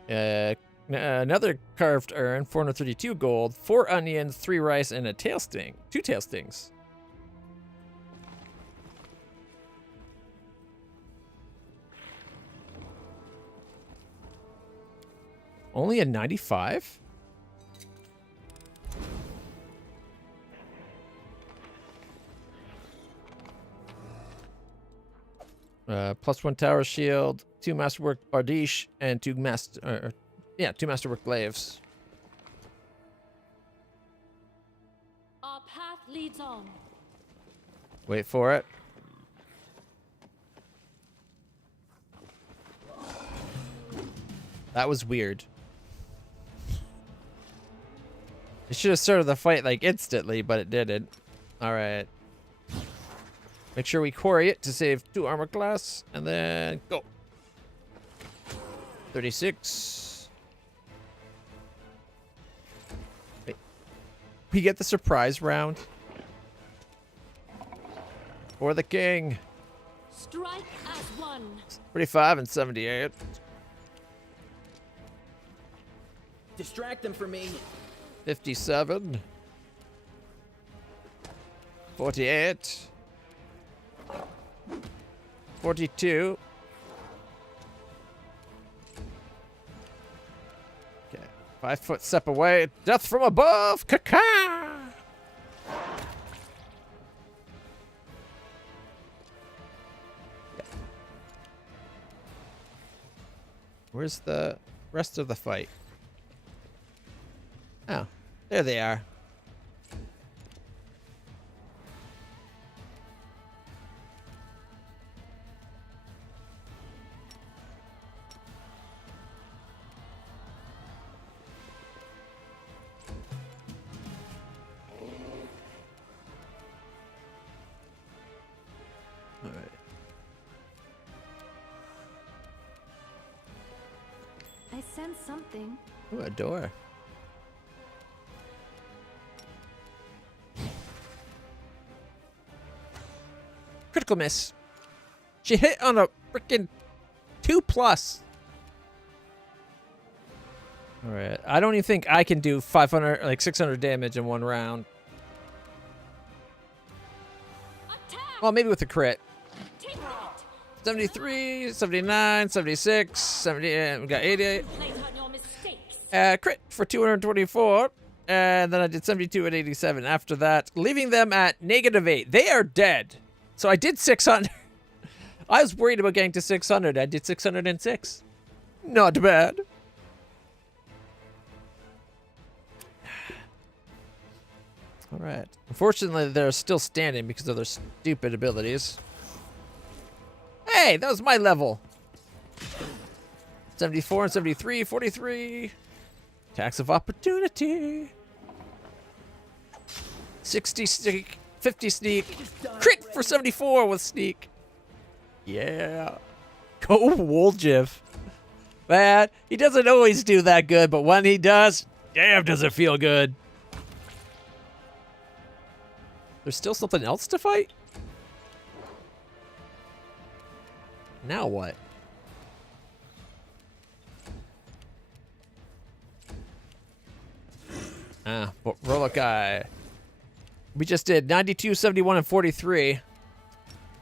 Another carved urn, 432 gold. 4 onions, 3 rice, and a tail sting. 2 tail stings. Only a 95? +1 tower shield, 2 masterwork bardiche, and 2 masterwork glaives. Our path leads on. Wait for it. That was weird. It should have started the fight like instantly, but it didn't. All right. Make sure we quarry it to save 2 armor class, and then go. 36. Wait. We get the surprise round. For the king. Strike as one. 45 and 78. Distract them for me. 57. 48. 42. Okay. 5 foot step away. Death from above. Caca. Where's the rest of the fight? Oh, there they are. sense something. Ooh, a door. Critical miss. She hit on a freaking 2+. All right. I don't even think I can do 500, like 600 damage in one round. Attack! Well, maybe with a crit. Take that! 73, 79, 76, 70, we got 88. Plate on your mistakes. Crit for 224. And then I did 72 and 87 after that, leaving them at -8. They are dead. So I did 600. I was worried about getting to 600. I did 606. Not bad. All right. Unfortunately, they're still standing because of their stupid abilities. Hey, that was my level. 74 and 73, 43. Tax of opportunity. 60 sneak, 50 sneak. Crit for 74 with sneak. Yeah. Go Woljiv. Man, he doesn't always do that good, but when he does, damn, does it feel good. There's still something else to fight? Now what? Roller guy. We just did 92, 71, and 43.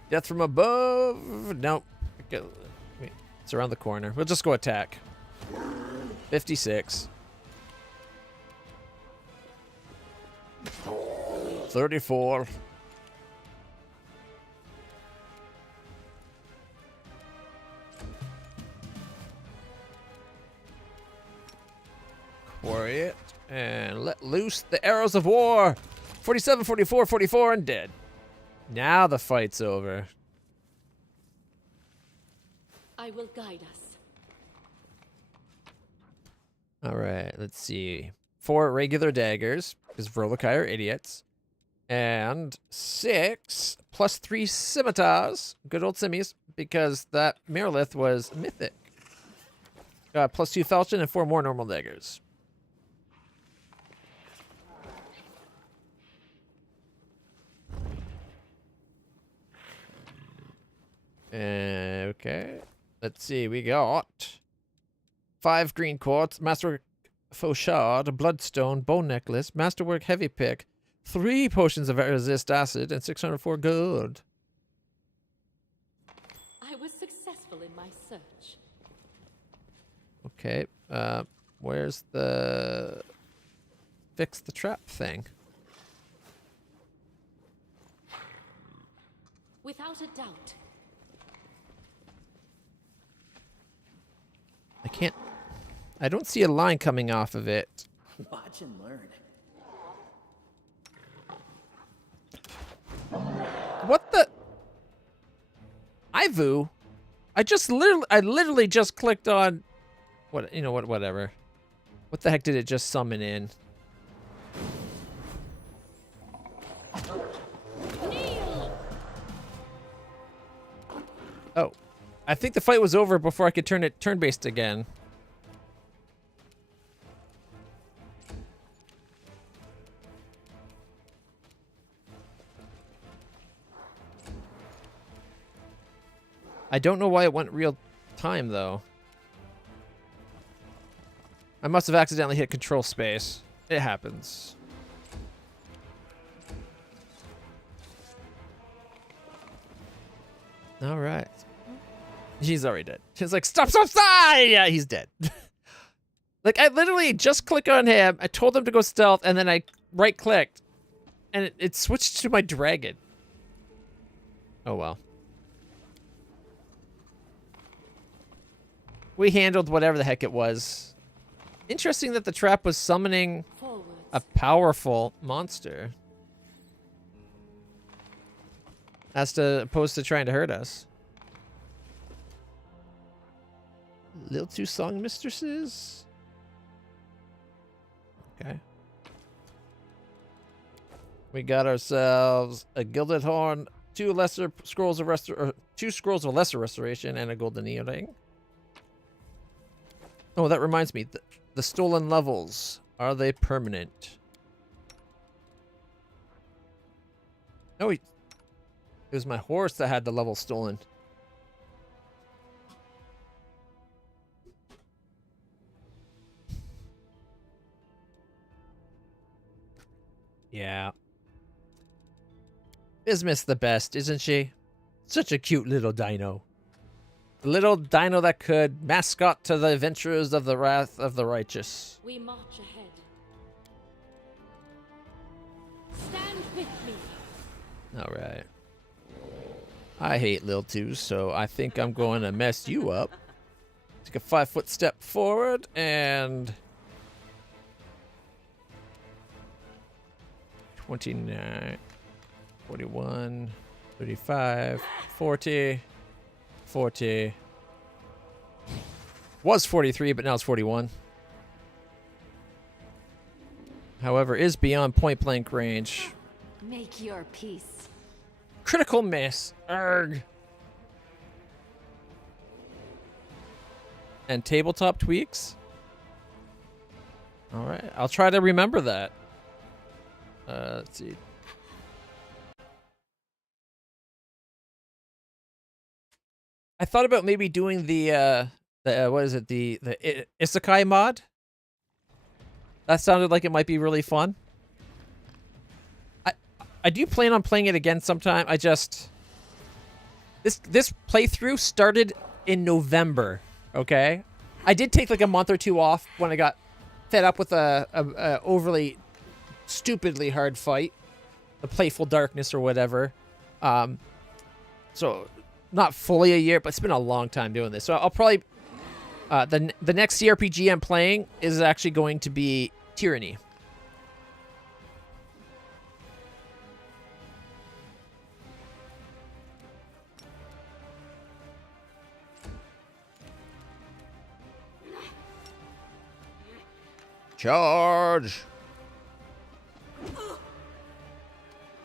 Death from above. Nope. Okay, wait, it's around the corner. We'll just go attack. 56. 34. Quarry it. And let loose the arrows of war. 47, 44, 44, and dead. Now the fight's over. I will guide us. All right, let's see. 4 regular daggers, because Vrolokai are idiots. And 6 plus 3 scimitars. Good old simmies, because that Miralith was mythic. Plus 2 falchion and 4 more normal daggers. Okay. Let's see. We got 5 green quartz, masterwork fauchard, bloodstone, bone necklace, masterwork heavy pick, 3 potions of resist acid, and 604 gold. I was successful in my search. Okay. Where's the fix the trap thing? Without a doubt. I can't. I don't see a line coming off of it. Watch and learn. What the? Ivu? I literally just clicked on. What, you know what? Whatever. What the heck did it just summon in? Oh, I think the fight was over before I could turn it turn-based again. I don't know why it went real time, though. I must have accidentally hit control space. It happens. All right. He's already dead. She's like, stop, stop, stop! Yeah, he's dead. Like, I literally just click on him. I told him to go stealth, and then I right-clicked. And it switched to my dragon. Oh, well. We handled whatever the heck it was. Interesting that the trap was summoning Forwards. a powerful monster. As opposed to trying to hurt us. Little two song mistresses. Okay. We got ourselves a gilded horn, 2 scrolls of lesser restoration, and a golden needling. Oh, that reminds me. The stolen levels, are they permanent? No, it was my horse that had the level stolen. Yeah. Bismuth's the best, isn't she? Such a cute little dino. The little dino that could mascot to the adventures of the Wrath of the Righteous. We march ahead. Stand with me. Alright. I hate Lil 2, so I think I'm going to mess you up. Take a 5-foot step forward and 29, 41, 35, 40, 40. Was 43, but now it's 41. However, is beyond point blank range. Make your peace. Critical miss. Erg. And tabletop tweaks. All right, I'll try to remember that. Let's see. I thought about maybe doing the what is it? The Isekai mod. That sounded like it might be really fun. I do plan on playing it again sometime. I just this playthrough started in November. Okay, I did take like a month or two off when I got fed up with a overly stupidly hard fight, the Playful Darkness or whatever. So not fully a year, but it's been a long time doing this. So I'll probably the next CRPG I'm playing is actually going to be Tyranny. Charge!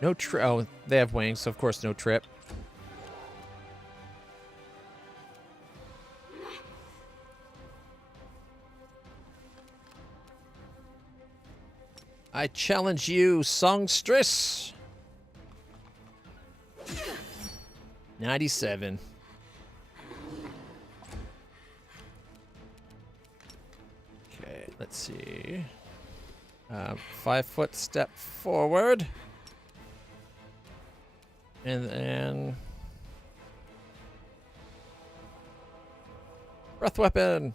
No trip. Oh, they have wings, so of course no trip. I challenge you, songstress. 97. Okay, let's see. 5-foot step forward. And then breath weapon.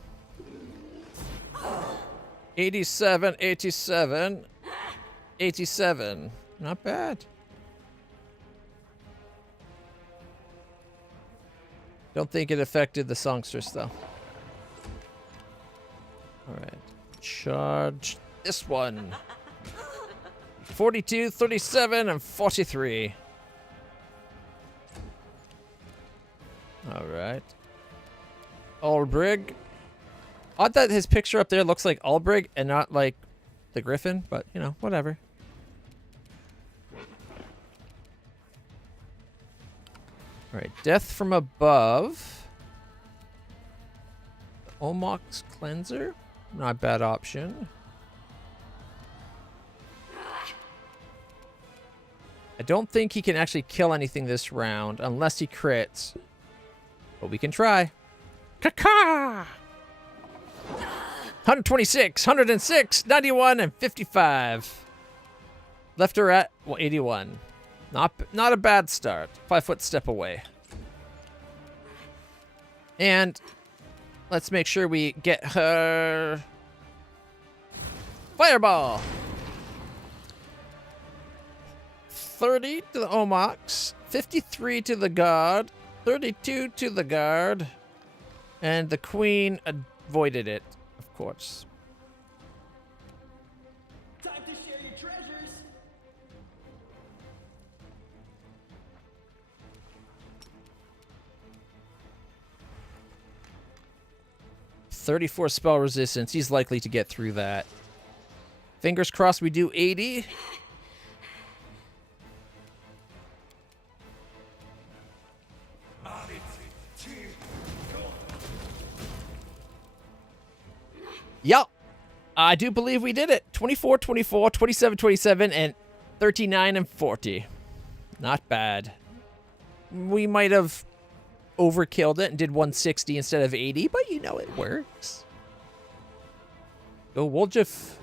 87, 87, 87. Not bad. Don't think it affected the songstress though. All right. Charge this one. 42, 37, and 43. All right. Albrig. Odd that his picture up there looks like Albrig and not like the Griffin, but you know, whatever. All right, Death from Above. Omok's Cleanser. Not a bad option. I don't think he can actually kill anything this round unless he crits. But we can try. Kaka! 126, 106, 91, and 55. Left her at 81. Not a bad start. 5-foot step away. And let's make sure we get her fireball. 30 to the Omox, 53 to the guard, 32 to the guard, and the queen avoided it, of course. Time to share your treasures. 34 spell resistance. He's likely to get through that. Fingers crossed we do 80. Yup. I do believe we did it. 24, 24, 27, 27, and 39 and 40. Not bad. We might have overkilled it and did 160 instead of 80, but you know it works. Go Woljif.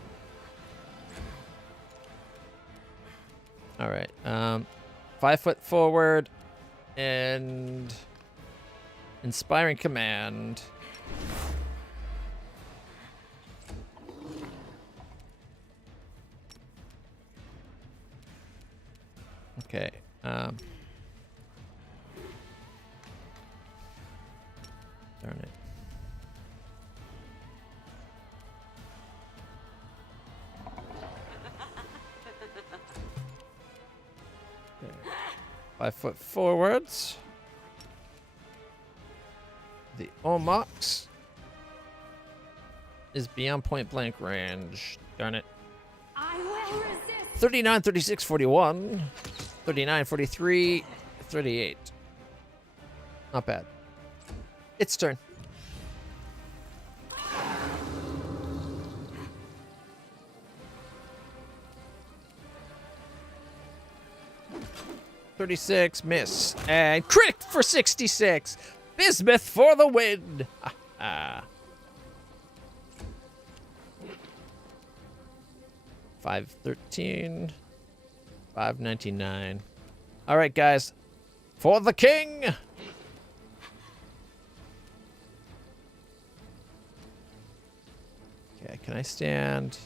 All right. 5 foot forward and inspiring command. Okay. Darn it. Okay. 5 foot forwards. The Omox is beyond point blank range. Darn it. I will resist. 39, 36, 41. 39, 43, 38. Not bad. Its turn. $36, miss. And crit for 66. Bismuth for the win. Ah. 513. 599. All right, guys. For the king. Okay, can I stand?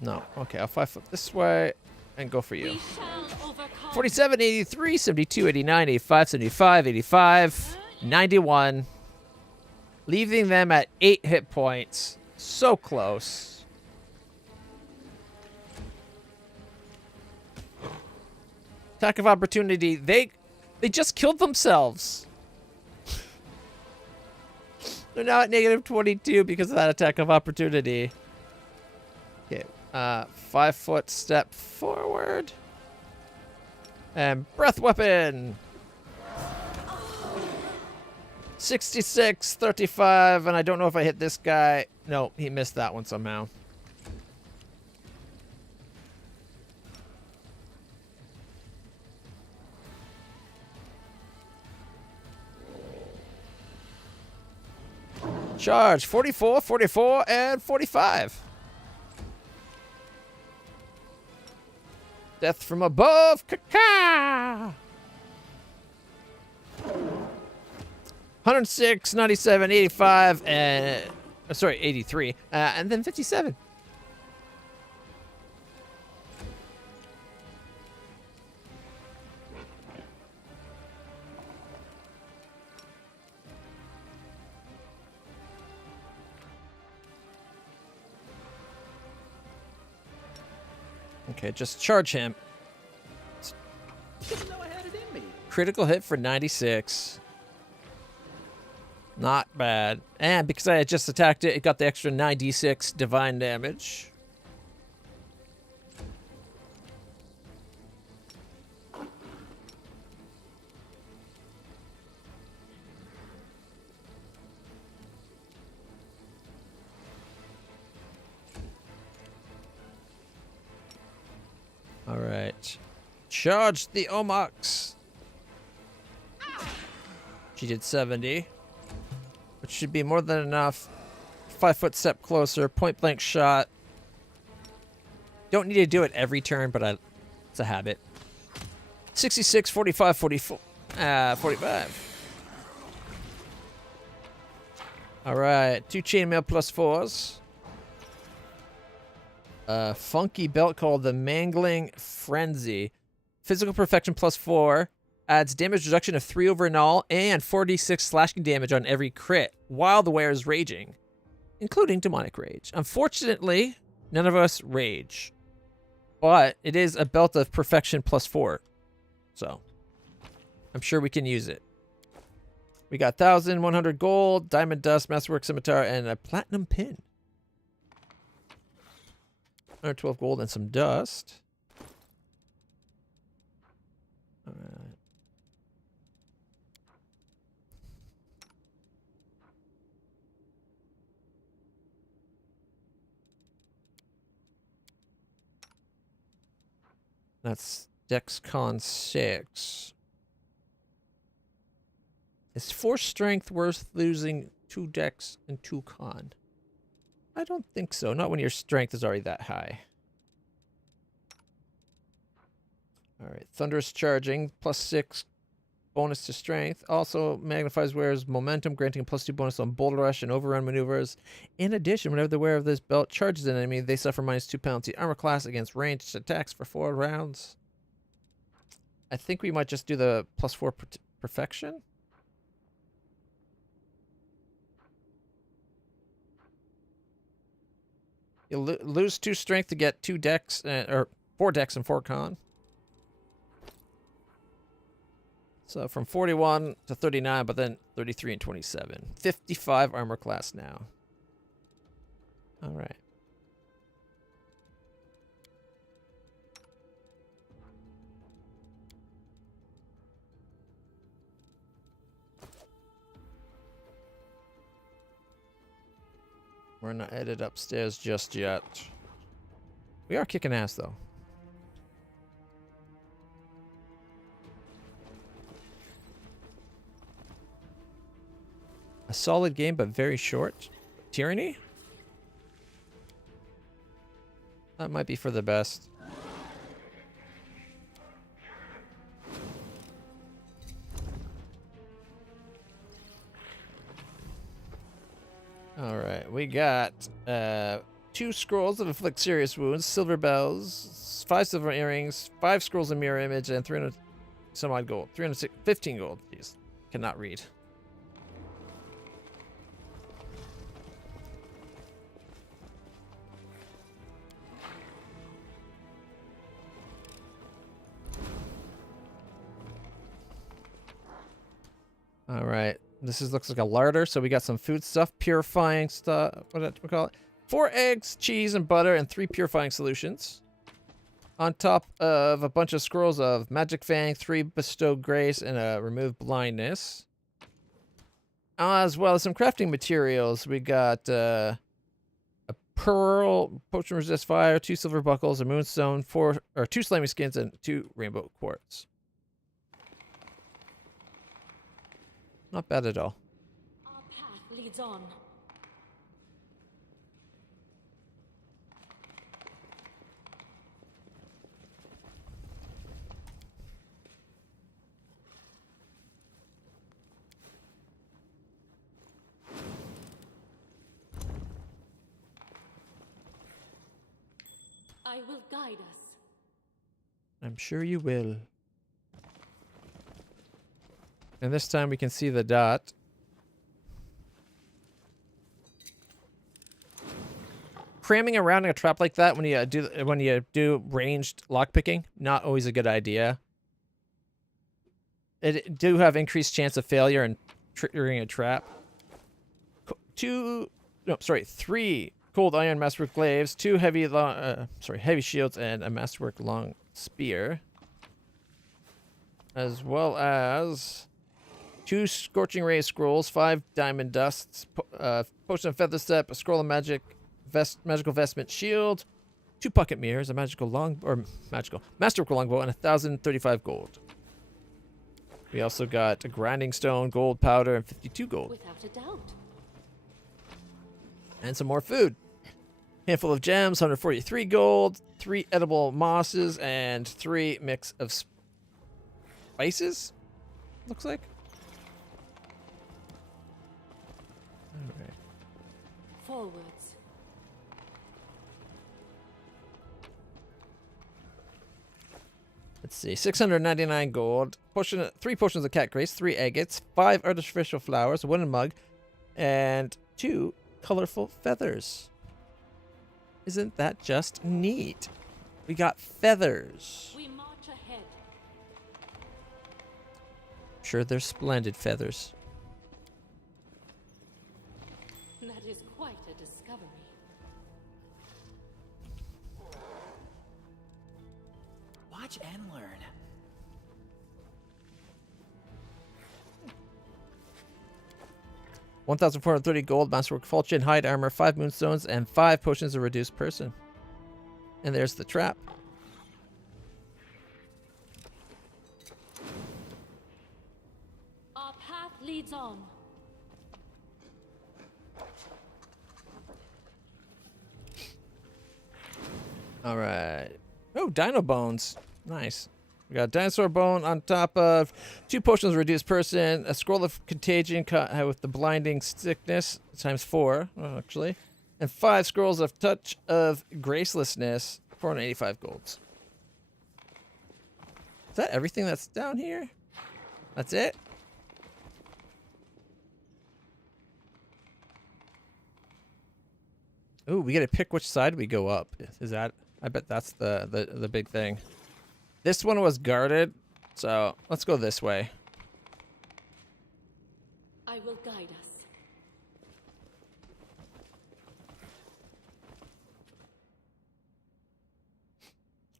No. Okay, I'll 5 foot this way and go for you. We shall overcome. 47, 83, 72, 89, 85, 75, 85, 91. Leaving them at 8 hit points. So close. Attack of opportunity. They just killed themselves. They're now at negative 22 because of that attack of opportunity. Okay. 5 foot step forward. And breath weapon. 66, 35, and I don't know if I hit this guy. No, he missed that one somehow. Charge 44, 44, and 45. Death from above. Caca. 106, 97, 85, and sorry, 83, and then 57. Okay, just charge him. Didn't know I had it in me. Critical hit for 96. Not bad. And because I had just attacked it, it got the extra 9d6 divine damage. All right. Charge the Omox. She did 70. Which should be more than enough. 5 foot step closer. Point blank shot. Don't need to do it every turn, but it's a habit. 66, 45, 44. 45. All right. 2 chainmail plus 4s. Funky belt called the Mangling Frenzy. Physical perfection plus 4. Adds damage reduction of 3 over null and 4d6 slashing damage on every crit while the wearer is raging, including demonic rage. Unfortunately, none of us rage, but it is a belt of perfection plus 4, so I'm sure we can use it. We got 1,100 gold, diamond dust, masterwork scimitar, and a platinum pin. 112 gold and some dust. All right. That's Dex Con 6. Is 4 strength worth losing 2 Dex and 2 Con? I don't think so. Not when your strength is already that high. Alright, Thunderous Charging, +6 bonus to strength. Also magnifies wearer's momentum, granting a +2 bonus on Boulder Rush and Overrun maneuvers. In addition, whenever the wearer of this belt charges an enemy, they suffer -2 penalty armor class against ranged attacks for 4 rounds. I think we might just do the +4 perfection. You'll lose 2 strength to get 2 dex, or 4 dex and 4 con. So from 41 to 39, but then 33 and 27. 55 armor class now. All right. We're not headed upstairs just yet. We are kicking ass, though. A solid game, but very short. Tyranny? That might be for the best. Alright, we got 2 scrolls that inflict serious wounds, silver bells, 5 silver earrings, 5 scrolls of mirror image, and 300 some odd gold. 315 gold. Jeez, cannot read. All right, this looks like a larder, so we got some food stuff, purifying stuff. What do we call it? 4 eggs, cheese, and butter, and 3 purifying solutions. On top of a bunch of scrolls of magic fang, 3 bestow grace, and a remove blindness. As well as some crafting materials. We got a pearl, potion resist fire, 2 silver buckles, a moonstone, 2 slimy skins, and 2 rainbow quartz. Not bad at all. Our path leads on. I will guide us. I'm sure you will. And this time we can see the dot. Cramming around in a trap like that when you do ranged lockpicking, not always a good idea. It do have increased chance of failure and triggering a trap. 3 cold iron masterwork glaives, 2 heavy shields, and a masterwork long spear, as well as 2 scorching ray scrolls, 5 diamond dusts, potion of feather step, a scroll of magical vestment shield, 2 pocket mirrors, a masterwork longbow, and 1,035 gold. We also got a grinding stone, gold powder, and 52 gold. Without a doubt. And some more food. Handful of gems, 143 gold, 3 edible mosses, and 3 mix of spices, looks like. All right. Forwards. Let's see, 699 gold, 3 potions of cat grace, 3 agates, 5 artificial flowers, a wooden mug, and 2 colorful feathers. Isn't that just neat? We got feathers. We march ahead. Sure, they're splendid feathers. That is quite a discovery. Watch and learn. $1,430 gold, masterwork falchion, hide armor, 5 moonstones, and 5 potions of reduced person. And there's the trap. leads on. All right. Oh, dino bones. Nice. We got dinosaur bone on top of 2 potions of reduced person, a scroll of contagion with the blinding sickness times 4, actually, and 5 scrolls of touch of gracelessness, 485 golds. Is that everything that's down here? That's it? Ooh, we get to pick which side we go up. Is that? I bet that's the big thing. This one was guarded, so let's go this way. I will guide us.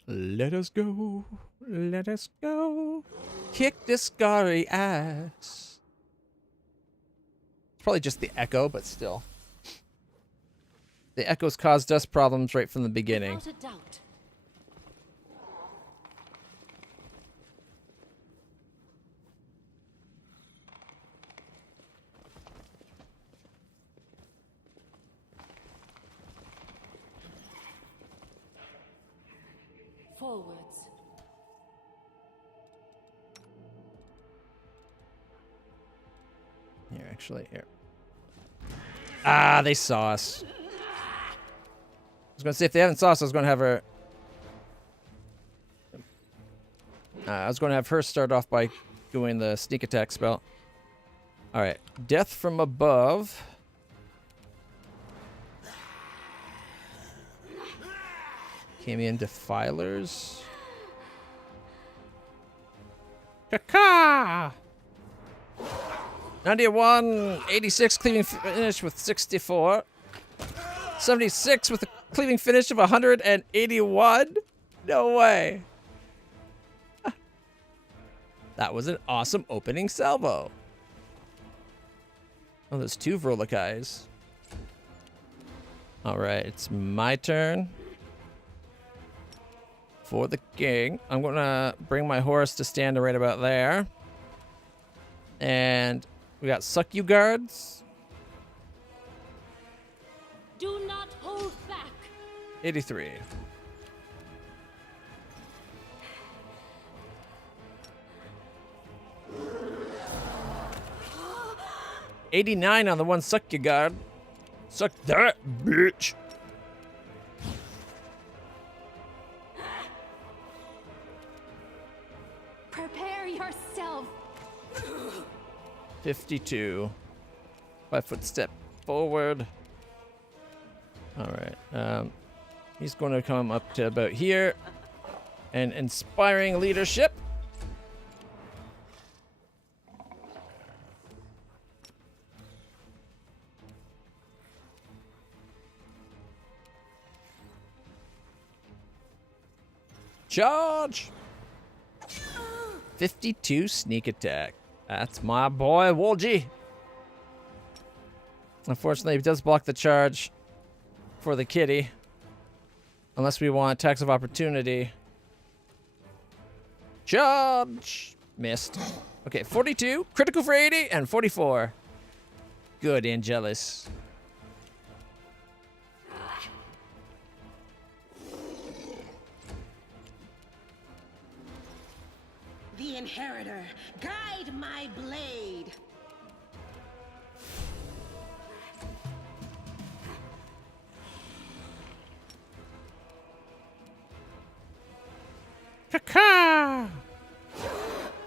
Let us go. Let us go. Kick this scary ass. It's probably just the echo, but still. The echoes caused us problems right from the beginning. Without a doubt. Forwards. Here, actually, here. Ah, they saw us. I was gonna say if they haven't saw us, I was gonna have her. I was gonna have her start off by doing the sneak attack spell. All right, death from above. Camion defilers. Caca! 91, 86 cleaving finish with 64. 76 with a cleaving finish of 181. No way. That was an awesome opening salvo. Oh, there's 2 Vrolakais. All right, it's my turn. For the king, I'm gonna bring my horse to stand right about there. And we got suck you guards. Do not hold back. 83. $89 on the one suck you guard. Suck that, bitch. Prepare yourself. 52. 5 foot step forward. All right. He's going to come up to about here. And inspiring leadership. Charge! 52 sneak attack. That's my boy, Wolgie. Unfortunately, he does block the charge for the kitty. Unless we want attacks of opportunity. Charge! Missed. Okay, 42. Critical for 80 and 44. Good, Angelus. The Inheritor, guide my blade. Caca!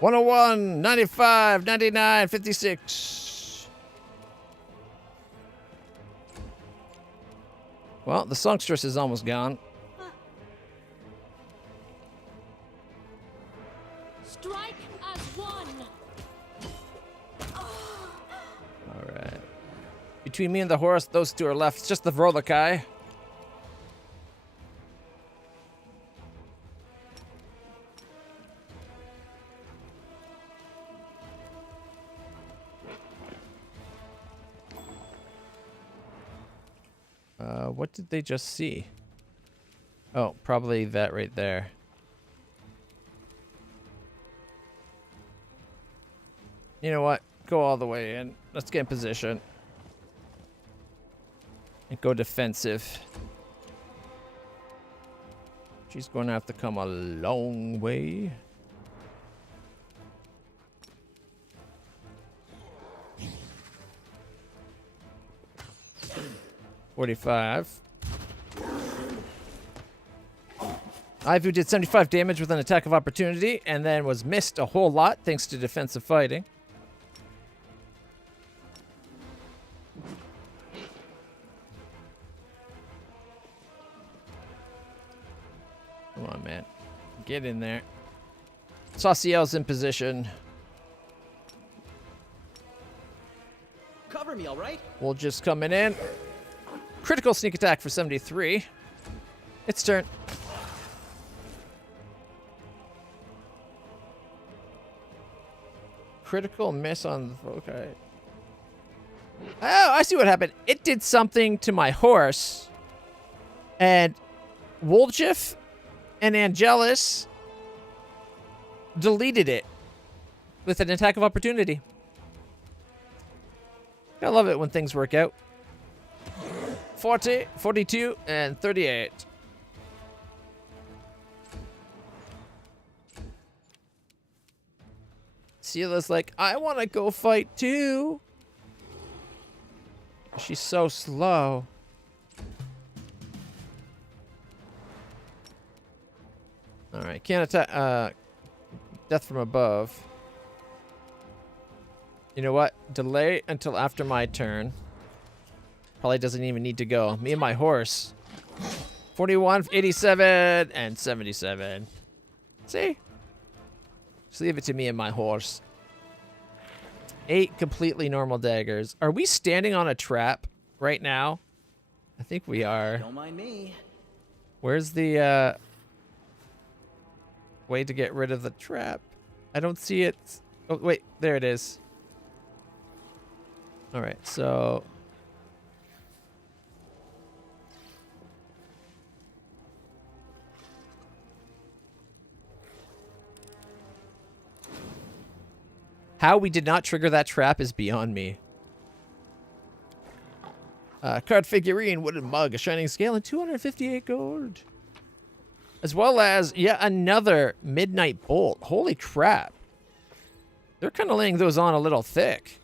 101, 95, 99, 56. Well, the songstress is almost gone. Strike as one. All right. Between me and the horse, those 2 are left. It's just the Vrolakai. What did they just see? Oh, probably that right there. You know what? go all the way in. Let's get in position. And go defensive. She's going to have to come a long way. $45. Ivu did 75 damage with an attack of opportunity and then was missed a whole lot thanks to defensive fighting. Come on, man. Get in there. Sauciel's in position. Cover me, all right? We'll just coming in. Critical sneak attack for 73. Its turn. Critical miss on... Okay. Oh, I see what happened. It did something to my horse. And Woljif and Angelus deleted it with an attack of opportunity. I love it when things work out. 40, 42, and 38. Sela's like, I want to go fight too. She's so slow. All right, can't attack. Death from above. You know what? Delay until after my turn. Probably doesn't even need to go. Me and my horse. 41, 87, and 77. See? Just leave it to me and my horse. 8 completely normal daggers. Are we standing on a trap right now? I think we are. Don't mind me. Where's the way to get rid of the trap? I don't see it. Oh, wait. There it is. All right, so... How we did not trigger that trap is beyond me. Card figurine, wooden mug, a shining scale, and 258 gold. As well as yet another midnight bolt. Holy crap. They're kind of laying those on a little thick.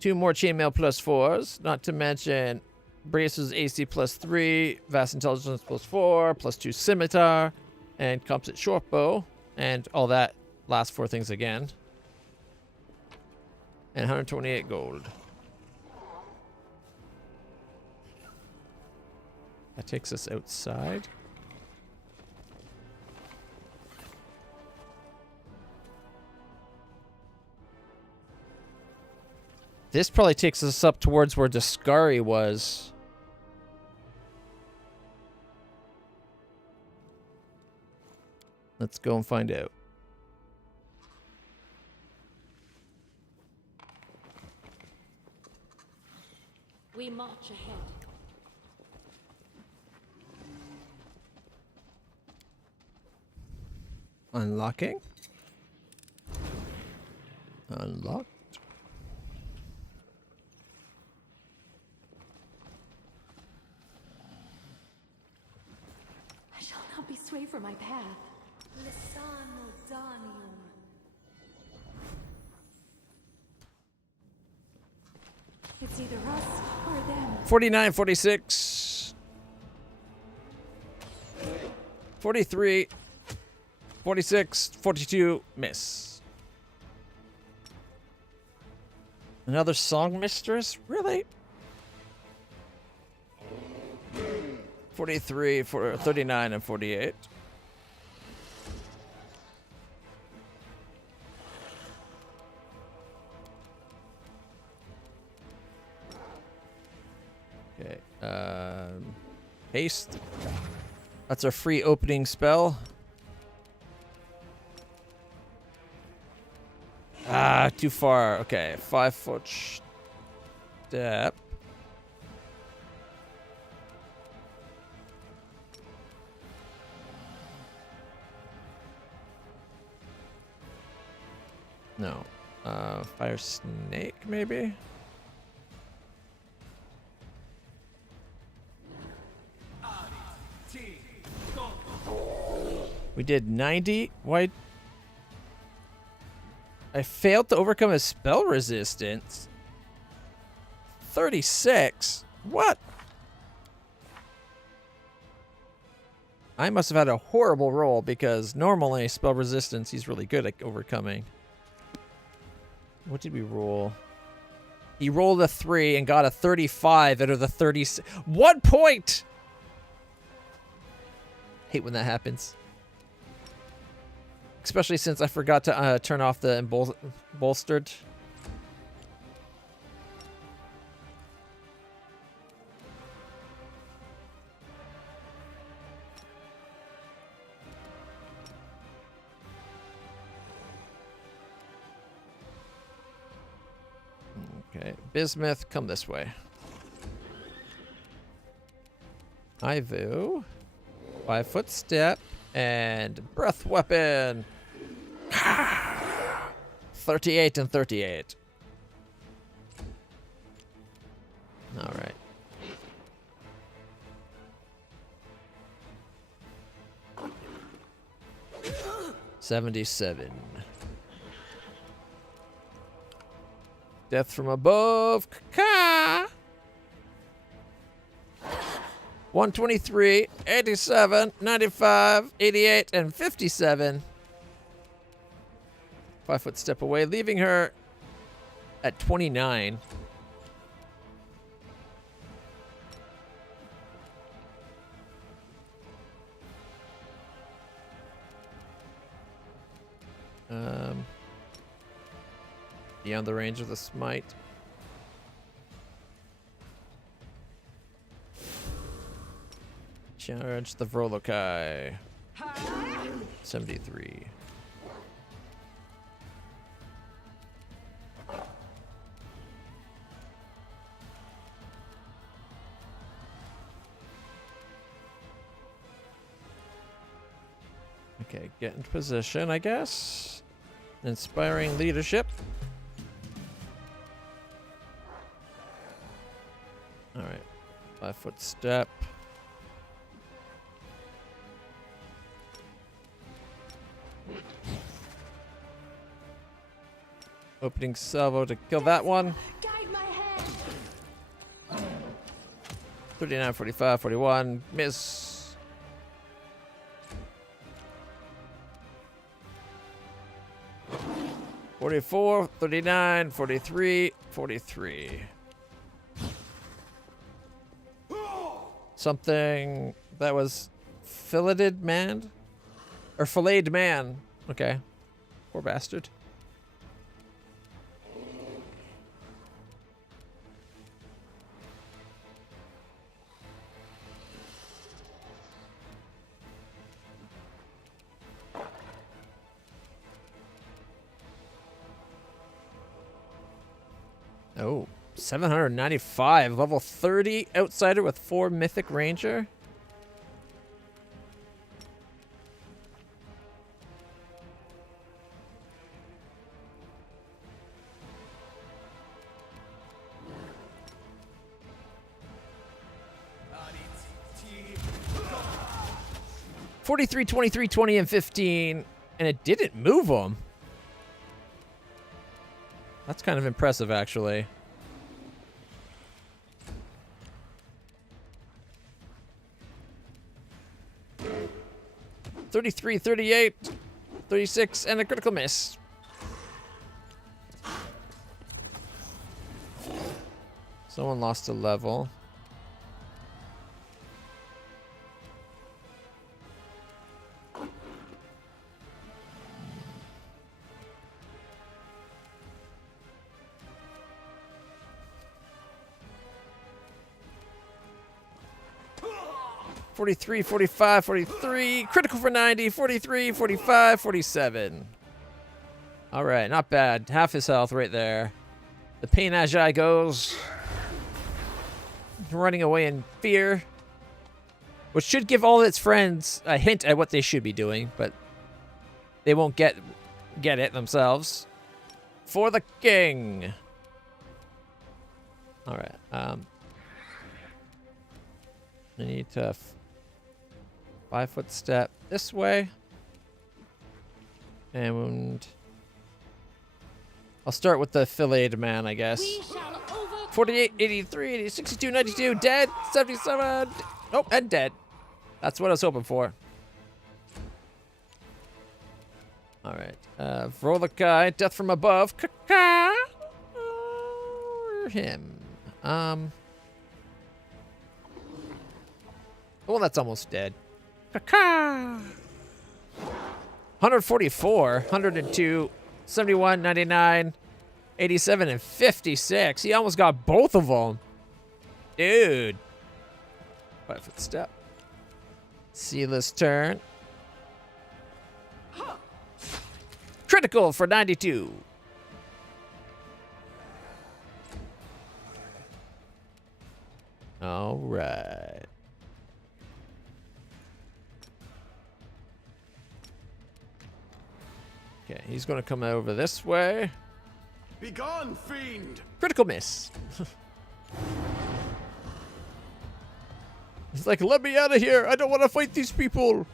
2 more chainmail +4s, not to mention braces AC +3, vast intelligence +4, +2 scimitar, and composite short bow, and all that last 4 things again. And 128 gold. That takes us outside. This probably takes us up towards where Daskari was. Let's go and find out. We march ahead. Unlocking. Unlocked. I shall not be swayed from my path. Lisano Danium. It's either us or them. 49, 46. 43. 46, 42, miss. Another song mistress? Really? 43, 39, and 48. Okay. Haste. That's our free opening spell. Ah, too far. Okay, 5-foot step. No. Fire snake, maybe? We did 90. Why? I failed to overcome his spell resistance. 36? What? I must have had a horrible roll because normally spell resistance he's really good at overcoming. What did we roll? He rolled a 3 and got a 35 out of the 36. 1 point! Hate when that happens. Especially since I forgot to turn off the bolstered. Okay, Bismuth, come this way. Ivu, 5-foot step, and breath weapon. 38 and 38. All right. $77. Death from above. Ka. 123, 87, 95, 88, and 57. 5-foot step away, leaving her at 29. Beyond the range of the smite. Charge the Vrolokai. 73. Okay, get into position, I guess. Inspiring leadership. All right, 5-foot step. Opening salvo to kill that one. Guide my hand. 39, 45, 41. Miss. $44, 39, 43, 43. Something that was filleted man? Or filleted man. Okay. Poor bastard. Oh, 795, level 30 outsider with 4 mythic ranger. $43, $23, $20, and $15, and it didn't move them. That's kind of impressive, actually. $33, $38, $36, and a critical miss. Someone lost a level. $43, $45, $43, critical for 90, $43, $45, $47. All right, not bad. Half his health right there. The pain Ajay goes, running away in fear, which should give all its friends a hint at what they should be doing, but they won't get it themselves. for the king. All right. I need to 5-foot step this way. And I'll start with the filleted man, I guess. We shall overcome. 48, 83, 80, 62, 92, dead. 77. Nope, and dead. That's what I was hoping for. All right. Roll the guy. Death from above. Caca. Or him. Well, that's almost dead. Caca. 144, 102, 71, 99, 87, and 56. He almost got both of them. Dude. 5-foot step. Sealess turn. Critical for 92. All right. Okay, he's going to come over this way. Begone, fiend! Critical miss. He's like, let me out of here. I don't want to fight these people.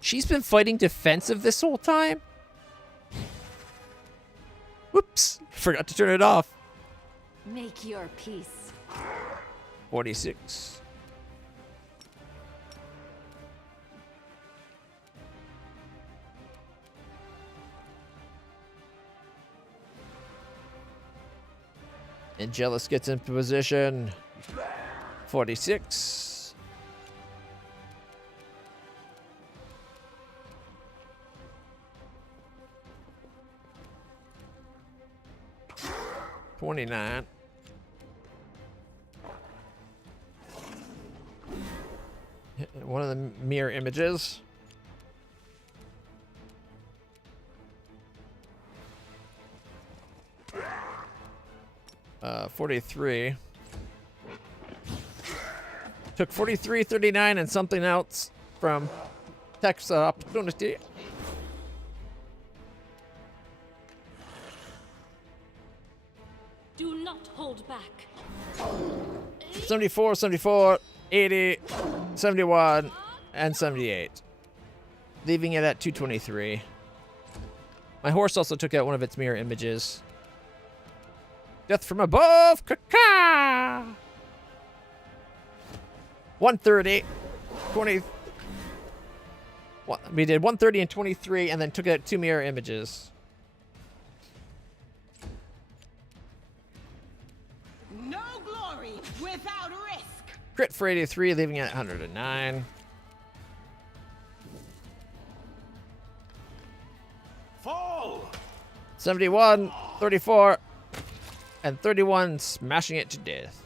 She's been fighting defensive this whole time? Whoops. Forgot to turn it off. Make your peace. 46. Angelus gets into position. 46. $29. One of the mirror images. Uh, 43. Took 43, 39, and something else from Text Opportunity. Do not hold back. 74, 74, 80, 71, and 78. Leaving it at 223. My horse also took out one of its mirror images. Death from above! Caca! 130, 20. We did 130 and 23, and then took out 2 mirror images. No glory without risk. Crit for 83, leaving it at 109. Fall! 71, 34, and 31, smashing it to death.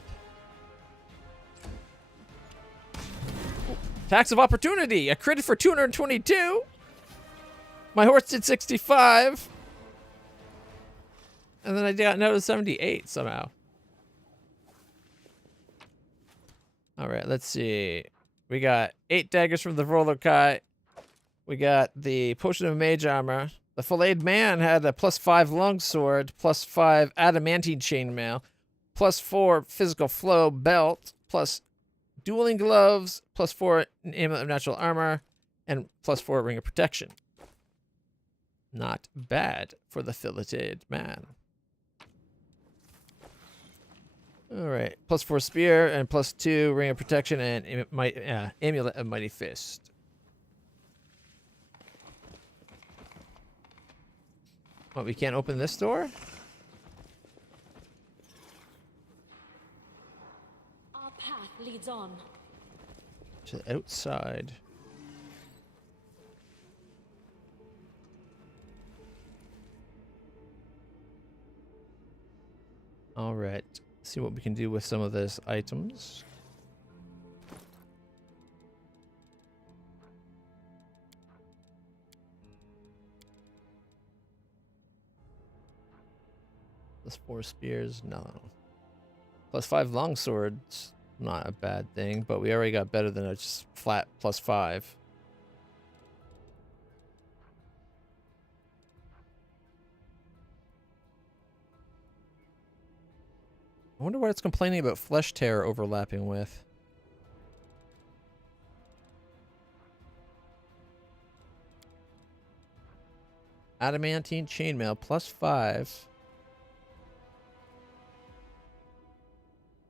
Tax of opportunity, a crit for 222. My horse did 65. And then I got another 78 somehow. All right, let's see. We got 8 daggers from the roller kite. We got the potion of mage armor. The filleted man had a +5 longsword, +5 adamantine chainmail, +4 physical flow belt, plus dueling gloves, +4 amulet of natural armor, and +4 ring of protection. Not bad for the filleted man. All right, +4 spear and +2 ring of protection and amulet of mighty fist. What, we can't open this door? Our path leads on. To the outside. All right. See what we can do with some of these items. +4 spears, no. +5 longswords, not a bad thing, but we already got better than a just flat +5. I wonder what it's complaining about Flesh Tear overlapping with. Adamantine Chainmail +5.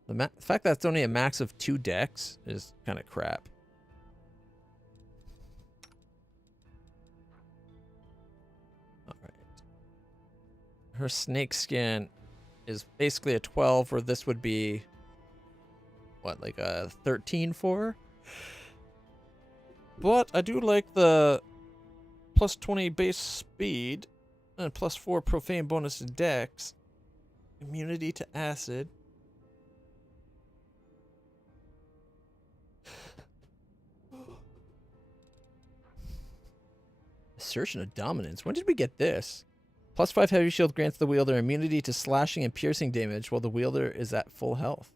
The fact that it's only a max of 2 decks is kind of crap. Alright. Her snake skin is basically a 12, where this would be, what, like a 13 for her? But I do like the +20 base speed and +4 profane bonus to dex. Immunity to acid. Assertion of dominance. When did we get this? +5 heavy shield grants the wielder immunity to slashing and piercing damage while the wielder is at full health.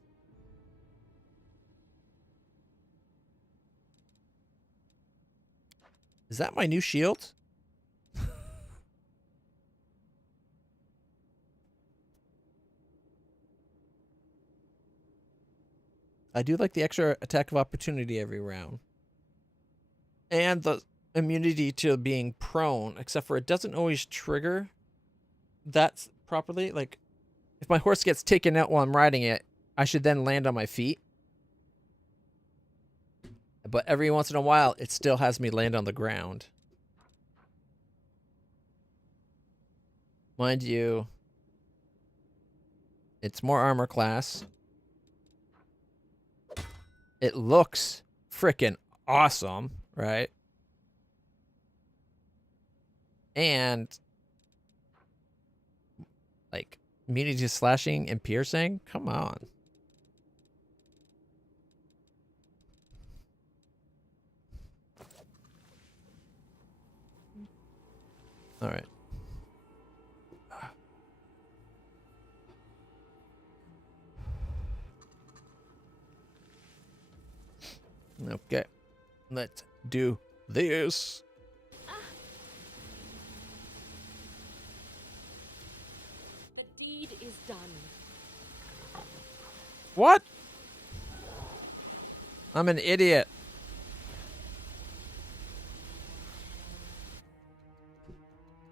Is that my new shield? I do like the extra attack of opportunity every round. And the immunity to being prone, except for it doesn't always trigger that properly. Like, if my horse gets taken out while I'm riding it, I should then land on my feet. But every once in a while, it still has me land on the ground. Mind you, it's more armor class. It looks frickin' awesome, right? And, like, immunity to slashing and piercing? Come on. All right. Okay. Let's do this. The deed is done. What? I'm an idiot.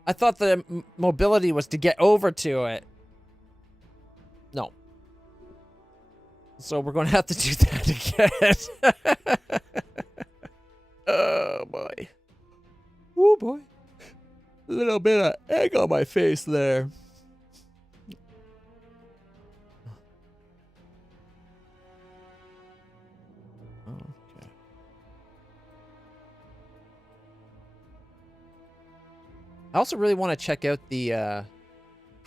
I thought the mobility was to get over to it. No. So we're going to have to do that again. Oh, boy. Oh, boy. A little bit of egg on my face there. Okay. I also really want to check out the,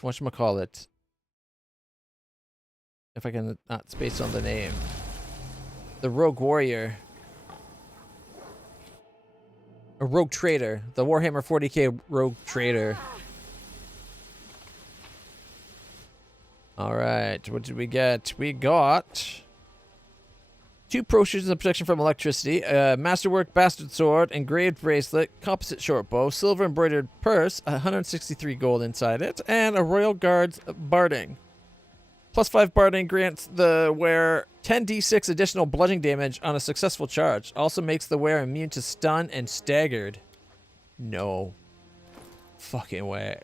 whatchamacallit. If I can not space on the name. The Rogue Warrior. A Rogue Trader. The Warhammer 40k Rogue Trader. Alright, what did we get? We got 2 potions of protection from electricity, masterwork bastard sword, engraved bracelet, composite short bow, silver embroidered purse, 163 gold inside it, and a Royal Guards barding. +5 barding grants the wearer 10d6 additional bludgeoning damage on a successful charge. Also makes the wearer immune to stun and staggered. No fucking way.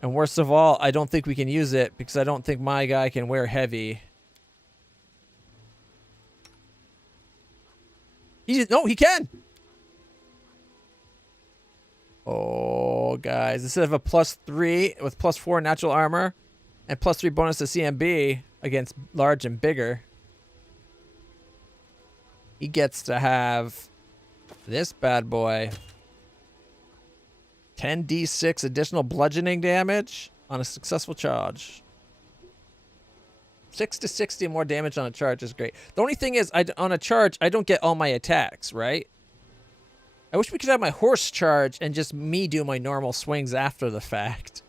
And worst of all, I don't think we can use it because I don't think my guy can wear heavy. No, he can. Oh, guys, instead of a +3 with +4 natural armor and +3 bonus to CMB against large and bigger, he gets to have this bad boy. 10d6 additional bludgeoning damage on a successful charge. 6 to 60 more damage on a charge is great. The only thing is, on a charge, I don't get all my attacks, right? I wish we could have my horse charge and just me do my normal swings after the fact.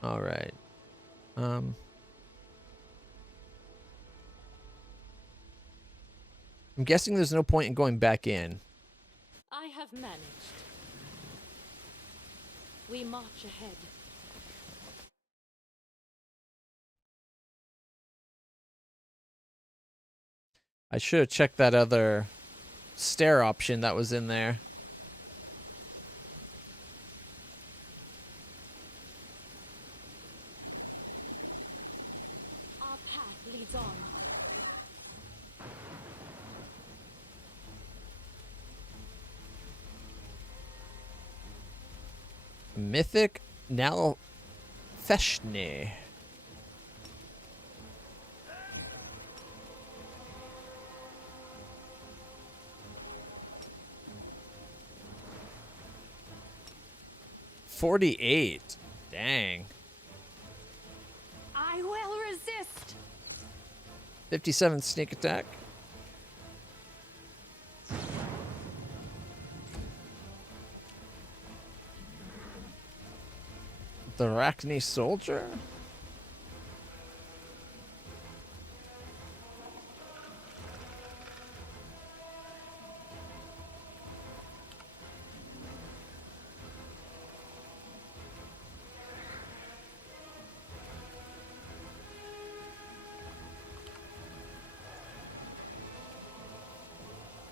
All right. I'm guessing there's no point in going back in. I have managed. We march ahead. I should have checked that other stair option that was in there. Our path leads on. Mythic Nalfeshne. $48. Dang. I will resist. 57 sneak attack. The Arachne Soldier?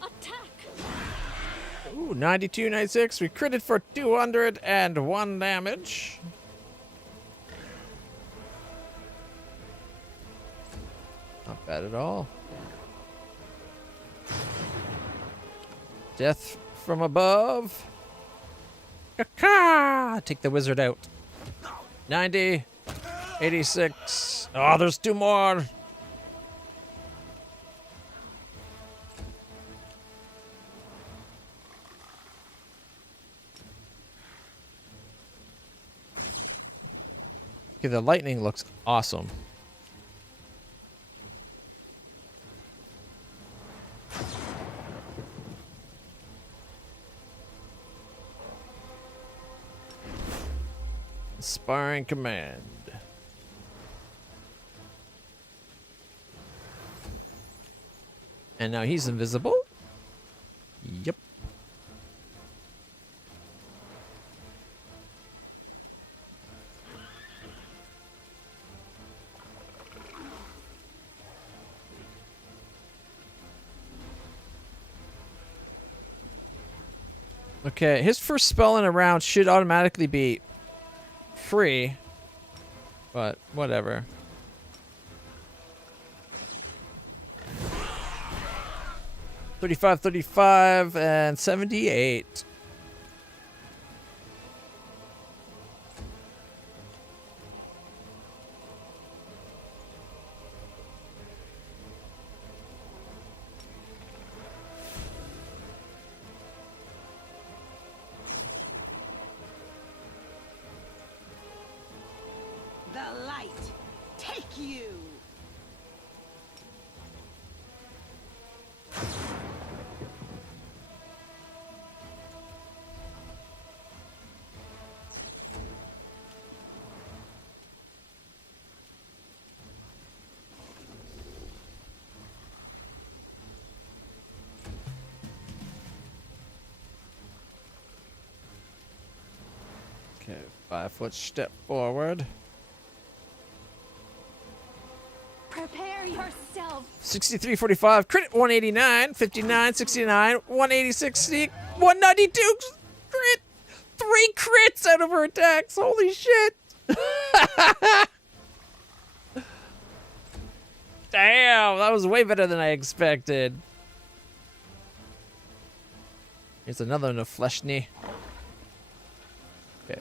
Attack! Ooh, 92, 96. We critted for 201 damage. Not bad at all. Death from above. Caca! Take the wizard out. 90. 86. Oh, there's 2 more. Okay, the lightning looks awesome. Inspiring command. And now he's invisible? Yep. Okay, his first spell in a round should automatically be free, but whatever. $35, $35, and $78. The light, take you. Okay, 5-foot step forward. Prepare yourself. 63, 45, crit 189, 59, 69, 186, sneak, 192, crit, 3 crits out of her attacks. Holy shit. Damn, that was way better than I expected. Here's another one of Fleshny. Okay.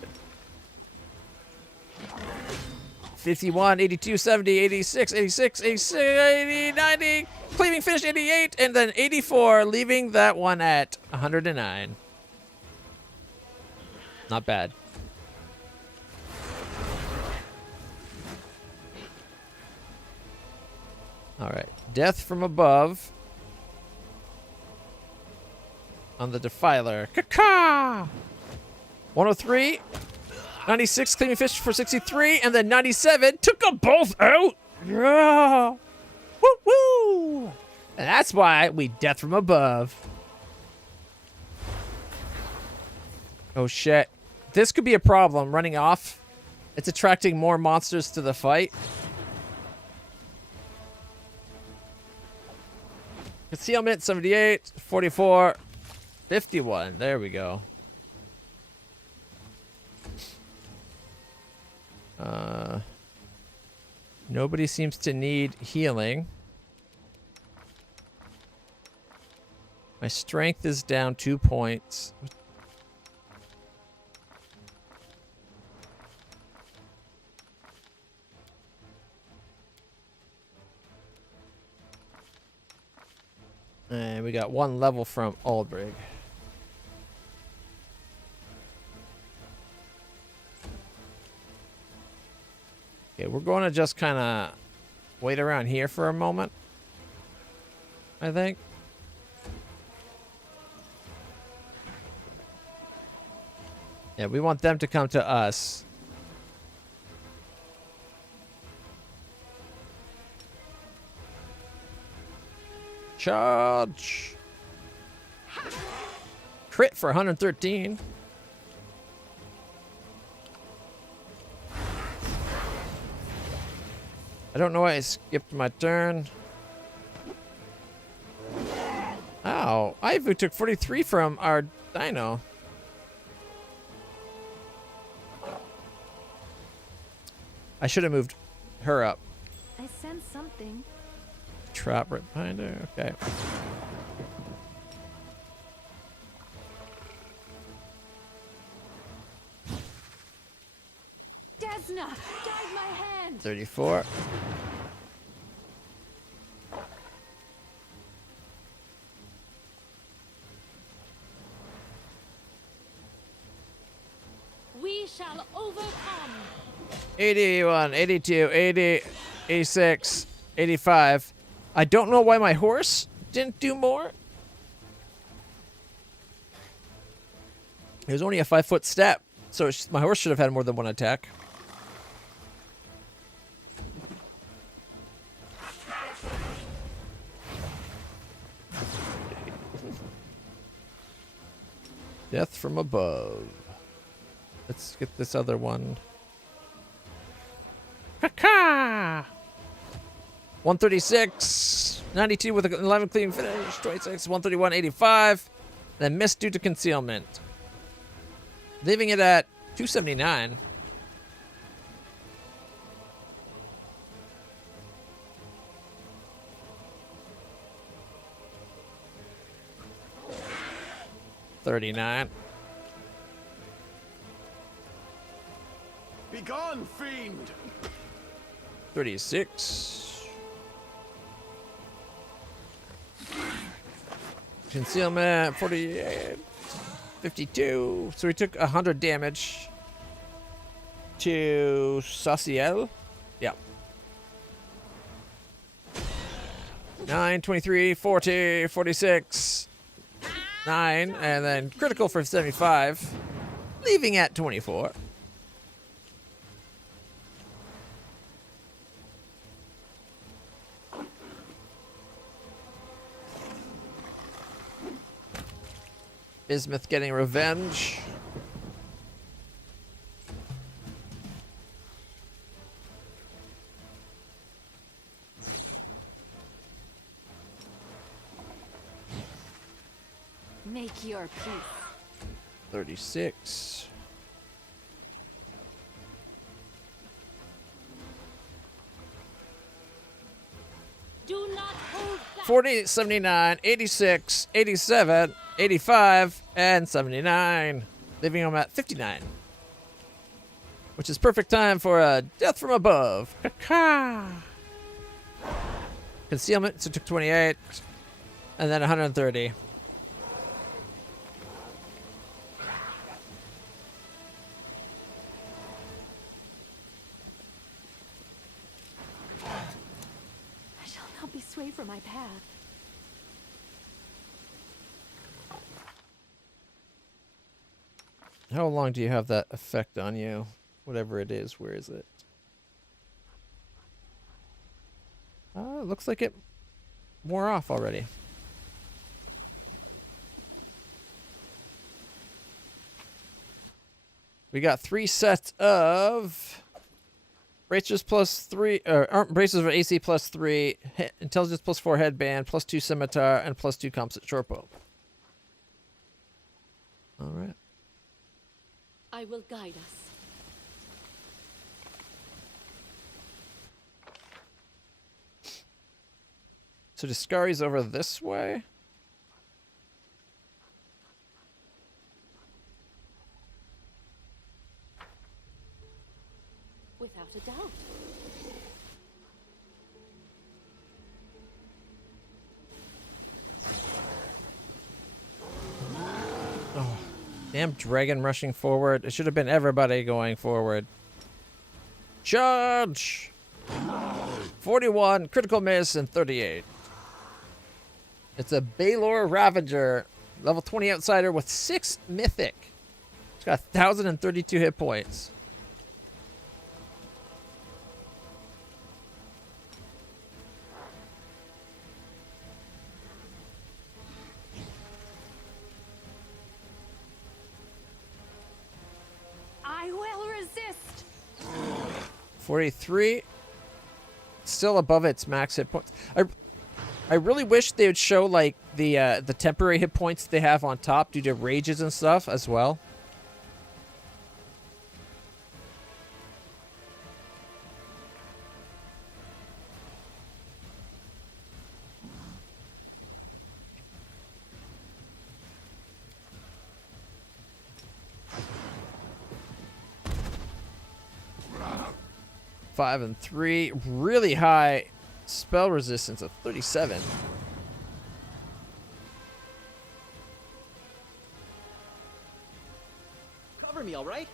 51, 82, 70, 86, 86, 86, 80, 90, cleaving finish 88, and then 84, leaving that one at 109. Not bad. All right, death from above on the Defiler. Caca! 103. 96, cleaving fish for 63, and then 97 took them both out. Yeah. Woo woo. And that's why we death from above. Oh shit. This could be a problem, running off. It's attracting more monsters to the fight. Concealment, 78, 44, 51. There we go. Nobody seems to need healing. My strength is down 2 points. And we got 1 level from Aldrig. Okay, we're going to just kind of wait around here for a moment, I think. Yeah, we want them to come to us. Charge! Crit for 113. I don't know why I skipped my turn. Ow. Ivu took 43 from our dino. I should have moved her up. I sense something. Trap right behind her. Okay. Desna! Guide my hand! 34. We shall overcome. 81, 82, 80, 86, 85. I don't know why my horse didn't do more. It was only a 5-foot step, so my horse should have had more than 1 attack. Death from above. Let's get this other one. Ha-ka! 136, 92 with an 11 clean finish, 26, 131, 85. Then missed due to concealment. Leaving it at 279. $39. Begone, fiend! 36. Concealment, 48. 52. So we took 100 damage to Saciel. Yeah. 9, 23, 40, 46. 9, and then critical for 75. Leaving at 24. Bismuth getting revenge. Make your peace. 36. Do not hold back. 40, 79, 86, 87, 85, and 79. Leaving them at 59. Which is perfect time for a death from above. Caca. Concealment, so it took 28. And then 130. I shall not be swayed from my path. How long do you have that effect on you? Whatever it is, where is it? It looks like it wore off already. We got 3 sets of braces plus 3, braces for AC plus 3, intelligence plus 4 headband, plus 2 scimitar, and plus 2 composite shortbow. All right. I will guide us. So Discari's over this way. Without a doubt. Oh, damn dragon rushing forward. It should have been everybody going forward. Charge! 41, critical miss, and 38. It's a Baylor Ravager, level 20 outsider with 6 mythic. It's got 1,032 hit points. I will resist. 43. Still above its max hit points. I really wish they would show like the temporary hit points they have on top due to rages and stuff as well. Five and 3, really high spell resistance of 37. Cover me, all right?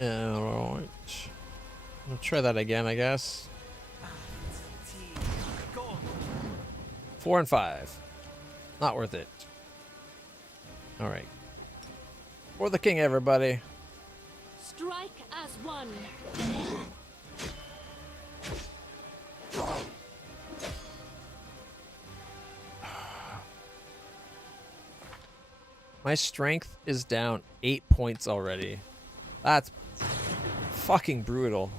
Alright. I'll try that again, I guess. 4 and 5. Not worth it. Alright. For the king, everybody. Strike as one. My strength is down 8 points already. That's fucking brutal.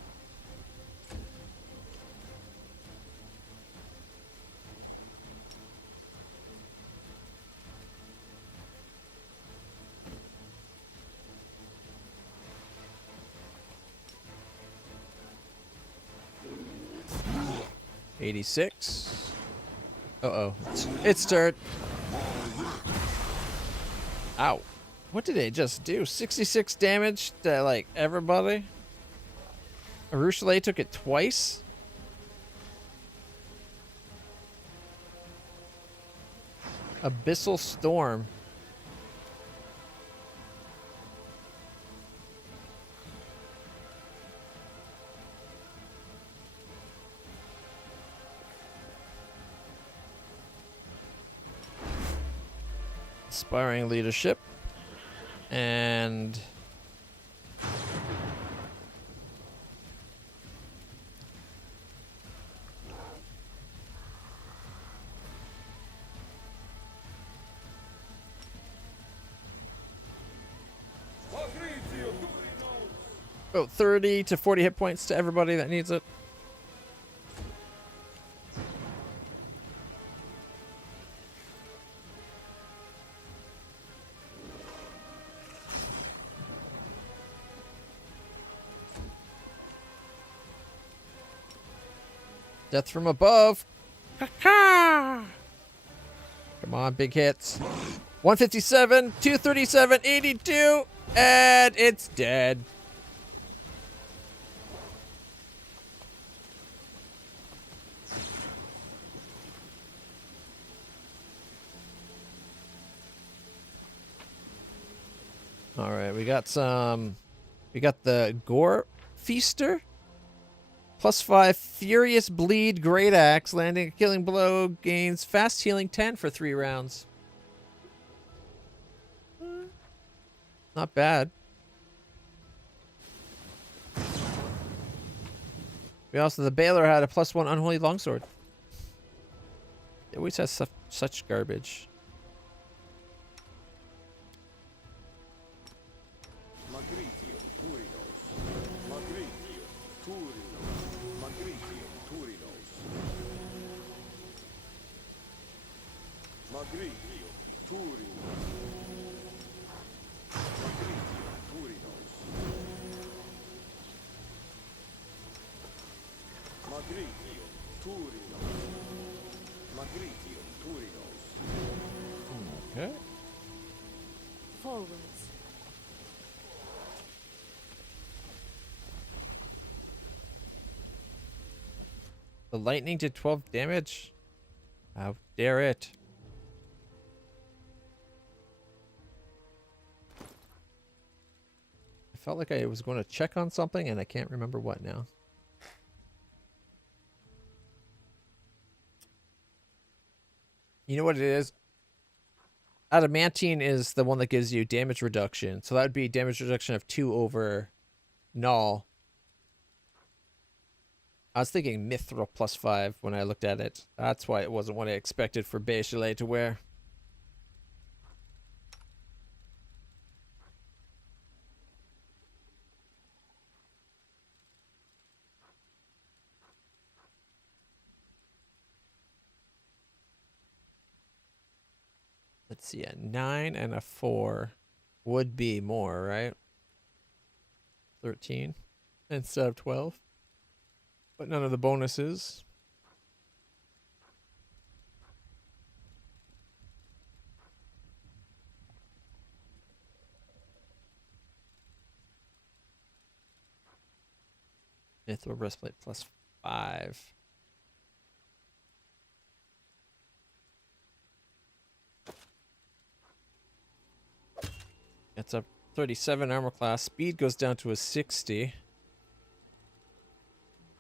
$86. Uh-oh. It's turd. Ow. What did it just do? 66 damage to, like, everybody? Arushale took it twice? Abyssal Storm. Inspiring leadership. And about 30 to 40 hit points to everybody that needs it. Death from above. Come on, big hits. 157, 237, 82, and it's dead. All right, we got the Gore Feaster. +5 Furious Bleed Great Axe, landing a killing blow, gains fast healing 10 for 3 rounds. Not bad. We also, the Baylor had a +1 Unholy Longsword. always has such garbage. Okay. Forwards. The lightning did 12 damage? How dare it? I felt like I was going to check on something and I can't remember what now. You know what it is? Adamantine is the one that gives you damage reduction. So that would be damage reduction of 2 over null. I was thinking mithril +5 when I looked at it. That's why it wasn't what I expected for Bachelet to wear. Let's see, a 9 and a 4 would be more, right? 13 instead of 12. But none of the bonuses. Mithril breastplate +5. It's a 37 armor class. Speed goes down to a 60.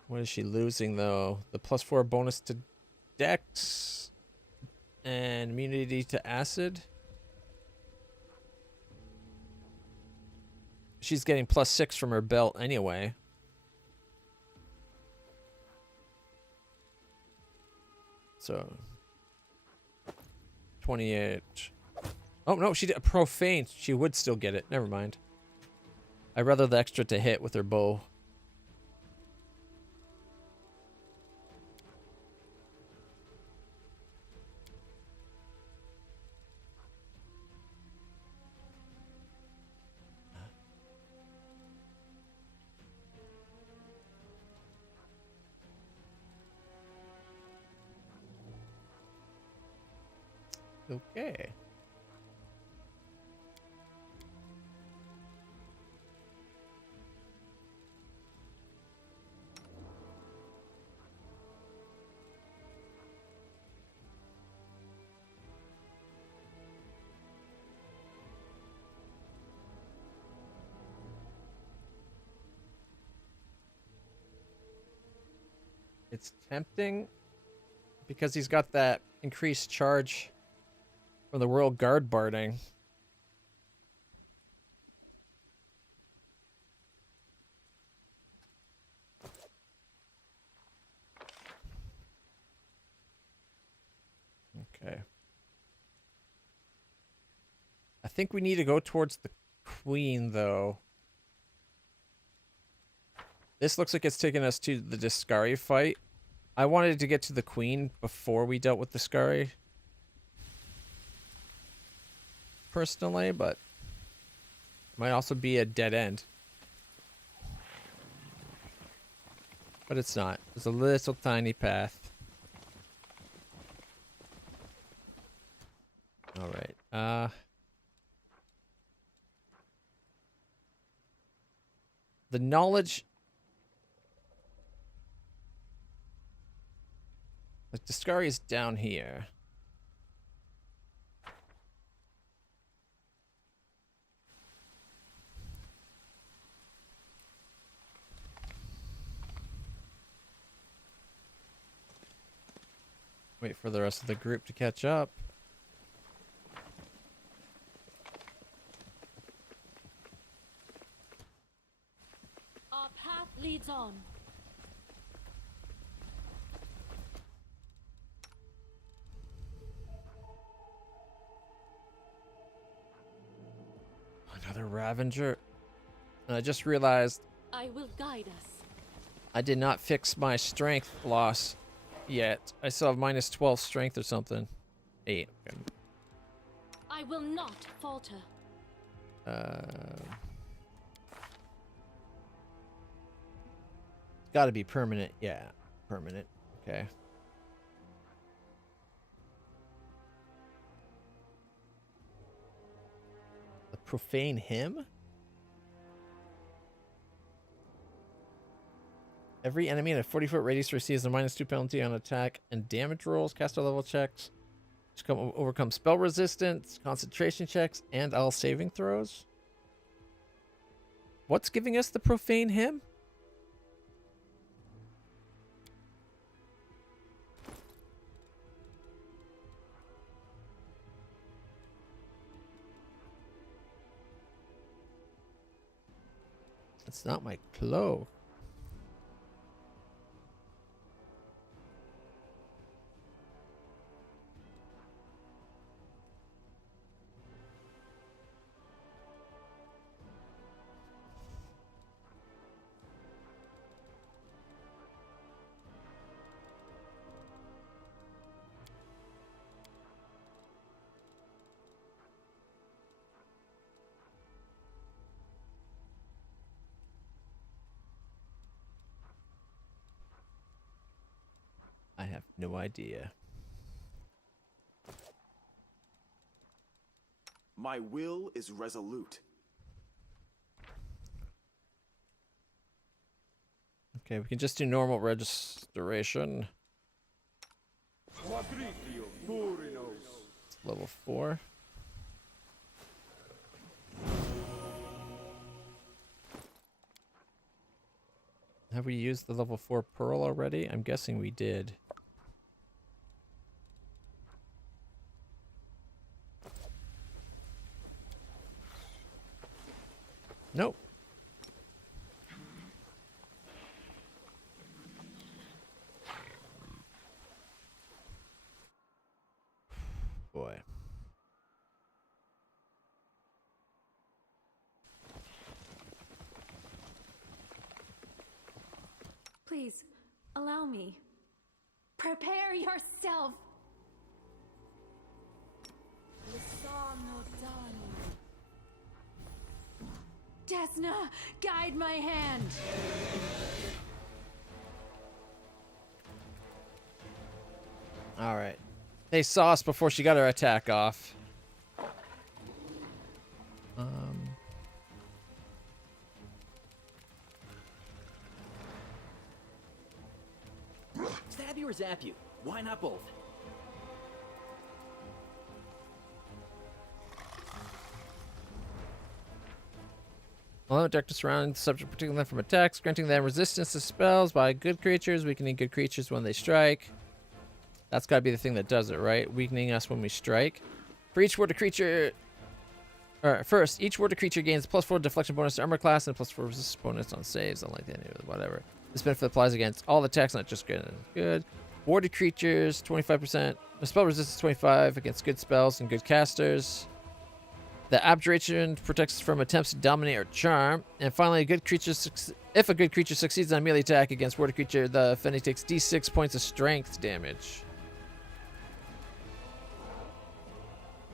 What is she losing though? The +4 bonus to Dex and immunity to acid. She's getting +6 from her belt anyway. So 28. Oh no, she did a profane. She would still get it. Never mind. I'd rather the extra to hit with her bow. Okay. It's tempting because he's got that increased charge from the World Guard barding. Okay. I think we need to go towards the Queen, though. This looks like it's taking us to the Discari fight. I wanted to get to the Queen before we dealt with Discari. Personally, but it might also be a dead end. But it's not. It's a little tiny path. Alright. The knowledge... Like, Discari is down here. Wait for the rest of the group to catch up. Our path leads on. Another Ravenger. And I just realized I will guide us. I did not fix my strength loss yet. I still have minus 12 strength or something. 8. Okay. I will not falter. Gotta be permanent. Yeah, permanent. Okay. A profane hymn? Every enemy in a 40-foot radius receives a -2 penalty on attack and damage rolls, caster level checks, which overcome spell resistance, concentration checks, and all saving throws. What's giving us the profane hymn? It's not my cloak. I have no idea. My will is resolute. Okay, we can just do normal registration. It's level 4. Have we used the level 4 pearl already? I'm guessing we did. Nope. Boy. Please, allow me. Prepare yourself. Desna, guide my hand. All right. They saw us before she got her attack off. Stab you or zap you? Why not both? Well, attack to surround the subject, protecting them from attacks, granting them resistance to spells by good creatures, weakening good creatures when they strike. That's got to be the thing that does it, right? Weakening us when we strike. For each ward a creature... First, each ward a creature gains +4 deflection bonus to armor class and +4 resistance bonus on saves, unlike the enemy, whatever. This benefit applies against all attacks, not just good. Warded creatures, 25%. The spell resistance 25 against good spells and good casters. The abjuration protects us from attempts to dominate or charm. And finally, if a good creature succeeds on a melee attack against warded creature, the offending takes d6 points of strength damage.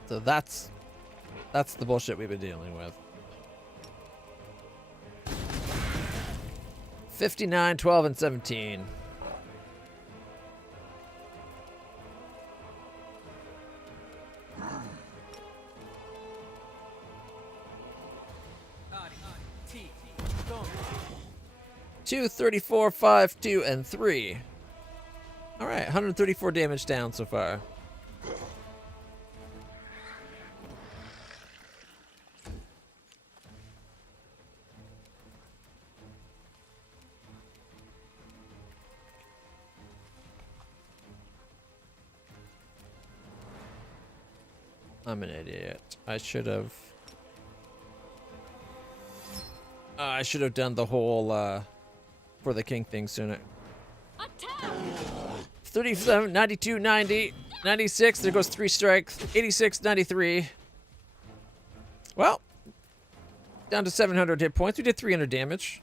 So that's the bullshit we've been dealing with. 59, 12, and 17. Two, 34, 5, 2, and 3. All right, 134 damage down so far. I'm an idiot. I should have done the whole for the king thing sooner. Attack! 37, 92, 90, 96. There goes 3 strikes. 86, 93. Well, Down to 700 hit points. We did 300 damage.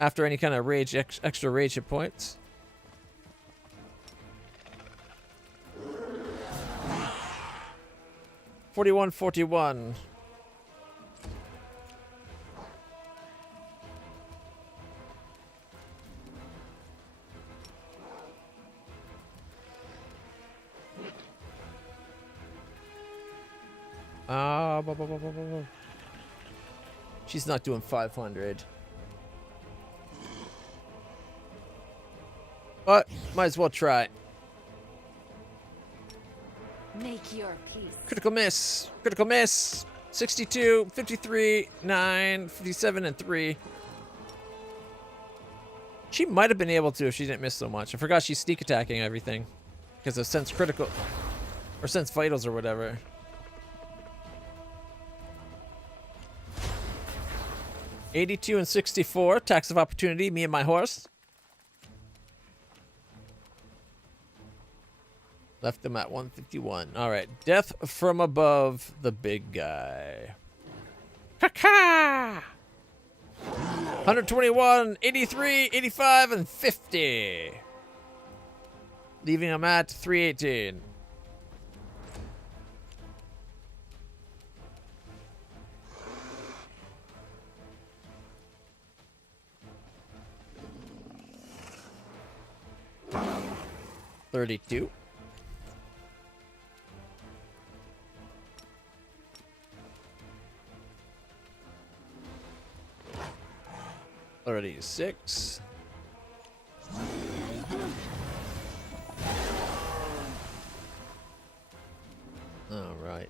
After any kind of rage, extra rage hit points. $41.41. She's not doing 500. But might as well try. Make your peace. Critical miss. Critical miss. 62, 53, 9, 57, and 3. She might have been able to if she didn't miss so much. I forgot she's sneak attacking everything. Because of sense critical. Or sense vitals or whatever. $82 and $64. Tax of opportunity. Me and my horse. Left them at 151. All right. Death from above the big guy. Ha-ha! 121, 83, 85, and 50. Leaving them at 318. $32. 36. All right.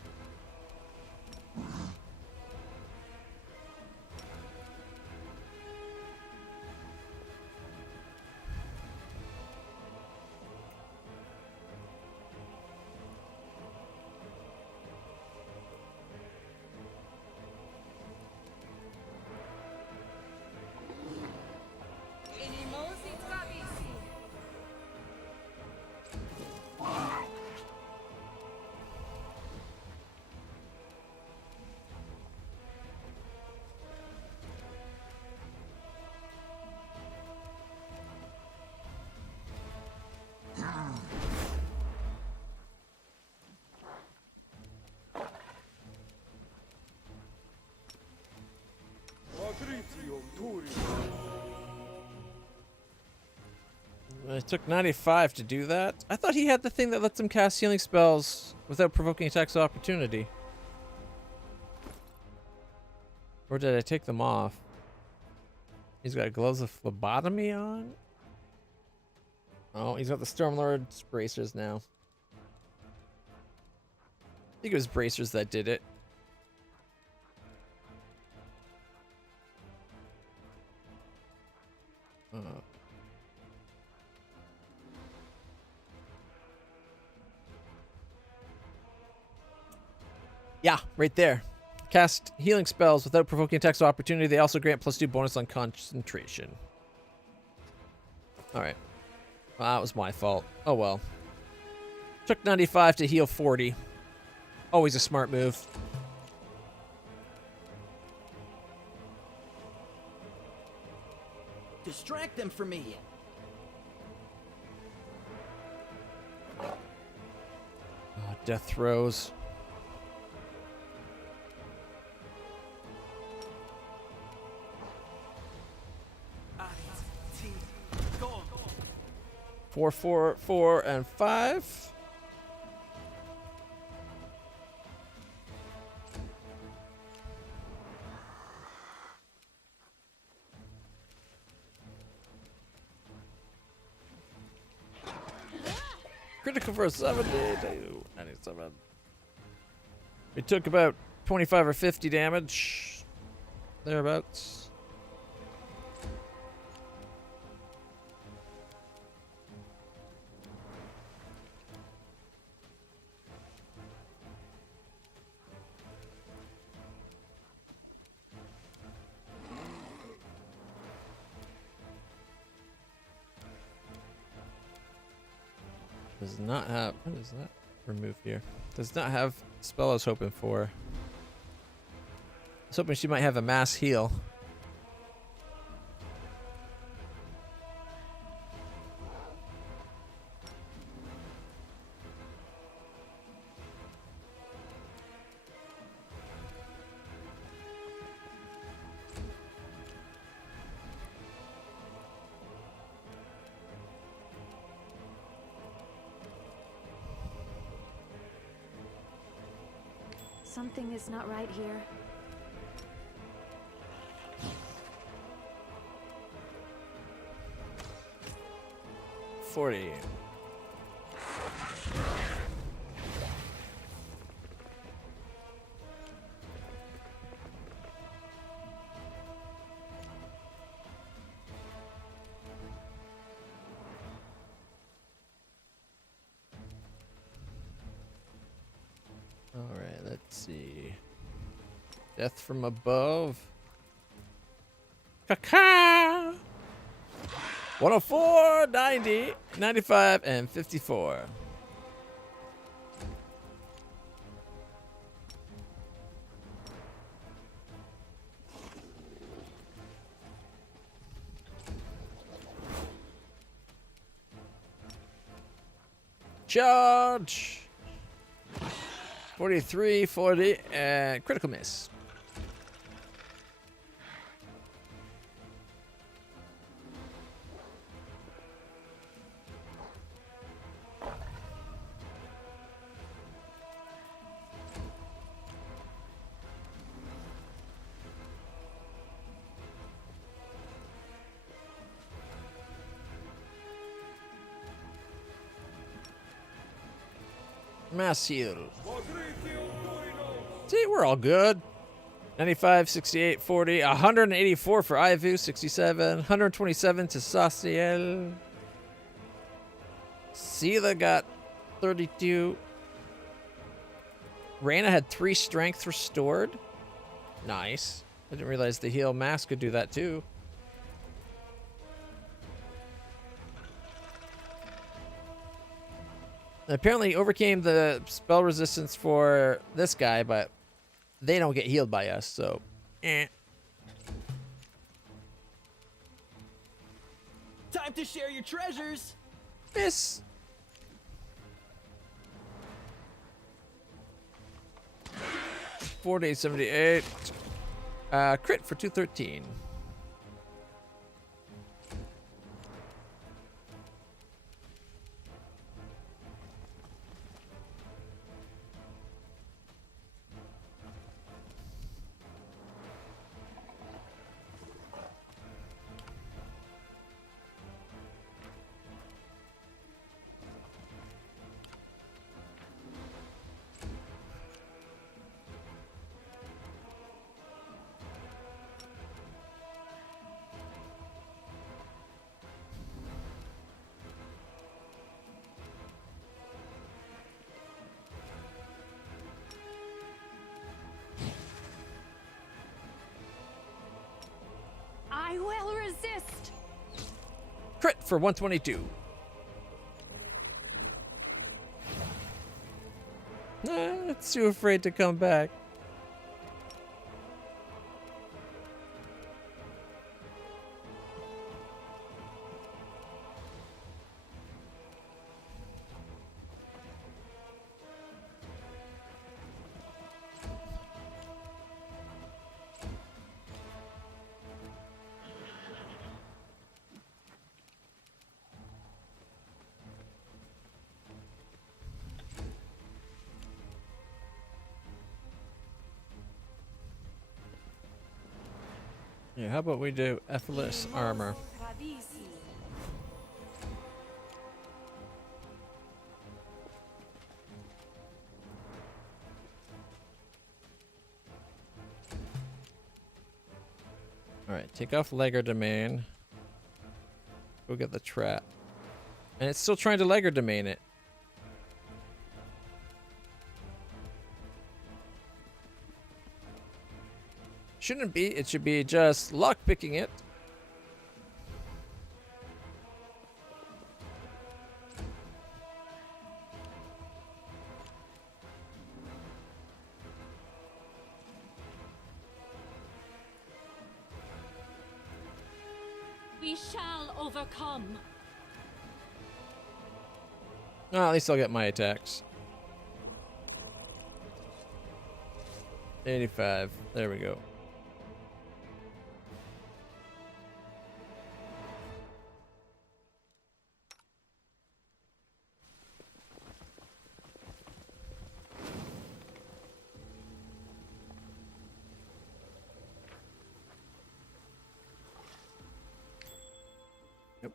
It took 95 to do that. I thought he had the thing that lets him cast healing spells without provoking attacks of opportunity. Or did I take them off? He's got gloves of phlebotomy on. Oh, he's got the Stormlord's bracers now. I think it was bracers that did it. Yeah, right there. Cast healing spells without provoking attacks of opportunity. They also grant +2 bonus on concentration. Alright. Well, that was my fault. Oh well. Took 95 to heal 40. Always a smart move. Distract them for me. Death throws. Four, 4, and 5. Critical for 72, 97. We took about 25 or 50 damage. Thereabouts. Does not have, what is that? Remove here. Does not have spell I was hoping for. was hoping she might have a mass heal. Something is not right here. $40. All right, let's see. Death from above. Caca! 104, 90, 95, and 54. Charge! 43, 40, and critical miss. Mass heal. See, we're all good. 95, 68, 40, 184 for Ivu, 67, 127 to Saciel. Sela got 32. Reyna had 3 strength restored. Nice. I didn't realize the heal mask could do that too. Apparently overcame the spell resistance for this guy, but they don't get healed by us, so eh. Time to share your treasures. Miss. $48.78. Crit for 213. I will resist. Crit for 122. It's too afraid to come back. Yeah, how about we do effortless armor? Alright, take off Legerdemain. Go get the trap. And it's still trying to Legerdemain it. Shouldn't be, it should be just lock picking it. We shall overcome. Oh, at least I'll get my attacks. 85. There we go. Yep.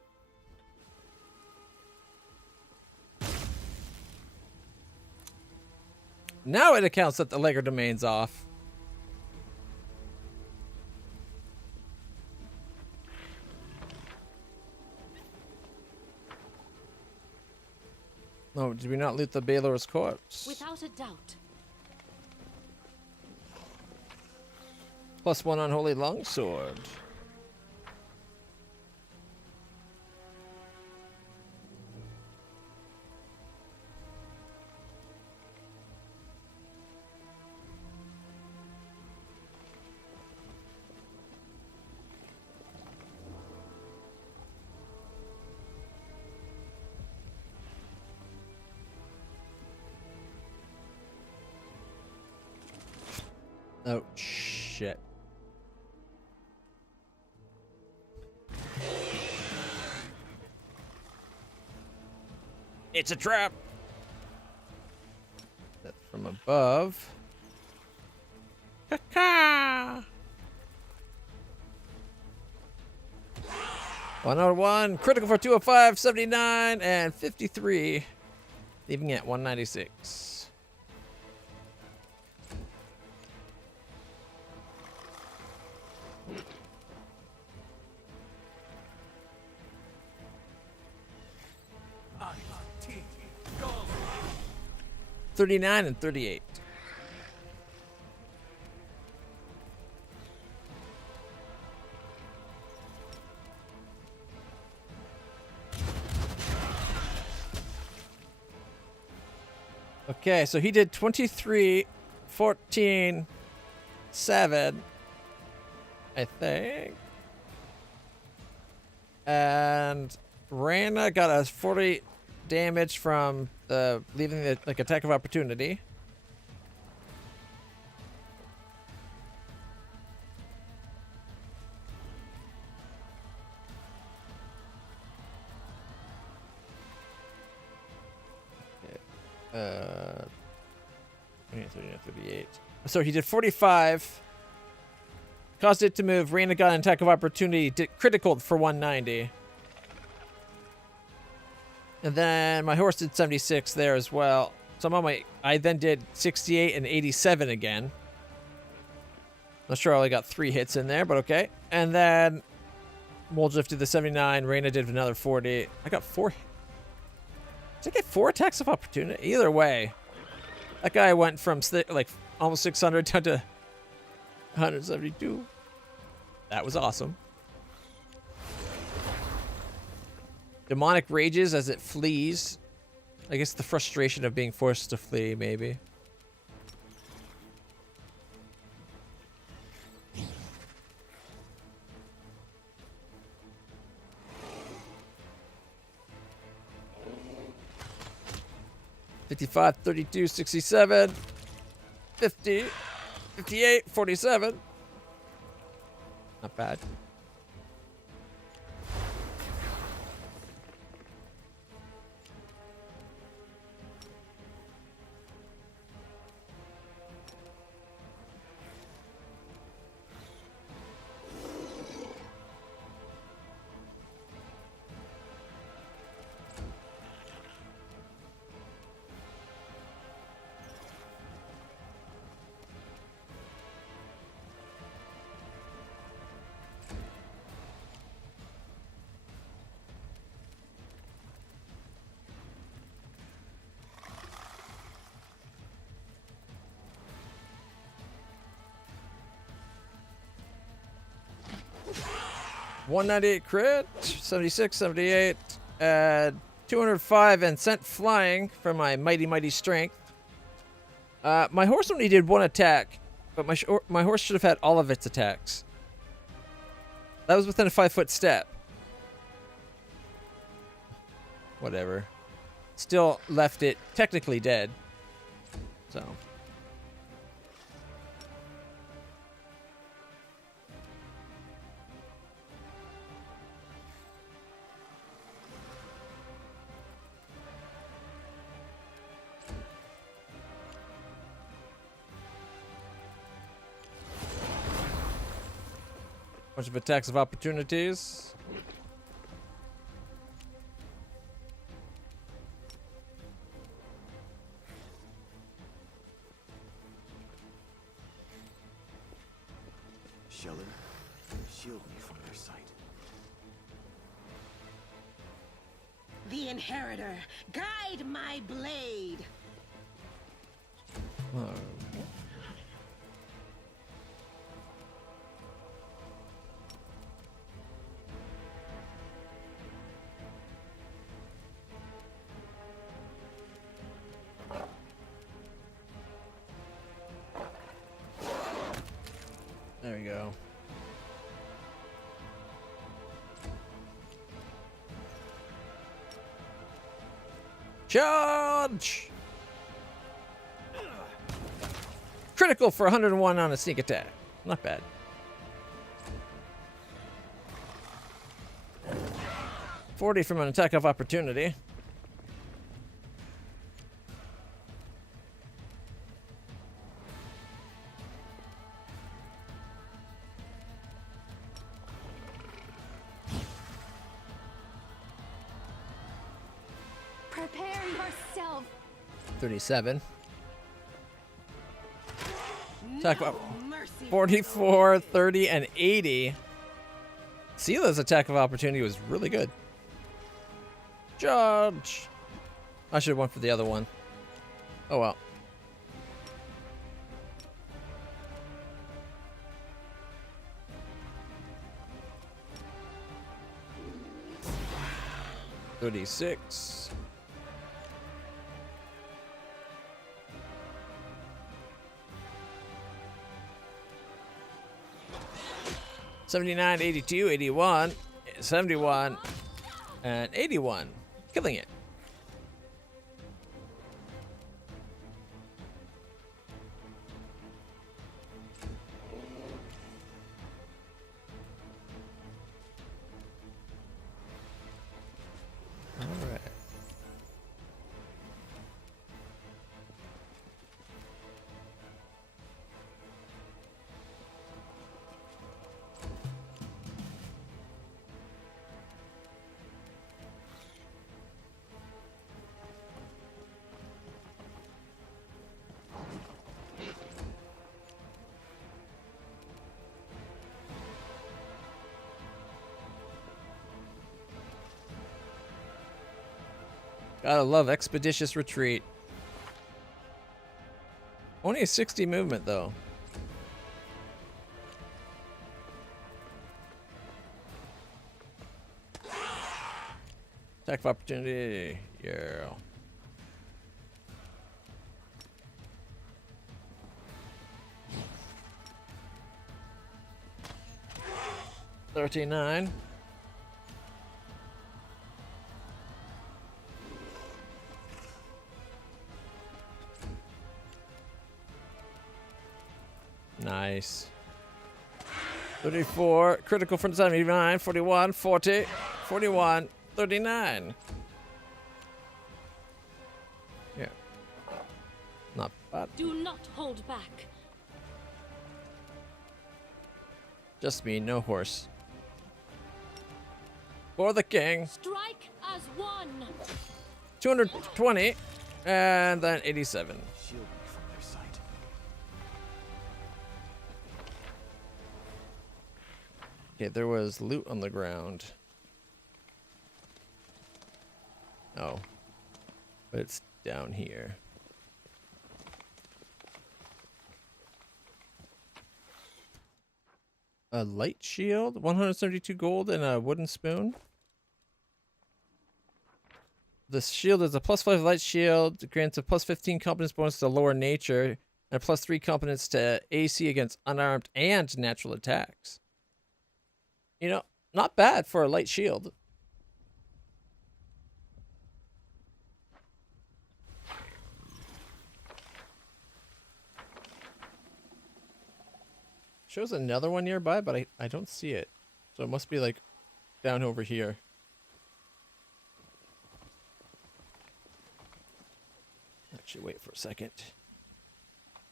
Now it accounts that the Lego domain's off. Oh, did we not loot the Baylor's corpse? Without a doubt. +1 unholy longsword. Oh, shit. It's a trap! That's from above. Ha-ha! 101, critical for 205, 79, and 53. Leaving at 196. IT, 39 and 38. Okay, so he did 23, 14, 7, I think. And Rana got us 40 damage from the leaving the attack of opportunity. Okay. 39, 38. So he did 45. Caused it to move. Rana got an attack of opportunity. Did critical for 190. And then my horse did 76 there as well. So I'm on my... I then did 68 and 87 again. Not sure I only got 3 hits in there, but okay. And then Moldrift did the 79. Reyna did another 40. I got 4... Did I get 4 attacks of opportunity? Either way. That guy went from like almost 600 down to 172. That was awesome. Demonic rages as it flees. I guess the frustration of being forced to flee, maybe. $55, $32, $67, $50, $58, $47. Not bad. $198 crit, 76, 78, 205 and sent flying for my mighty strength. My horse only did 1 attack, but my horse should have had all of its attacks. That was within a 5-foot step. whatever. Still left it technically dead. So. Bunch of attacks of opportunities. Sheldon, shield me from their sight. The Inheritor, guide my blade. Oh. There we go. Charge! Critical for 101 on a sneak attack. Not bad. $40 from an attack of opportunity. Prepare yourself. 37. Attack of Mercy. 44, 30, and 80. Sela's attack of opportunity was really good. Charge! I should have went for the other one. Oh well. $36. $79, $82, $81, $71, and $81. Killing it. All right. Gotta love Expeditious Retreat. Only a 60 movement, though. Attack of opportunity. Yeah. $39. Nice. 34. Critical from 79. 41. 40. 41. 39. Yeah. Not bad. Do not hold back. Just me, no horse. For the king. Strike as one. 220. And then 87. Shield me from their sight. Okay, there was loot on the ground. Oh. But it's down here. A light shield, 172 gold, and a wooden spoon. This shield is a +5 light shield. It grants a +15 competence bonus to lower nature, and a +3 competence to AC against unarmed and natural attacks. You know, not bad for a light shield. shows another one nearby, but I don't see it. So it must be like down over here. Actually, wait for a second.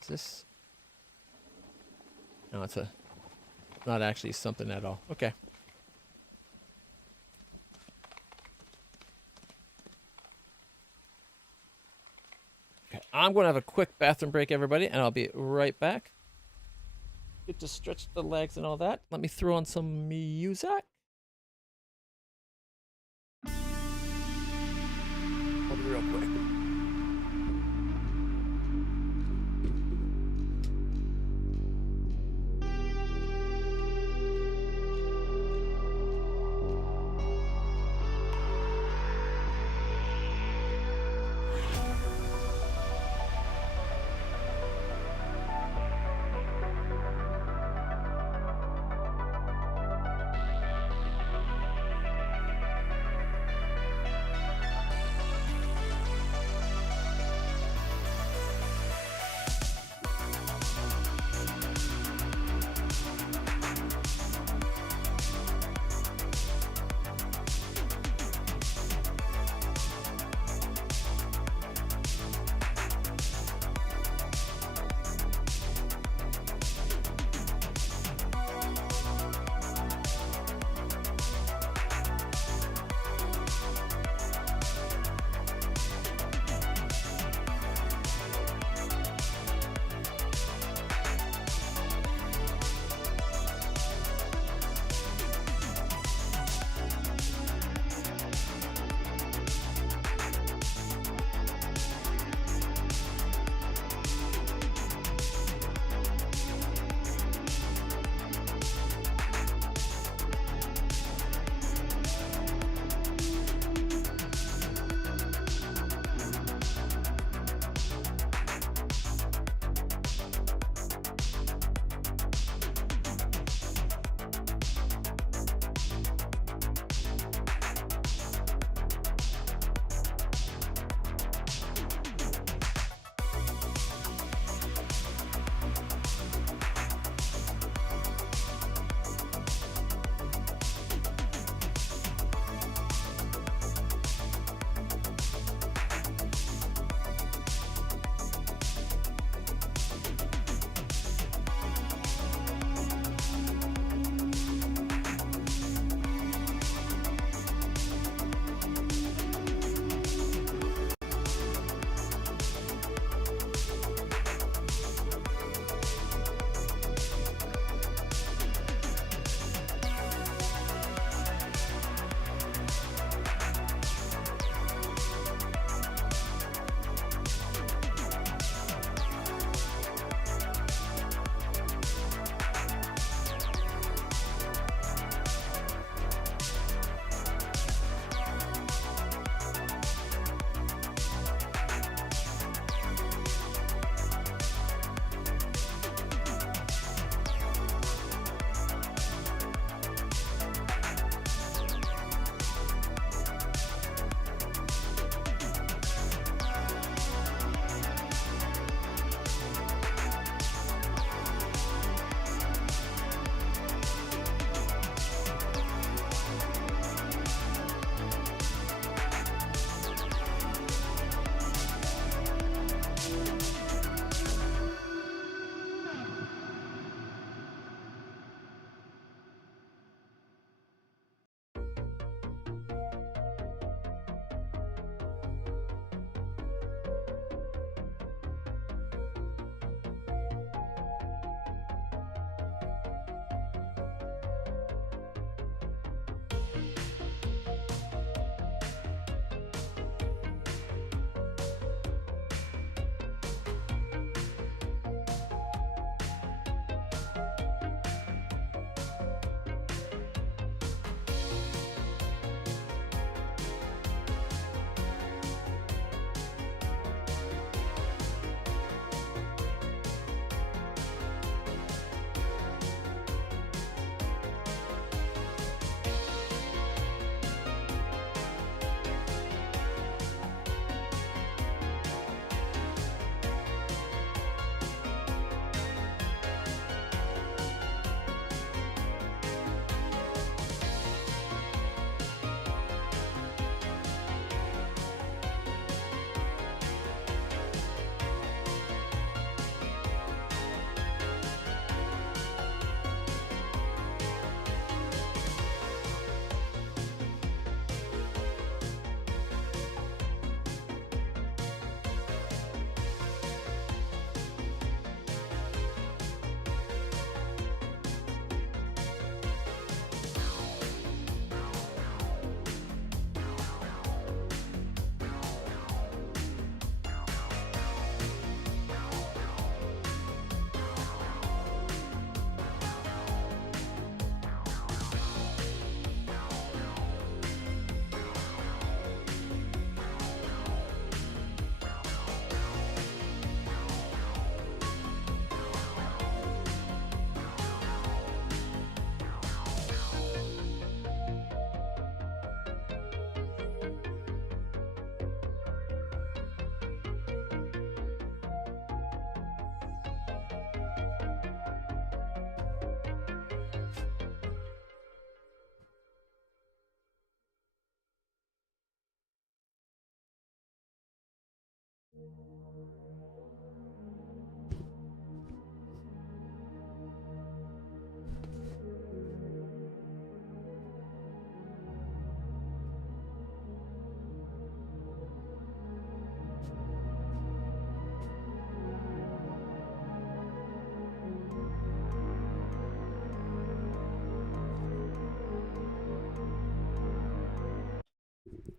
Is this? No, it's not actually something at all. Okay. Okay, I'm going to have a quick bathroom break, everybody, and I'll be right back. Get to stretch the legs and all that. Let me throw on some music. I'll be real quick.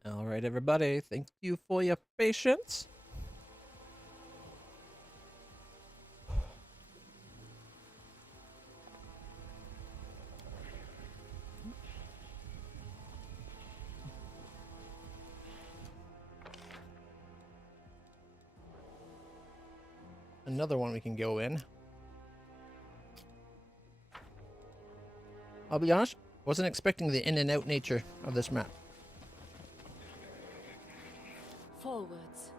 All right, everybody. Thank you for your patience. Another one we can go in. I'll be honest, wasn't expecting the in and out nature of this map. Forwards.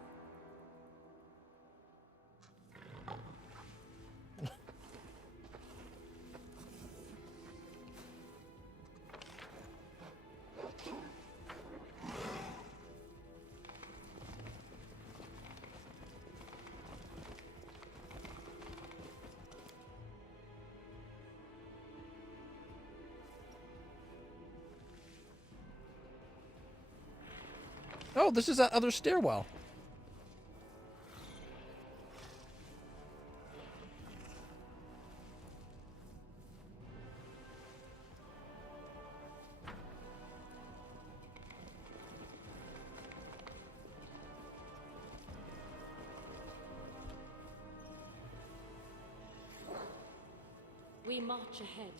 Oh, this is that other stairwell. We march ahead.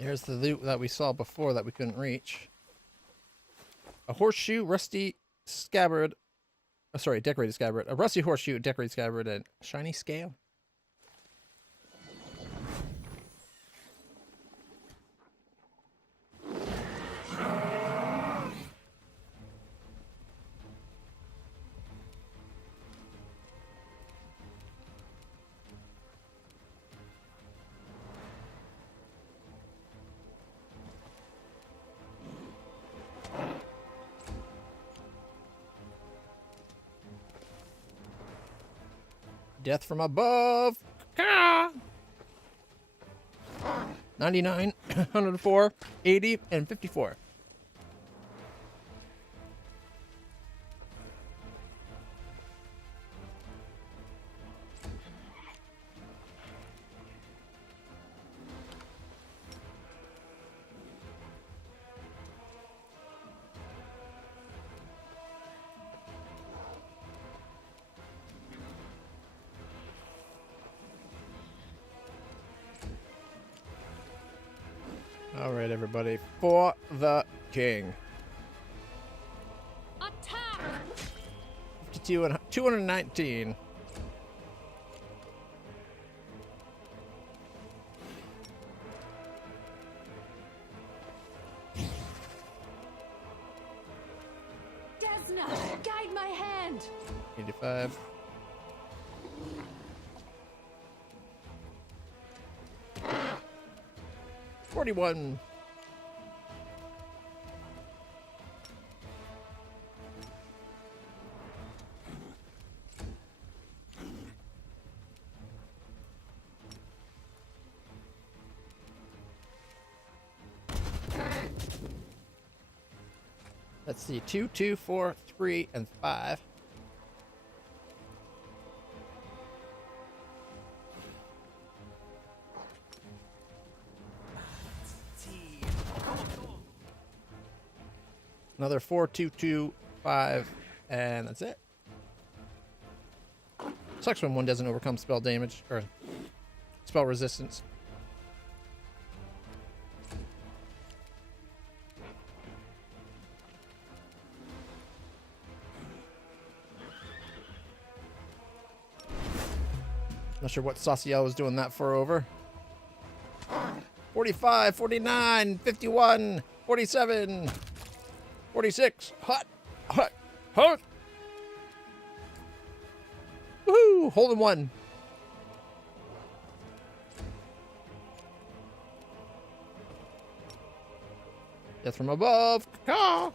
There's the loot that we saw before that we couldn't reach. A horseshoe, rusty scabbard. Oh, sorry, decorated scabbard. A rusty horseshoe, decorated scabbard, and shiny scale. Death from above. Caw! 99, 104, 80, and 54. All right, everybody, for the king. Attack! 52 and 219. Desna, guide my hand. 85. $41. Let's see, 2, 2, 4, 3, and 5. Another 4, 2, 2, 5, and that's it. Sucks when one doesn't overcome spell damage or spell resistance. Not sure what Saciel was doing that for over. 45, 49, 51, 47, 46. Hot, hot, hot. Woohoo! Hole in one. Death from above. Caw.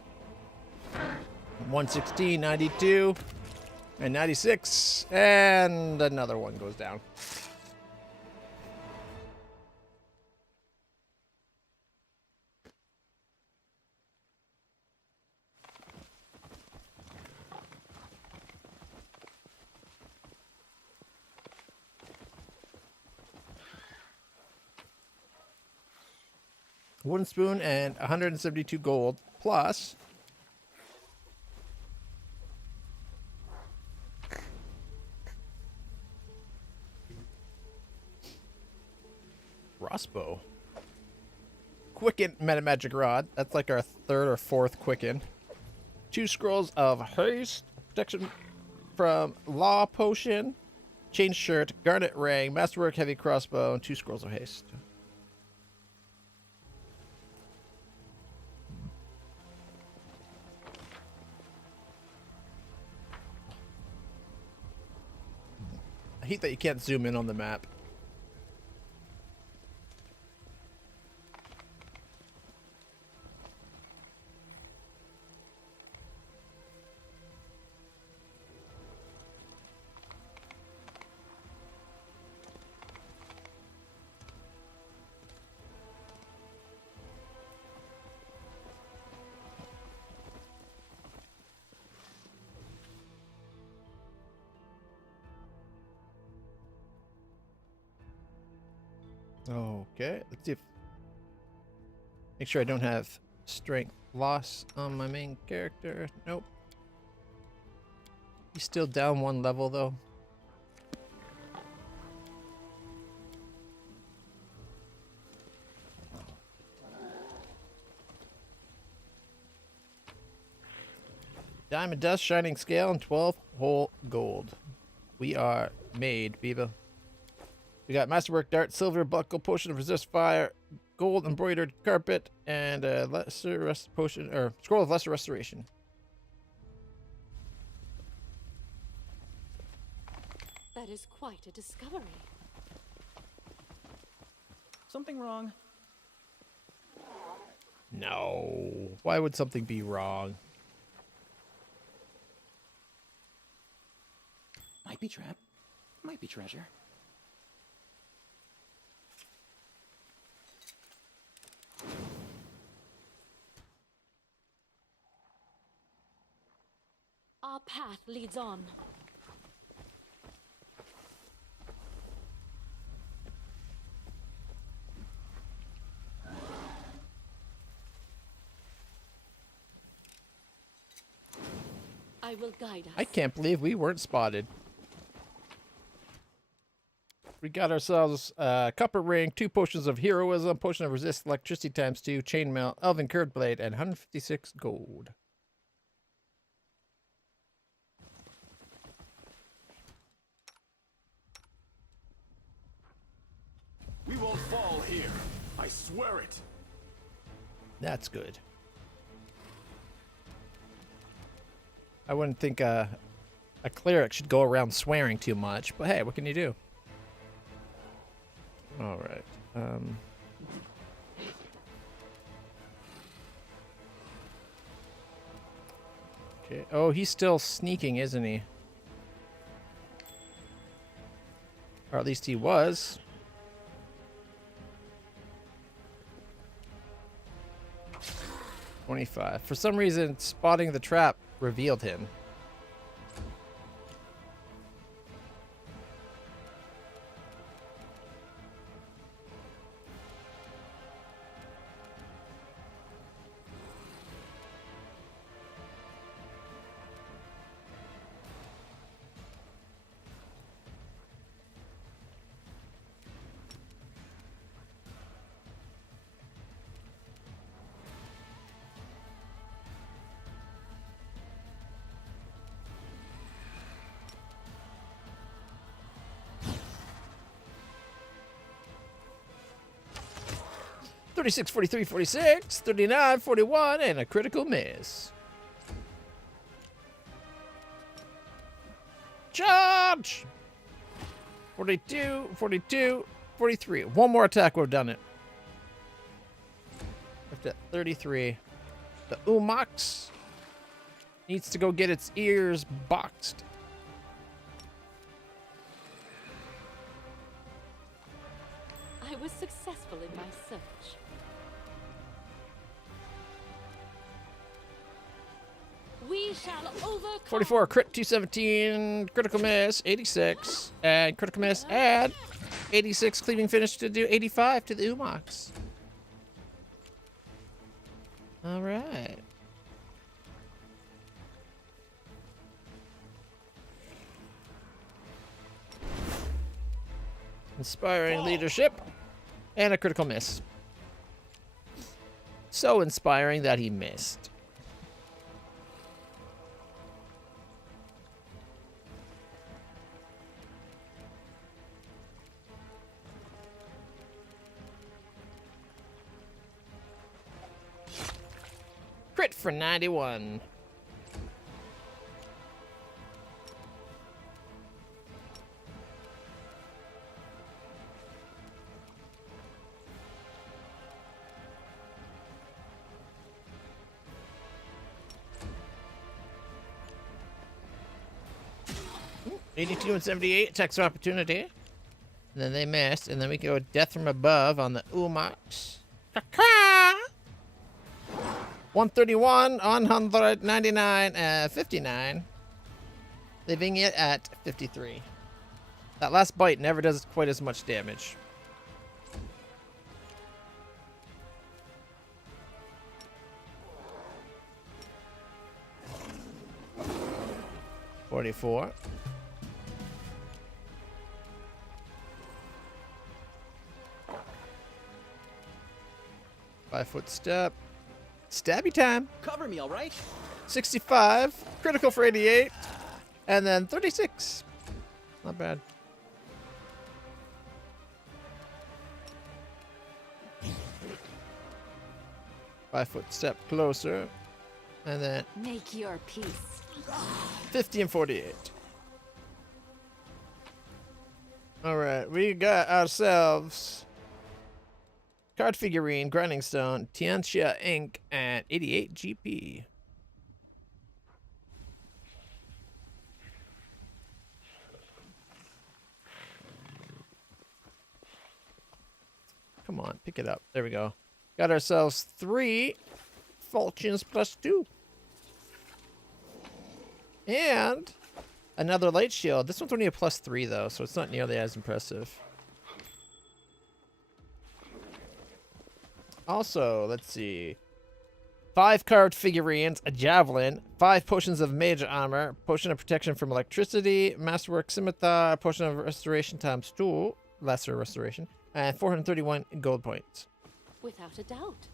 116, 92, and 96, and another one goes down. Wooden spoon and 172 gold plus crossbow. Quicken metamagic rod. That's like our third or fourth quicken. 2 scrolls of haste, protection from law potion, chain shirt, garnet ring, masterwork heavy crossbow, and 2 scrolls of haste. I hate that you can't zoom in on the map. Okay, let's see if... Make sure I don't have strength loss on my main character. Nope. He's still down 1 level though. Diamond dust, shining scale, and 12 whole gold. We are made, Biba. We got masterwork dart, silver buckle, potion of resist fire, gold embroidered carpet, and a lesser potion or scroll of lesser restoration. That is quite a discovery. Something wrong? No. Why would something be wrong? Might be trap. Might be treasure. Our path leads on. I will guide us. I can't believe we weren't spotted. We got ourselves a copper ring, 2 potions of heroism, potion of resist, electricity ×2, chainmail, elven curved blade, and 156 gold. We won't fall here. I swear it. That's good. I wouldn't think a cleric should go around swearing too much, but hey, what can you do? All right. Okay. Oh, he's still sneaking, isn't he? Or at least he was. $25. For some reason, spotting the trap revealed him. $36, $43, $46, $39, $41, and a critical miss. Charge! 42, 42, 43. One more attack, we've done it. Left at 33. The Umax. Needs to go get its ears boxed. I was successful in my search. We shall overcome. 44, crit 217, critical miss 86, and critical miss add 86, cleaving finish to do 85 to the Umox. All right. Inspiring leadership and a critical miss. So inspiring that he missed. Crit for 91. Ooh, 82 and 78, attacks of opportunity. And then they missed, and then we go death from above on the Umox. Caca! 131, 199, 59. Leaving it at 53. That last bite never does quite as much damage. $44. Five-foot step. Stabby time. Cover me, all right? 65. Critical for 88. And then 36. Not bad. Five-foot step closer. And then Make your peace. 50 and 48. Alright, we got ourselves card figurine, grinding stone, Tianxia ink, and 88 GP. Come on, pick it up. There we go. Got ourselves 3 falchions plus 2. And another light shield. This one's only a plus 3 though, so it's not nearly as impressive. Also, let's see. 5 carved figurines, a javelin, 5 potions of mage armor, potion of protection from electricity, masterwork scimitar, potion of restoration times 2, lesser restoration, and 431 gold points. Without a doubt.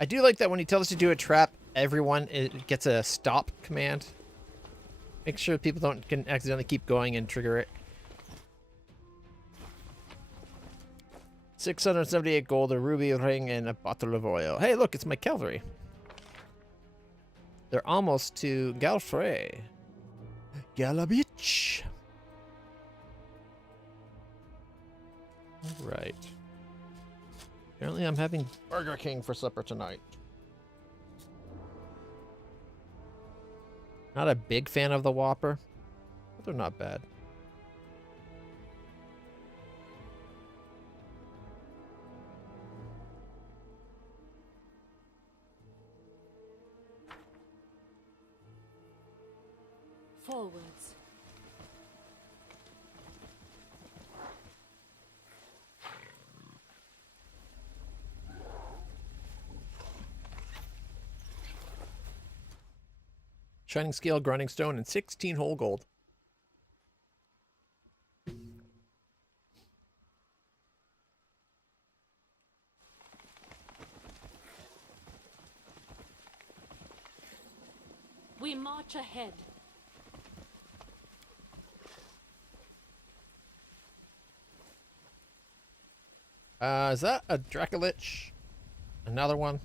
I do like that when he tells us to do a trap, everyone gets a stop command. Make sure people can accidentally keep going and trigger it. 678 gold, a ruby ring, and a bottle of oil. Hey, look, it's my cavalry. They're almost to Galfrey. Galabitch. All right. Apparently I'm having Burger King for supper tonight. Not a big fan of the Whopper, but they're not bad. Forwards. Shining scale, grinding stone, and 16 whole gold. We march ahead. Is that a LitlClutch? Another one?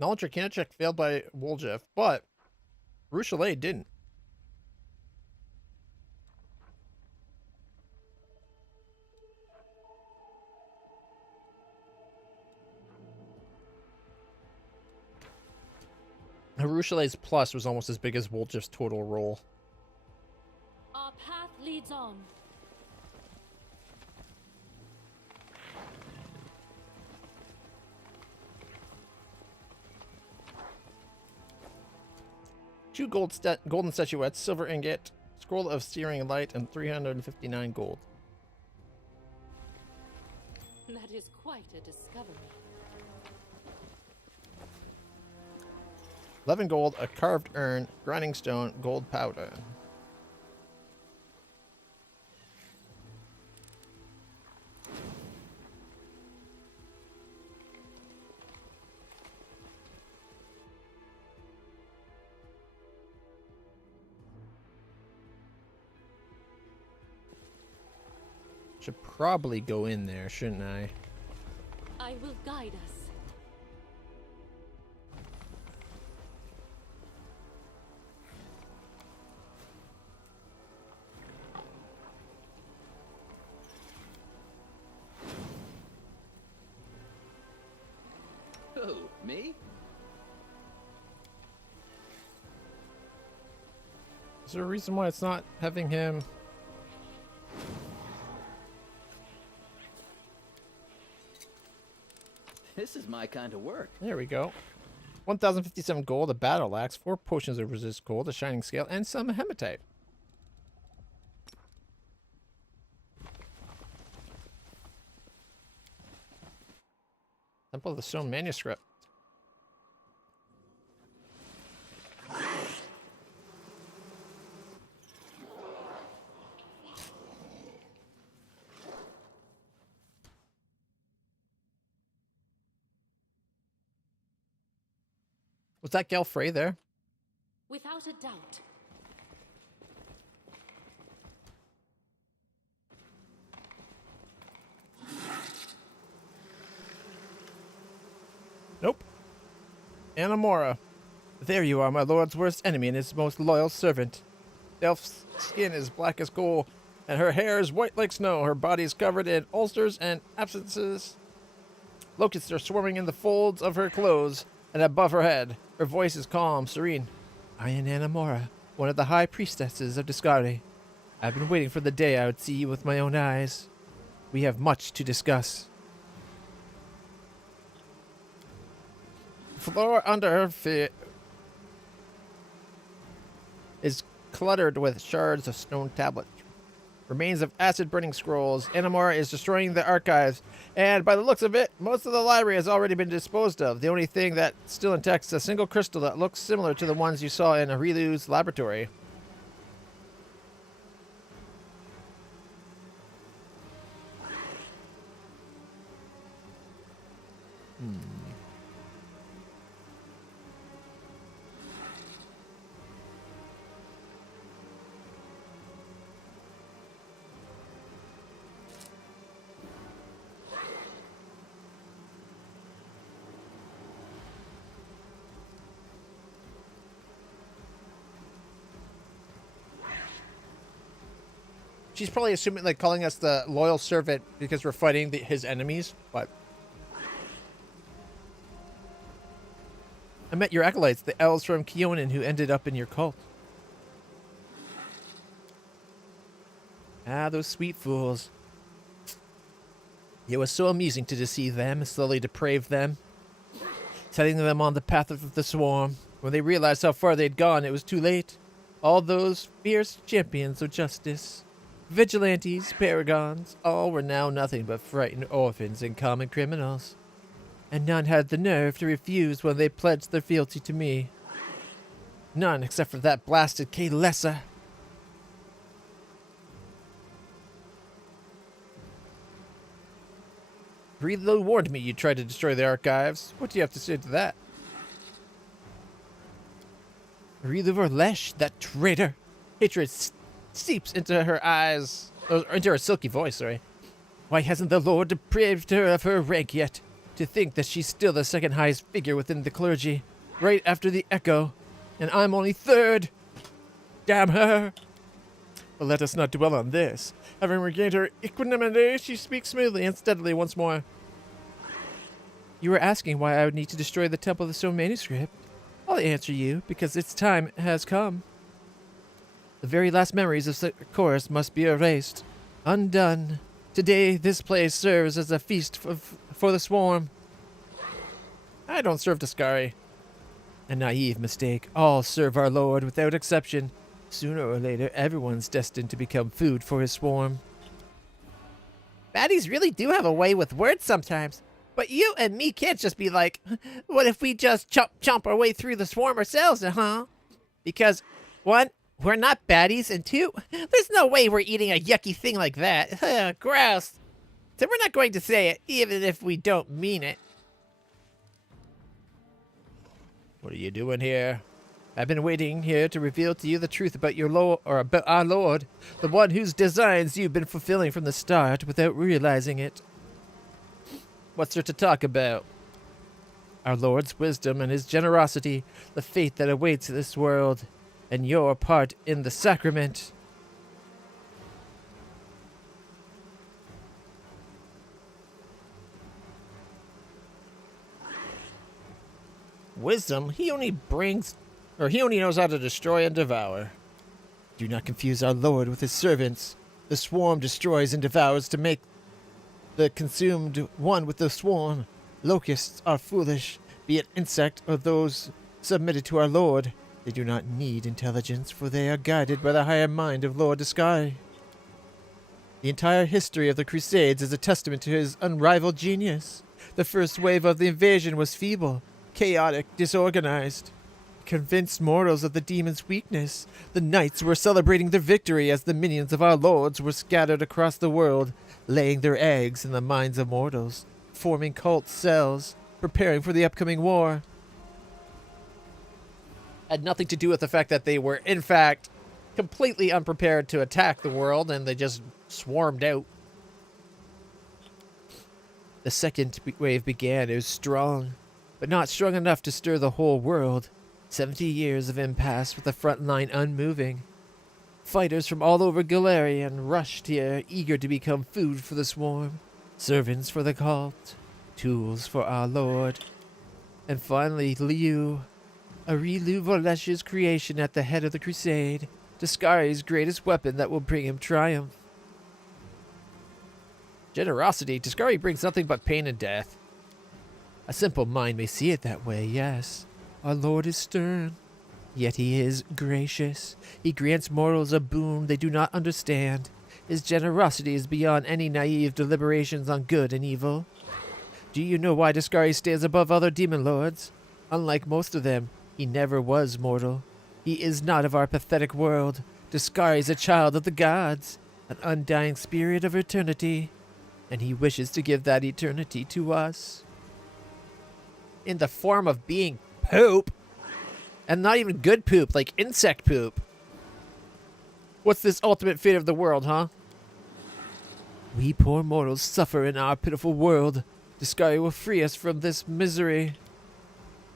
Knowledge Arcana check failed by Woljeff, but Rochelet didn't. Rochelet's plus was almost as big as Woljeff's total roll. Our path leads on. Two golden statuettes, silver ingot, scroll of searing light, and 359 gold. That is quite a discovery. 11 gold, a carved urn, grinding stone, gold powder. Should probably go in there, shouldn't I? I will guide us. Who, me? Is there a reason why it's not having him? This is my kind of work. There we go. 1,057 gold, a battle axe, 4 potions of resist cold, a shining scale, and some hematite. Temple of the Stone Manuscript. Was that Gelfrey there? Without a doubt. Nope. Anamora. There you are, my lord's worst enemy and his most loyal servant. Delph's skin is black as coal, and her hair is white like snow. Her body is covered in ulcers and abscesses. Locusts are swarming in the folds of her clothes and above her head. Her voice is calm, serene. I am Anamora, one of the high priestesses of Discari. I've been waiting for the day I would see you with my own eyes. We have much to discuss. The floor under her feet is cluttered with shards of stone tablets. Remains of acid-burning scrolls. Anamora is destroying the archives, and by the looks of it, most of the library has already been disposed of. The only thing that's still intact is a single crystal that looks similar to the ones you saw in Arilu's laboratory. She's probably assuming, like, calling us the loyal servant because we're fighting his enemies, but... I met your acolytes, the elves from Keonan who ended up in your cult. Ah, those sweet fools. It was so amusing to deceive them, slowly deprave them, setting them on the path of the swarm. When they realized how far they'd gone, it was too late. All those fierce champions of justice, vigilantes, paragons, all were now nothing but frightened orphans and common criminals. And none had the nerve to refuse when they pledged their fealty to me. None except for that blasted Kaelessa. Relo warned me you tried to destroy the archives. What do you have to say to that? Relo Vorlesh, that traitor. Hatred seeps into her eyes, or into her silky voice, sorry. Why hasn't the Lord deprived her of her rank yet? To think that she's still the second highest figure within the clergy, right after the Echo, and I'm only third. Damn her. But let us not dwell on this. Having regained her equanimity, she speaks smoothly and steadily once more. You were asking why I would need to destroy the Temple of the Stone manuscript. I'll answer you, because its time has come. The very last memories of Chorus must be erased. Undone. Today, this place serves as a feast for the swarm. I don't serve Daskari. A naive mistake. All serve our Lord without exception. Sooner or later, everyone's destined to become food for his swarm. Baddies really do have a way with words sometimes. But you and me can't just be like, what if we just chomp our way through the swarm ourselves, huh? Because, one, we're not baddies, and two, there's no way we're eating a yucky thing like that. Gross. So we're not going to say it, even if we don't mean it. What are you doing here? I've been waiting here to reveal to you the truth about your Lord, or about our Lord, the one whose designs you've been fulfilling from the start without realizing it. What's there to talk about? Our Lord's wisdom and his generosity, the fate that awaits this world, and your part in the sacrament. Wisdom? He only knows how to destroy and devour. Do not confuse our Lord with his servants. The swarm destroys and devours to make the consumed one with the swarm. Locusts are foolish, be it insect or those submitted to our Lord. They do not need intelligence, for they are guided by the higher mind of Lord Daskari. The entire history of the Crusades is a testament to his unrivaled genius. The first wave of the invasion was feeble, chaotic, disorganized. Convinced mortals of the demon's weakness, the knights were celebrating their victory as the minions of our lords were scattered across the world, laying their eggs in the minds of mortals, forming cult cells, preparing for the upcoming war. Had nothing to do with the fact that they were, in fact, completely unprepared to attack the world, and they just swarmed out. The second wave began. It was strong, but not strong enough to stir the whole world. 70 years of impasse with the front line unmoving. Fighters from all over Galarian rushed here, eager to become food for the swarm, servants for the cult, tools for our Lord. And finally, Liu, Arilu Volesh's creation at the head of the crusade, Daskari's greatest weapon that will bring him triumph. Generosity, Daskari brings nothing but pain and death. A simple mind may see it that way, yes. Our Lord is stern, yet he is gracious. He grants mortals a boon they do not understand. His generosity is beyond any naive deliberations on good and evil. Do you know why Daskari stands above other demon lords? Unlike most of them, he never was mortal. He is not of our pathetic world. Daskari is a child of the gods, an undying spirit of eternity, and he wishes to give that eternity to us. In the form of being poop, and not even good poop, like insect poop. What's this ultimate fate of the world, huh? We poor mortals suffer in our pitiful world. Daskari will free us from this misery.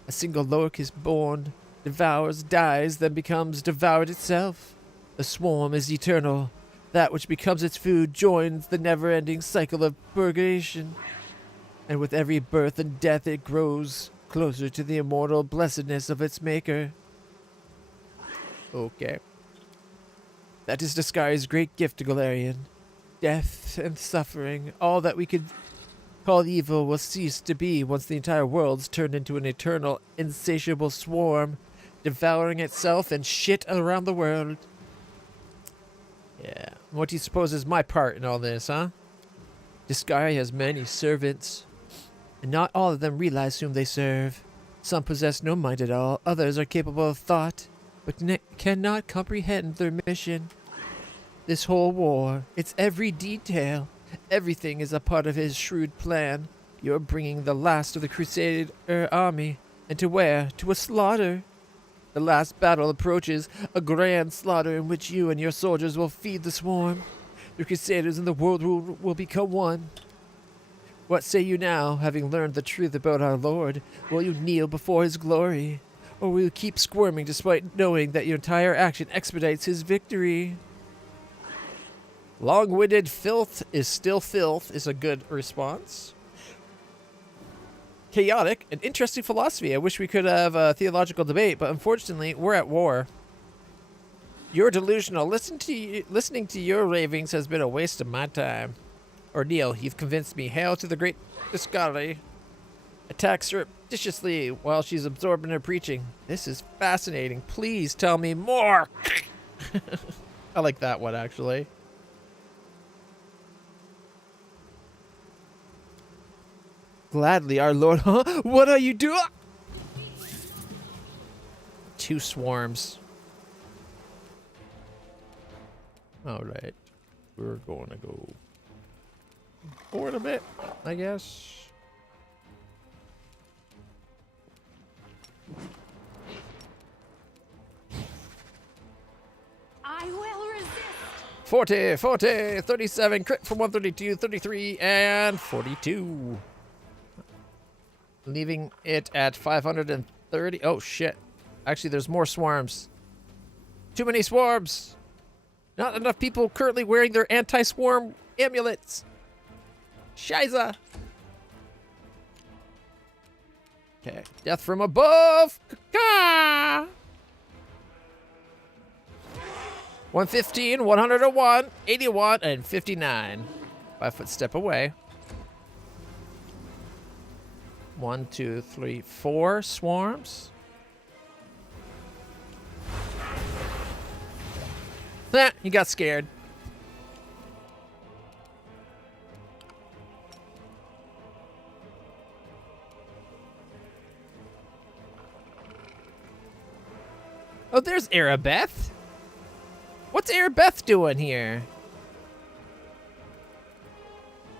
A single lurk is born, devours, dies, then becomes devoured itself. The swarm is eternal. That which becomes its food joins the never-ending cycle of purgation. And with every birth and death it grows closer to the immortal blessedness of its maker. Okay. That is Daskari's great gift to Galarian. Death and suffering, all that we could call evil, will cease to be once the entire world's turned into an eternal, insatiable swarm, devouring itself and shit around the world. Yeah. What do you suppose is my part in all this, huh? Daskari has many servants, and not all of them realize whom they serve. Some possess no mind at all, others are capable of thought, but cannot comprehend their mission. This whole war, its every detail, everything is a part of his shrewd plan. You're bringing the last of the Crusade army, and to where? To a slaughter. The last battle approaches, a grand slaughter in which you and your soldiers will feed the swarm. The Crusaders and the world will become one. What say you now, having learned the truth about our Lord? Will you kneel before his glory? Or will you keep squirming despite knowing that your entire action expedites his victory? Long-winded filth is still filth is a good response. Chaotic, an interesting philosophy. I wish we could have a theological debate, but unfortunately, we're at war. You're delusional. Listening to your ravings has been a waste of my time. Or Neil, you've convinced me. Hail to the great Discovery. Attacks surreptitiously while she's absorbed in her preaching. This is fascinating. Please tell me more. I like that one, actually. Gladly, our Lord. Huh? What are you doing? 2 swarms. All right. We're going to go forward a bit, I guess. I will resist. 40, 37, crit from 132, 33, and 42. Leaving it at 530. Oh, shit. Actually, there's more swarms. Too many swarms. Not enough people currently wearing their anti-swarm amulets. Shiza. Okay. Death from above. Ka-ka! 115, 101, 81, and 59. 5 foot step away. 1, 2, 3, 4 swarms. He got scared. Oh, there's Arabeth. What's Arabeth doing here?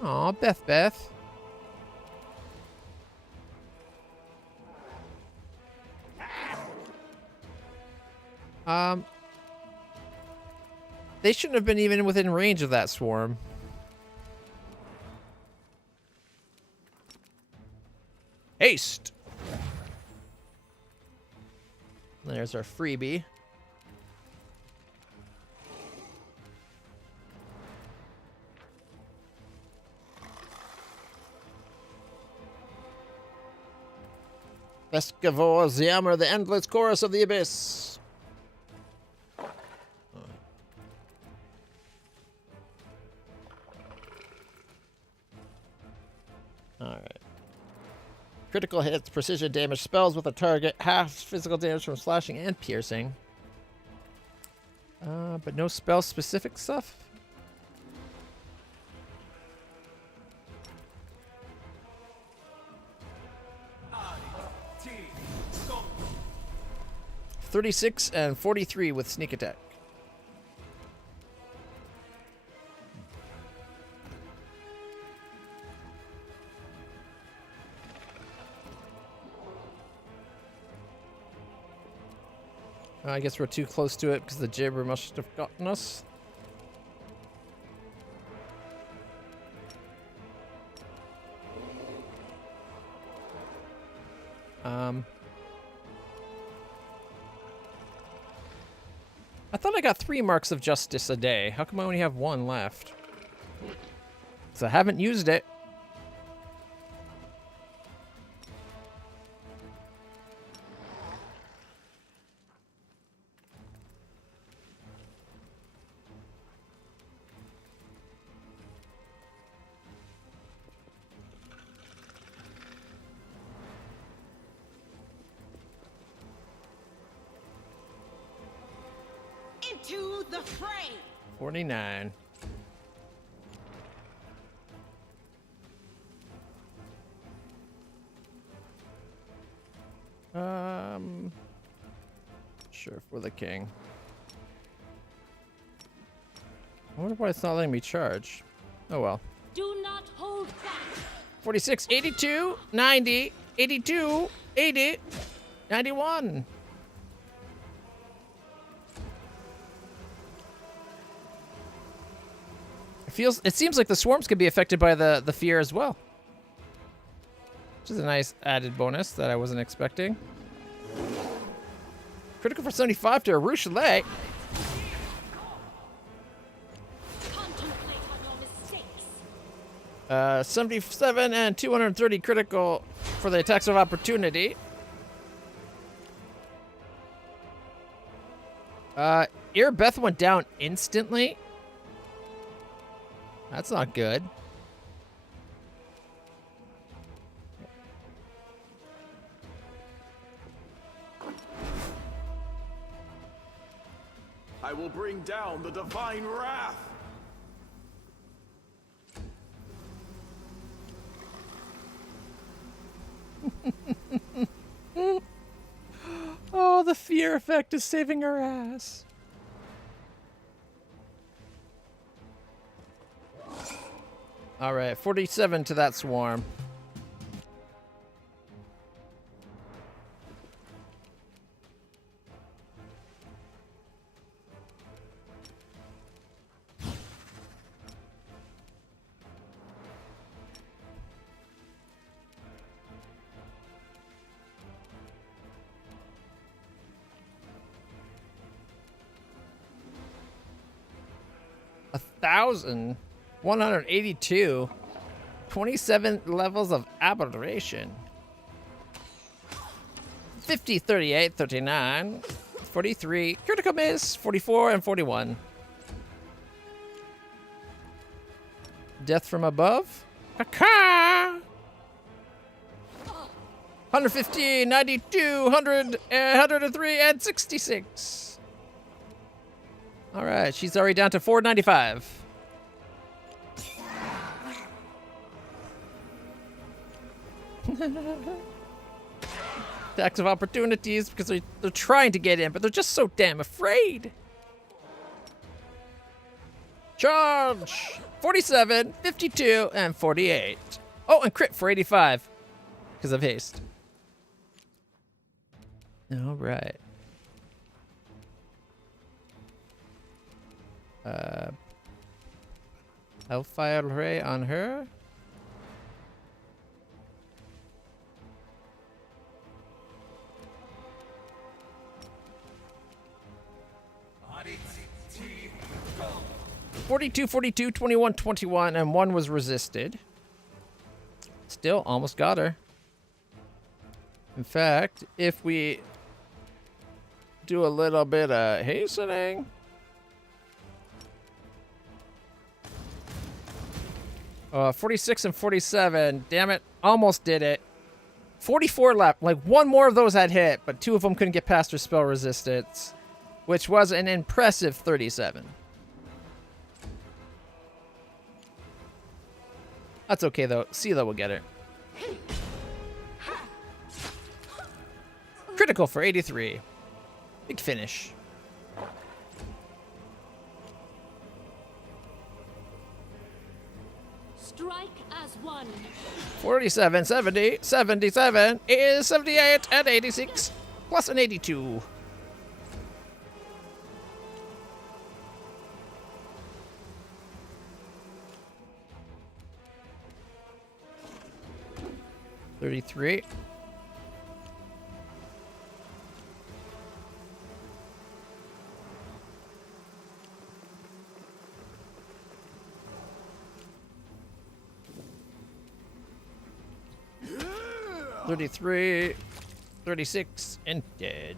Aw, Beth. They shouldn't have been even within range of that swarm. Haste! There's our freebie. Vescavor's Yammer, the endless chorus of the abyss. Alright. Critical hits, precision damage, spells with a target, half physical damage from slashing and piercing. But no spell-specific stuff? $36 and $43 with sneak attack. I guess we're too close to it because the jibber must have gotten us. I thought I got 3 marks of justice a day. How come I only have 1 left? Because I haven't used it. Into the fray. 49. Sure, for the king. I wonder why it's not letting me charge. Oh well. Do not hold back. 46, 82, 90, 82, 80, 91. It seems like the swarms could be affected by the fear as well. which is a nice added bonus that I wasn't expecting. Critical for 75 to a Rochelet. Contemplate on your mistakes. 77 and 230 critical for the attacks of opportunity. Earbeth went down instantly. That's not good. I will bring down the divine wrath. Oh, the fear effect is saving our ass. All right, 47 to that swarm. A 1,182. 27 levels of aberration. 50, 38, 39, 43, critical miss, 44, and 41. Death from above. Caca! 115, 92, 100, 103, and 66. All right, she's already down to 495. Attacks of opportunities because they're trying to get in, but they're just so damn afraid. Charge! 47, 52, and 48. Oh, and crit for 85 because of haste. All right. Hellfire Ray on her. $42, 42, 21, 21, and 1 was resisted. Still almost got her. In fact, if we do a little bit of hastening. 46 and 47. Damn it. Almost did it. 44 left. Like, one more of those had hit, but 2 of them couldn't get past her spell resistance, which was an impressive 37. That's okay, though. Sela will get it. Critical for 83. Big finish. Strike as one. 47, 70, 77 is 78 and 86 plus an 82. $33. $33, 36, and dead.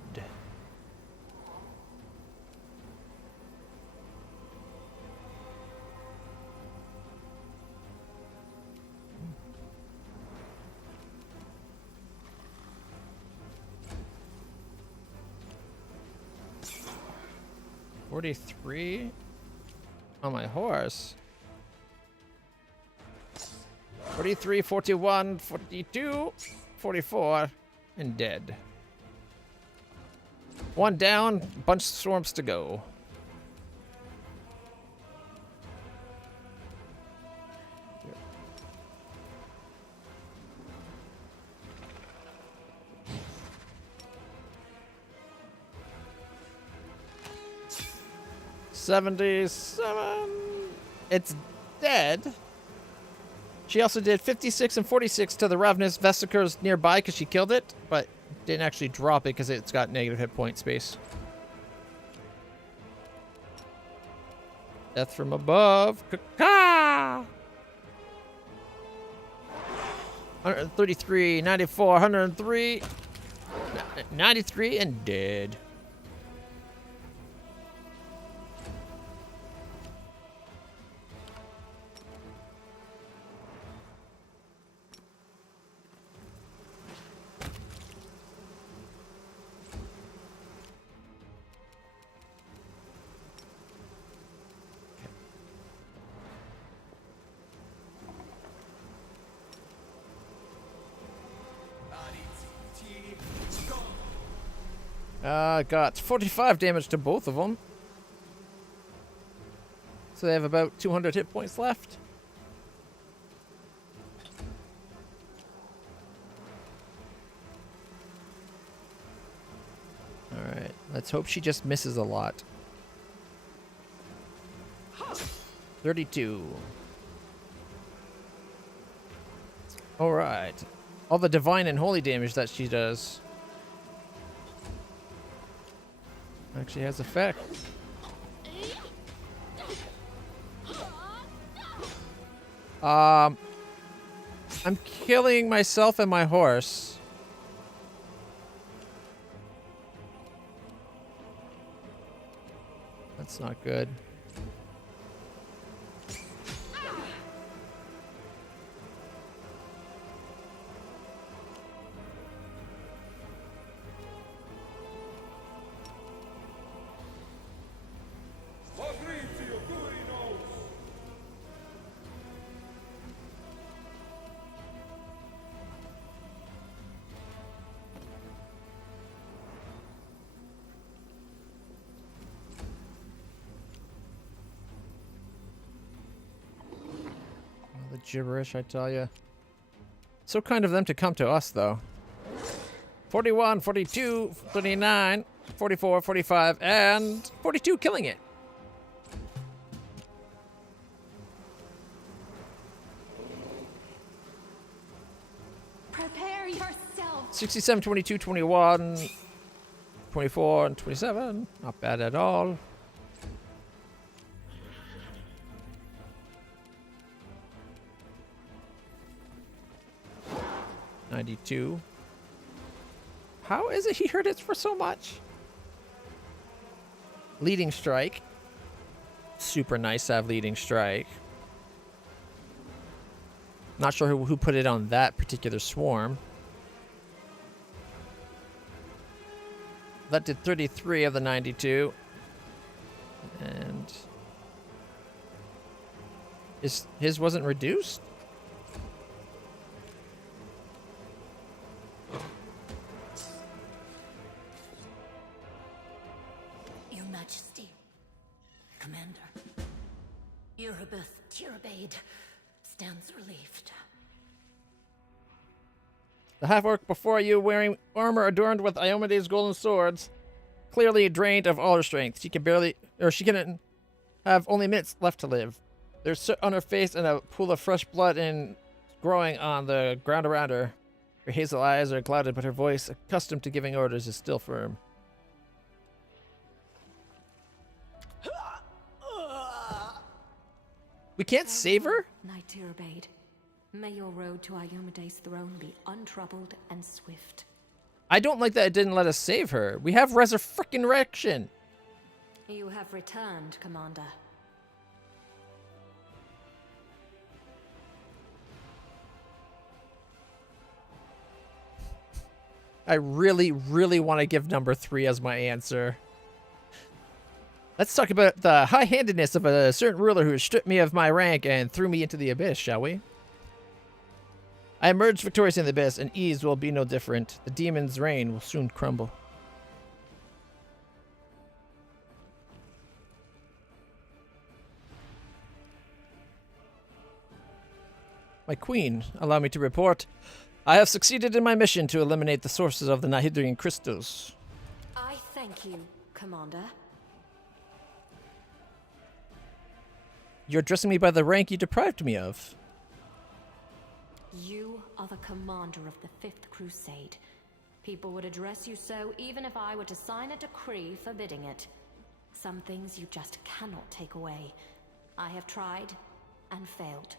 $43 on my horse. 43, 41, 42, 44, and dead. 1 down, bunch of swarms to go. $77. It's dead. She also did 56 and 46 to the Ravenous Vesicles nearby because she killed it, but didn't actually drop it because it's got negative hit point space. Death from above. Ka-ka! 133, 94, 103, 93, and dead. Got 45 damage to both of them. So they have about 200 hit points left. Alright, let's hope she just misses a lot. 32. Alright. All the divine and holy damage that she does actually has effect. I'm killing myself and my horse. That's not good. The gibberish, I tell you. So kind of them to come to us, though. 41, 42, 39, 44, 45, and 42, killing it. Prepare yourself. 67, 22, 21, 24, and 27. Not bad at all. $92. How is it he hurt it for so much? Leading strike. Super nice to have leading strike. Not sure who put it on that particular swarm. That did 33 of the 92. And his wasn't reduced? Your Majesty, Commander, Erebeth Tirabade stands relieved. The half-orc before you, wearing armor adorned with Iomedes' golden swords, clearly drained of all her strength. She can have only minutes left to live. There's soot on her face and a pool of fresh blood growing on the ground around her. Her hazel eyes are clouded, but her voice, accustomed to giving orders, is still firm. We can't save her? Knight Tirabade, may your road to Iomedes' throne be untroubled and swift. I don't like that it didn't let us save her. We have resurrection. You have returned, Commander. I really, really want to give number 3 as my answer. Let's talk about the high-handedness of a certain ruler who stripped me of my rank and threw me into the abyss, shall we? I emerged victorious in the abyss, and ease will be no different. The demon's reign will soon crumble. My queen, allow me to report. I have succeeded in my mission to eliminate the sources of the Nihildian crystals. I thank you, Commander. You're addressing me by the rank you deprived me of. You are the commander of the Fifth Crusade. People would address you so even if I were to sign a decree forbidding it. Some things you just cannot take away. I have tried and failed.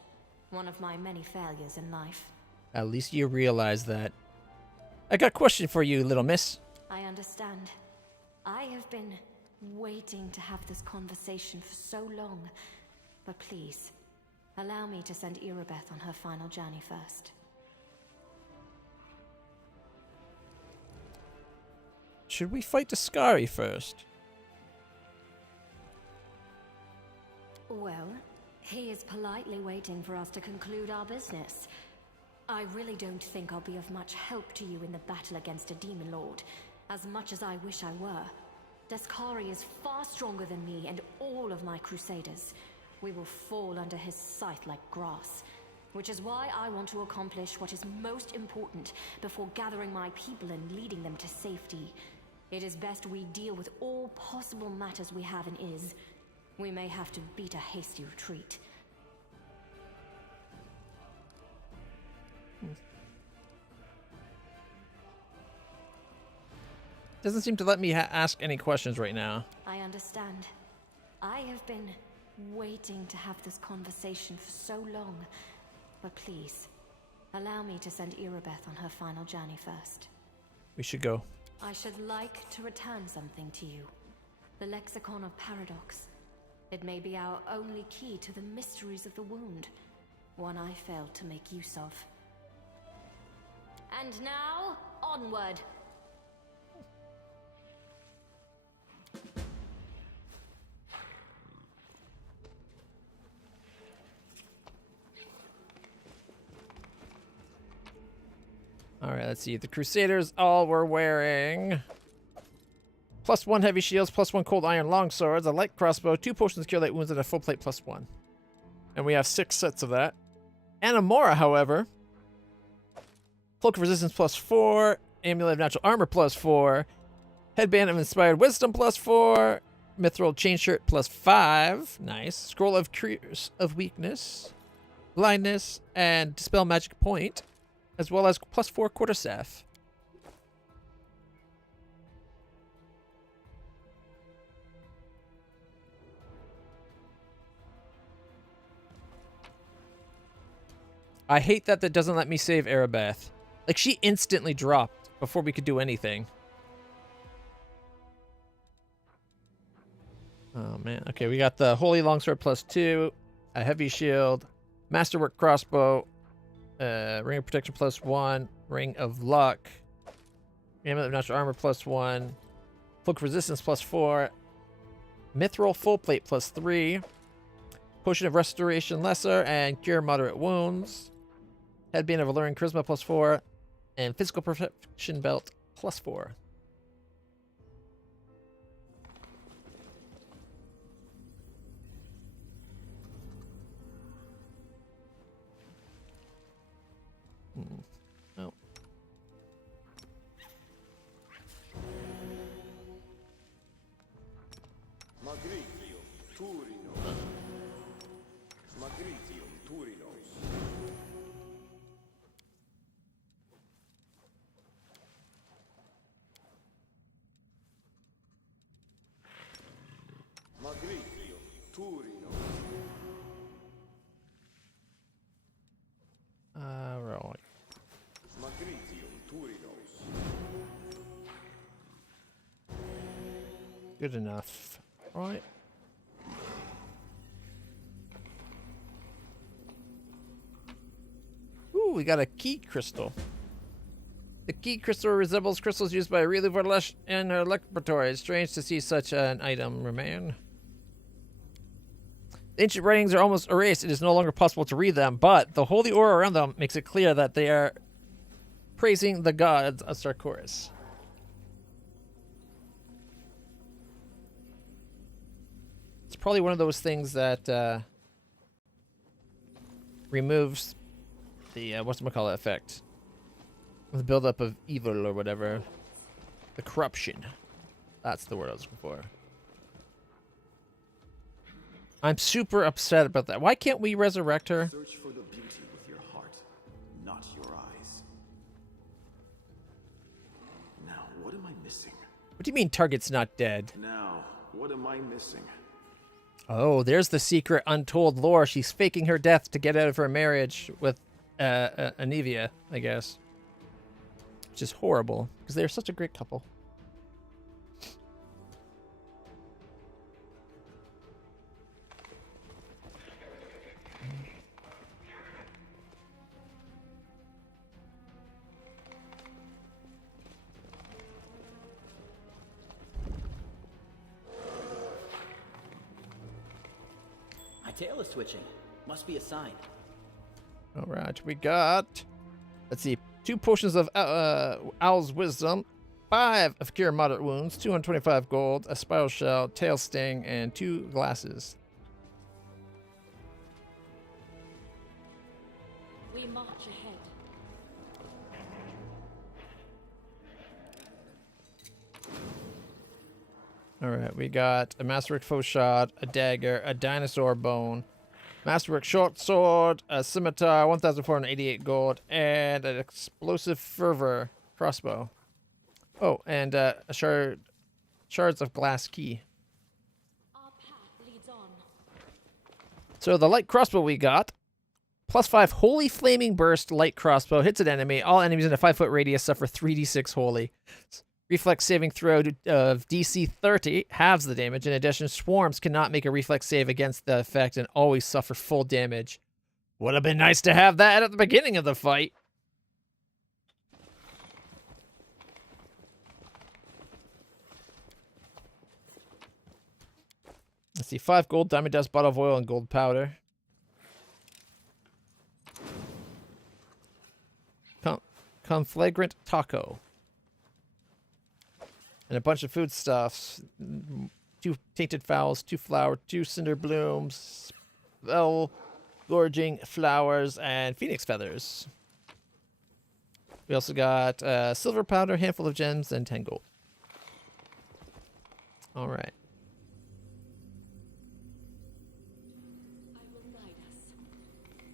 One of my many failures in life. At least you realize that. I got a question for you, little miss. I understand. I have been waiting to have this conversation for so long. But please, allow me to send Irabeth on her final journey first. Should we fight Dascari first? Well, he is politely waiting for us to conclude our business. I really don't think I'll be of much help to you in the battle against a demon lord, as much as I wish I were. Dascari is far stronger than me and all of my crusaders. We will fall under his scythe like grass, which is why I want to accomplish what is most important before gathering my people and leading them to safety. It is best we deal with all possible matters we have in Iz. We may have to beat a hasty retreat. Doesn't seem to let me ask any questions right now. I understand. I have been waiting to have this conversation for so long. But please, allow me to send Irabeth on her final journey first. We should go. I should like to return something to you. The Lexicon of Paradox. It may be our only key to the mysteries of the wound. One I failed to make use of. And now, onward! Alright, let's see. The Crusaders all were wearing +1 heavy shields, +1 cold iron longswords, a light crossbow, 2 potions to cure light wounds, and a full plate +1. And we have 6 sets of that. Anamora, however, cloak of resistance +4, amulet of natural armor +4, headband of inspired wisdom +4, mithril chain shirt +5, nice, scroll of curse of weakness, blindness, and dispel magic point, as well as +4 quarterstaff. I hate that doesn't let me save Arabeth. Like, she instantly dropped before we could do anything. Oh, man. Okay, we got the Holy Longsword +2, a Heavy Shield, Masterwork Crossbow, Ring of Protection +1, Ring of Luck, Amulet of Natural Armor +1, Cloak of Resistance +4, Mithril Full Plate +3, Potion of Restoration Lesser, and Cure Moderate Wounds, Headband of Alluring Charisma +4, and Physical Perfection Belt +4. Oh. Magritium Turino. Magritium Turinos. Magritium Turino. Right. Magritium Turinos. Good enough. Right. Ooh, we got a key crystal. The key crystal resembles crystals used by Really Vorlesh in her laboratory. It's strange to see such an item remain. The ancient writings are almost erased. It is no longer possible to read them, but the holy aura around them makes it clear that they are praising the gods of Sarkoris. It's probably one of those things that removes the whatchamacallit effect. The buildup of evil or whatever. The corruption. That's the word I was looking for. I'm super upset about that. Why can't we resurrect her? Search for the beauty with your heart, not do you mean target's not dead? Now, what am I missing? Oh, there's the secret untold lore. She's faking her death to get out of her marriage with Anivia, I guess. Which is horrible, because they're such a great couple. My tail is twitching. Must be a sign. All right, we got, let's see, 2 potions of Owl's Wisdom, 5 of Cure Moderate Wounds, 225 gold, a Spiral Shell, Tail Sting, and 2 glasses. We march ahead. All right, we got a Masterwork Faux Shot, a Dagger, a Dinosaur Bone, Masterwork Short Sword, a Scimitar, 1,488 gold, and an Explosive Fervor Crossbow. Oh, and a Shards of Glass Key. Our path leads on. So the light crossbow we got, +5 Holy Flaming Burst light crossbow, hits an enemy. All enemies in a 5-foot radius suffer 3d6 holy. Reflex saving throw of DC 30 halves the damage. In addition, swarms cannot make a reflex save against the effect and always suffer full damage. Would have been nice to have that at the beginning of the fight. Let's see, 5 gold, diamond dust, bottle of oil, and gold powder. Conflagrant taco. And a bunch of foodstuffs. 2 tainted fowls, 2 flour, 2 cinder blooms, spell gorging flowers, and phoenix feathers. We also got silver powder, handful of gems, and 10 gold. All right.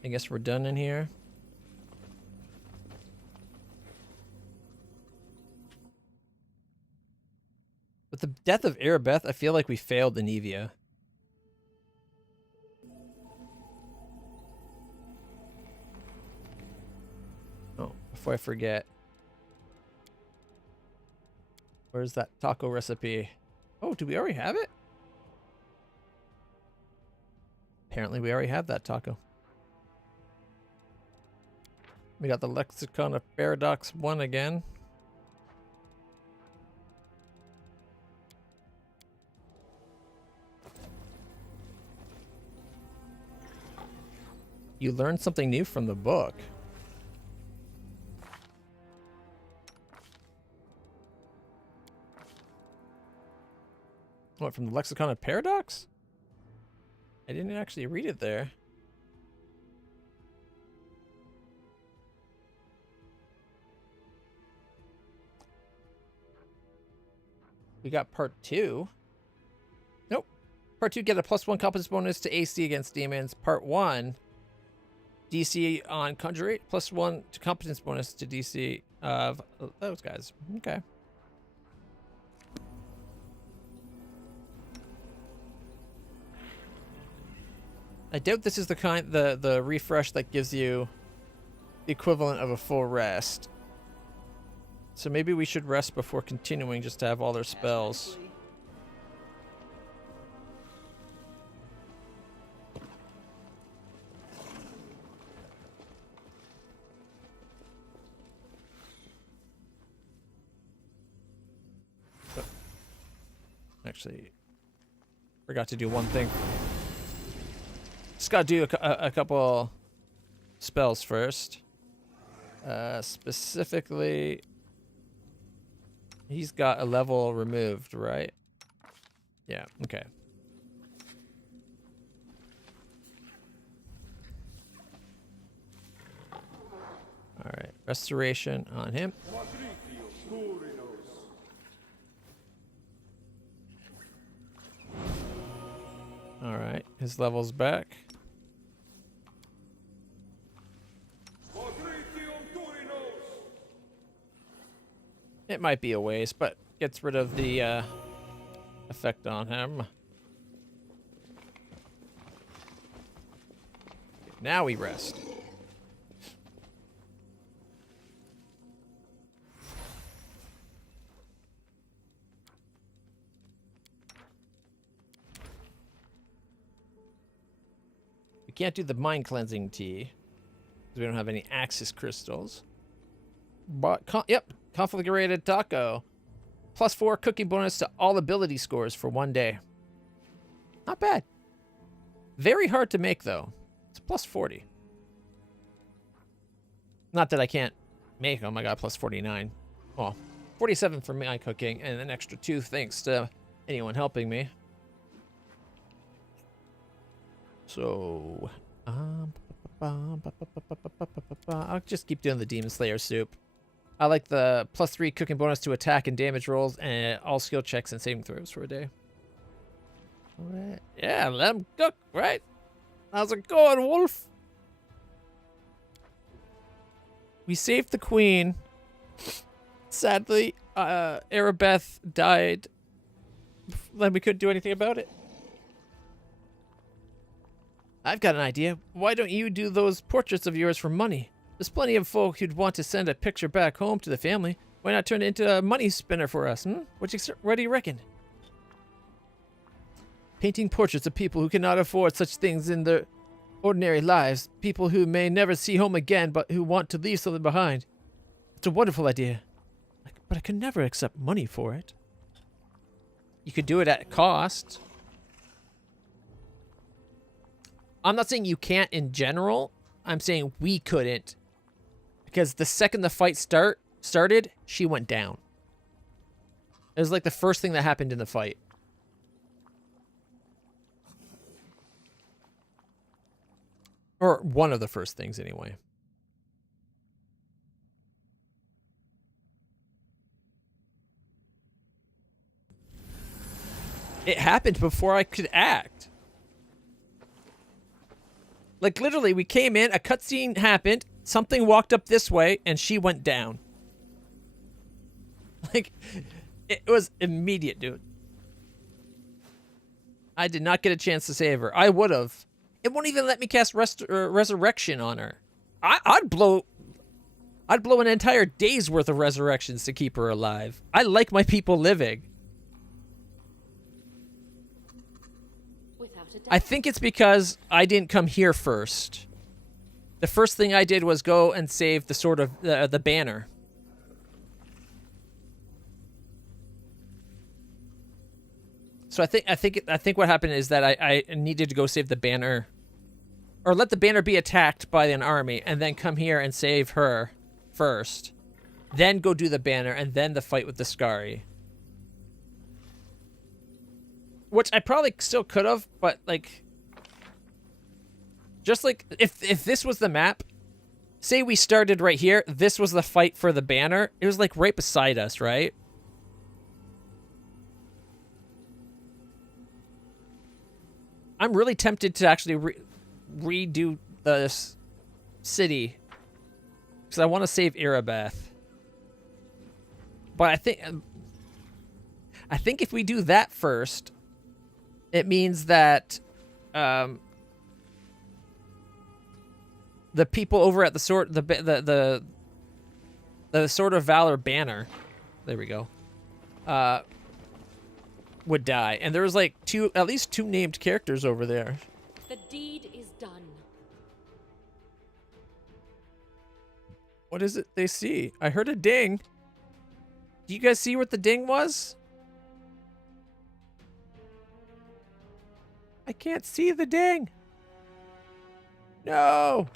I guess we're done in here. With the death of Erebeth, I feel like we failed Anivia. Oh, before I forget. Where's that taco recipe? Oh, do we already have it? Apparently we already have that taco. We got the Lexicon of Paradox 1 again. You learned something new from the book. What, from the Lexicon of Paradox? I didn't actually read it there. We got part 2. Nope. Part 2, get a +1 competence bonus to AC against demons. Part 1, DC on Conjurate, +1 to competence bonus to DC of those guys. Okay. I doubt this is the refresh that gives you the equivalent of a full rest. So maybe we should rest before continuing just to have all their spells. Oh. Actually, forgot to do one thing. Just gotta do a couple spells first. Specifically, he's got a level removed, right? Yeah, okay. All right, restoration on him. All right, his level's back. It might be a waste, but gets rid of the effect on him. Now we rest. We can't do the mind cleansing tea because we don't have any Axis crystals. But yep, configurated taco. +4 cookie bonus to all ability scores for 1 day. Not bad. Very hard to make though. It's +40. Not that I can't make them. I got +49. Well, 47 for my cooking and an extra 2 thanks to anyone helping me. So, I'll just keep doing the Demon Slayer soup. I like the +3 cooking bonus to attack and damage rolls and all skill checks and saving throws for a day. All right. Yeah, let them cook, right? How's it going, Wolf? We saved the queen. Sadly, Arabeth died. Then we couldn't do anything about it. I've got an idea. Why don't you do those portraits of yours for money? There's plenty of folk who'd want to send a picture back home to the family. Why not turn it into a money spinner for us, hmm? What do you reckon? Painting portraits of people who cannot afford such things in their ordinary lives. People who may never see home again, but who want to leave something behind. It's a wonderful idea. But I could never accept money for it. You could do it at cost. I'm not saying you can't in general. I'm saying we couldn't. Because the second the fight started, she went down. It was like the first thing that happened in the fight. Or one of the first things, anyway. It happened before I could act. Like, literally, we came in, a cutscene happened, something walked up this way, and she went down. Like, it was immediate, dude. I did not get a chance to save her. I would have. It won't even let me cast resurrection on her. I'd blow an entire day's worth of resurrections to keep her alive. I like my people living. I think it's because I didn't come here first. The first thing I did was go and save the sword of the banner. So I think what happened is that I needed to go save the banner, or let the banner be attacked by an army, and then come here and save her first, then go do the banner, and then the fight with the Skari. Which I probably still could have, but like, just like if this was the map, say we started right here, this was the fight for the banner. It was like right beside us, right? I'm really tempted to actually redo this city because I want to save Irabeth. But I think if we do that first, it means that the people over at the Sword of Valor banner, there we go, would die, and there was like at least two named characters over there. The deed is done. What is it they see? I heard a ding. Do you guys see what the ding was? I can't see the ding. No.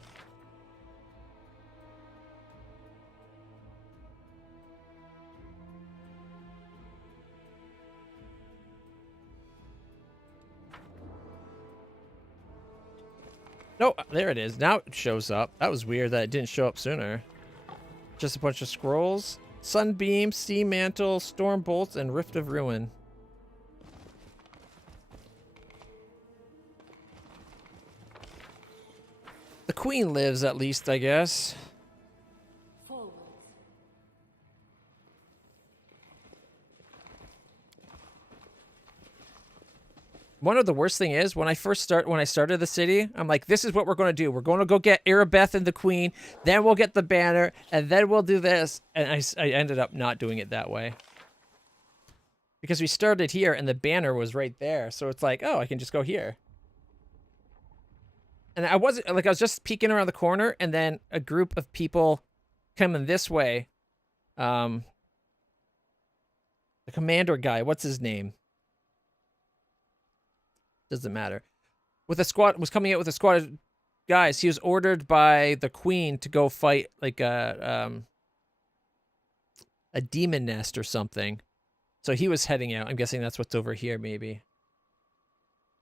No, there it is. Now it shows up. That was weird that it didn't show up sooner. Just a bunch of scrolls. Sunbeam, Sea Mantle, Storm Bolts, and Rift of Ruin. The queen lives, at least, I guess. Forward. one of the worst thing is when I started the city, I'm like, this is what we're going to do. We're going to go get Erebeth and the Queen, then we'll get the banner, and then we'll do this. And I ended up not doing it that way. Because we started here and the banner was right there. So it's like, oh, I can just go here. And I was just peeking around the corner and then a group of people coming this way. The commander guy, what's his name? Doesn't matter. Was coming out with a squad of guys. He was ordered by the Queen to go fight like a demon nest or something. So he was heading out. I'm guessing that's what's over here, maybe.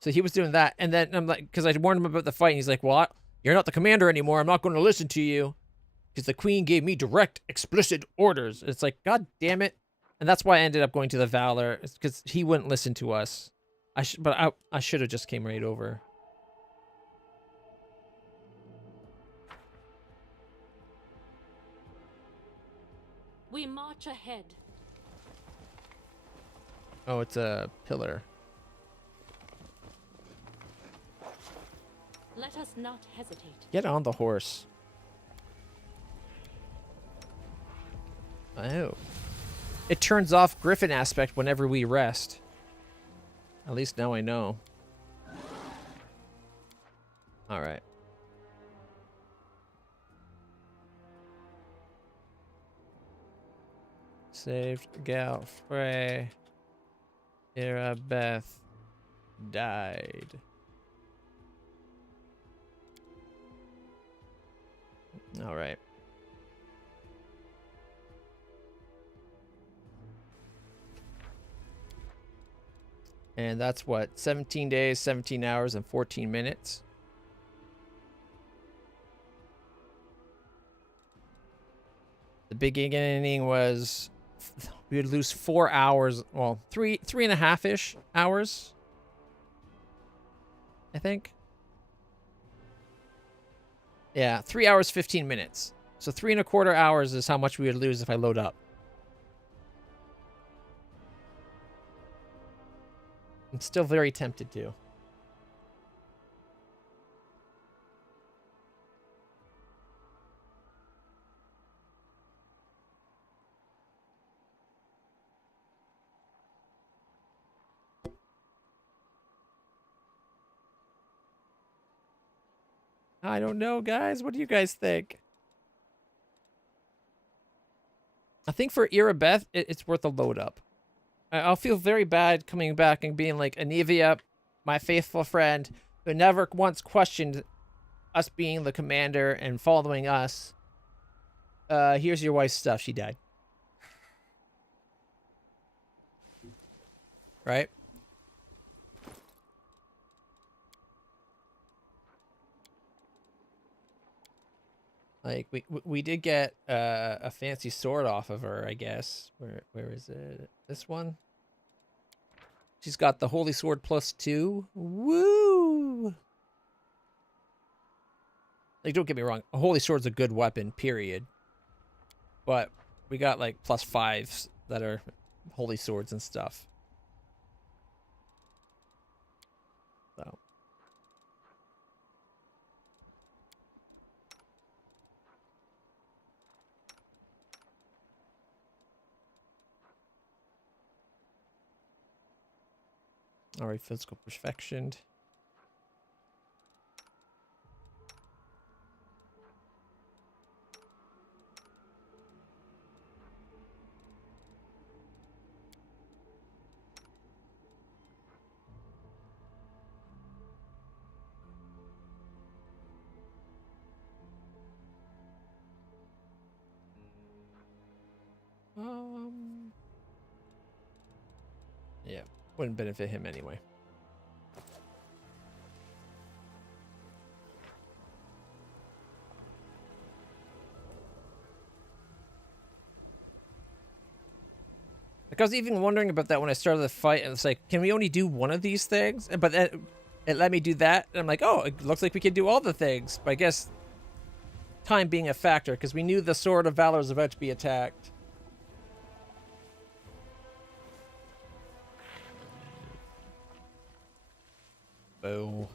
So he was doing that, and then I'm like, because I warned him about the fight, and he's like, "Well, you're not the commander anymore. I'm not going to listen to you, because the Queen gave me direct, explicit orders." It's like, God damn it! And that's why I ended up going to the Valor, because he wouldn't listen to us. But I should have just came right over. We march ahead. Oh, it's a pillar. Let us not hesitate. Get on the horse. Oh. It turns off Griffin aspect whenever we rest. At least now I know. Alright. Saved Galfrey. Erebeth died. Alright. And that's what? 17 days, 17 hours, and 14 minutes. The beginning was we would lose 4 hours, well, three and a half-ish hours, I think. Yeah, 3 hours, 15 minutes. So 3¼ hours is how much we would lose if I load up. I'm still very tempted to. I don't know, guys. What do you guys think? I think for Erebeth, it's worth a load up. I'll feel very bad coming back and being like, Anivia, my faithful friend, who never once questioned us being the commander and following us. Here's your wife's stuff. She died. Right? Like, we did get a fancy sword off of her, I guess. Where is it? This one? She's got the Holy Sword +2. Woo! Like, don't get me wrong. A Holy Sword's a good weapon, period. But we got, like, +5s that are Holy Swords and stuff. So. Alright, physical perfectioned. Yeah, wouldn't benefit him anyway. Like, I was even wondering about that when I started the fight, and it's like, can we only do one of these things? But then it let me do that, and I'm like, oh, it looks like we can do all the things. But I guess time being a factor, because we knew the Sword of Valor was about to be attacked. Boo.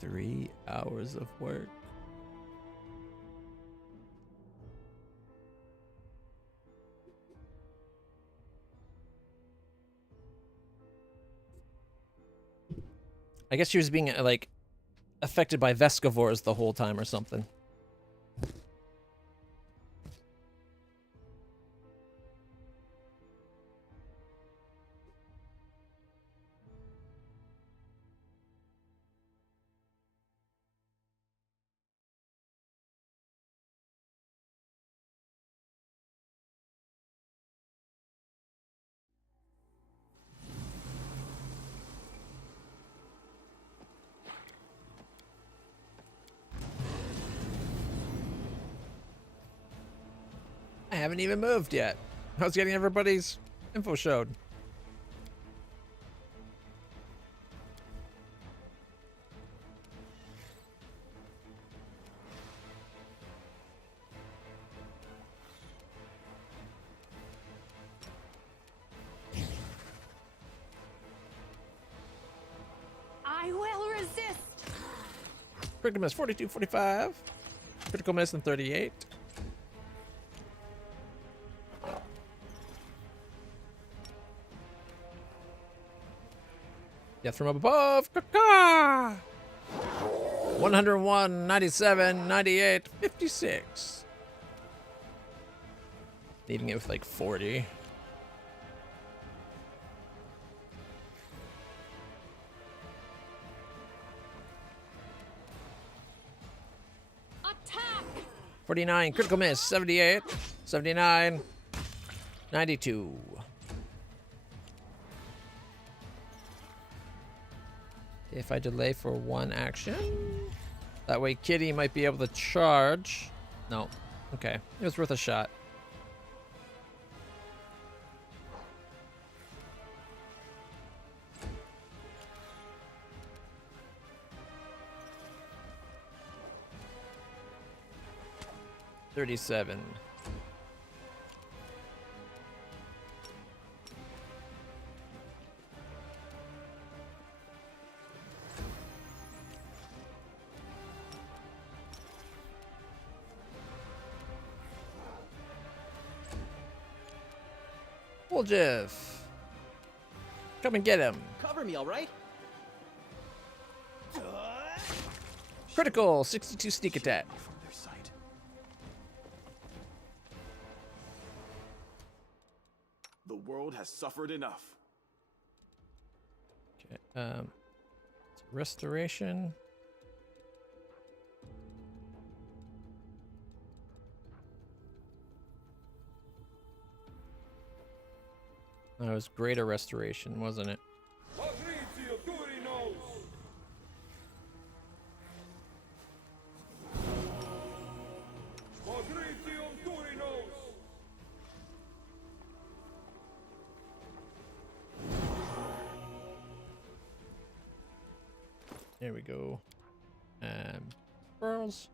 Three hours of work. I guess she was being, like, affected by Vescivores the whole time or something. I haven't even moved yet. I was getting everybody's info showed. I will resist. Critical miss 42, 45. Critical miss in 38. Death from above. Caw-caw! 101, 97, 98, 56. Leaving it with like 40. Attack! 49, critical miss, 78, 79, 92. If I delay for one action, that way Kitty might be able to charge. No, okay, it was worth a shot. $37. Well, Jeff, come and get him. Cover me, all right? Critical, 62 sneak attack. From their sight. The world has suffered enough. Okay, restoration. That was greater restoration, wasn't it? Patrizio Turinos! Patrizio Turinos! There we go. Pearls.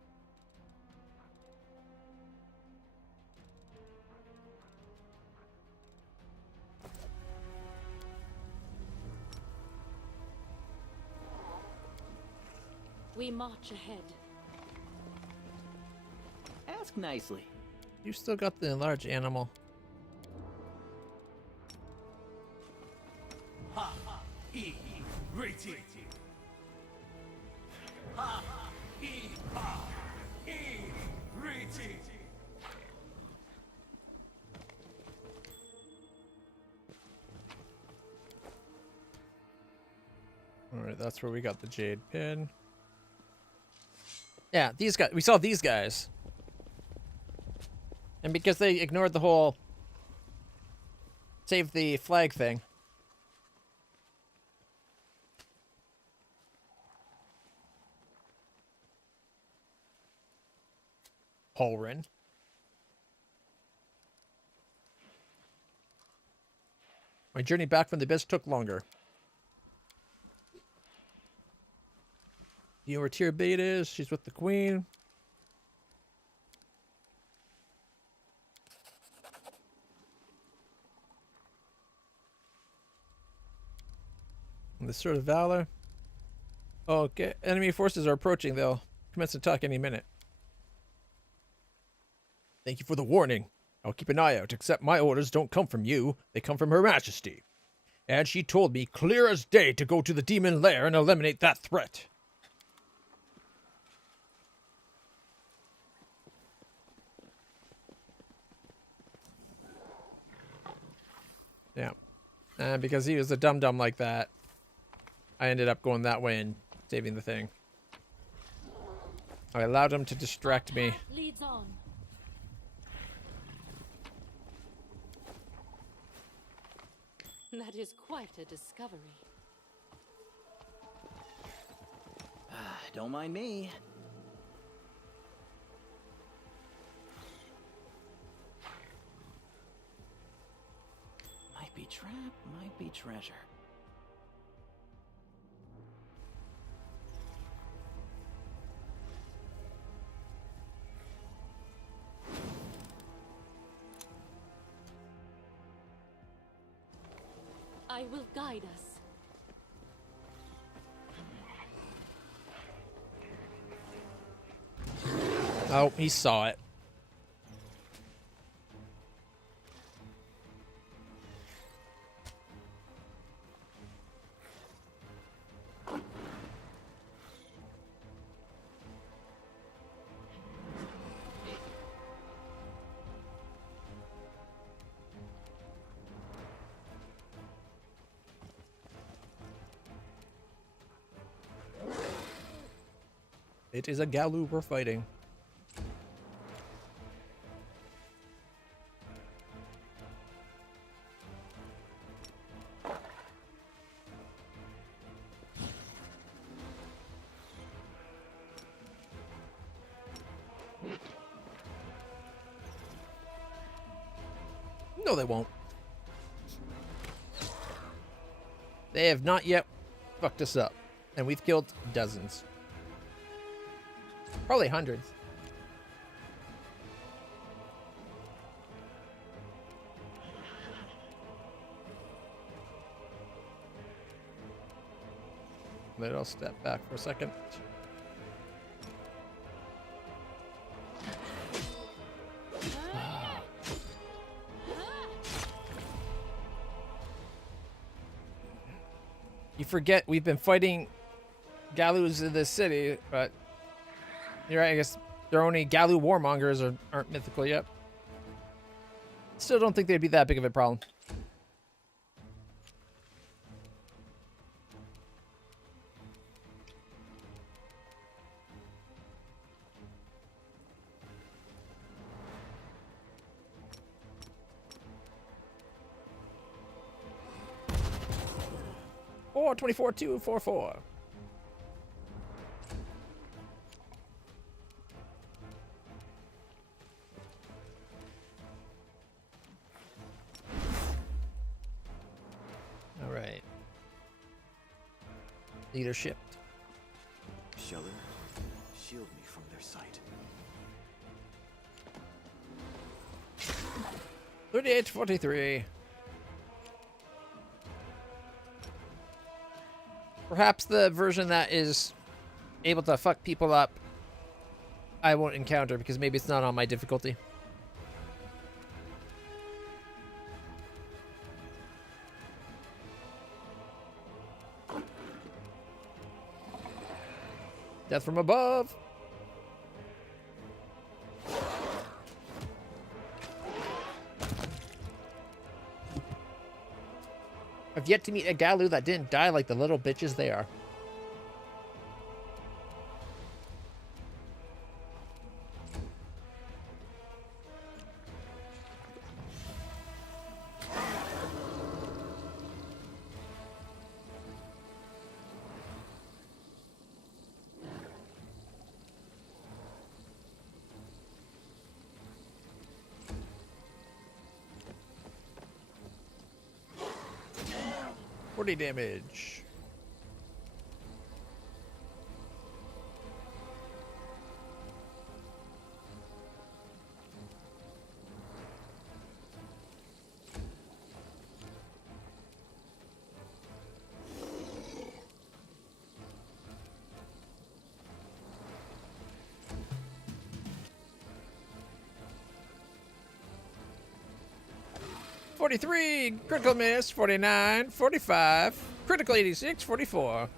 We march ahead. Ask nicely. You still got the large animal. Alright, that's where we got the jade pin. Yeah, these guys. We saw these guys. And because they ignored the whole save the flag thing. Holrin. My journey back from the abyss took longer. You know where Tier Bait is? She's with the queen. And the Sword of Valor. Okay, enemy forces are approaching. They'll commence attack any minute. Thank you for the warning. I'll keep an eye out, except my orders don't come from you. They come from Her Majesty. And she told me clear as day to go to the demon lair and eliminate that threat. Yeah. And because he was a dum-dum like that, I ended up going that way and saving the thing. I allowed him to distract me. Leads on. That is quite a discovery. Don't mind me. Might be trap, might be treasure. I will guide us. Oh, he saw it. It is a Galu we're fighting. No, they won't. They have not yet fucked us up. And we've killed dozens. Probably hundreds. But I'll step back for a second. You forget we've been fighting Galus in this city, but you're right, I guess their only Galu warmongers aren't mythical yet. Still don't think they'd be that big of a problem. Or 24-244. All right. Leadership. Sheller, shield me from their sight. 38-43. Perhaps the version that is able to fuck people up I won't encounter because maybe it's not on my difficulty. Death from above. I've yet to meet a Galu that didn't die like the little bitches they are. Damage. 43, critical miss, 49, 45, critical 86, 44.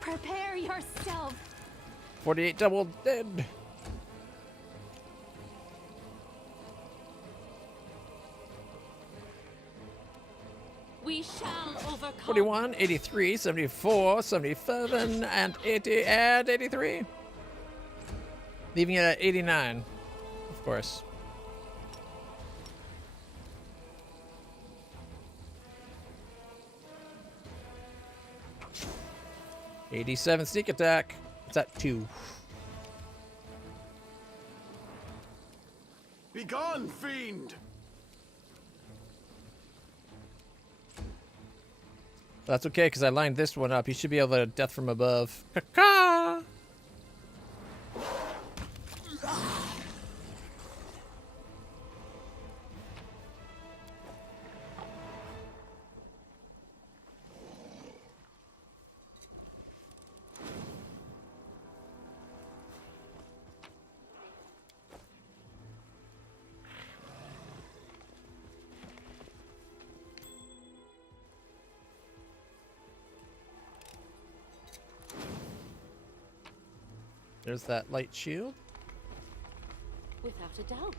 Prepare yourself. 48 double dead. We shall overcome. 41, 83, 74, 77, and 80, and 83. Leaving it at 89, of course. '87 sneak attack. It's at 2. Begone, fiend! That's okay, because I lined this one up. You should be able to death from above. Caca! There's that light shield. Without a doubt.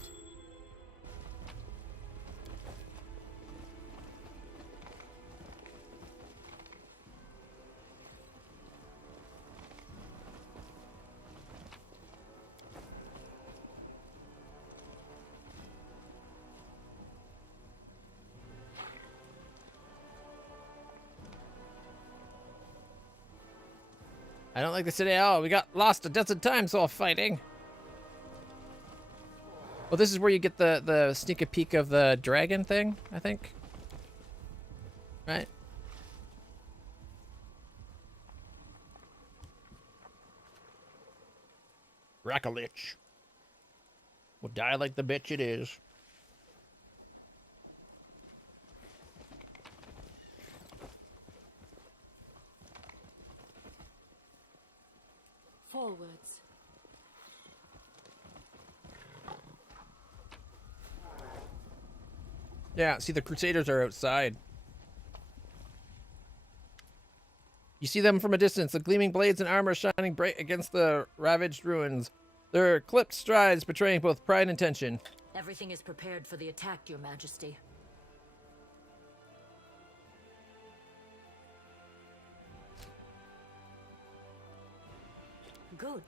I don't like the city at all. We got lost a dozen times while fighting. Well, this is where you get the sneak a peek of the dragon thing, I think. Right? LitlClutch. Will die like the bitch it is. Forwards. Yeah, see, the Crusaders are outside. You see them from a distance, the gleaming blades and armor shining bright against the ravaged ruins. Their clipped strides betraying both pride and tension. Everything is prepared for the attack, Your Majesty. Good.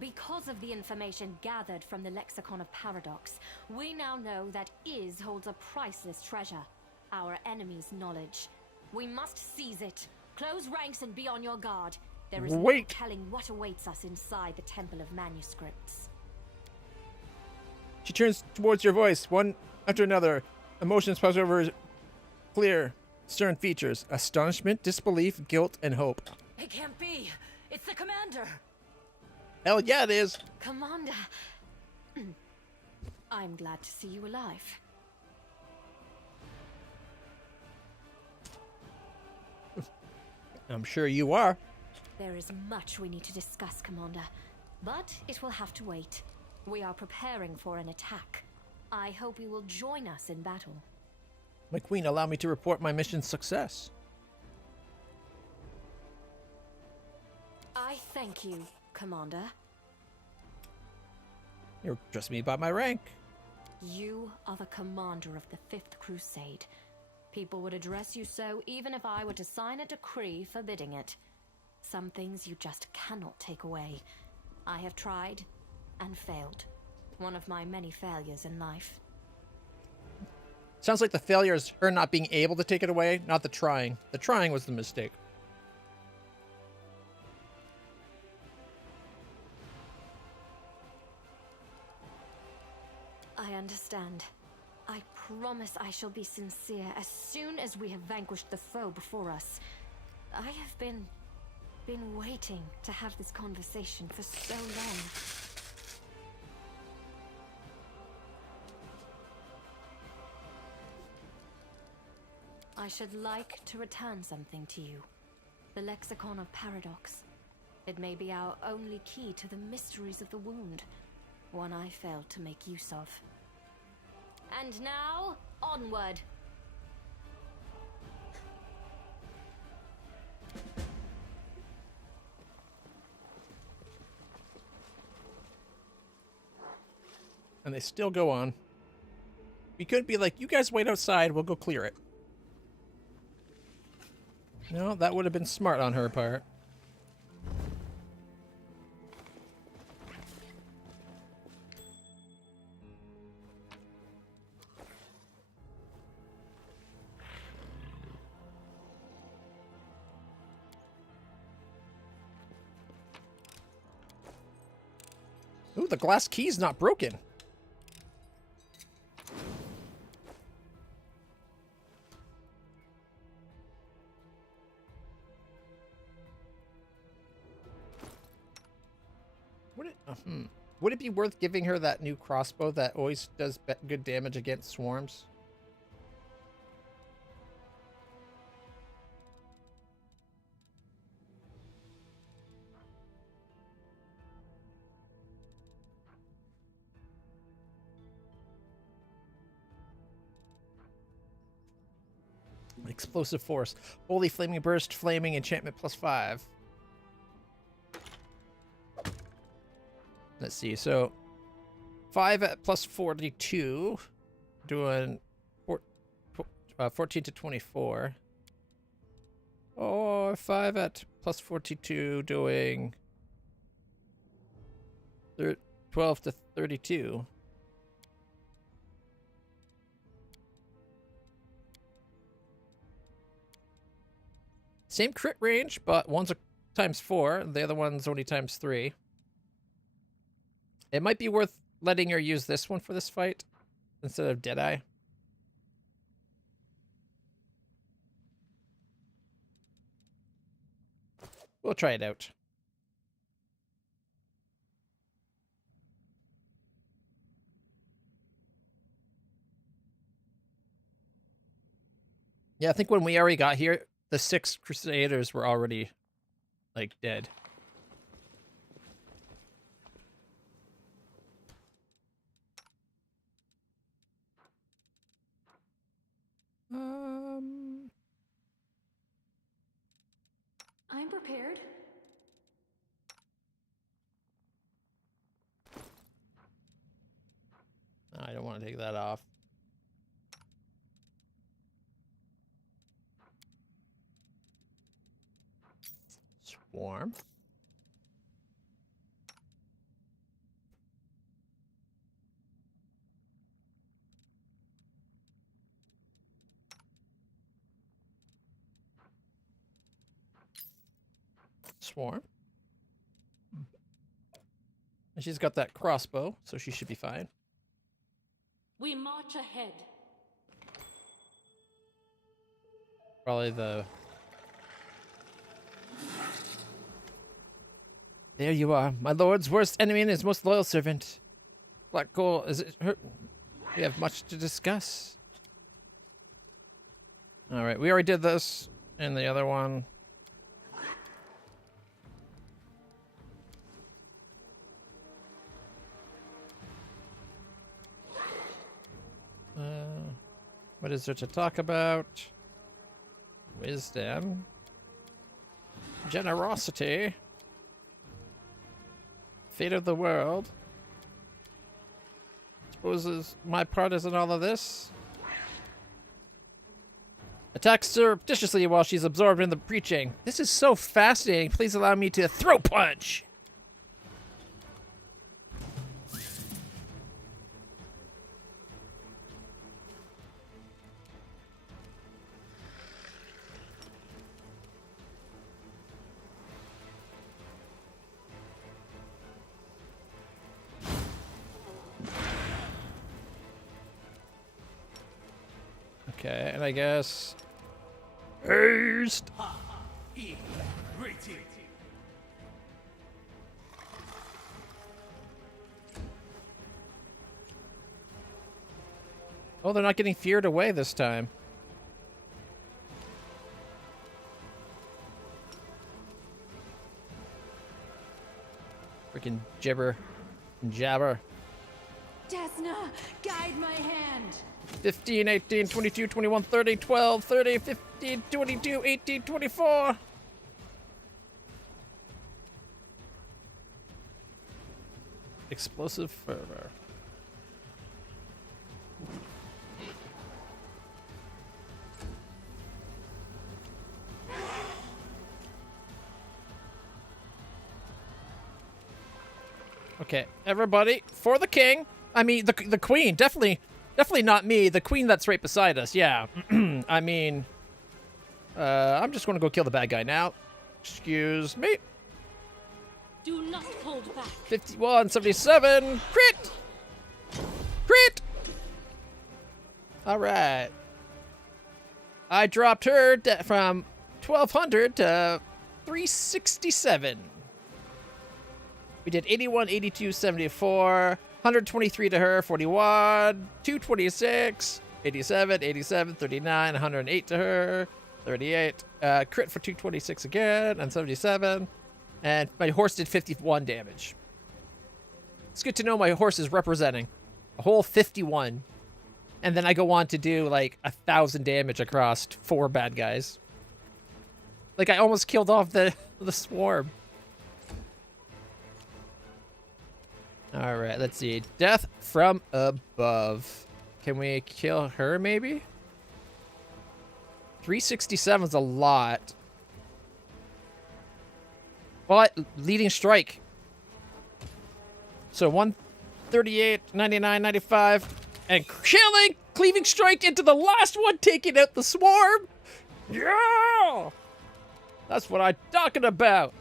Because of the information gathered from the Lexicon of Paradox, we now know that Iz holds a priceless treasure. Our enemy's knowledge. We must seize it. Close ranks and be on your guard. There is no telling what awaits us inside the Temple of Manuscripts. She turns towards your voice, one after another. Emotions pass over her clear, stern features. Astonishment, disbelief, guilt, and hope. It can't be! It's the commander! Hell yeah, it is! Commander! I'm glad to see you alive. I'm sure you are. There is much we need to discuss, Commander. But it will have to wait. We are preparing for an attack. I hope you will join us in battle. My queen, allow me to report my mission's success. I thank you, Commander. You address me by my rank. You are the commander of the Fifth Crusade. People would address you so even if I were to sign a decree forbidding it. Some things you just cannot take away. I have tried and failed. One of my many failures in life. Sounds like the failure is her not being able to take it away, not the trying. The trying was the mistake. I understand. I promise I shall be sincere as soon as we have vanquished the foe before us. I have been waiting to have this conversation for so long. I should like to return something to you. The Lexicon of Paradox. It may be our only key to the mysteries of the wound. One I failed to make use of. And now, onward! And they still go on. We could be like, you guys wait outside, we'll go clear it. No, that would have been smart on her part. Ooh, the glass key's not broken. Would it be worth giving her that new crossbow that always does good damage against swarms? Explosive force. Holy flaming burst, flaming enchantment +5. Let's see, so 5 at +42, doing 14 to 24. Or 5 at +42, doing 12 to 32. Same crit range, but one's a ×4, and the other one's only ×3. It might be worth letting her use this one for this fight instead of Deadeye. We'll try it out. Yeah, I think when we already got here, the 6 Crusaders were already, like, dead. I'm prepared. I don't want to take that off. Swarm. Swarm. And she's got that crossbow, so she should be fine. We march ahead. Probably the... There you are, my lord's worst enemy and his most loyal servant. Black Gold, is it hurt? We have much to discuss. Alright, we already did this. And the other one. What is there to talk about? Wisdom. Generosity. Fate of the world. Supposes my part is in all of this. Attacks surreptitiously while she's absorbed in the preaching. This is so fascinating. Please allow me to throw punch. Okay, and I guess haste. Oh, they're not getting feared away this time. Freaking gibber and jabber. Desna, guide my hand. 15, 18, 22, 21, 30, 12, 30, 15, 22, 18, 24. Explosive fervor. Okay, everybody, for the king. I mean, the queen. Definitely not me. The queen that's right beside us. Yeah. I mean, I'm just gonna go kill the bad guy now. Excuse me. Do not hold back. 51, 77. Crit! Crit! All right. I dropped her from 1200 to 367. We did 81, 82, 74, 123 to her, 41, 226, 87, 87, 39, 108 to her, 38. Crit for 226 again, and 77. And my horse did 51 damage. It's good to know my horse is representing a whole 51. And then I go on to do like 1,000 damage across 4 bad guys. Like I almost killed off the swarm. All right, let's see. Death from above. Can we kill her maybe? 367 is a lot. But leading strike. So 138, 99, 95, and killing, cleaving strike into the last one, taking out the swarm. Yeah, that's what I'm talking about.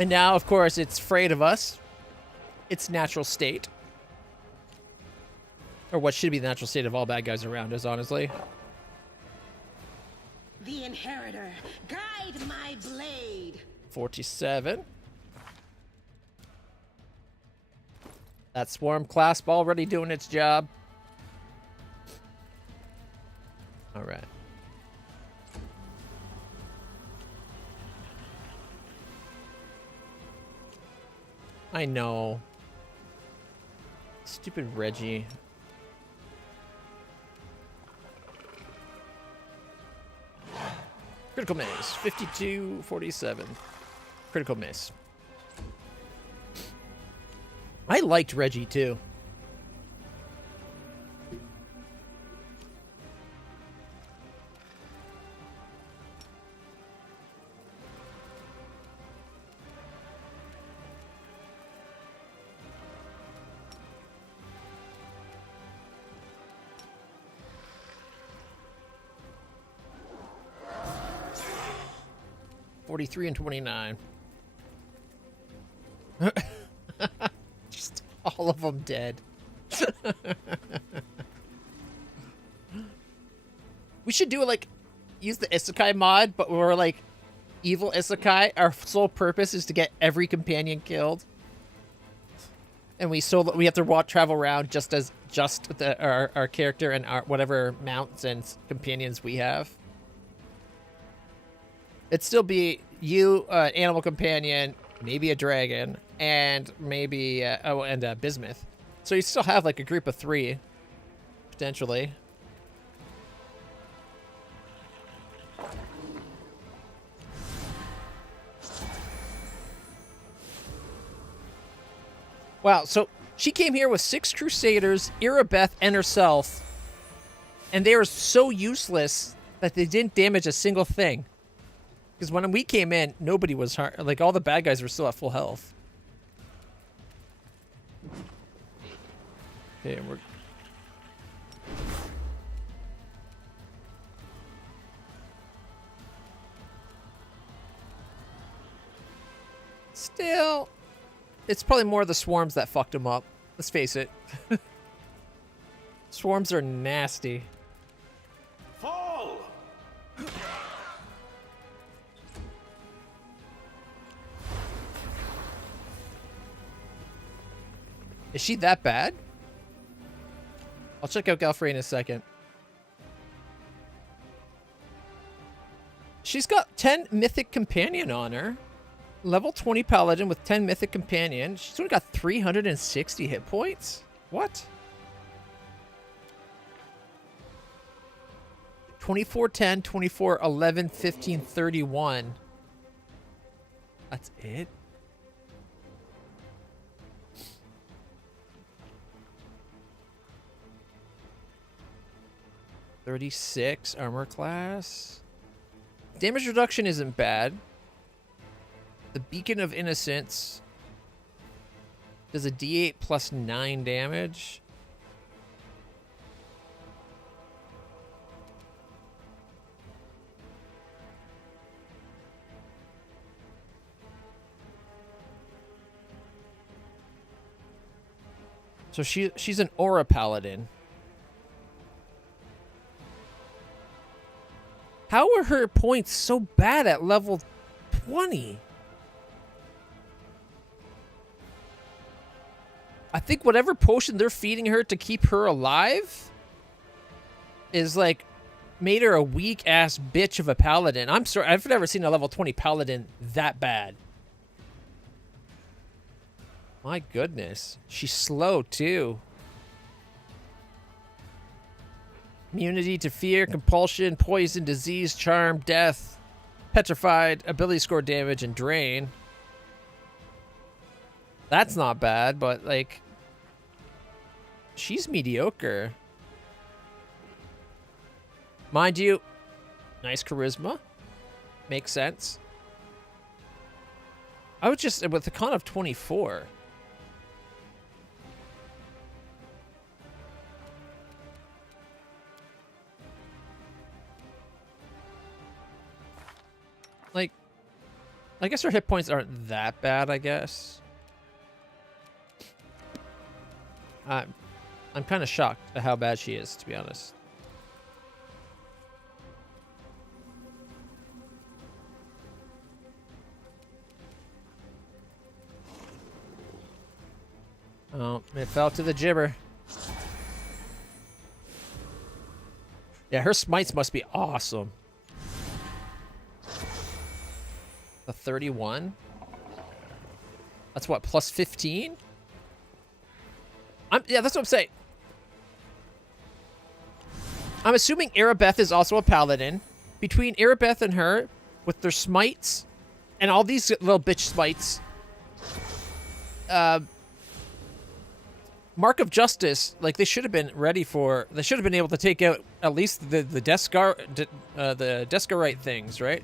And now, of course, it's afraid of us. Its natural state. Or what should be the natural state of all bad guys around us, honestly. The Inheritor, guide my blade. 47. That swarm clasp already doing its job. All right. I know. Stupid Reggie. Critical miss. 52, 47. Critical miss. I liked Reggie too. $43 and $29. Just all of them dead. We should do like use the isekai mod, but we're like evil isekai. Our sole purpose is to get every companion killed, and we have to travel around just as our character and our whatever mounts and companions we have. It'd still be you, animal companion, maybe a dragon, and maybe bismuth. So you still have like a group of 3, potentially. Wow, so she came here with 6 Crusaders, Irabeth, and herself, and they were so useless that they didn't damage a single thing. Because when we came in, nobody was hurt. Like, all the bad guys were still at full health. Okay, we're... Still... It's probably more the swarms that fucked him up. Let's face it. Swarms are nasty. Fall! Is she that bad? I'll check out Galfrey in a second. She's got 10 Mythic Companion on her. Level 20 paladin with 10 mythic companion. She's only got 360 hit points? What? 24, 10, 24, 11, 15, 31. That's it? $36 armor class. Damage reduction isn't bad. The Beacon of Innocence does a D8 plus 9 damage. So she's an aura paladin. How are her points so bad at level 20? I think whatever potion they're feeding her to keep her alive is like made her a weak ass bitch of a paladin. I'm sorry, I've never seen a level 20 paladin that bad. My goodness. She's slow too. Immunity to fear, compulsion, poison, disease, charm, death, petrified, ability score damage, and drain. That's not bad, but like, she's mediocre. Mind you, nice charisma. Makes sense. I would just, with a con of 24. Like, I guess her hit points aren't that bad, I guess. I'm kind of shocked at how bad she is, to be honest. Oh, it fell to the gibber. Yeah, her smites must be awesome. The 31? That's what, plus 15? Yeah, that's what I'm saying. I'm assuming Arabeth is also a paladin. Between Arabeth and her, with their smites, and all these little bitch smites, Mark of Justice, like, they should have been ready for... They should have been able to take out at least the Descarite things, right?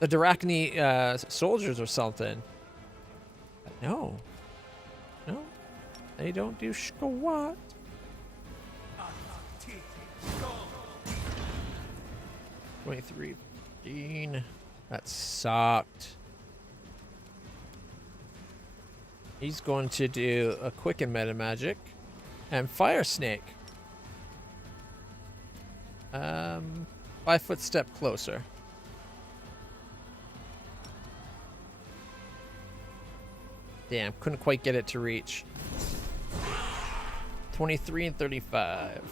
The Darachni soldiers or something. But no. No. They don't do squat. 23, 15. That sucked. He's going to do a quicken meta magic and fire snake. 5 foot step closer. Damn, couldn't quite get it to reach. 23 and 35.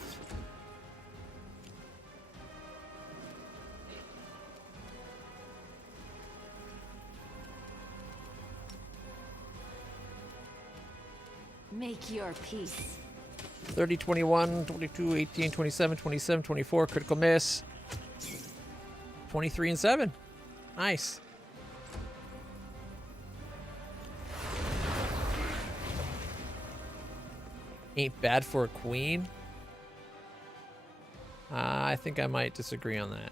Make your peace. 30, 21, 22, 18, 27, 27, 24. Critical miss. 23 and 7. Nice. Ain't bad for a queen. I think I might disagree on that.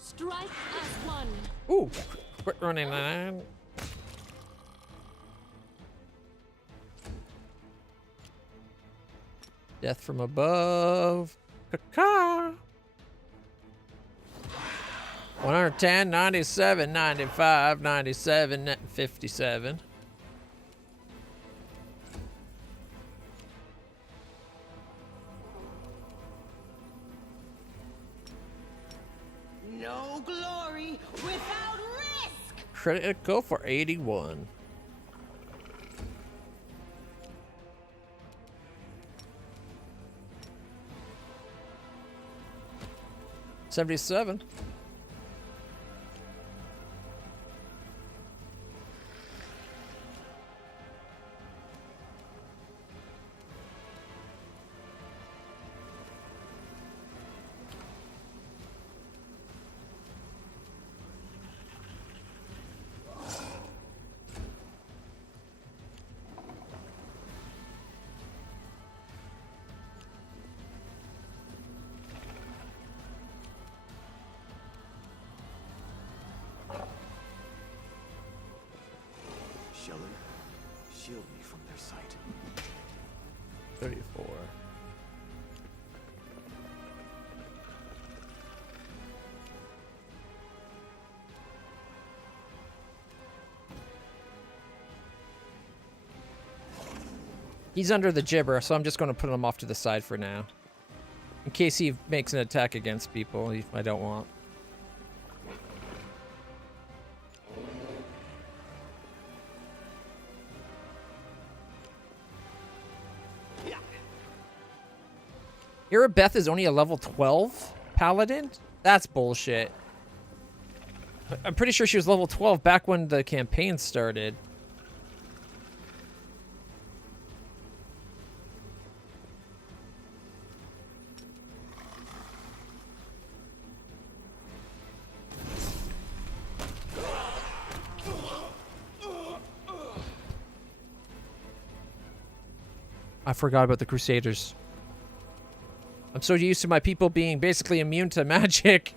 Strike as one. Ooh, quit running that. Death from above. Caca. 110, 97, 95, 97, 57. No glory without risk! Critical for 81. $77. Shellen, shield me from their sight. 34. He's under the gibber, so I'm just going to put him off to the side for now. In case he makes an attack against people I don't want. Irabeth is only a level 12 paladin? That's bullshit. I'm pretty sure she was level 12 back when the campaign started. I forgot about the Crusaders. I'm so used to my people being basically immune to magic.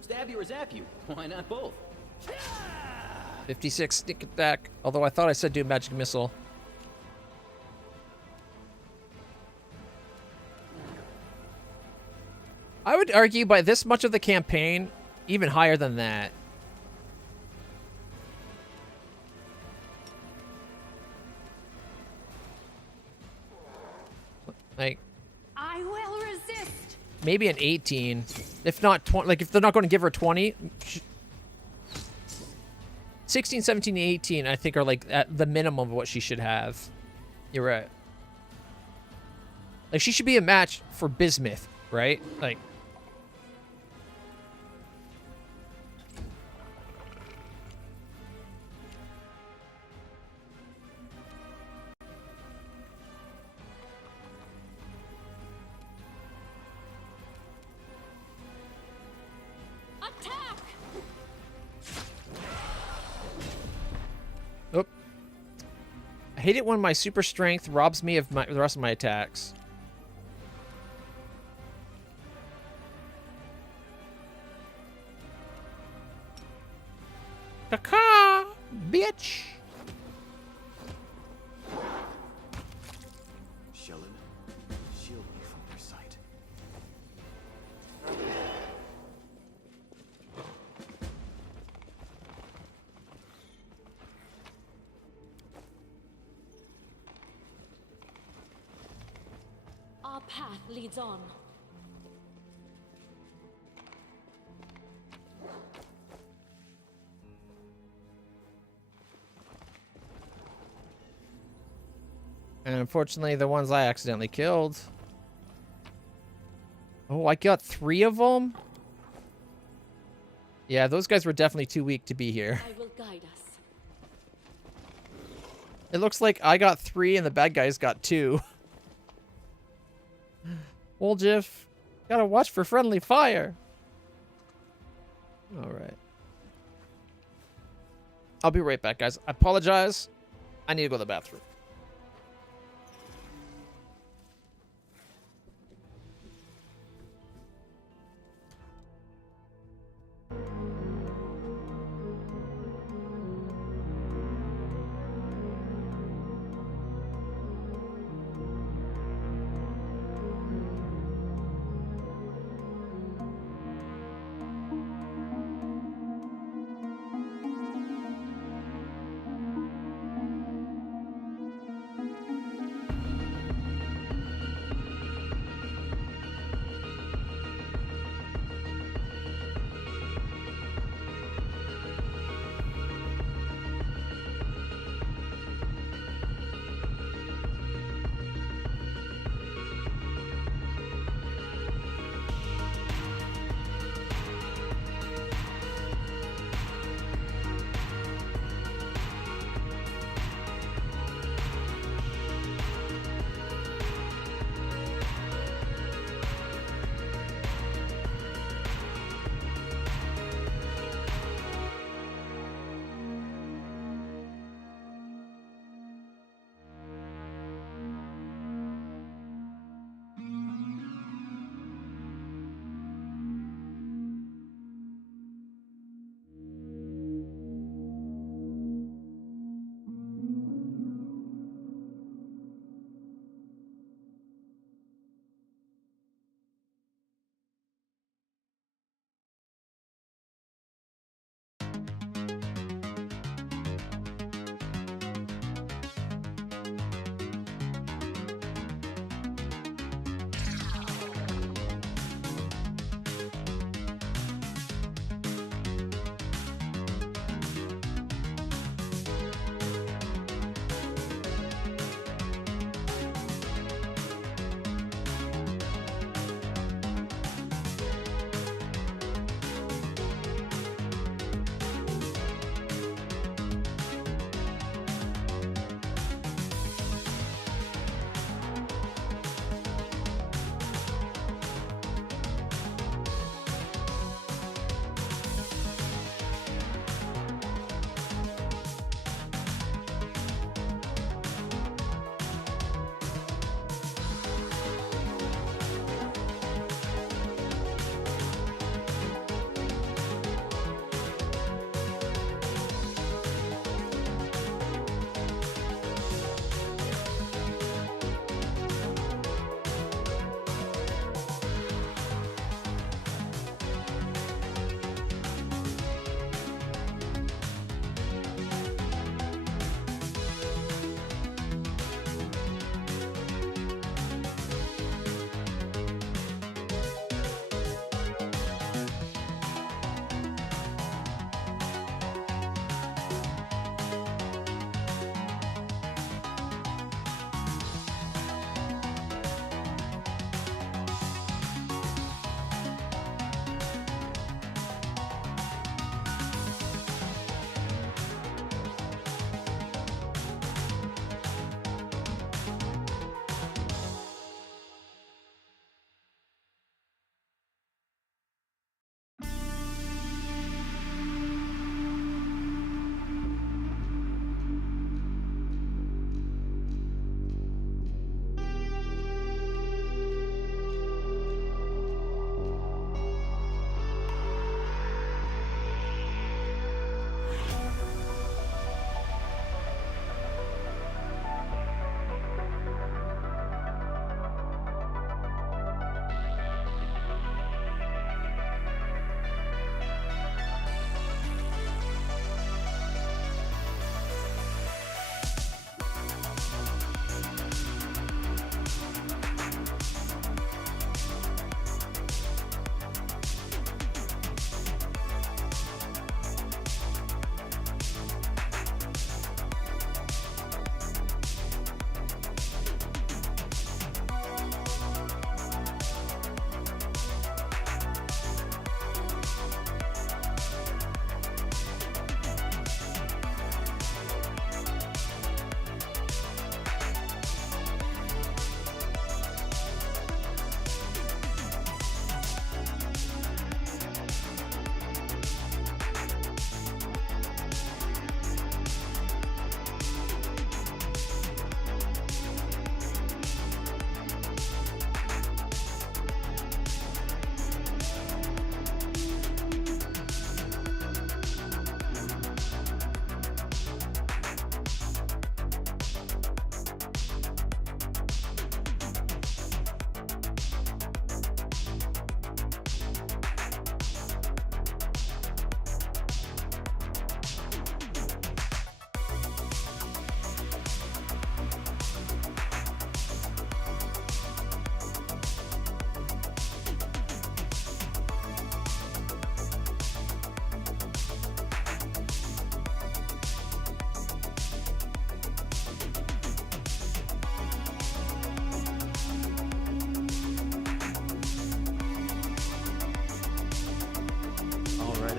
Stab you or zap you? Why not both? 56 sneak attack. Although I thought I said do magic missile. I would argue by this much of the campaign, even higher than that. Like, I will resist. maybe an 18, if not 20. Like, if they're not going to give her 20, 16, 17, 18, I think are like at the minimum of what she should have. You're right. Like, she should be a match for Bismuth, right? Like, Attack! oh. I hate it when my super strength robs me of the rest of my attacks. Caca, bitch. Shellen, shield me from their sight. Our path leads on. And unfortunately, the ones I accidentally killed. Oh, I got 3 of them? Yeah, those guys were definitely too weak to be here. I will guide us. It looks like I got 3 and the bad guys got 2. Woljif, gotta watch for friendly fire. Alright. I'll be right back, guys. I apologize. I need to go to the bathroom.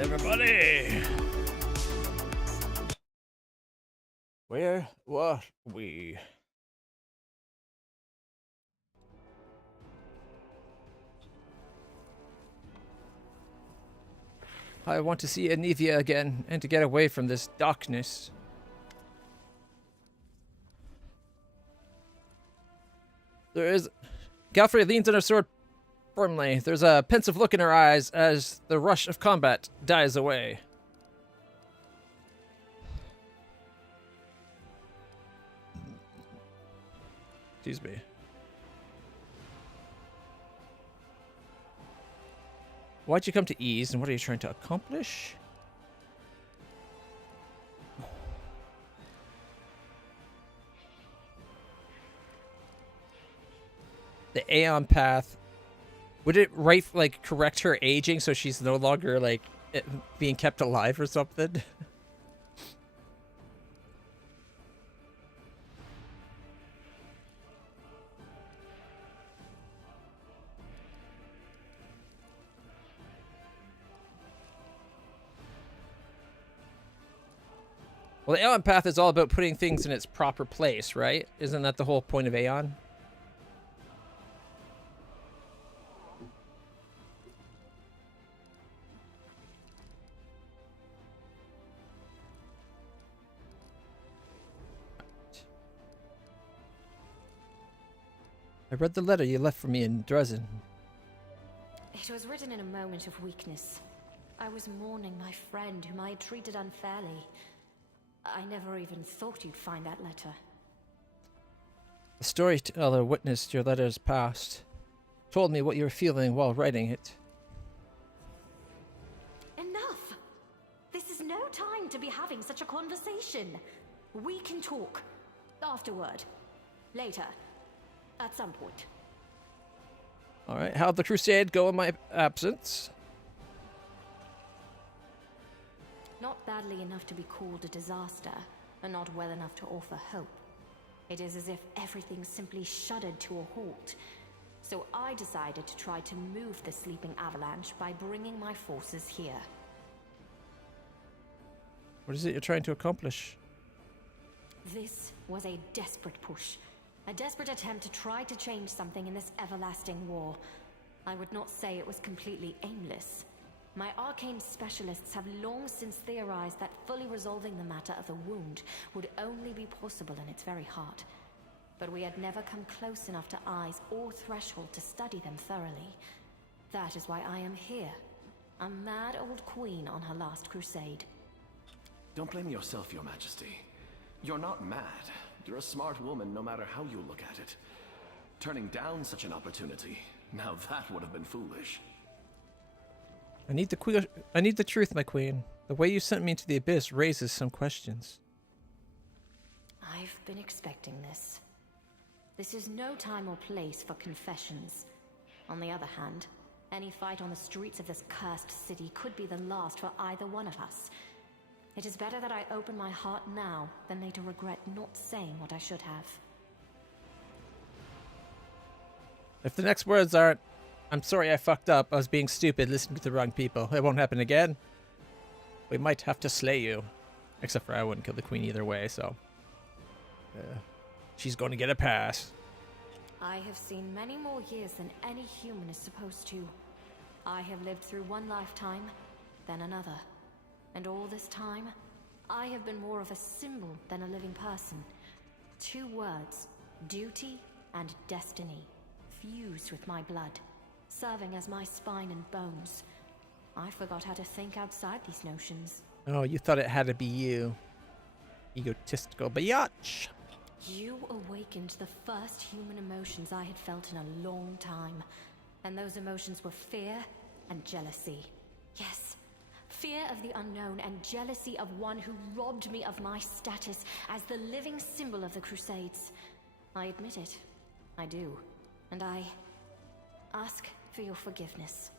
everybody. Where were we? I want to see Anivia again and to get away from this darkness. Galfrey leans on her sword firmly. There's a pensive look in her eyes as the rush of combat dies away. Excuse me. Why'd you come to ease, and what are you trying to accomplish? The Aeon Path. Would it correct her aging so she's no longer being kept alive or something? Well, the Aeon Path is all about putting things in its proper place, right? Isn't that the whole point of Aeon? I read the letter you left for me in Dresden. It was written in a moment of weakness. I was mourning my friend whom I had treated unfairly. I never even thought you'd find that letter. The storyteller witnessed your letter's past. Told me what you were feeling while writing it. Enough! This is no time to be having such a conversation. We can talk. Afterward. Later. At some point. Alright, how'd the crusade go in my absence? Not badly enough to be called a disaster, and not well enough to offer hope. It is as if everything simply shuddered to a halt. So I decided to try to move the sleeping avalanche by bringing my forces here. What is it you're trying to accomplish? This was a desperate push. A desperate attempt to try to change something in this everlasting war. I would not say it was completely aimless. My arcane specialists have long since theorized that fully resolving the matter of the wound would only be possible in its very heart. But we had never come close enough to eyes or threshold to study them thoroughly. That is why I am here. A mad old queen on her last crusade. Don't blame yourself, Your Majesty. You're not mad. You're a smart woman no matter how you look at it. Turning down such an opportunity, now that would have been foolish. I need the truth, my queen. The way you sent me into the abyss raises some questions. I've been expecting this. This is no time or place for confessions. On the other hand, any fight on the streets of this cursed city could be the last for either one of us. It is better that I open my heart now than later regret not saying what I should have. If the next words aren't, I'm sorry I fucked up, I was being stupid, listening to the wrong people, it won't happen again, we might have to slay you. Except for I wouldn't kill the queen either way, so... she's going to get a pass. I have seen many more years than any human is supposed to. I have lived through one lifetime, then another. And all this time, I have been more of a symbol than a living person. 2 words, duty and destiny, fused with my blood, serving as my spine and bones. I forgot how to think outside these notions. Oh, you thought it had to be you. Egotistical biatch. You awakened the first human emotions I had felt in a long time. And those emotions were fear and jealousy. Yes. Fear of the unknown and jealousy of one who robbed me of my status as the living symbol of the Crusades. I admit it. I do. And I ask for your forgiveness.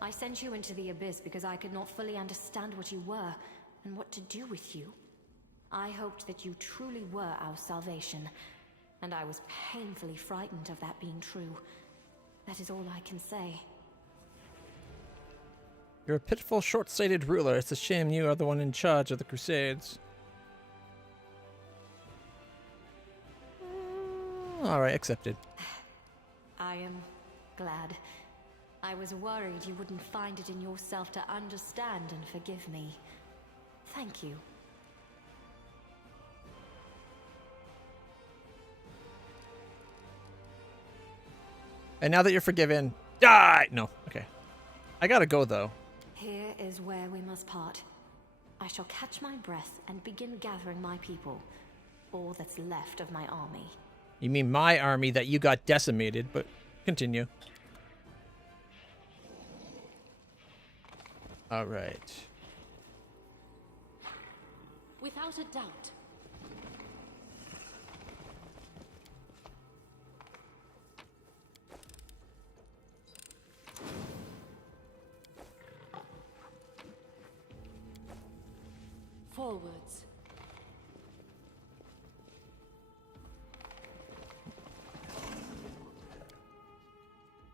I sent you into the abyss because I could not fully understand what you were and what to do with you. I hoped that you truly were our salvation, and I was painfully frightened of that being true. That is all I can say. You're a pitiful, short-sighted ruler. It's a shame you are the one in charge of the Crusades. Alright, accepted. I am glad. I was worried you wouldn't find it in yourself to understand and forgive me. Thank you. And now that you're forgiven, die! No, okay. I gotta go, though. Here is where we must part. I shall catch my breath and begin gathering my people. All that's left of my army. You mean my army that you got decimated, but continue. Alright. Without a doubt. Forwards.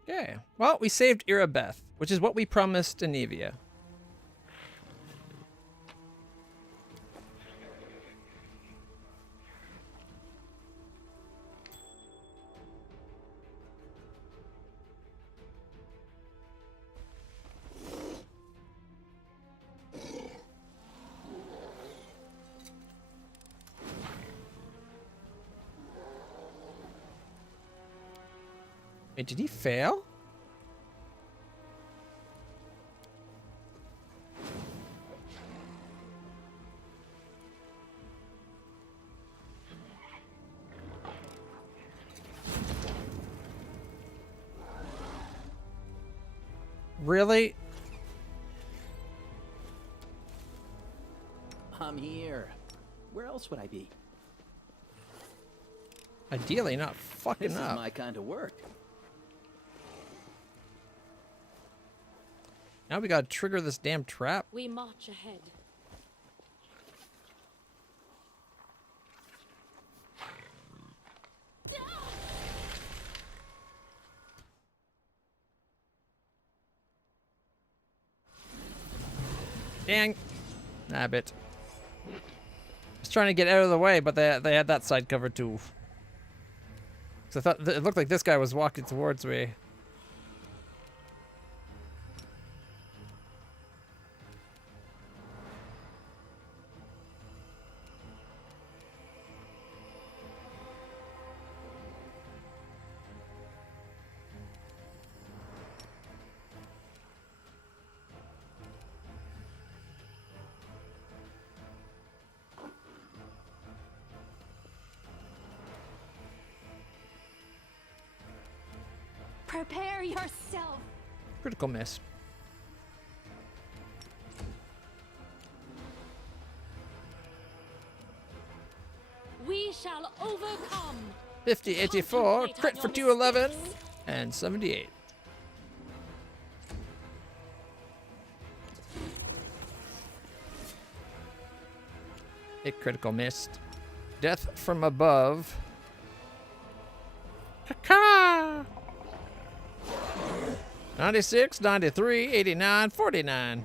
Okay. Well, we saved Irabeth, which is what we promised Anivia. Wait, did he fail? Really? I'm here. Where else would I be? Ideally, not fucking This up. is my kind of work. Now we gotta trigger this damn trap. We march ahead. Dang. Nabbit. I was trying to get out of the way, but they had that side covered too. So I thought it looked like this guy was walking towards me. Prepare yourself. Critical miss. We shall overcome. 50, 84, crit for 211, and 78. It critical missed. Death from above. Caca! 96, 93, 89, 49.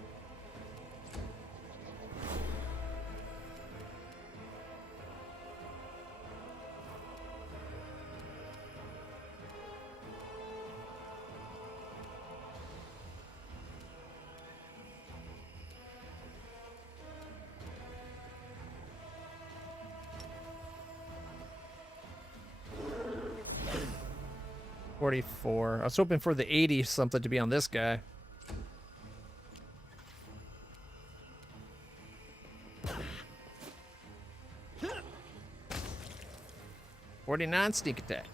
I was hoping for the 80 something to be on this guy. .49 sneak attack.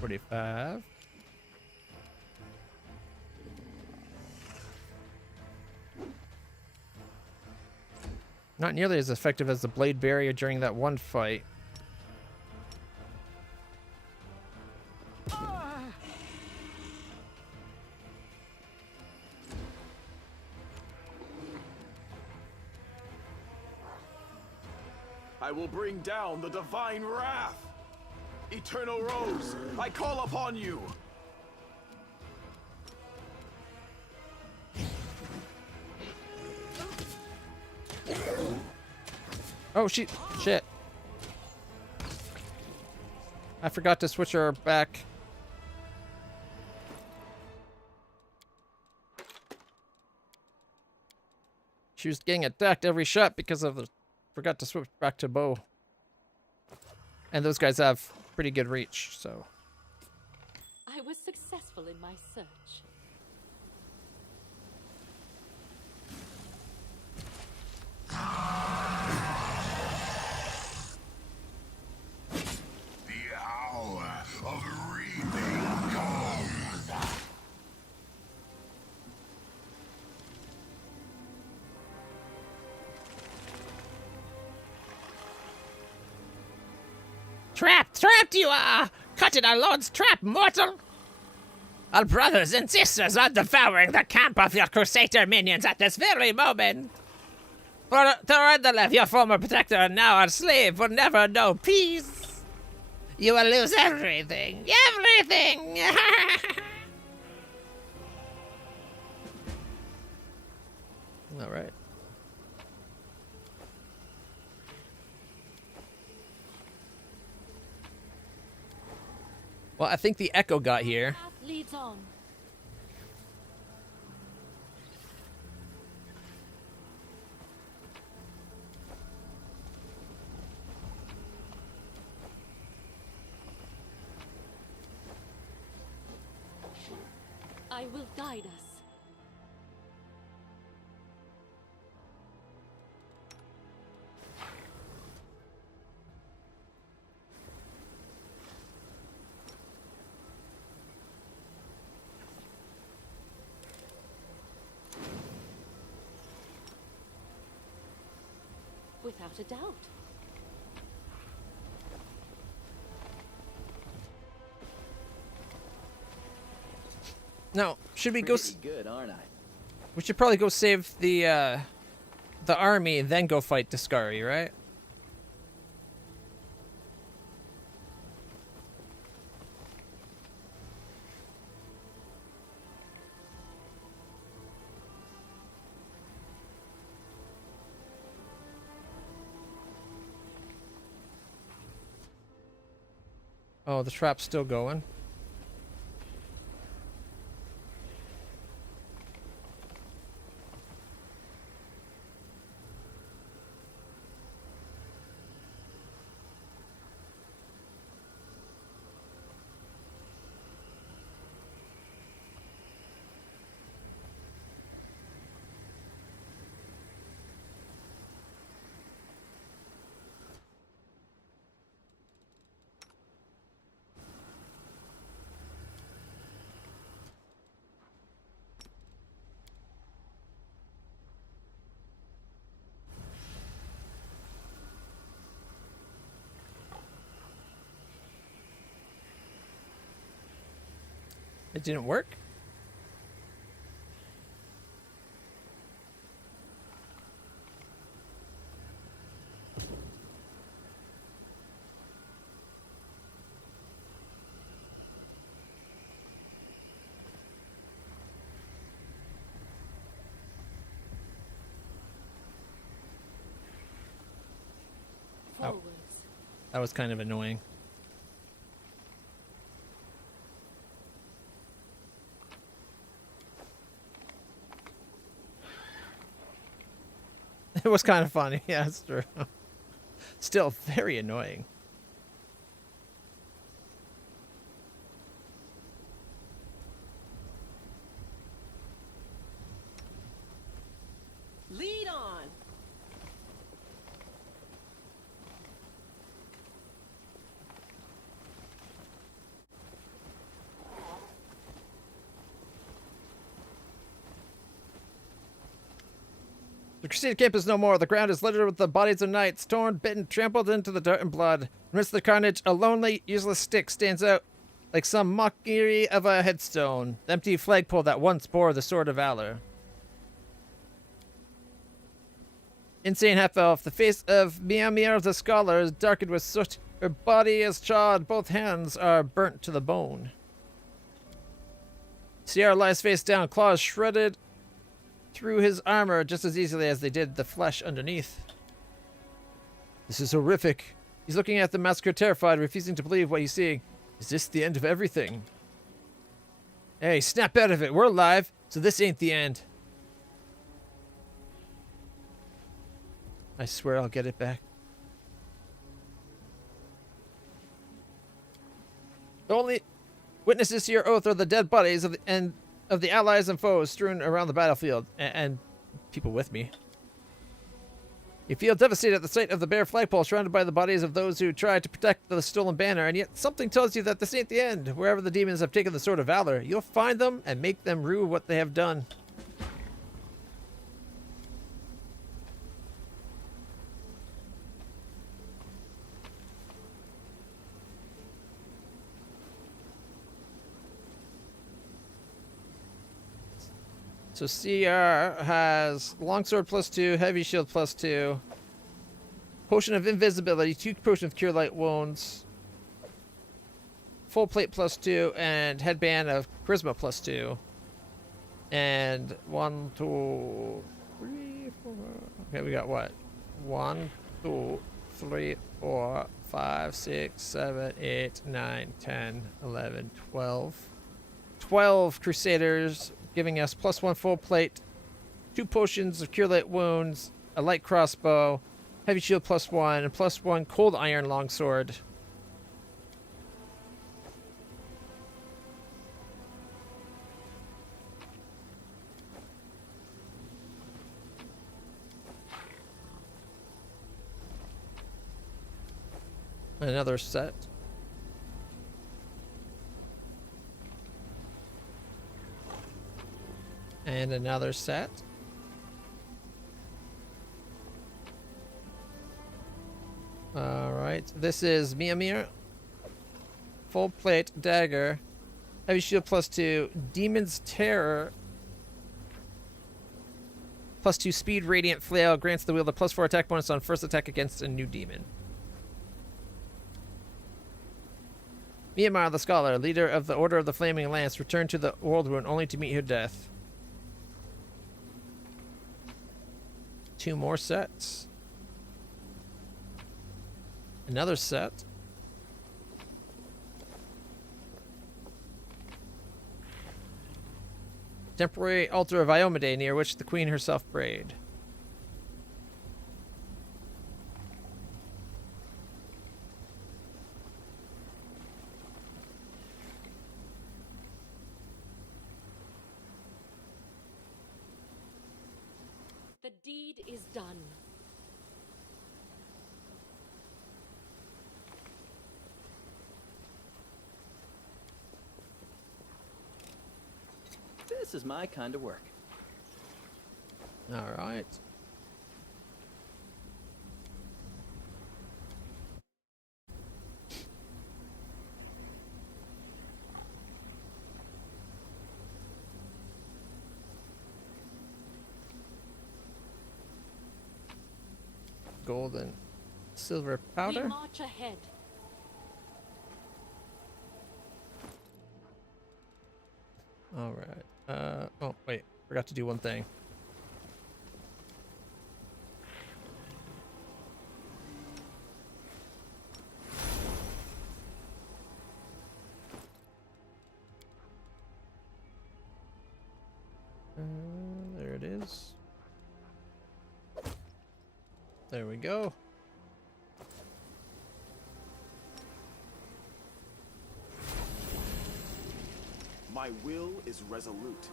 .45. Not nearly as effective as the blade barrier during that one fight. I will bring down the divine wrath. Eternal Rose, I call upon you. Oh, shit. I forgot to switch her back. She was getting attacked every shot because of the... Forgot to switch back to bow. And those guys have pretty good reach, so... I was successful in my search. The hour of reaping comes. Trapped you are! Caught in our lord's trap, mortal! Our brothers and sisters are devouring the camp of your crusader minions at this very moment. For Torendalev, your former protector and now our slave, will never know peace. You will lose everything. Everything! Alright. Well, I think the echo got here. Path leads on. I will guide us. Without a doubt. Now, should we go? Pretty good, aren't I? We should probably go save the army and then go fight Discari, right? Oh, the trap's still going. It didn't work? Forwards. That was kind of annoying. It was kind of funny. Yeah, it's true. Still very annoying. Lead on. The Crusader camp is no more. The ground is littered with the bodies of knights, torn, bitten, trampled into the dirt and blood. Amidst the carnage, a lonely, useless stick stands out like some mockery of a headstone. The empty flagpole that once bore the sword of valor. Insane half-elf. The face of Miamir the Scholar is darkened with soot. Her body is charred. Both hands are burnt to the bone. Sierra lies face down, claws shredded through his armor just as easily as they did the flesh underneath. This is horrific. He's looking at the massacre terrified, refusing to believe what he's seeing. Is this the end of everything? Hey, snap out of it. We're alive, so this ain't the end. I swear I'll get it back. The only witnesses to your oath are the dead bodies of the allies and foes strewn around the battlefield, and people with me. You feel devastated at the sight of the bare flagpole surrounded by the bodies of those who tried to protect the stolen banner, and yet something tells you that this ain't the end. Wherever the demons have taken the sword of valor, you'll find them and make them rue what they have done. So CR has longsword +2, heavy shield +2, potion of invisibility, 2 potion of cure light wounds, full plate +2, and headband of charisma +2, and 1, 2, 3, 4. Okay, we got what? 1, 2, 3, 4, 5, 6, 7, 8, 9, 10, 11, 12. 12 Crusaders, giving us +1 full plate, 2 potions of cure light wounds, a light crossbow, heavy shield +1, and +1 cold iron longsword. Another set. And another set. Alright, this is Miamir. Full plate, dagger, heavy shield +2, Demon's Terror, +2 speed, radiant flail, grants the wielder +4 attack bonus on first attack against a new demon. Miamir the Scholar, leader of the Order of the Flaming Lance, returned to the World Ruin only to meet her death. 2 more sets. Another set. Temporary altar of Iomade, near which the queen herself prayed. The deed is done. This is my kind of work. All right. Gold and silver powder. We march ahead. All right. Oh wait, forgot to do one thing. There it is. There we go. My will is resolute.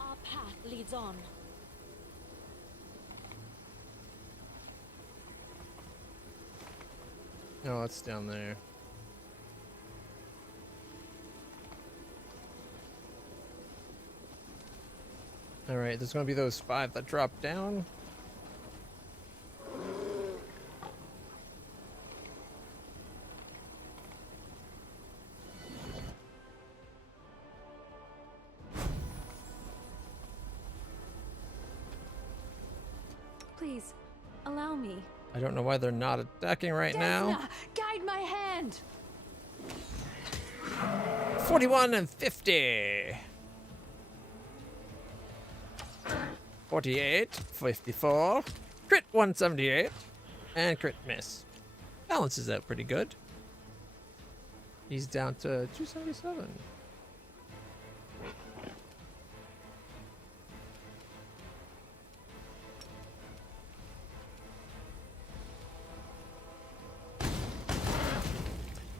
Our path leads on. Oh, it's down there. All right, there's gonna be those 5 that drop down. Please, allow me. I don't know why they're not attacking right now. Desna, guide my hand. 41 and 50. 48, 54, crit 178, and crit miss. Balances out pretty good. He's down to 277.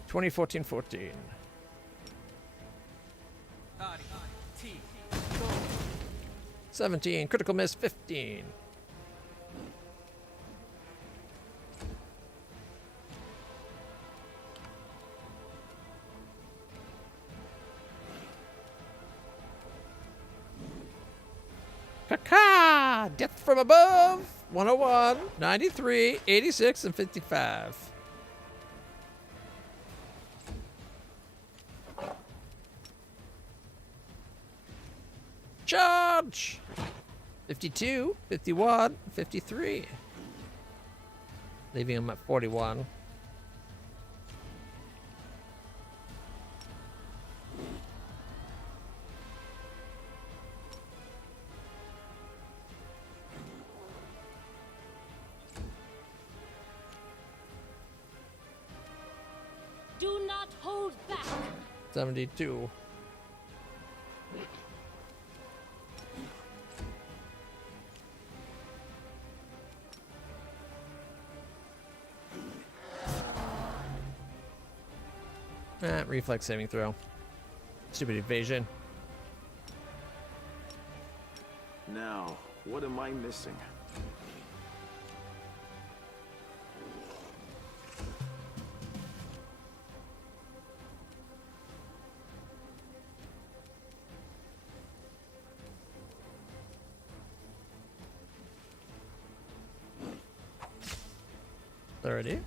(2014-14). 17, critical miss 15. Caca! Death from above! 101, 93, 86, and 55. Charge! 52, 51, 53. Leaving him at 41. Do not hold back. 72. Reflex saving throw. Stupid evasion. Now, what am I missing? Already.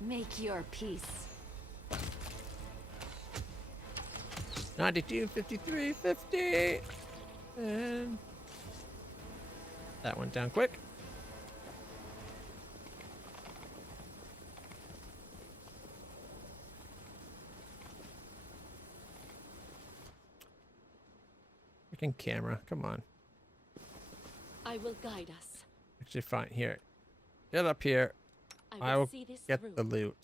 Make your peace. 92, 53, 50. And that went down quick. Freaking camera, come on. I will guide us. Actually, fine. Here. Get up here. I will see this get through. the loot.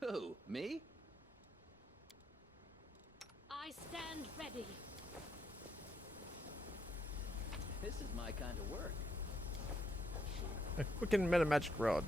Who? Me? I stand ready. This is my kind of work. A quicken metamagic rod.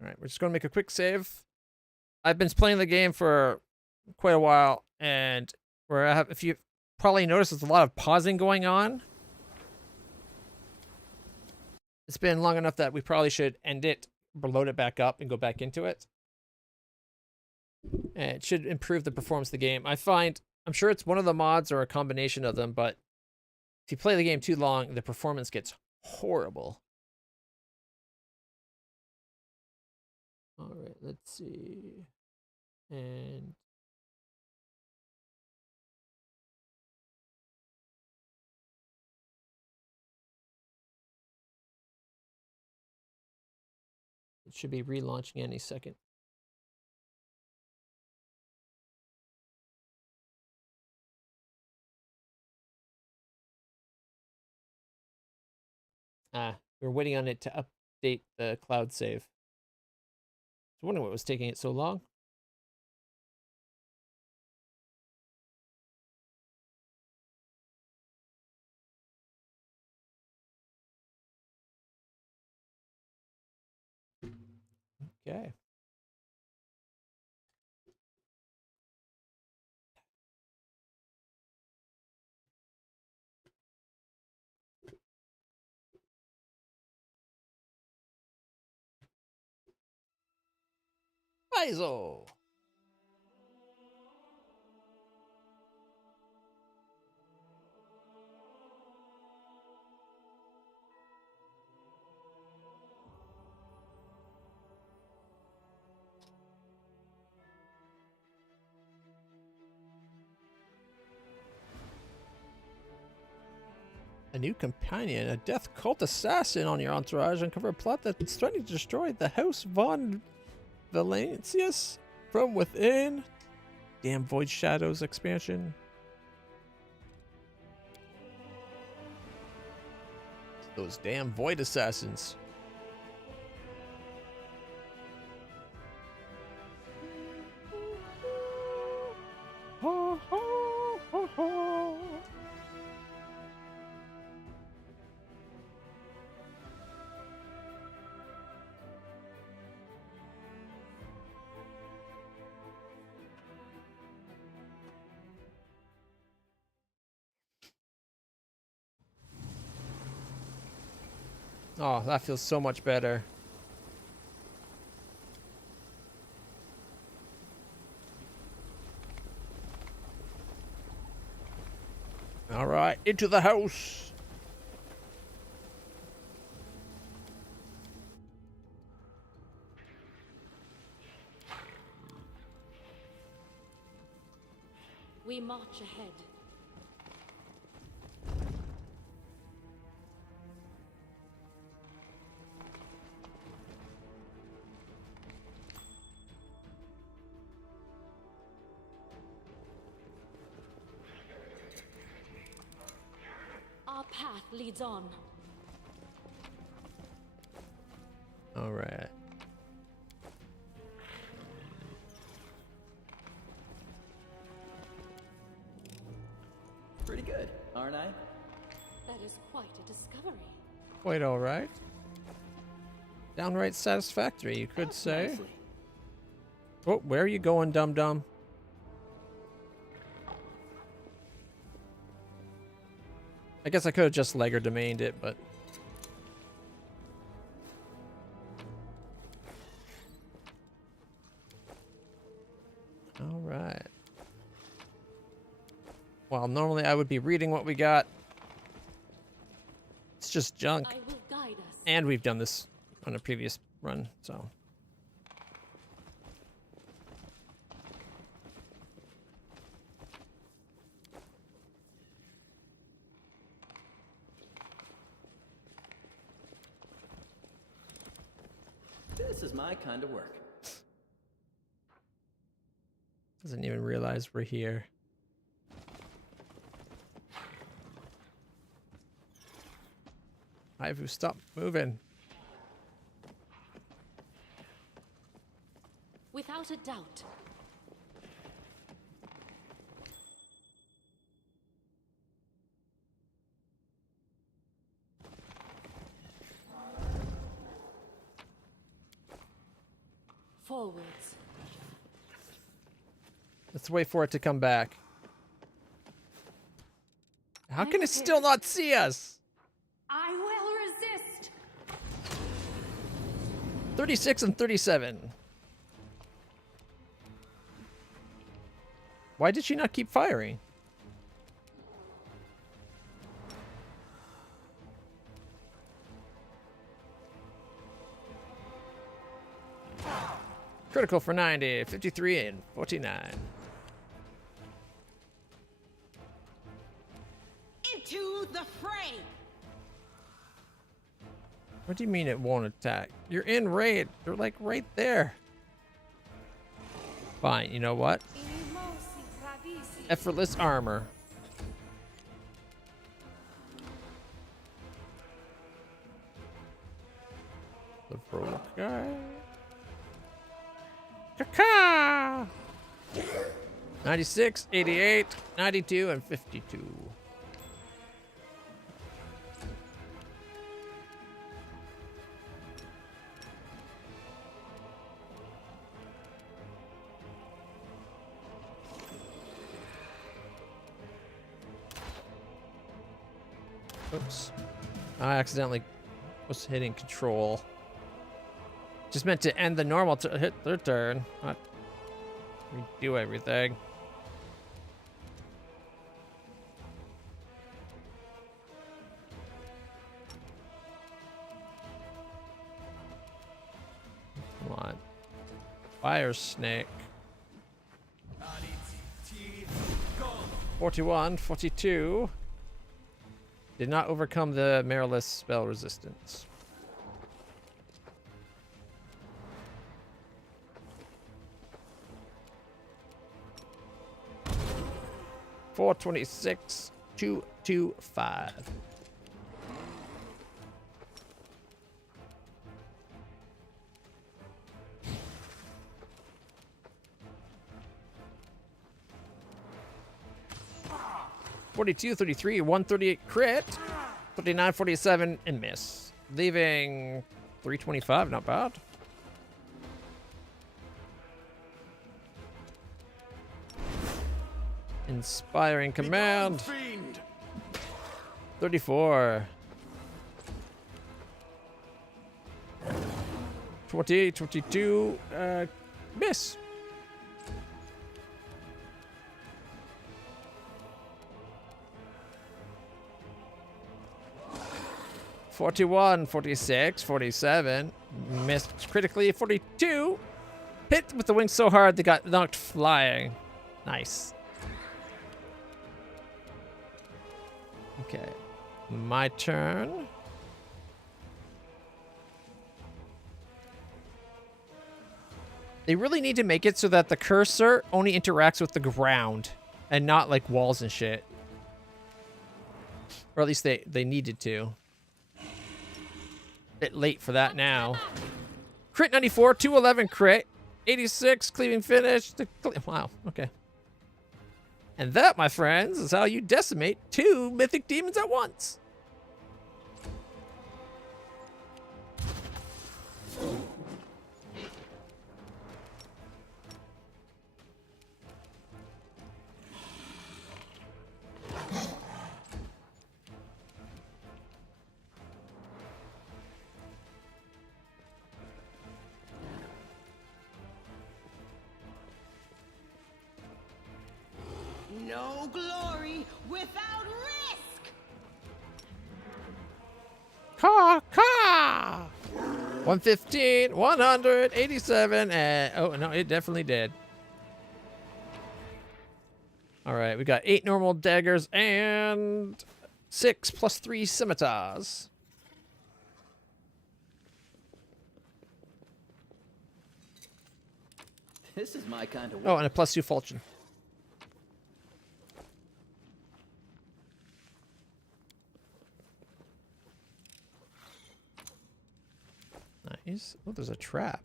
All right, we're just going to make a quick save. I've been playing the game for quite a while, and if you probably noticed, there's a lot of pausing going on. It's been long enough that we probably should end it, load it back up, and go back into it. And it should improve the performance of the game. I'm sure it's one of the mods or a combination of them, but if you play the game too long, the performance gets horrible. All right, let's see. And it should be relaunching any second. We're waiting on it to update the cloud save. I was wondering what was taking it so long. Okay. Iso. A new companion, a death cult assassin on your entourage, uncover a plot that's threatening to destroy the House von Valancius from within. Damn Void Shadows expansion. Those damn Void Assassins. Oh, that feels so much better. All right, into the house. We march ahead. Our path leads on. All right. Pretty good, aren't I? That is quite a discovery. Quite all right. Downright satisfactory, you could say. Nicely. Oh, where are you going, dum-dum? I guess I could have just Legger domained it, but... Alright. Well, normally I would be reading what we got. It's just junk. I will guide us. And we've done this on a previous run, so... This is my kind of work. Doesn't even realize we're here. Ivu, stop moving. Without a doubt. Forwards. Let's wait for it to come back. How can it still not see us? I will resist. 36 and 37. Why did she not keep firing? Critical for 90, 53 and 49. Into the fray. What do you mean it won't attack? You're in raid. They're like right there. Fine, you know what? Effortless armor. The broke guy. Caca! 96, 88, 92, and 52. Oops. I accidentally was hitting control. Just meant to end the normal to hit their turn, not redo everything. Come on. Fire snake. 41, 42. Did not overcome the Marilys spell resistance. $426, 225. $42, 33, 138 crit, 39, 47 and miss, leaving 325. Not bad. Inspiring command. 34. 28, 22, miss. $41, 46, 47, missed critically. 42, hit with the wings so hard they got knocked flying. Nice. Okay, my turn. They really need to make it so that the cursor only interacts with the ground and not like walls and shit. Or at least they needed to. Bit late for that now. Crit 94, 211 crit, 86 cleaving finish. Wow, okay. And that, my friends, is how you decimate 2 mythic demons at once. No glory without risk! Ka! 115, 187, and oh no, it definitely did. All right, we got 8 normal daggers and 6 plus 3 scimitars. This is my kind of Oh, and a plus 2 falchion. Nice. Oh, there's a trap.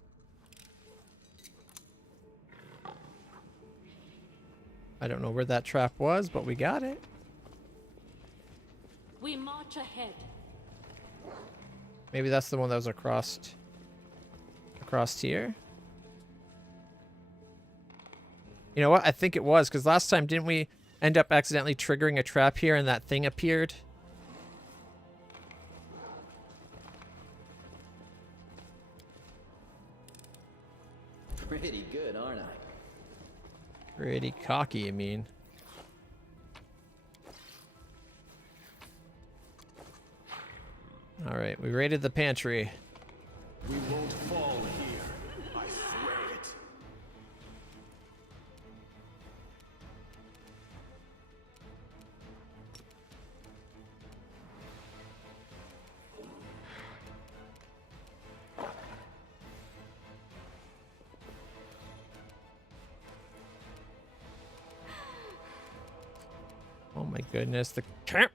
I don't know where that trap was, but we got it. We march ahead. Maybe that's the one that was across here. You know what? I think it was, because last time didn't we end up accidentally triggering a trap here and that thing appeared? Pretty good, aren't I? Pretty cocky, I mean. All right, we raided the pantry. We won't fall here. I swear it. Oh my goodness, the camp.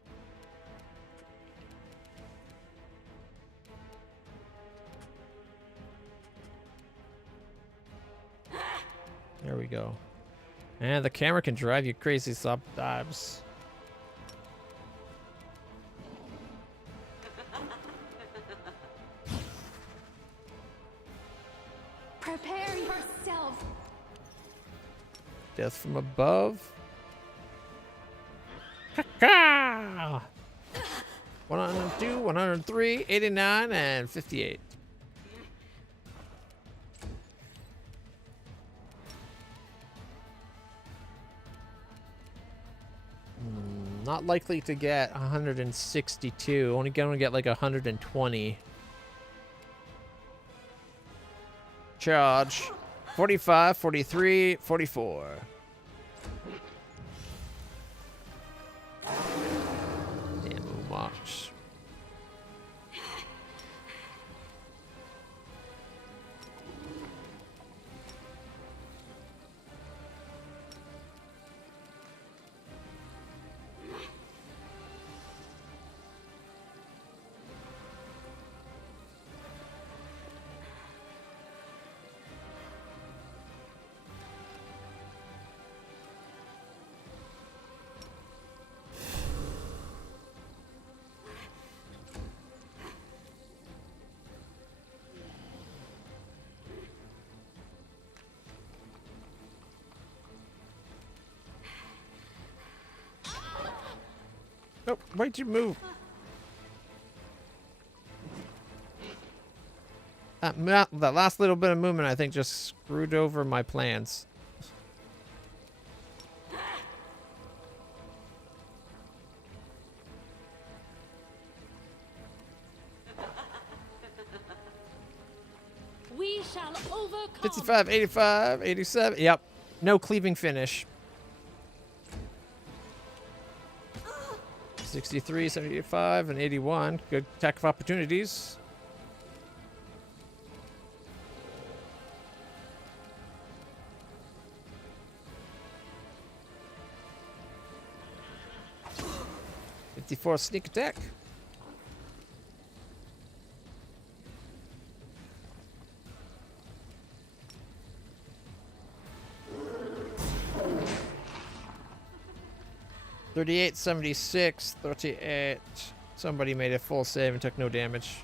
There we go. And the camera can drive you crazy sometimes. Prepare yourself. Death from above. 102, 103, 89, and 58. Not likely to get 162. Only gonna get like 120. Charge. 45, 43, 44. Damn, watch. Oh, why'd you move? That last little bit of movement, I think, just screwed over my plans. We shall overcome. 55, 85, 87. Yep. No cleaving finish. 63, 75, and 81. Good attack of opportunities. .54 sneak attack. .38, 76, 38. Somebody made a full save and took no damage.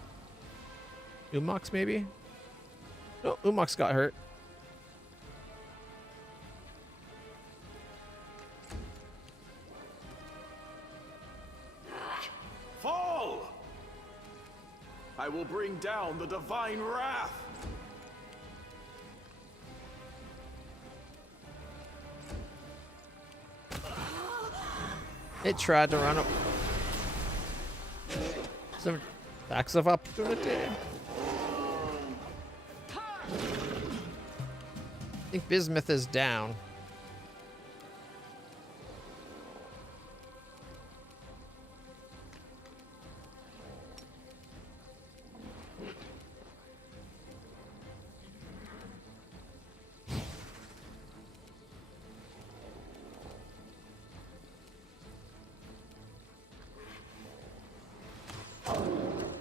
Umox, maybe? No, Umox got hurt. Fall! I will bring down the divine wrath. It tried to run up. Some attacks of opportunity. I think Bismuth is down.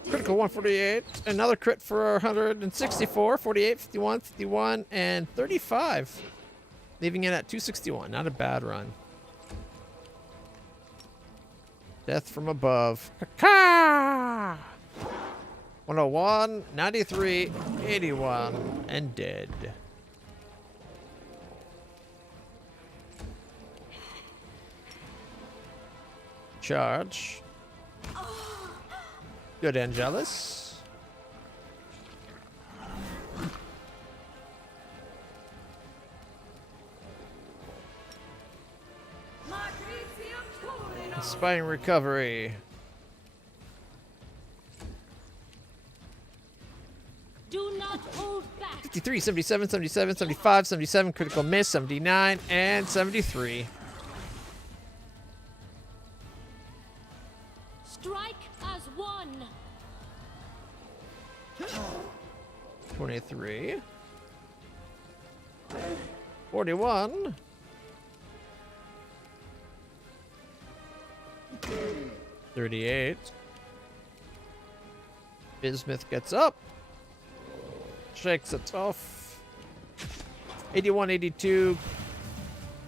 Critical 148. Another crit for 164, 48, 51, 51, and 35. Leaving it at 261. Not a bad run. Death from above. Ka-ka! 101, 93, 81, and dead. Charge. Good, Angelus. Inspiring recovery. Do not hold back. 53, 77, 77, 75, 77, critical miss, 79, and 73. Strike as one. 23. 41. 38. Bismuth gets up. Shakes it off. 81, 82.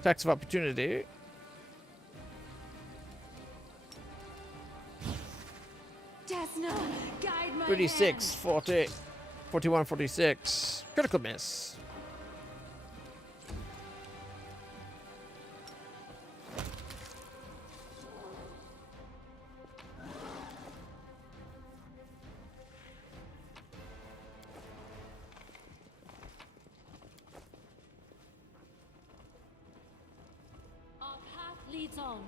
Attacks of opportunity. Desna, guide my 36, 40, 41, 46. Critical miss. Our path leads on.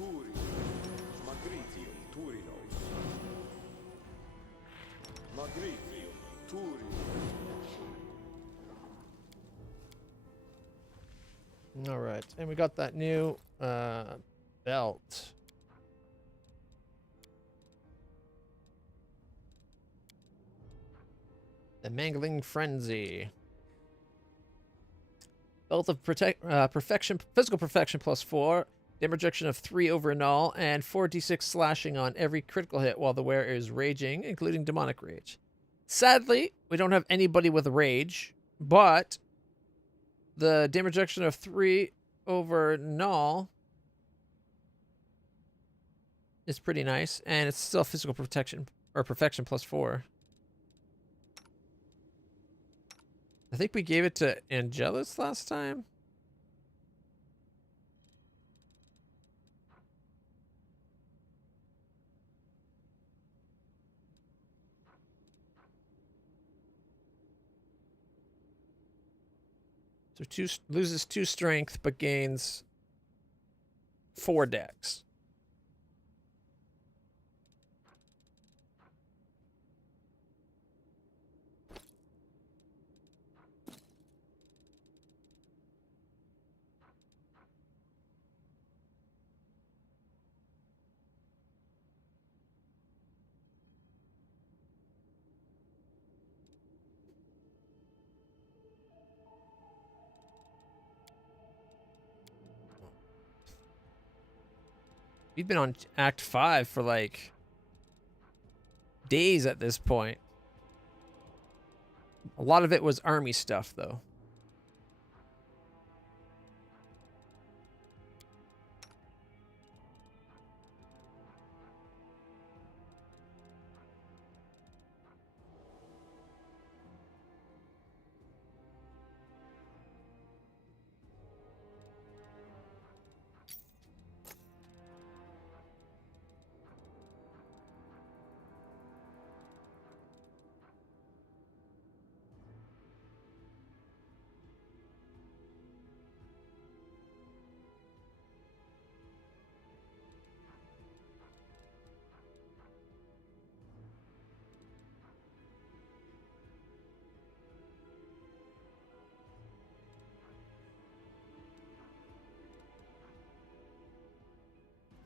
Turi. Magritio, Turinois. Magritio, Turi. All right, and we got that new belt. The Mangling Frenzy. Belt of perfection, physical perfection +4. Damage reduction of 3 over null, and 4d6 slashing on every critical hit while the wearer is raging, including demonic rage. Sadly, we don't have anybody with rage, but the damage reduction of 3 over null is pretty nice, and it's still physical protection or perfection +4. I think we gave it to Angelus last time. So loses 2 strength, but gains 4 dex. We've been on Act 5 for like days at this point. A lot of it was army stuff, though.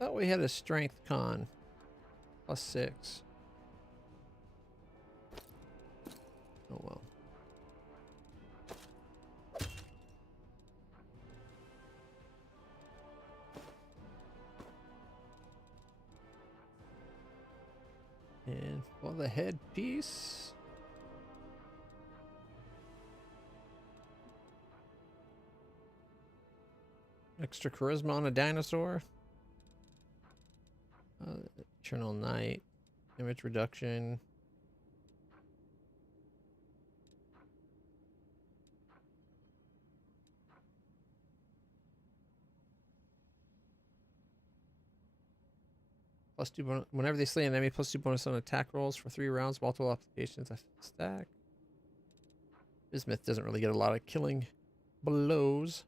Thought we had a strength con +6. Oh well. And for the headpiece, extra charisma on a dinosaur. Eternal Night, damage reduction. +2 bonus whenever they slay an enemy. +2 bonus on attack rolls for 3 rounds. Multiple applications. I stack. Bismuth doesn't really get a lot of killing blows.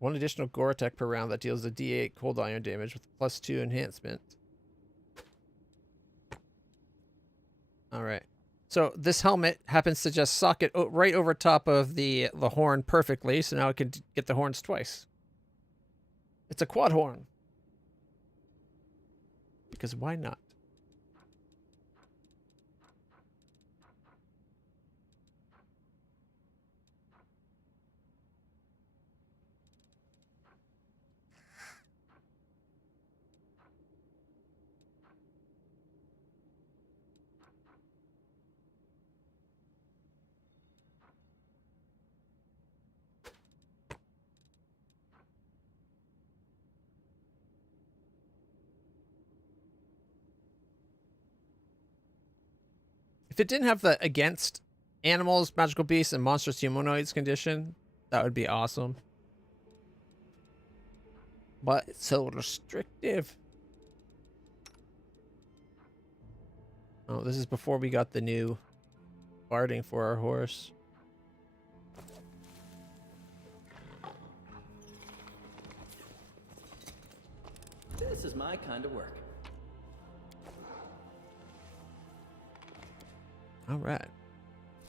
One additional gore attack per round that deals a D8 cold iron damage with +2 enhancement. Alright. So this helmet happens to just socket right over top of the horn perfectly, so now it can get the horns twice. It's a quad horn. Because why not? If it didn't have the against animals, magical beasts, and monstrous humanoids condition, that would be awesome. But it's so restrictive. Oh, this is before we got the new barding for our horse. This is my kind of work. All right.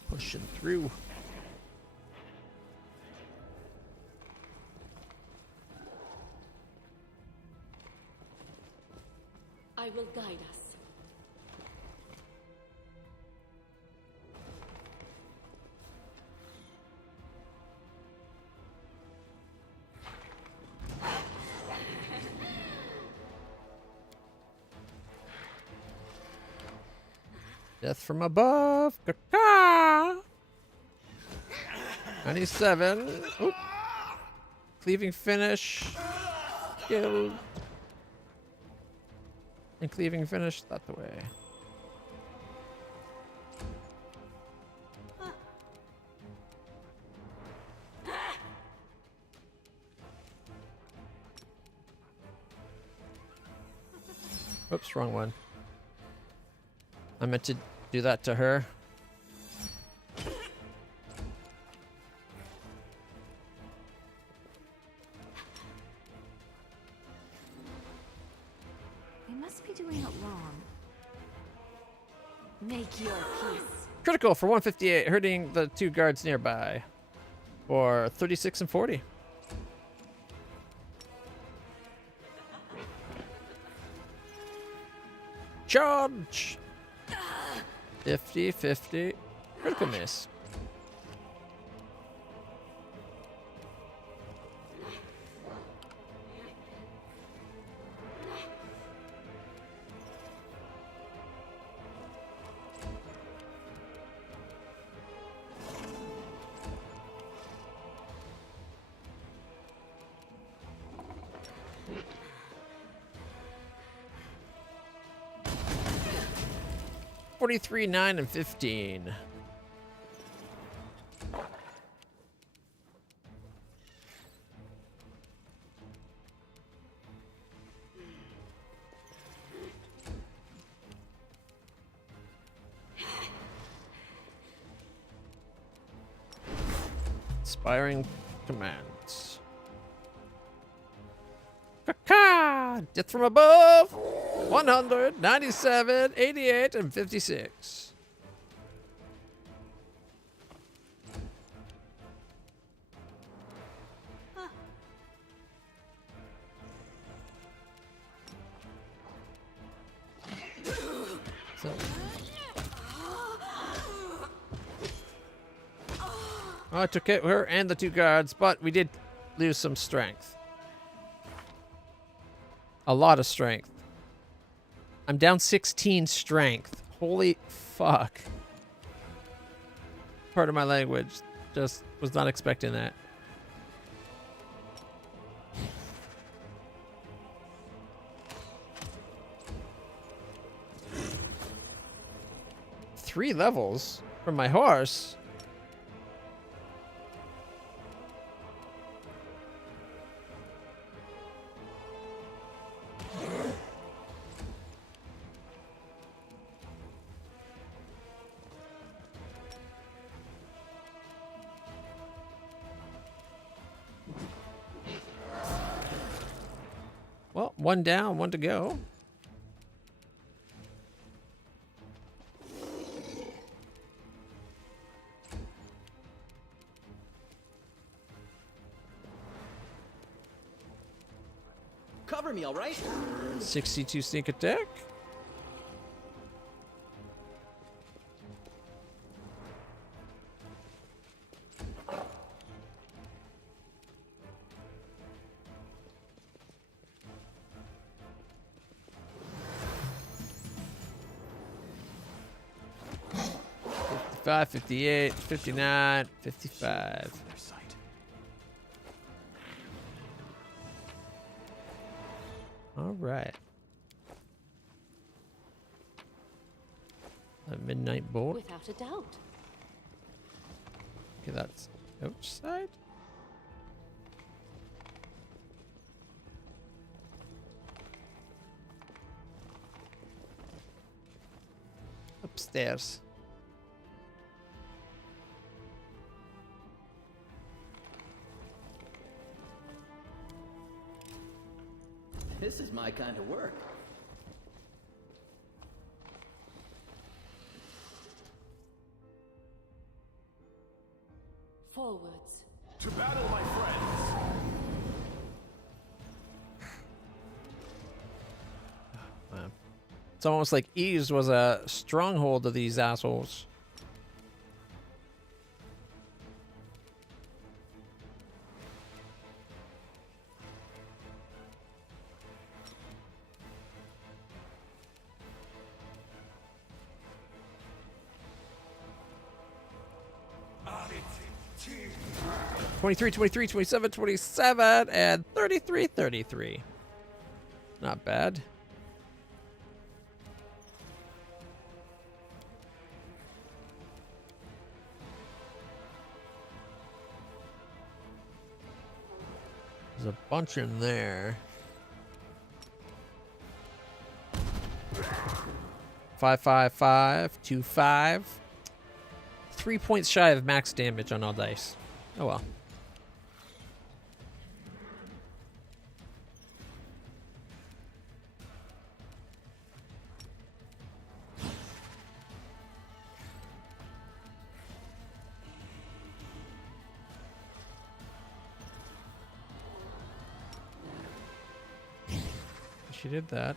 Pushing through. I will guide us. Death from above. Caca. 97. Oop. Cleaving finish. Killed. And cleaving finish. That the way. Oops, wrong one. I meant to do that to her. We must be doing it wrong. Make your peace. Critical for 158, hurting the 2 guards nearby. For 36 and 40. Charge! 50, 50. Critical miss. $43, 9, and 15. Inspiring commands. Caca! Death from above! 100, 97, 88, and 56. So. Oh, I took it, her and the 2 guards, but we did lose some strength. A lot of strength. I'm down 16 strength. Holy fuck. Part of my language. Just was not expecting that. Three levels from my horse. Well, one down, one to go. Cover me, all right? 62 sneak attack. $55, $58, $59, $55. All right. A midnight bolt. Without a doubt. Okay, that's outside. Upstairs. This is my kind of work. Forwards. To battle, my friends! It's almost like ease was a stronghold of these assholes. Additive. 23, 23, 27, 27, and 33, 33. Not bad. There's a bunch in there. 5, 5, 5, 2, 5. 3 points shy of max damage on all dice. Oh well. She did that.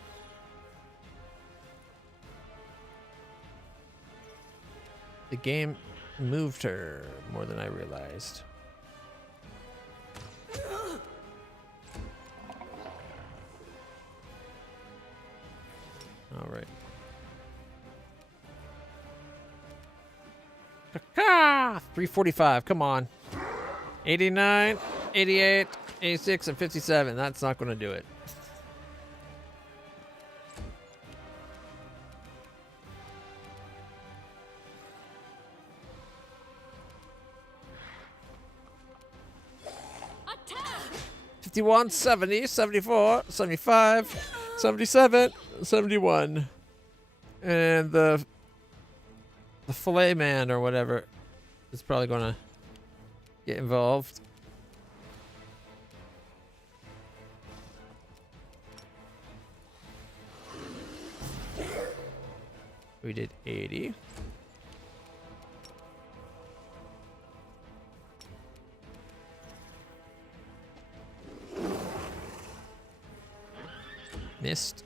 The game moved her more than I realized. All right. 345, come on. 89, 88, 86, and 57. That's not going to do it. Attack! 51, 70, 74, 75, 77, 71. And the fillet man or whatever is probably going to get involved. We did 80. Missed.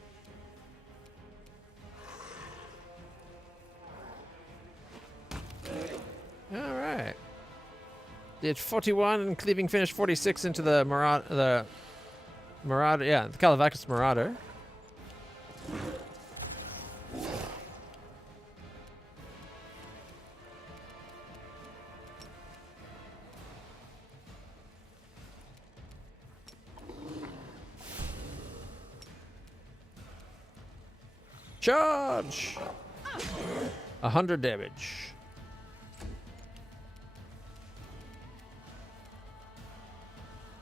All right. Did 41 and cleaving finish 46 into the Marauder, yeah, the Calavacus Marauder. Charge! 100 damage.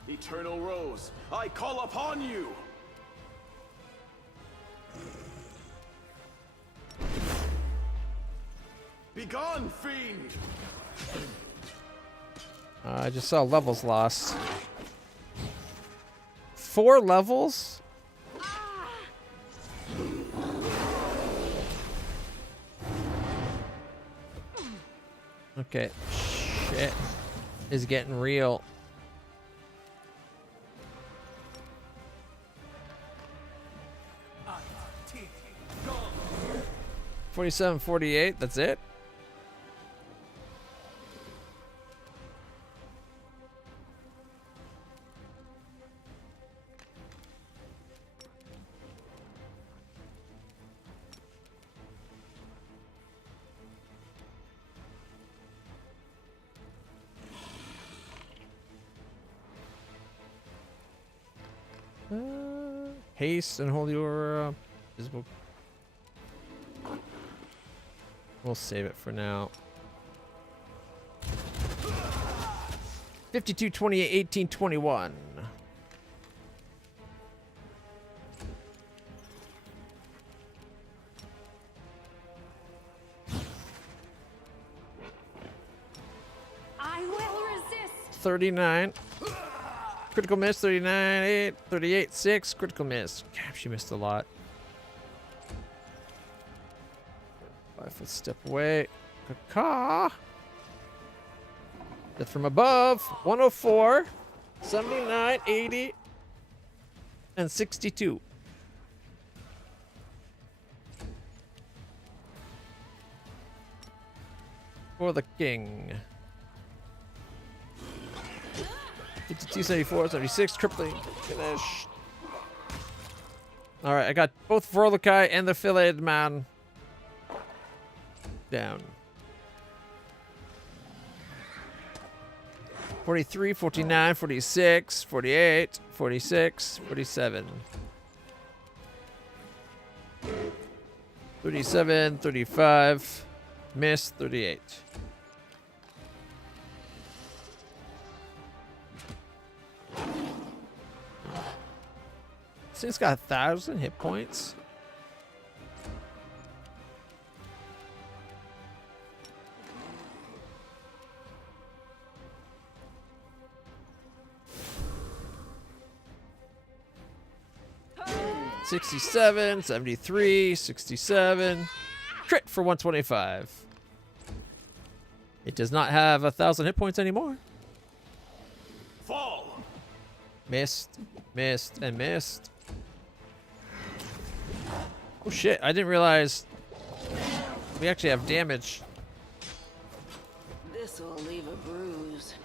Eternal Rose, I call upon you! Begone, fiend! I just saw levels lost. 4 levels? Okay. Shit is getting real. Additive. 47, 48, that's it? Haste and Holy Aura. Visible. We'll save it for now. 52, 28, 18, 21. I will resist. 39. Critical miss, 39, 8, 38, 6. Critical miss. Damn, she missed a lot. 5 foot step away. Caw. Death from above. 104, 79, 80, and 62. For the king. 52, 74, 76, tripling. Finish. Alright, I got both Vorlakai and the filleted man down. 43, 49, 46, 48, 46, 47. 37, 35, miss, 38. This thing's got 1,000 hit points. $67, 73, 67. Crit for 125. It does not have 1,000 hit points anymore. Fall. Missed, missed, and missed. Oh shit, I didn't realize we actually have damage. This will leave a bruise.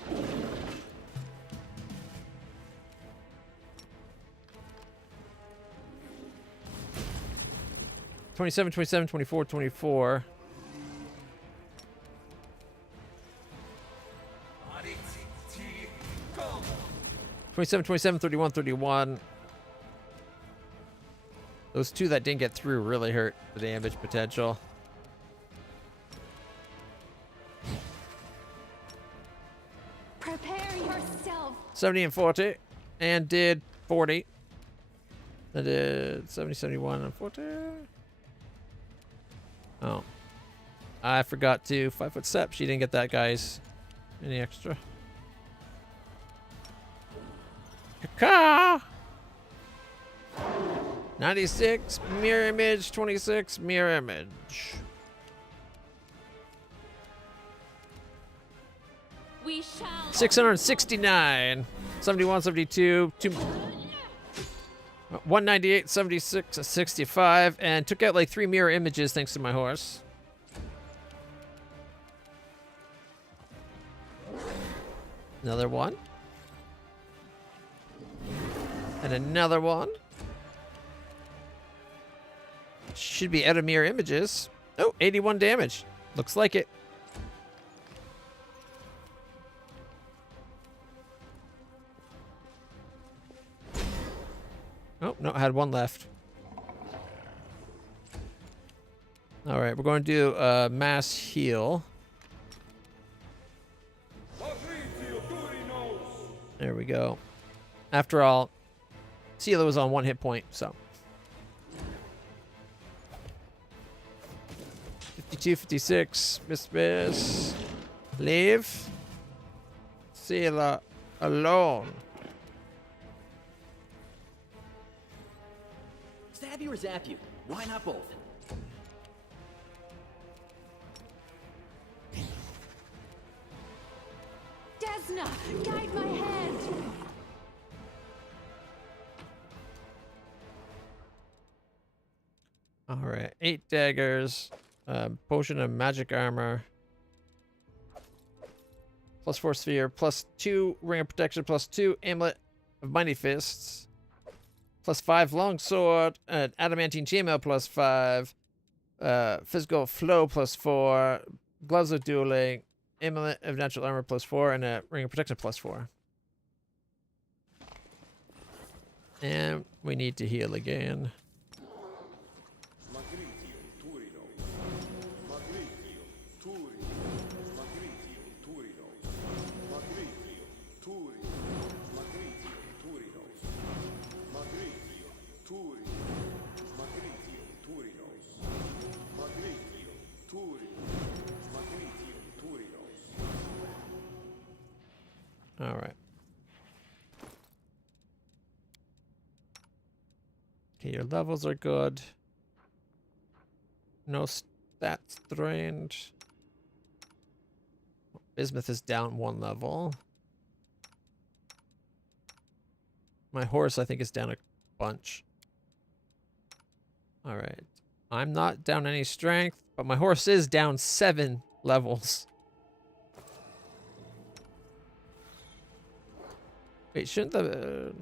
27, 27, 24, 24. $27, 27, 31, 31. Those two that didn't get through really hurt the damage potential. Prepare yourself. 70 and 40. And did 40. I did 70, 71, and 40. Oh. I forgot to 5 foot step. She didn't get that, guys. Any extra? Caw! 96, mirror image, 26, mirror image. We shall 669, 71, 72, 198, 76, 65, and took out like 3 mirror images thanks to my horse. Another one. And another one. Should be out of mirror images. Oh, 81 damage. Looks like it. Oh, no, I had one left. All right, we're going to do a mass heal. There we go. After all, Sela was on 1 hit point, so. 52, 56, miss. Leave. Sela alone. Stab you or zap you? Why not both? Desna, guide my hand. All right, 8 daggers, potion of magic armor, +4 sphere, +2 ring of protection, +2 amulet of mighty fists, +5 longsword, adamantine chainmail +5, physical flow +4, gloves of dueling, amulet of natural armor +4, and a ring of protection +4. And we need to heal again. All right. Okay, your levels are good. No stats drained. Bismuth is down 1 level. My horse, I think, is down a bunch. Alright. I'm not down any strength, but my horse is down 7 levels. Wait, shouldn't the...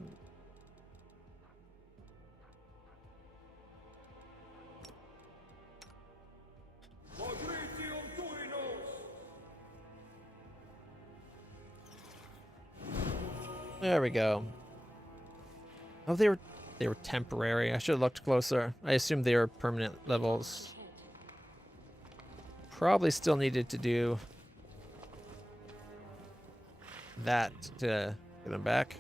There we go. Oh, they were temporary. I should have looked closer. I assumed they were permanent levels. Probably still needed to do that to get them back.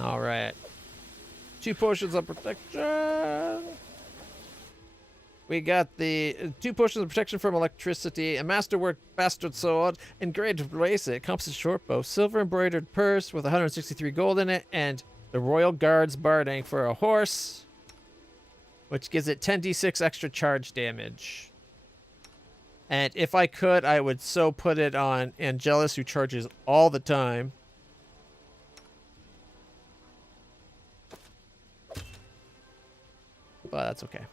All right. 2 potions of protection. We got the 2 potions of protection from electricity, a masterwork bastard sword, engraved bracelet, compass short bow, silver embroidered purse with 163 gold in it, and the Royal Guards barding for a horse, which gives it 10d6 extra charge damage. And if I could, I would so put it on Angelus, who charges all the time. But that's okay.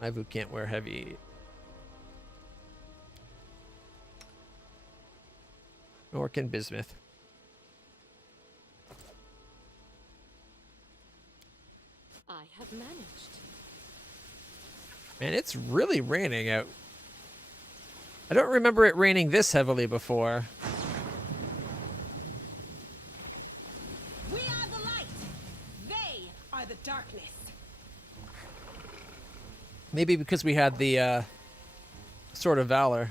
Ivu can't wear heavy. Nor can Bismuth. I have managed. Man, it's really raining out. I don't remember it raining this heavily before. We are the light. They are the darkness. Maybe because we had the Sword of Valor.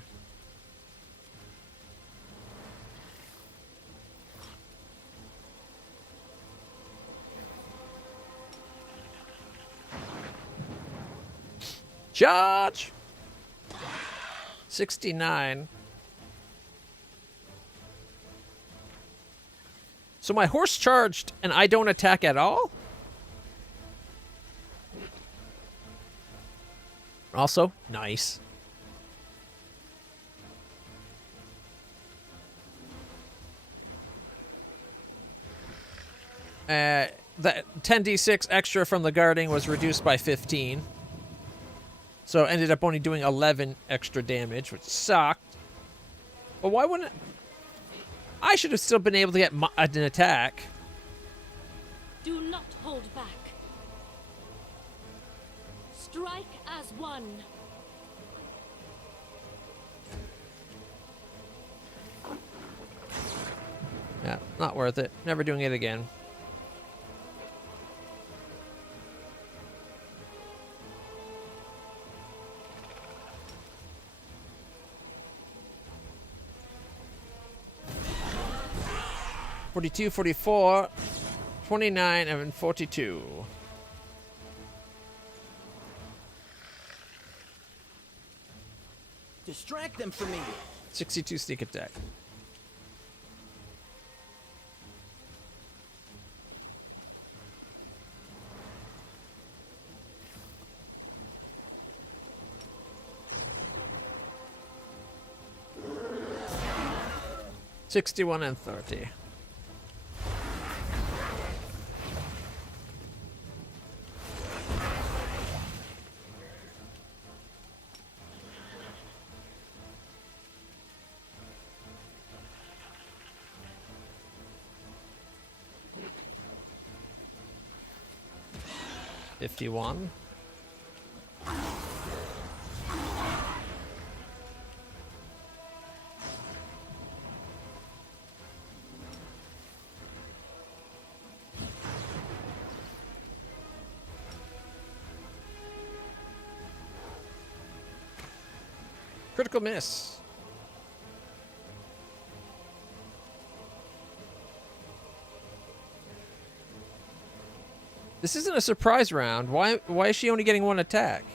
Charge! 69. So my horse charged and I don't attack at all? Also, nice. That 10d6 extra from the guarding was reduced by 15. So ended up only doing 11 extra damage, which sucked. But why wouldn't I should have still been able to get an attack. Do not hold back. Strike as one. Yeah, not worth it. Never doing it again. $42, $44, $29, and $42. Distract them for me. 62 sneak attack. $61 and $30. $51. Critical miss. This isn't a surprise round. Why is she only getting 1 attack?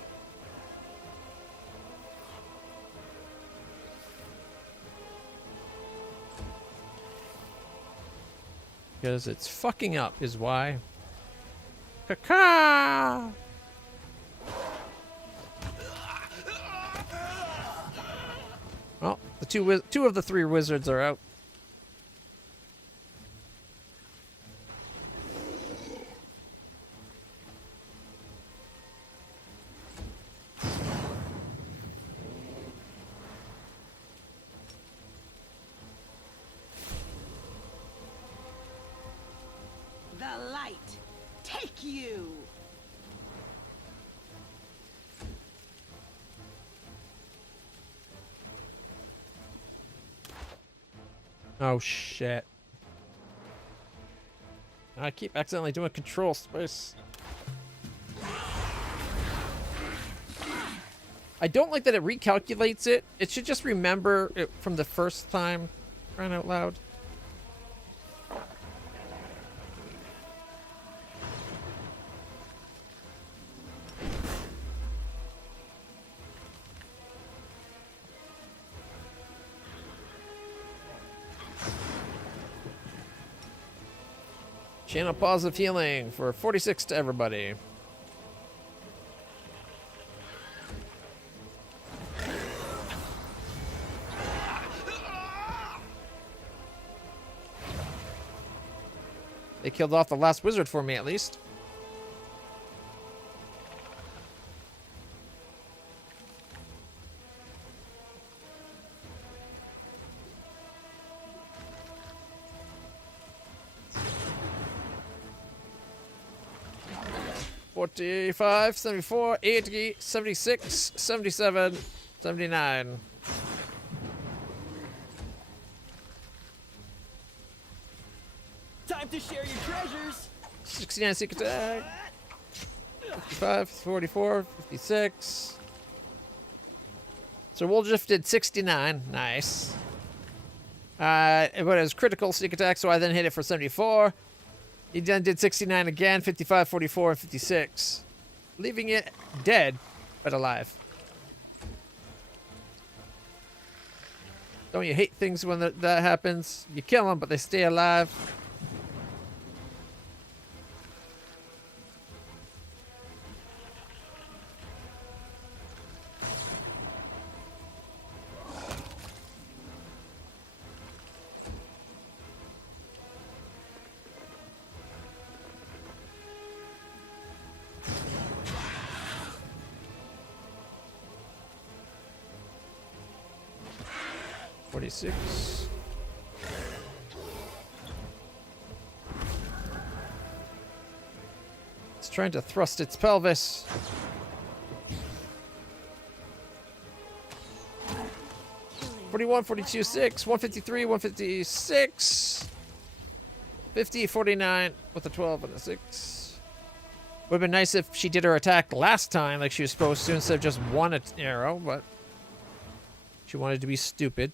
because it's fucking up is why. Caca! Well, the two of the three wizards are out. The light, take you! Oh shit. I keep accidentally doing control space. I don't like that it recalculates it. It should just remember it from the first time. Crying out loud. Channel positive healing for 46 to everybody. They killed off the last wizard for me, at least. $45, $74, $80, $76, $77, $79. Time to share your treasures. 69 secret attack. 55, 44, 56. So Wolfjiff did 69. Nice. But it was critical sneak attack, so I then hit it for 74. He then did 69 again, 55, 44, and 56. Leaving it dead, but alive. Don't you hate things when that happens? You kill them, but they stay alive. $46. It's trying to thrust its pelvis. $41, $42, $6, $153, $156, $50, $49 with a 12 and a 6. Would have been nice if she did her attack last time like she was supposed to instead of just one arrow, but she wanted to be stupid.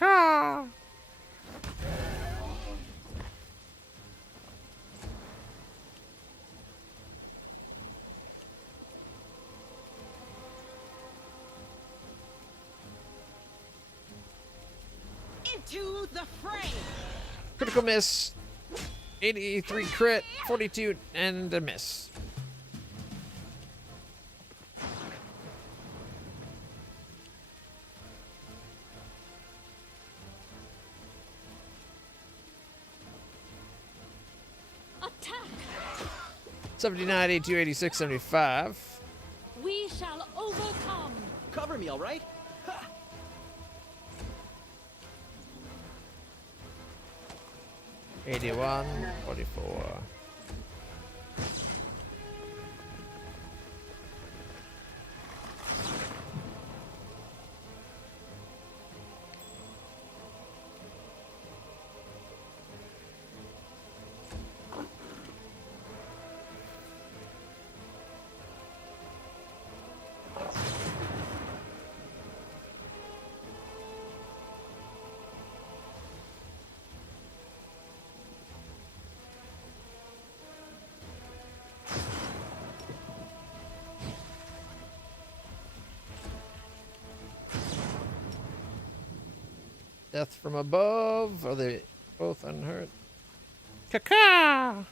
Caca! Into the fray! Critical miss. 83 crit, 42 and a miss. Attack! 79, 82, 86, 75. We shall overcome. Cover me, all right? Ha! 81, 44. Death from above. Are they both unhurt? Caca!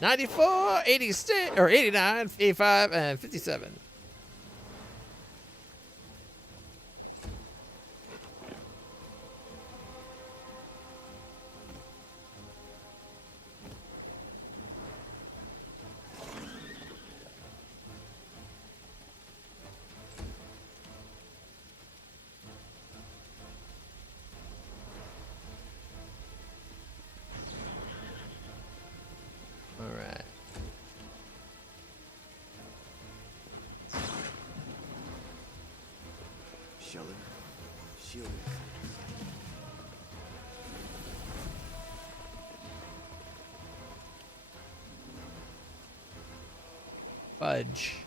94, 86, or 89, 85, and 57. All right. Sheller, shield. Fudge.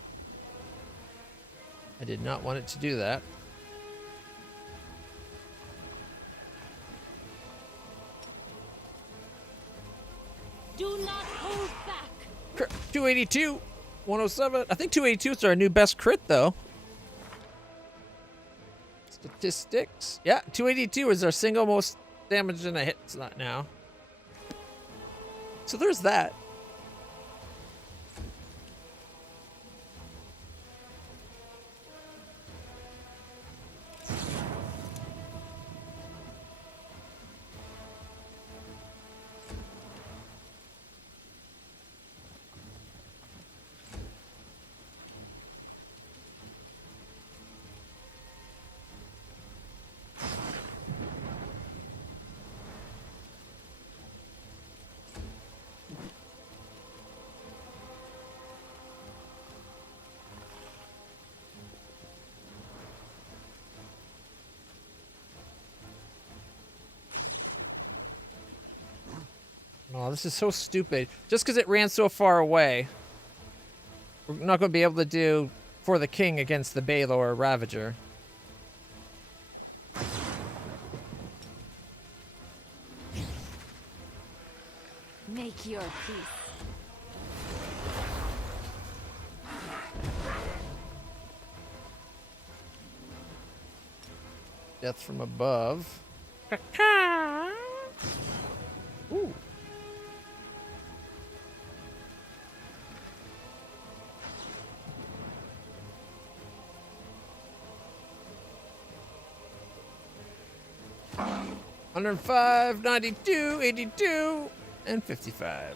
I did not want it to do that. Do not hold back. 282, 107. I think 282 is our new best crit, though. Statistics. Yeah, 282 is our single most damage in a hit slot now. So there's that. Oh, this is so stupid. Just because it ran so far away, we're not going to be able to do For the King against the Baylor Ravager. Make your peace. Death from above. Ooh. $105, $92, $82, and $55.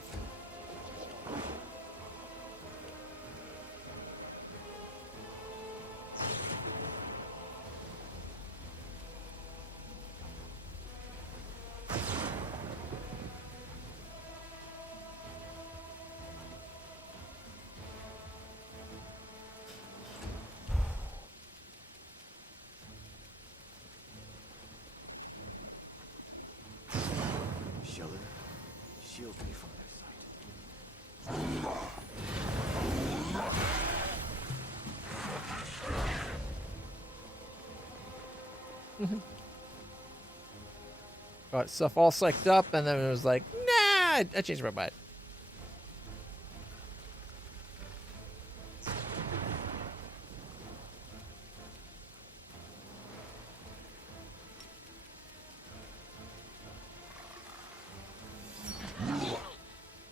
Sheller, shield me from their sight. Got stuff all psyched up, and then it was like, nah, I changed my mind.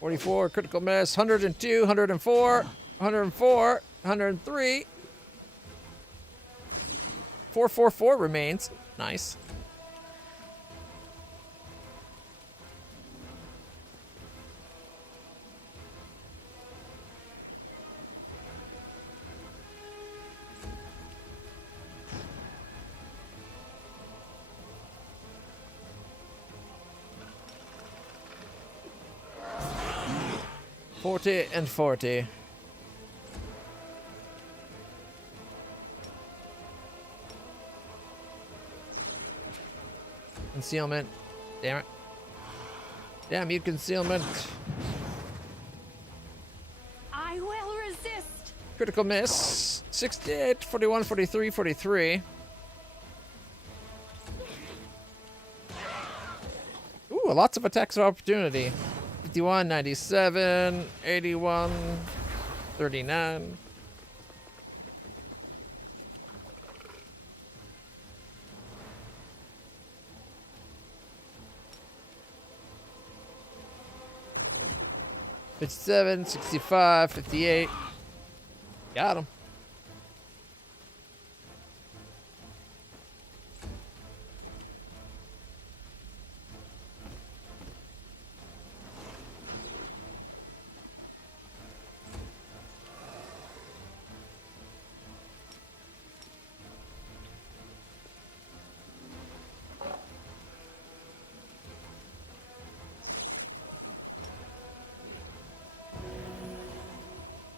$44, critical miss, 102, 104, 104, 103. 444 remains. Nice. $40 and $40. Concealment. Damn it. Damn you, concealment. I will resist. Critical miss. 68, 41, 43, 43. Ooh, lots of attacks of opportunity. 51, 97, 81, 39. 57, 65, 58. Got him.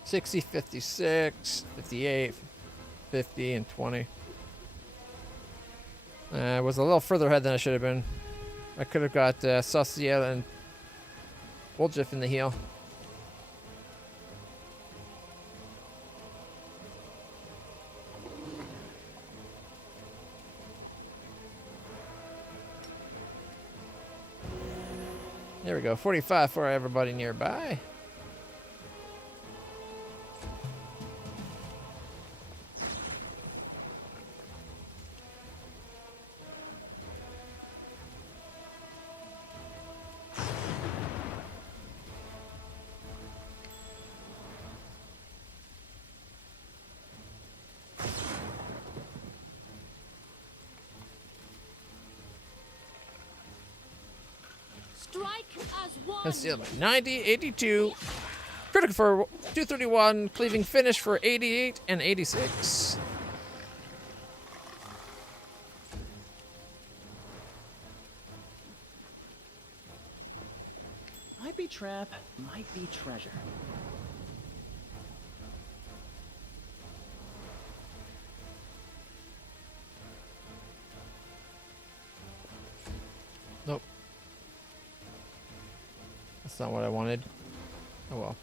$60, 56, 58, 50, and 20. I was a little further ahead than I should have been. I could have got Saucier and Woljif in the heel. There we go, 45 for everybody nearby. Strike as one. Concealment 90, 82. Critical for 231. Cleaving finish for 88 and 86. Might be trap, might be treasure. Nope. That's not what I wanted. Oh well.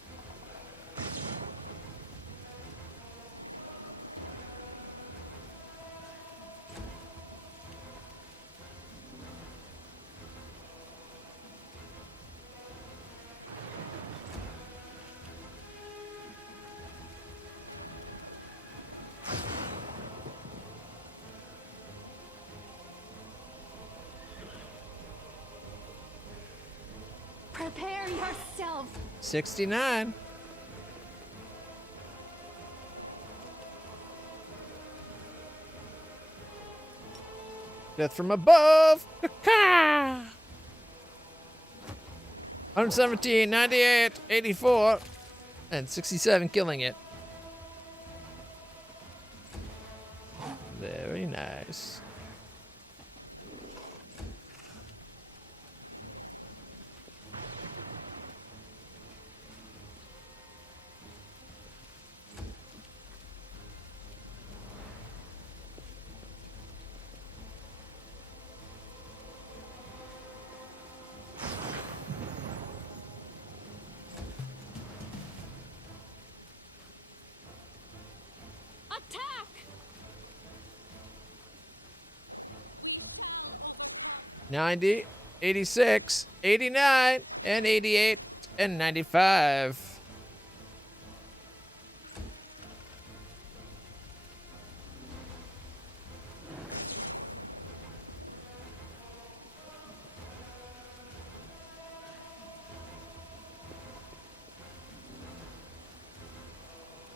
Prepare yourself. 69. Death from above. 117, 98, 84, and 67 killing it. Very nice. Attack! 90, 86, 89, and 88, and 95.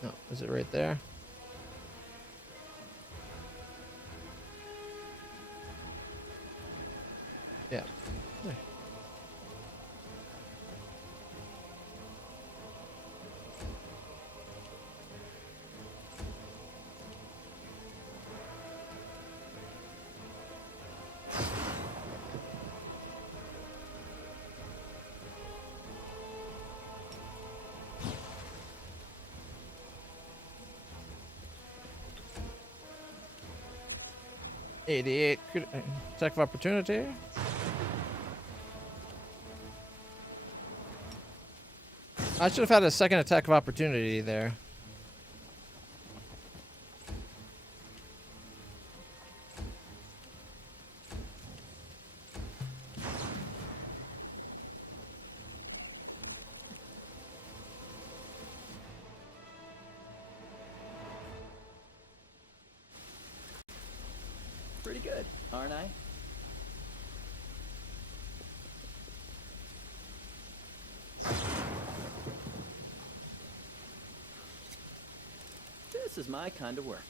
No, is it right there? Yeah. There. $88 attack of opportunity. I should have had a second attack of opportunity there. Pretty good, aren't I? This is my kind of work.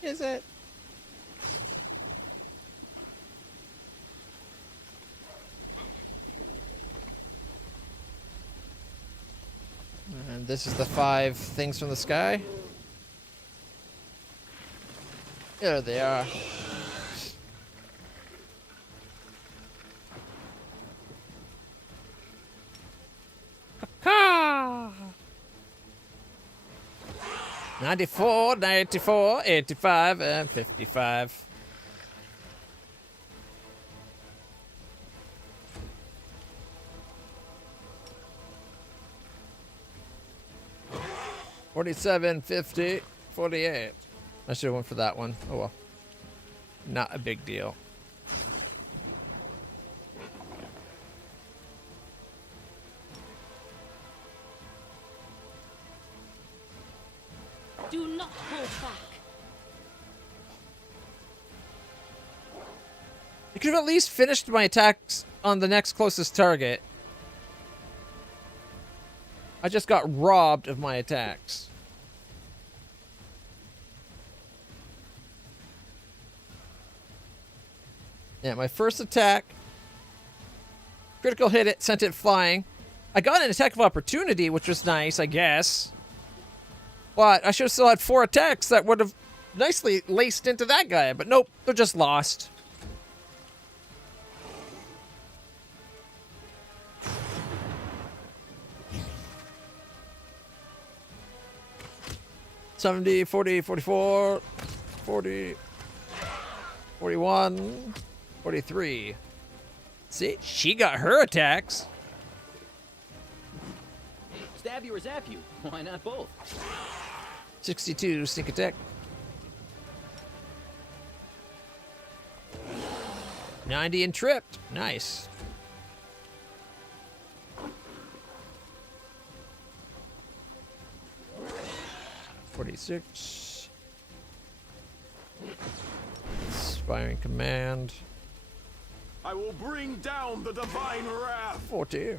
Is it? And this is the 5 things from the sky. There they are. Ha! 94, 94, 85, and 55. $47, $50, $48. I should have went for that one. Oh well. Not a big deal. Do not hold back. You could have at least finished my attacks on the next closest target. I just got robbed of my attacks. Yeah, my first attack. Critical hit it, sent it flying. I got an attack of opportunity, which was nice, I guess. But I should have still had 4 attacks that would have nicely laced into that guy. But nope, they're just lost. $70, $40, $44, $40, $41, $43. See, she got her attacks. Stab you or zap you? Why not both? 62 sneak attack. 90 and tripped. Nice. $46. Inspiring command. I will bring down the divine wrath. 40.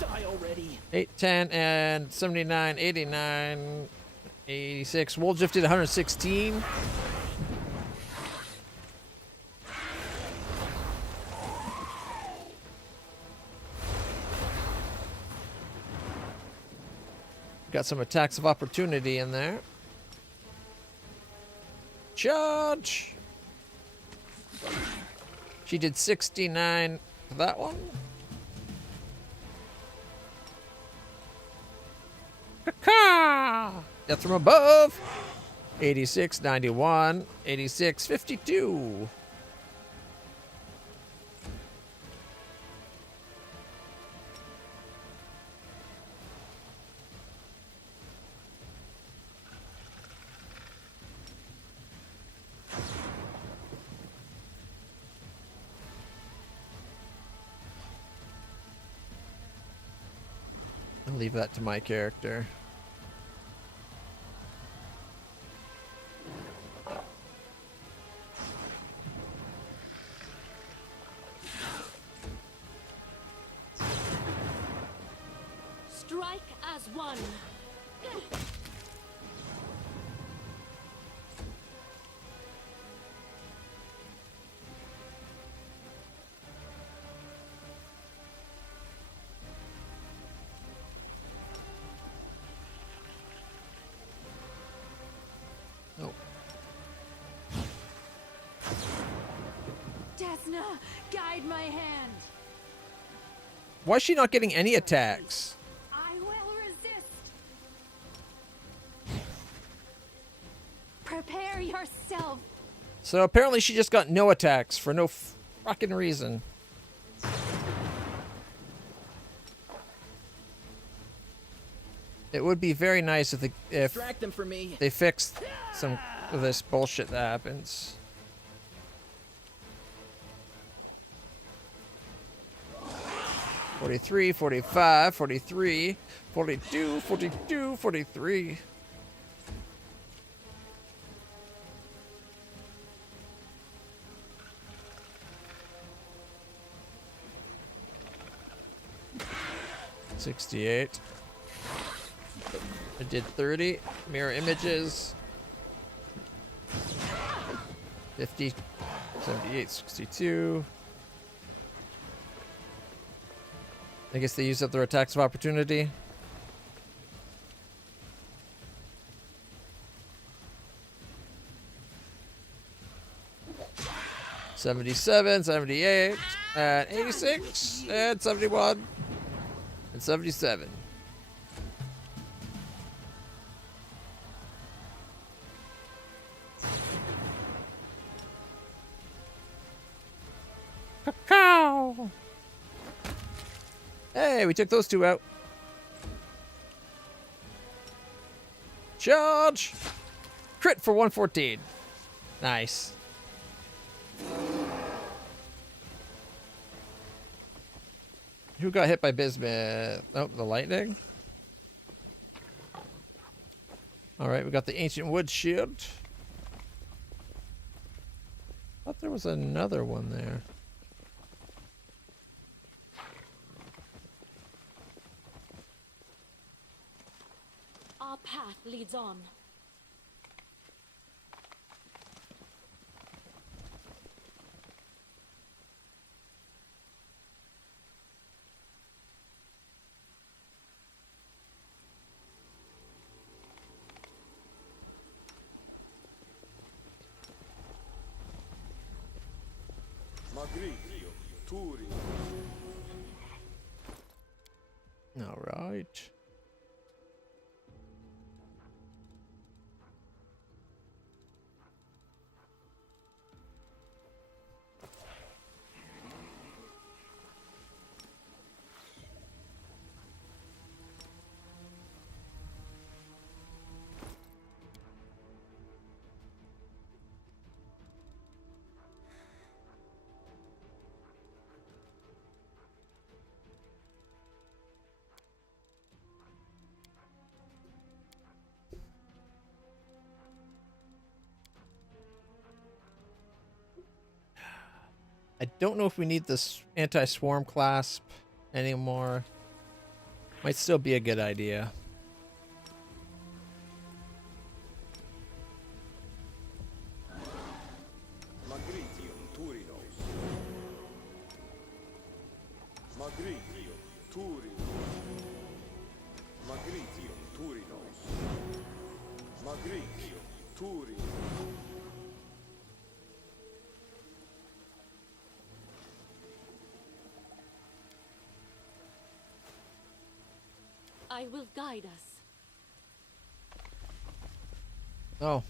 Die already. 8, 10, and 79, 89, 86. Wool drifted 116. Got some attacks of opportunity in there. Charge! She did 69 for that one. Caca! Death from above. 86, 91, 86, 52. I'll leave that to my character. Strike as one. Oh. Desna, guide my hand. Why is she not getting any attacks? I will resist. Prepare yourself. So apparently she just got no attacks for no fucking reason. It would be very nice if Distract them for me. they fixed some of this bullshit that happens. $43, $45, $43, $42, $42, $43. 68. I did 30. Mirror images. 50. 78, 62. I guess they use up their attacks of opportunity. $77, 78, and 86, and 71, and 77. Cacao! Hey, we took those two out. Charge! Crit for 114. Nice. Who got hit by Bismuth? Oh, the lightning. Alright, we got the ancient wood shield. Thought there was another one there. Our path leads on. Magritio, Turi. All right. I don't know if we need this anti-swarm clasp anymore. Might still be a good idea. Magritium Turinos. Magritium Turinos. Magritium Turinos. Magritium Turinos. I will guide us. Oh,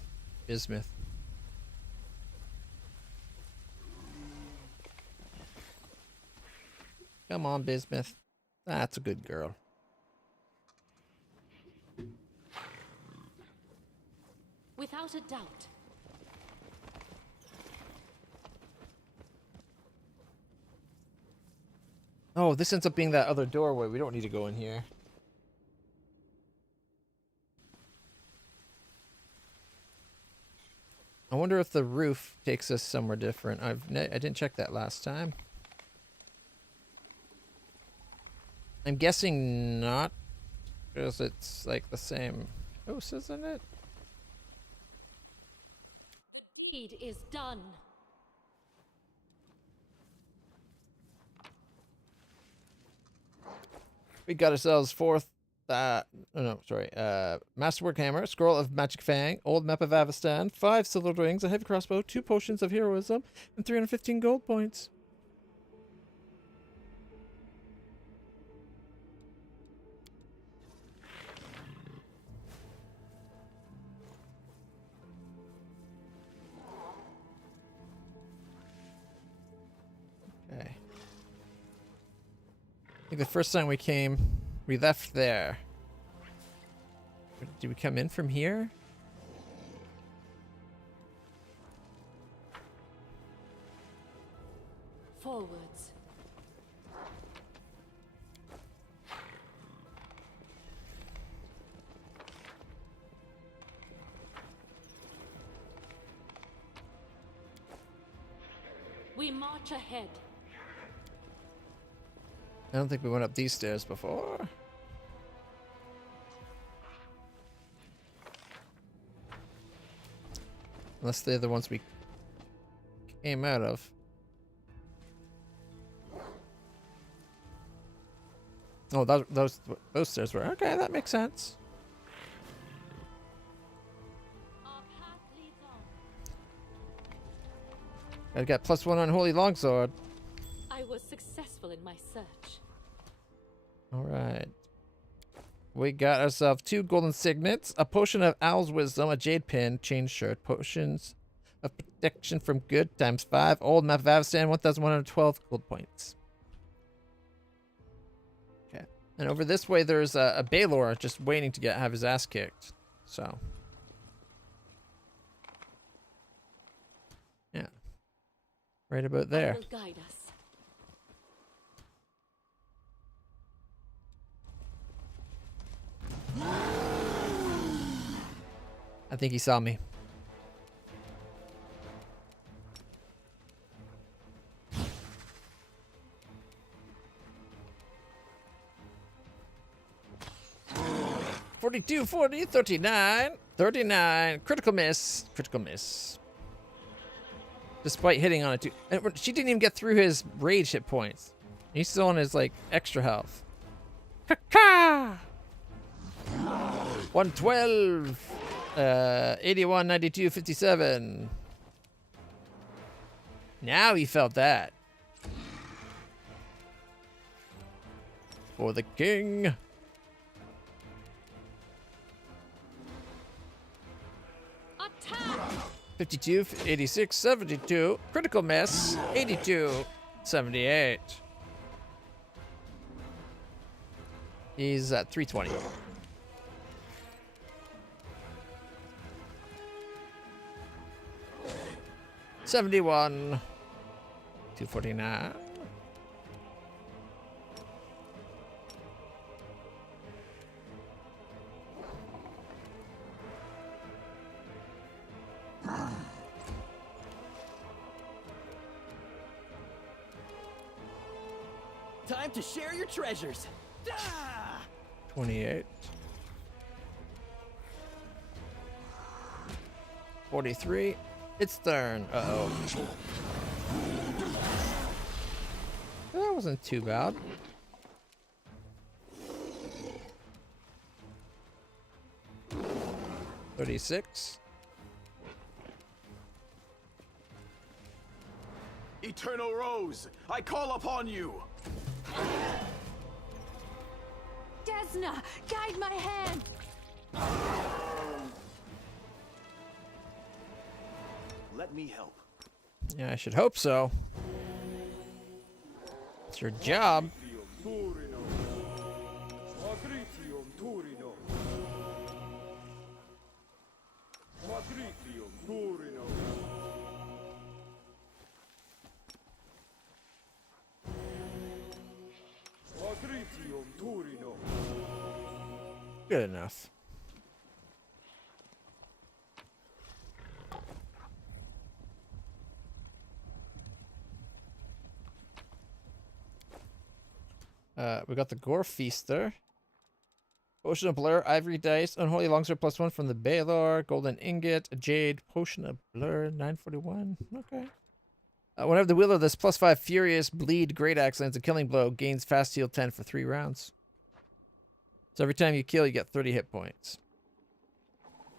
Bismuth. Come on, Bismuth. That's a good girl. Without a doubt. Oh, this ends up being that other doorway. We don't need to go in here. I wonder if the roof takes us somewhere different. I didn't check that last time. I'm guessing not, because it's like the same house, isn't it? Deed is done. We got ourselves Masterwork Hammer, Scroll of Magic Fang, Old Map of Avestan, 5 silver rings, a heavy crossbow, 2 potions of heroism, and 315 gold points. Okay. I think the first time we came, we left there. Did we come in from here? Forwards. We march ahead. I don't think we went up these stairs before. Unless they're the ones we came out of. Oh, those stairs were... Okay, that makes sense. Our path leads on. I got +1 on Holy Longsword. I was successful in my search. Alright. We got ourselves 2 golden signets, a potion of Owl's Wisdom, a jade pin, chain shirt, potions of protection from good ×5, old map of Avstan, 1,112 gold points. Okay. And over this way there's a Baylor just waiting to have his ass kicked. So. Yeah. Right about there. Will guide us. I think he saw me. $42, $40, $39, $39. Critical miss. Critical miss. Despite hitting on it too. And she didn't even get through his rage hit points. He's still on his like extra health. Ka-ka! 112. 81, 92, 57. Now he felt that. For the king. Attack! 52, 86, 72. Critical miss. 82, 78. He's at 320. $71. 249. Time to share your treasures. Ah! 28. 43. It's turn. Uh-oh. That wasn't too bad. $36. Eternal Rose, I call upon you. Desna, guide my hand. Let me help. Yeah, I should hope so. It's your job. Turino. Magritium Turino. Magritium Turino. Magritium Turino. Good enough. We got the Gore Feaster. Potion of Blur, Ivory Dice, Unholy Longsword +1 from the Baylor, Golden Ingot, a Jade, Potion of Blur, 941. Okay. Whenever the wielder of this +5 Furious Bleed Great Axe lands a killing blow, gains fast heal 10 for 3 rounds. So every time you kill, you get 30 hit points.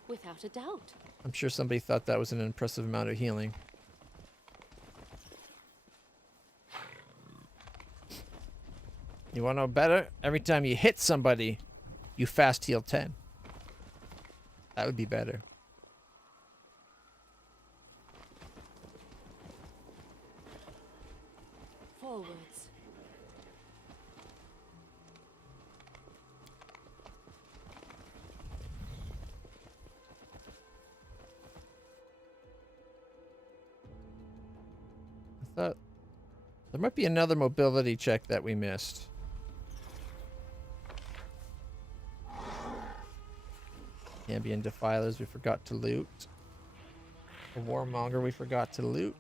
Without a doubt. I'm sure somebody thought that was an impressive amount of healing. You want to know better? Every time you hit somebody, you fast heal 10. That would be better. Forwards. I thought there might be another mobility check that we missed. Ambient Defilers we forgot to loot. A Warmonger we forgot to loot.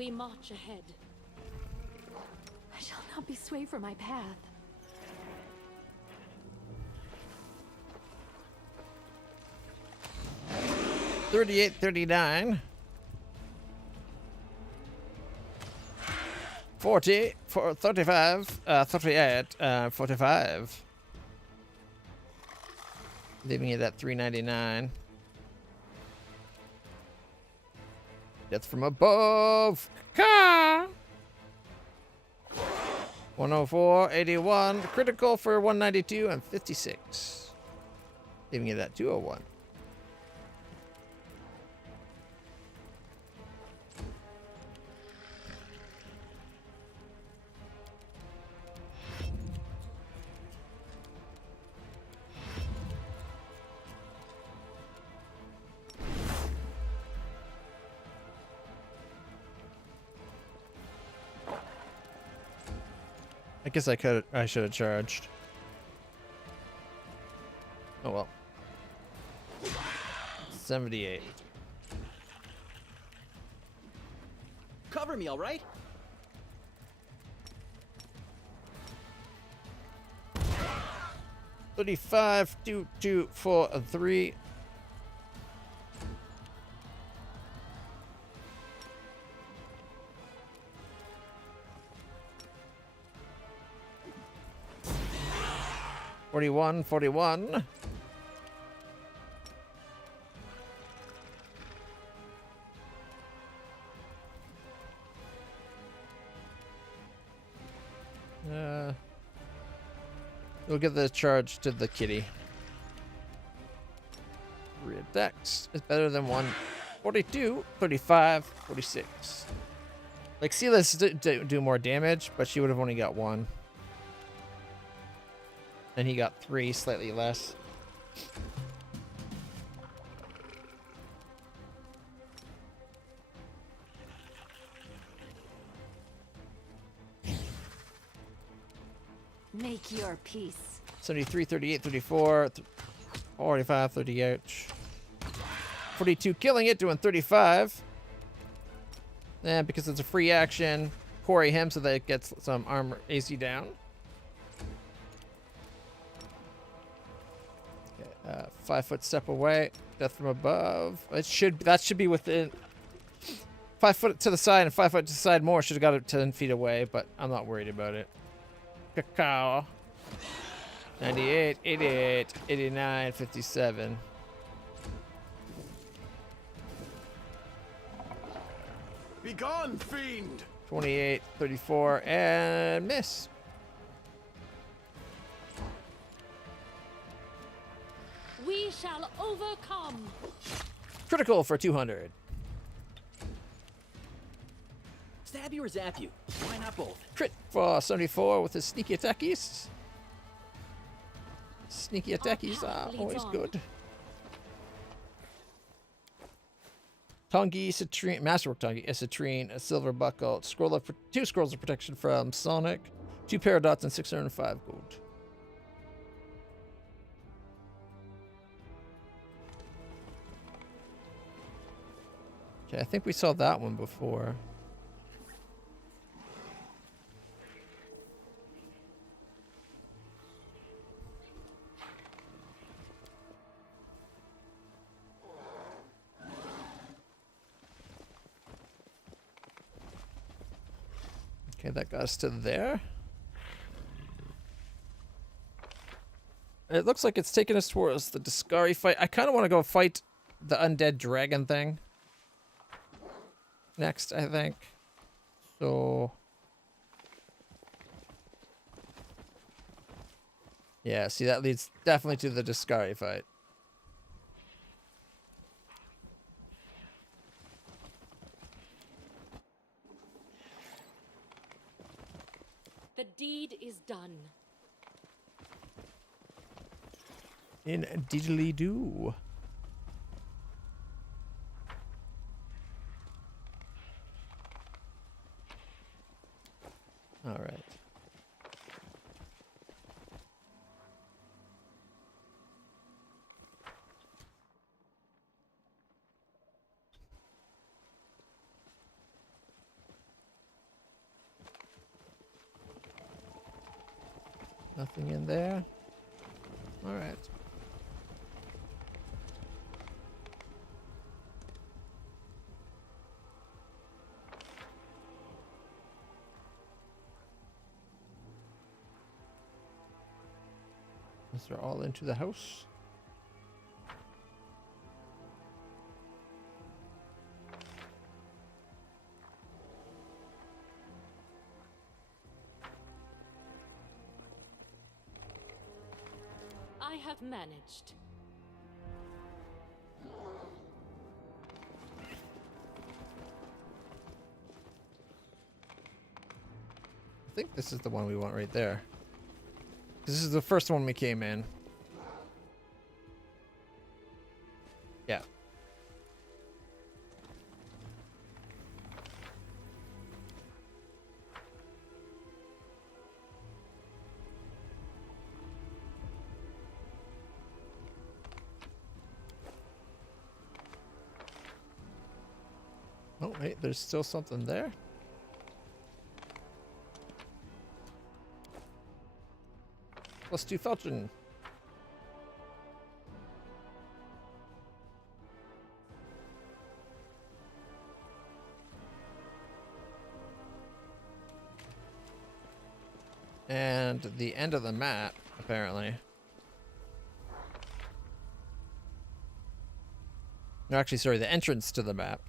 We march ahead. I shall not be swayed from my path. $38, $39. 40, 35, 38, 45. Leaving it at $3.99. Death from above. Ka! 104, 81. Critical for 192 and 56. Leaving it at 201. I guess I should have charged. Oh well. 78. Cover me, all right? $35, 2, 2, 4, 3. $41. We'll give the charge to the kitty. Redex is better than 142, 35, 46. Like, Silas do more damage, but she would have only got 1. And he got 3, slightly less. Make your peace. 73, 38, 34, 45, 38. 42, killing it, doing 35. And because it's a free action, quarry him so that it gets some armor AC down. 5 foot step away. Death from above. That should be within 5 foot to the side and 5 foot to the side more. Should have got it 10 feet away, but I'm not worried about it. Cacao. 98, 88, 89, 57. Be gone, fiend! 28, 34, and miss. We shall overcome. Critical for 200. Stab you or zap you? Why not both? Crit for 74 with his sneaky attackies. Sneaky attackies are always good. Tongi, Citrine, Masterwork Tongi, a Citrine, a Silver Buckle, 2 scrolls of protection from Sonic, 2 Paradots, and 605 gold. Okay, I think we saw that one before. Okay, that got us to there. It looks like it's taking us towards the Discari fight. I kind of want to go fight the undead dragon thing next, I think. So yeah, see, that leads definitely to the Discari fight. The deed is done. Indeedly do. All right. Nothing in there. All right. Is they're all into the house? I have managed. I think this is the one we want right there. This is the first one we came in. Yeah. Oh, wait, there's still something there. Let's do Felton. And the end of the map, apparently. No, actually, sorry, the entrance to the map.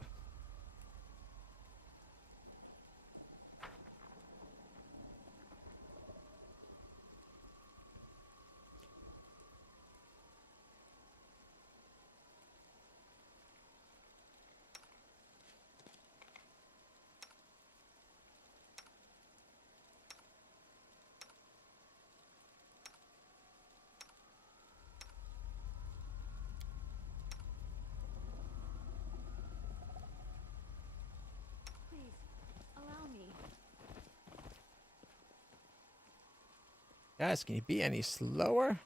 Please, allow me. Guys, can you be any slower?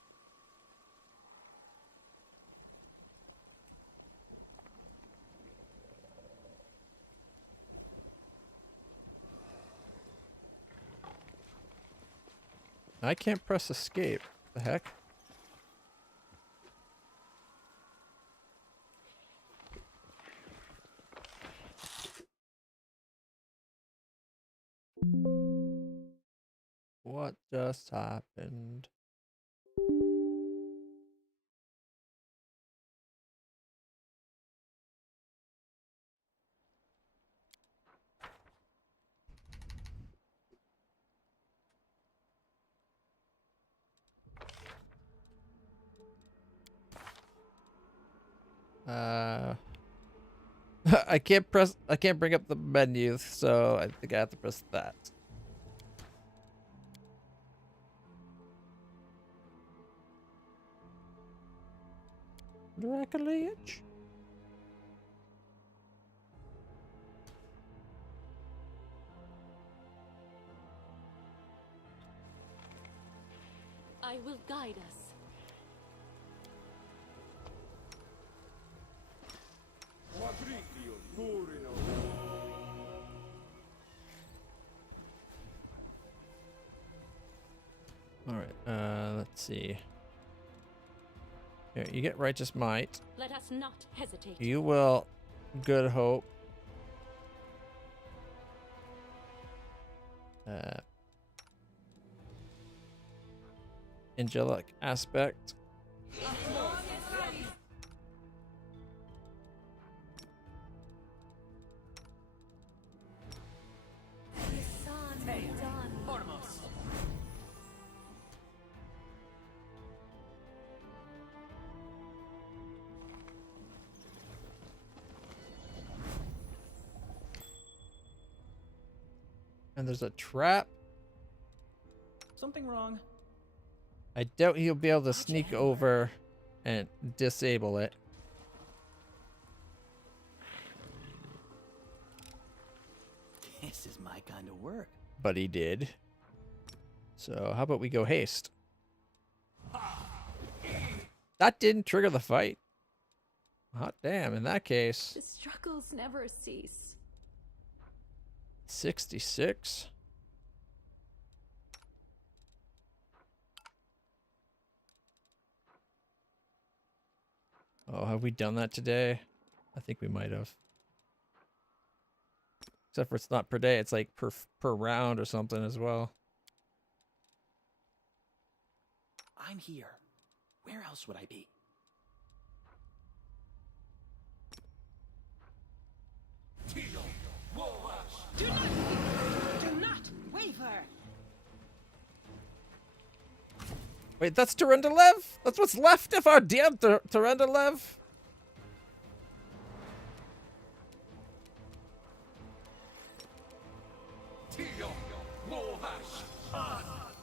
I can't press escape. The heck? What just happened? I can't bring up the menu, so I think I have to press that. LitlClutch? I will guide us. Quadriglio Turino. Alright, let's see. Here, you get Righteous Might. Let us not hesitate. You will Good Hope. Angelic Aspect. And there's a trap. Something wrong. I doubt he'll be able to sneak over and disable it. This is my kind of work. But he did. So how about we go haste? That didn't trigger the fight. Hot damn, in that case. The struggles never cease. 66. Oh, have we done that today? I think we might have. Except for it's not per day, it's like per round or something as well. I'm here. Where else would I be? Do not waver. Wait, that's Turendelev? That's what's left of our dear Turendelev?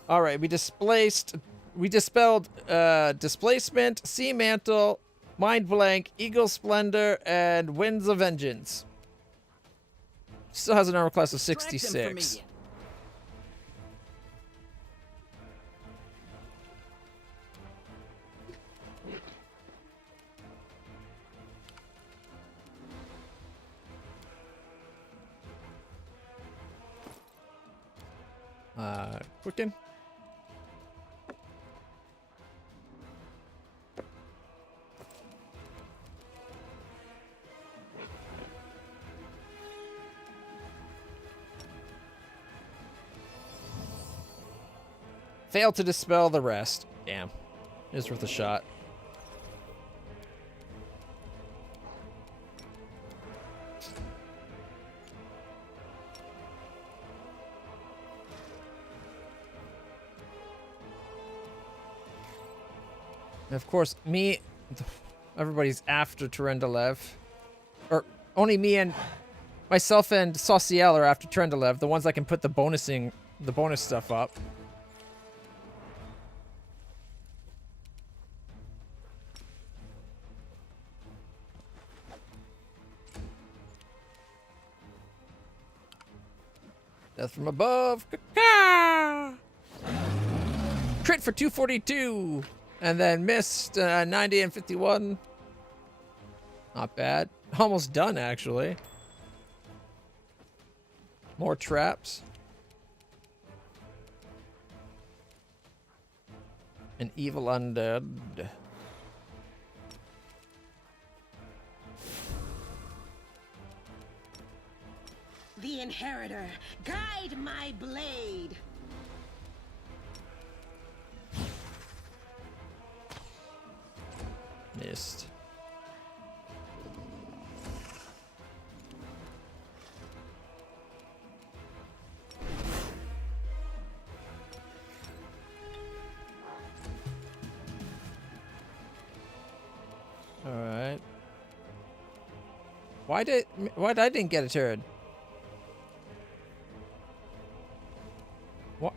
Alright, we dispelled Displacement, Sea Mantle, Mind Blank, Eagle Splendor, and Winds of Vengeance. Still has an armor class of 66. Quicken. Failed to dispel the rest. Damn. It was worth a shot. And of course, everybody's after Turendelev. Or only me and myself and Sauciel are after Turendelev, the ones that can put the bonus stuff up. Death from above. Caw-caw! Crit for 242. And then missed 90 and 51. Not bad. Almost done, actually. More traps. An evil undead. The Inheritor, guide my blade. Missed. All right. Why did I didn't get a turn?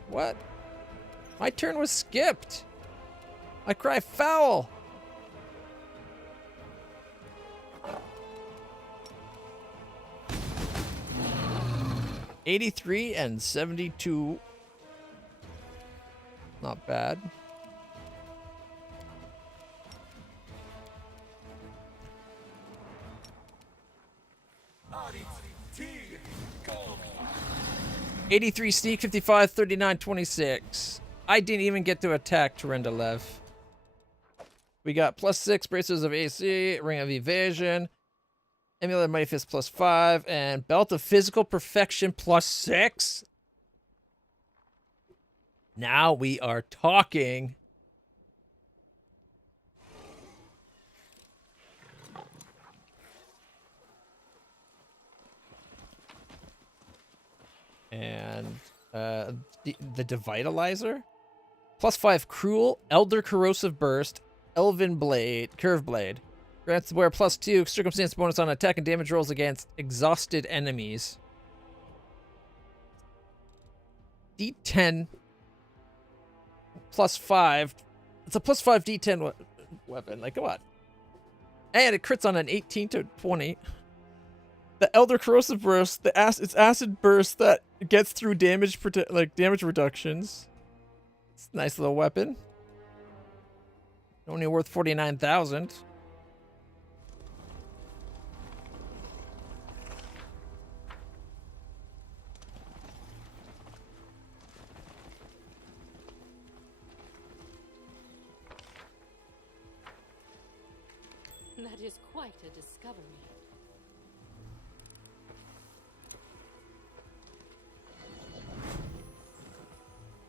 What? My turn was skipped. I cry foul. $83 and $72. Not bad. $83 sneak, 55, 39, 26. I didn't even get to attack Turendelev. We got +6 braces of AC, ring of evasion, Amulet Mighty Fist +5, and Belt of Physical Perfection +6. Now we are talking. And the Devitalizer. +5 Cruel, Elder Corrosive Burst, Elven Blade, Curve Blade. Grants the wearer +2 circumstance bonus on attack and damage rolls against exhausted enemies. D10 +5. It's a +5 D10 weapon. Like, come on. And it crits on an 18 to 20. The Elder Corrosive Burst, it's acid burst that gets through damage reductions. It's a nice little weapon. Only worth 49,000. That is quite a discovery.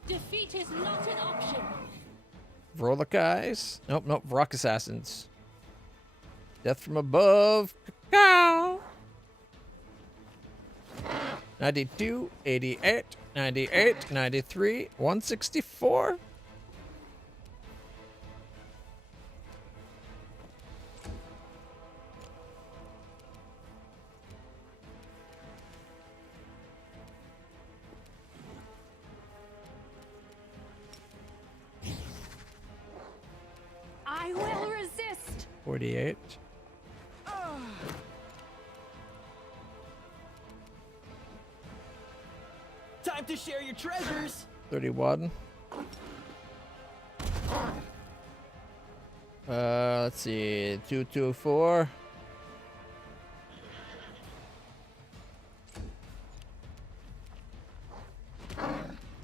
Defeat is not an option. Vrolokais. Nope, nope. Rock Assassins. Death from above. Cacao. 92, 88, 98, 93, 164. I will resist. 48. Time to share your treasures. 31. Let's see. 224.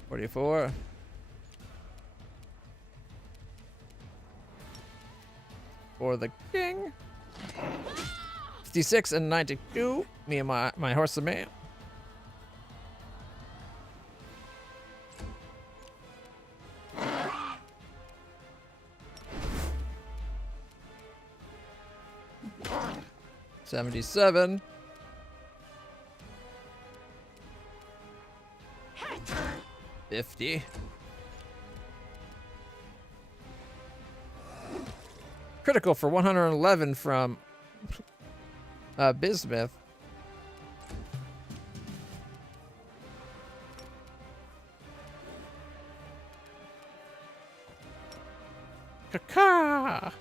44. For the king. 56 and 92. Me and my horse of man. $77. $50. Critical for 111 from Bismuth. Caca.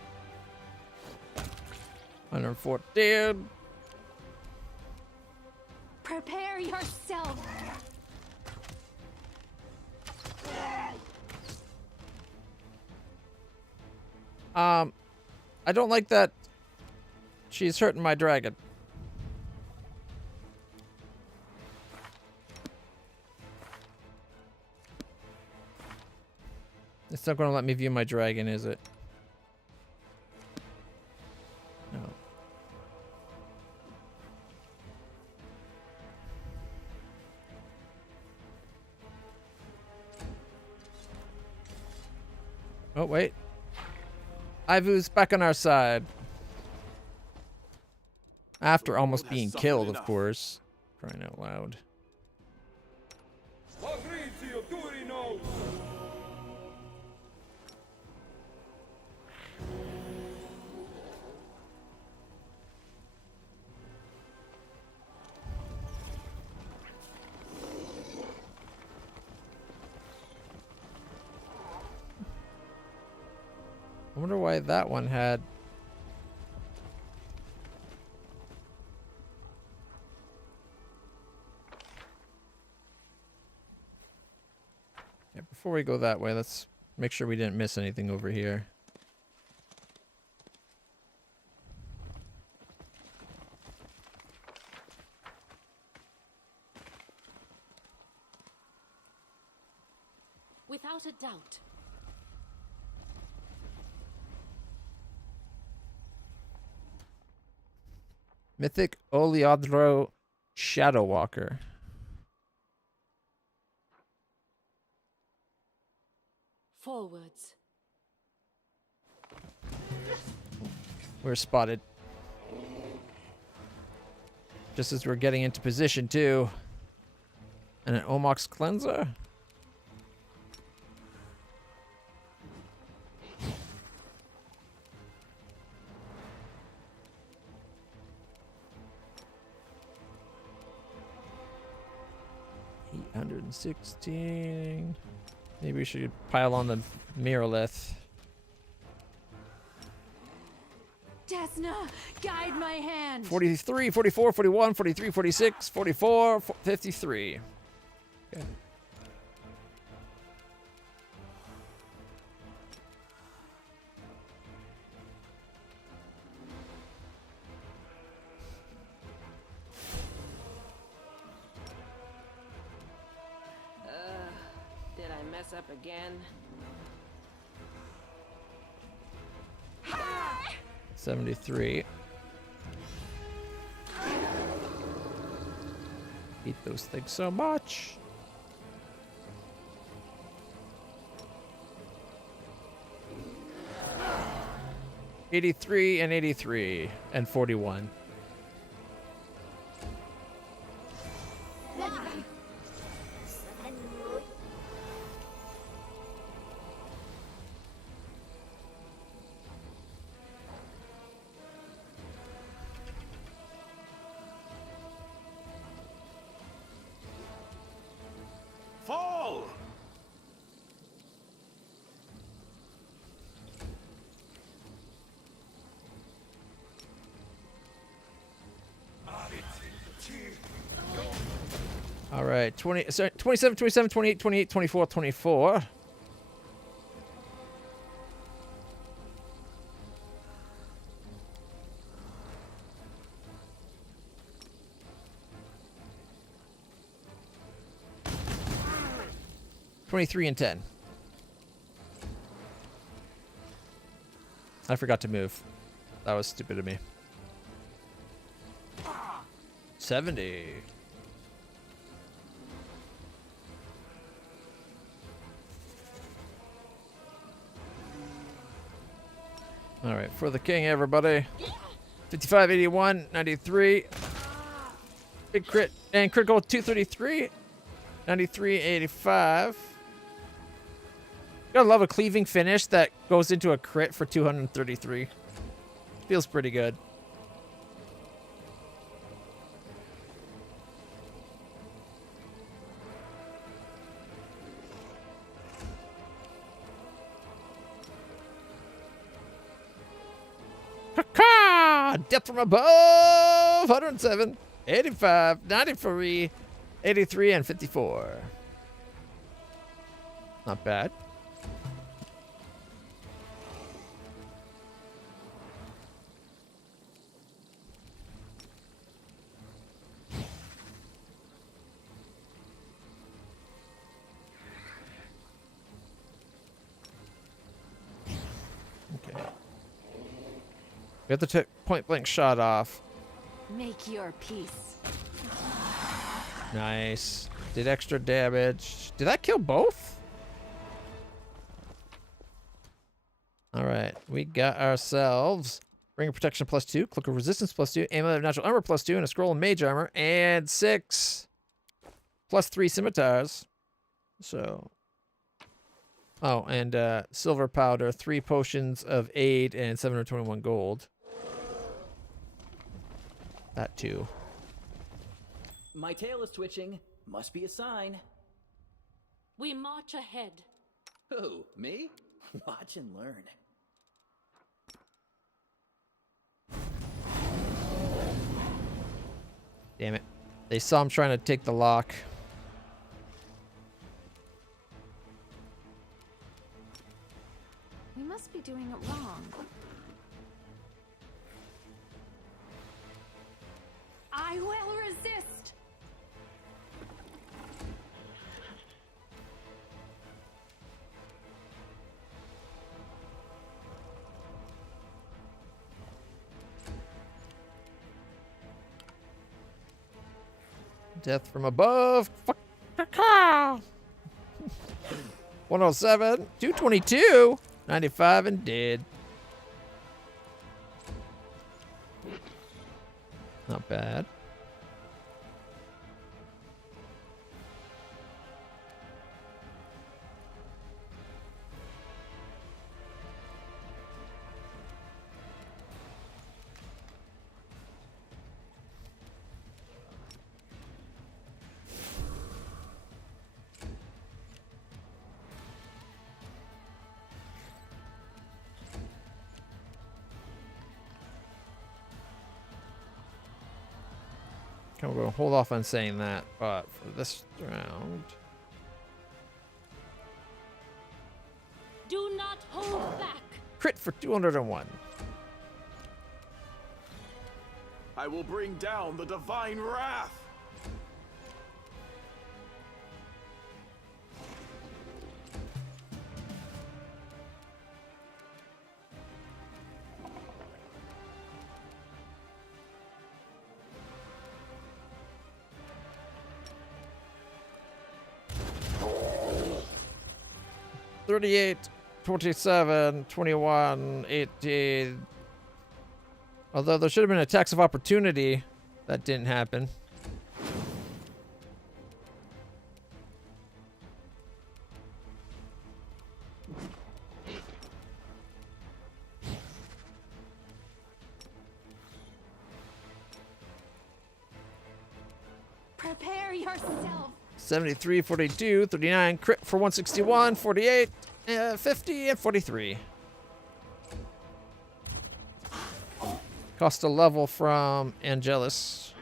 114. Prepare yourself. I don't like that she's hurting my dragon. It's not going to let me view my dragon, is it? No. Oh, wait. Ivu's back on our side. After almost being killed, of course. Crying out loud. Fabrizio Turino! I wonder why that one had... Yeah, before we go that way, let's make sure we didn't miss anything over here. Without a doubt. Mythic Oleodro Shadow Walker. Forwards. We're spotted. Just as we're getting into position, too. And an Omox Cleanser? $816. Maybe we should pile on the Miralith. Desna, guide my hand. 43, 44, 41, 43, 46, 44, 53. Okay. Did I mess up again? 73. Eat those things so much. $83 and $83 and $41. Fall! All right, 27, 27, 28, 28, 24, 24. $23 and $10. I forgot to move. That was stupid of me. 70. All right, for the king, everybody. 55, 81, 93. Big crit and critical 233. 93, 85. Gotta love a cleaving finish that goes into a crit for 233. Feels pretty good. Death from above. 107, 85, 93, 83, and 54. Not bad. Okay. We have to take point blank shot off. Make your peace. Nice. Did extra damage. Did that kill both? All right. We got ourselves Ring of Protection +2, Cloak of Resistance +2, Amulet of Natural Armor +2, and a Scroll of Mage Armor, and 6 +3 scimitars. So. Oh, and silver powder, 3 potions of aid, and 721 gold. That too. My tail is twitching. Must be a sign. We march ahead. Who, me? Watch and learn. Damn it. They saw him trying to take the lock. We must be doing it wrong. I will resist. Death from above. Fuck. 107, 222, 95, and dead. Not bad. I'm going to hold off on saying that, but for this round... Do not hold back. Crit for 201. I will bring down the divine wrath. 38, 27, 21, 18. Although there should have been attacks of opportunity. That didn't happen. Prepare yourself. 73, 42, 39, crit for 161, 48, 50, and 43. Cost a level from Angelus.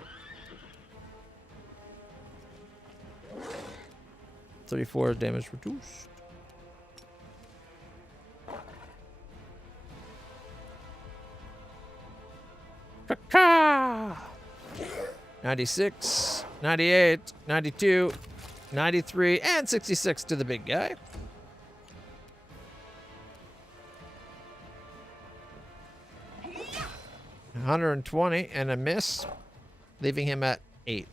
34 damage reduced. Ka-ka! 96, 98, 92, 93, and 66 to the big guy. $120 and a miss, leaving him at 8.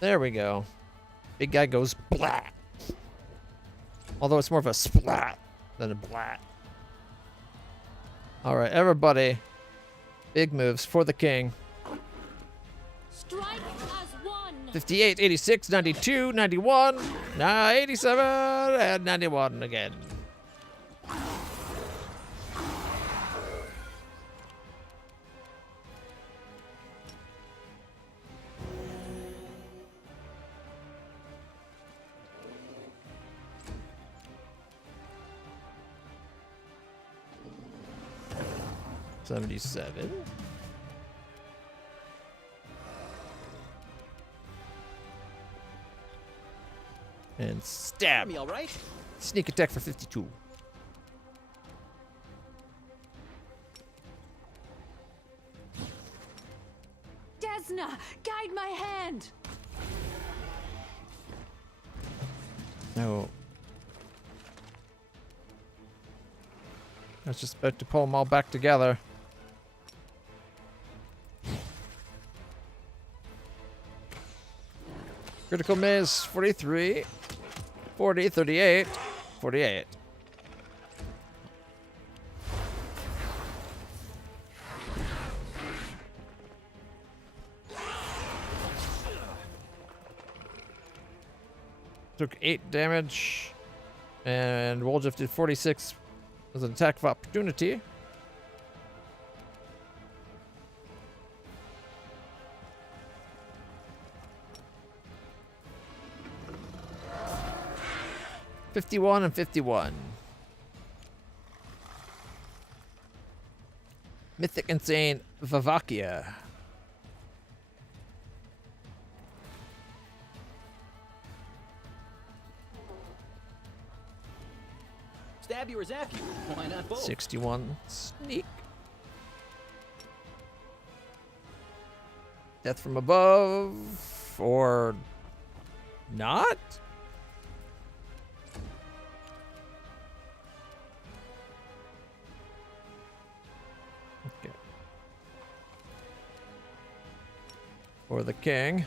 There we go. Big guy goes blat. Although it's more of a splat than a blat. All right, everybody. Big moves for the king. Strike as one. 58, 86, 92, 91, 87, and 91 again. $77. And stab. Me all right? Sneak attack for 52. Desna, guide my hand. No. I was just about to pull them all back together. Critical miss, 43, 40, 38, 48. Took 8 damage, and Woljeff did 46 as an attack of opportunity. $51 and $51. Mythic Insane Vavakia. Stab you or zap you? Why not both? 61 sneak. Death from above or not? Okay. For the king.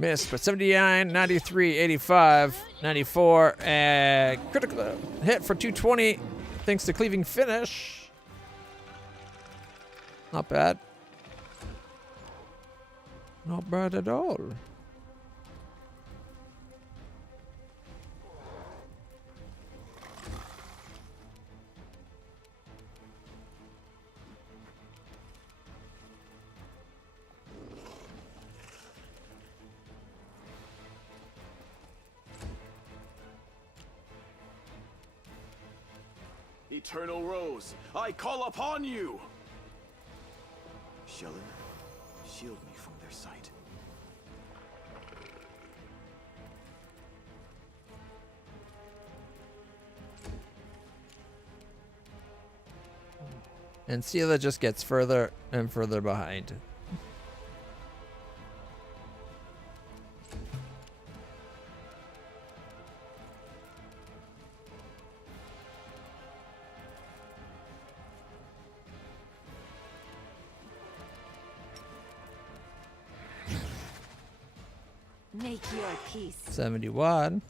Miss, but 79, 93, 85, 94, and critical hit for 220 thanks to cleaving finish. Not bad. Not bad at all. Eternal Rose, I call upon you! Shellen, shield me from their sight. And Sela just gets further and further behind. Make your peace. 71.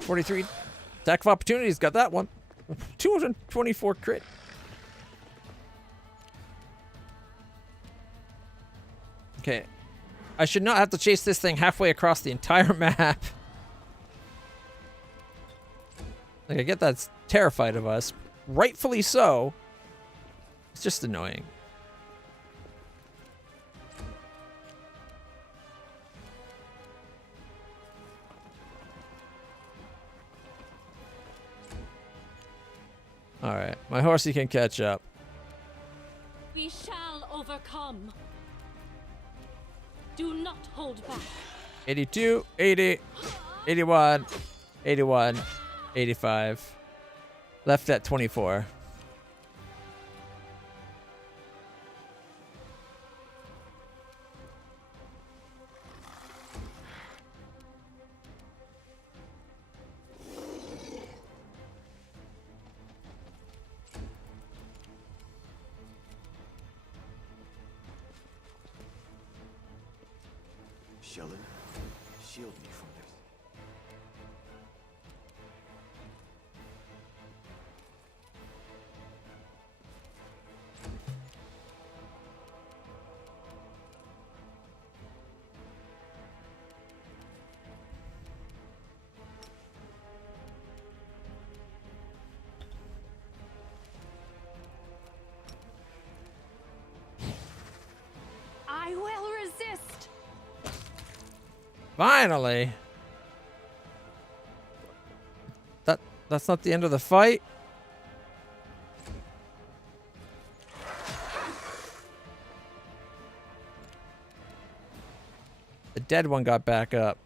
43. Attack of opportunities. Got that one. 224 crit. Okay. I should not have to chase this thing halfway across the entire map. Like, I get that's terrified of us. Rightfully so. It's just annoying. Alright, my horsey can catch up. We shall overcome. Do not hold back. 82, 80, 81, 81, 85. Left at 24. Sheldon, shield me from this. I will resist. Finally! That's not the end of the fight? The dead one got back up.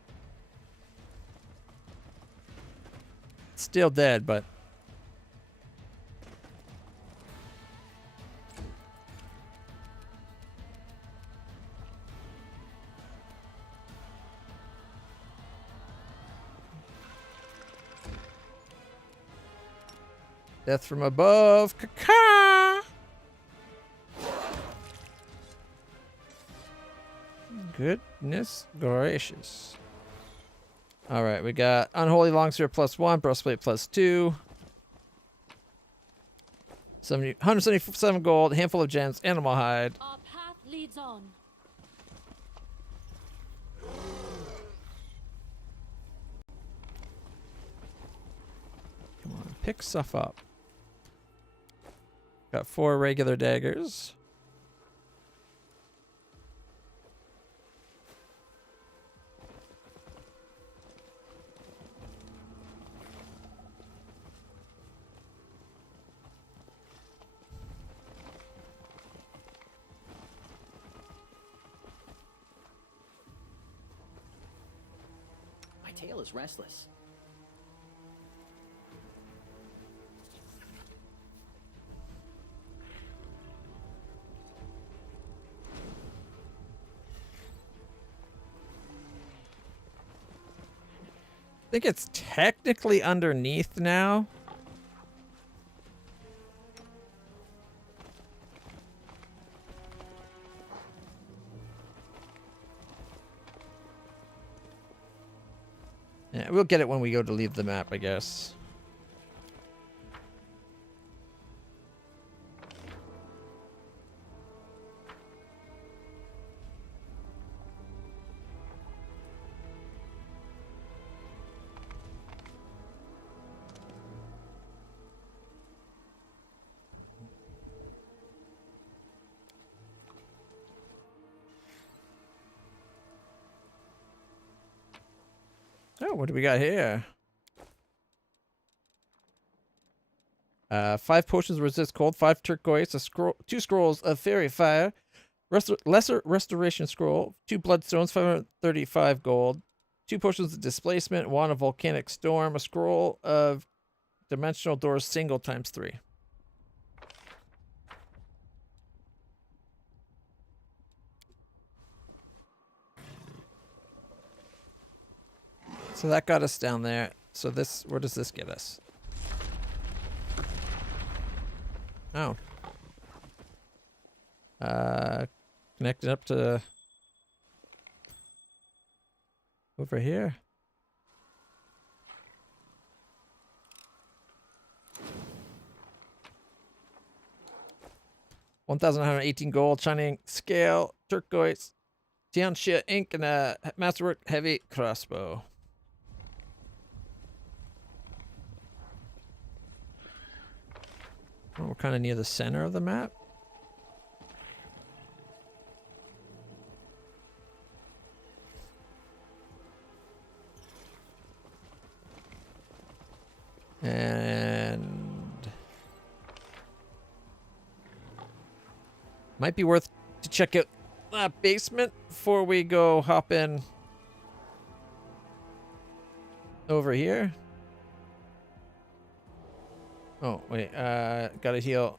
Still dead, but... Death from above. Caca! Goodness gracious. Alright, we got Unholy Longsword +1, Breastplate +2. 177 gold, handful of gems, animal hide. Our path leads on. Come on, pick stuff up. Got 4 regular daggers. My tail is restless. I think it's technically underneath now. Yeah, we'll get it when we go to leave the map, I guess. Oh, what do we got here? 5 potions resist cold, 5 turquoise, a scroll, 2 scrolls of fairy fire, lesser restoration scroll, 2 bloodstones, 535 gold, 2 potions of displacement, 1 of volcanic storm, a scroll of dimensional doors single ×3. So that got us down there. So this, where does this get us? Oh. Connected up to... Over here. $1,118 gold, shining scale, turquoise, Tianxia ink, and a masterwork heavy crossbow. Oh, we're kind of near the center of the map. And might be worth to check out that basement before we go hop in over here. Oh, wait, gotta heal.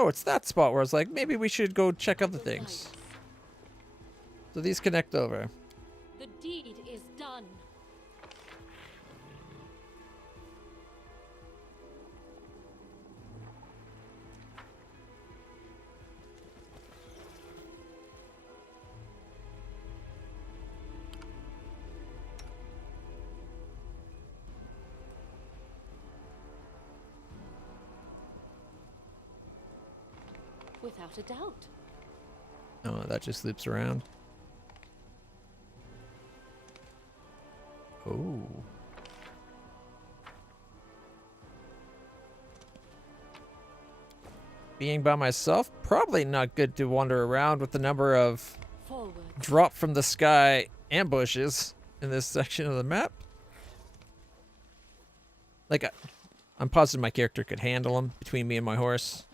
Oh, it's that spot where I was like, maybe we should go check other things. So these connect over. The deed is done. Without a doubt. Oh, that just loops around. Oh. Being by myself, probably not good to wander around with the number of Forward. drop from the sky ambushes in this section of the map. Like, I'm positive my character could handle them between me and my horse.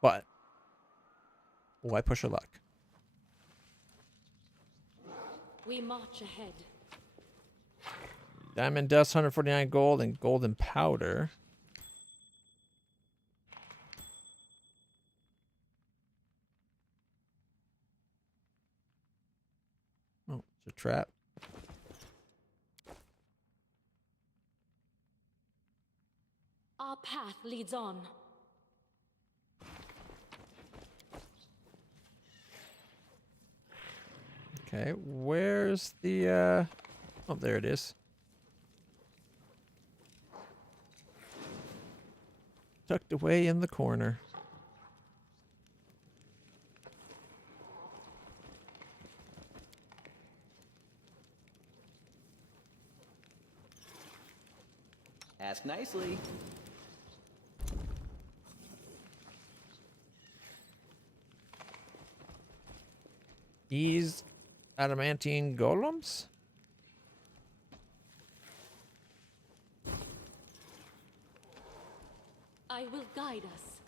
But why push her luck? We march ahead. Diamond dust, 149 gold, and golden powder. Oh, it's a trap. Our path leads on. Okay, where's the, oh, there it is. Tucked away in the corner. Ask nicely. These adamantine golems? I will guide us.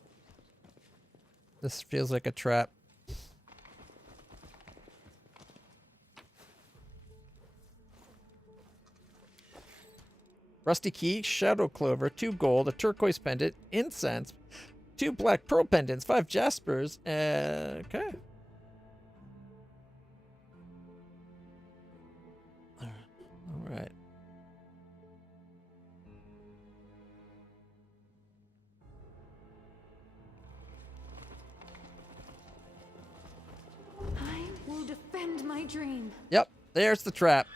This feels like a trap. Rusty key, shadow clover, 2 gold, a turquoise pendant, incense, 2 black pearl pendants, 5 jaspers, okay. Alright. I will defend my dream. Yep, there's the trap.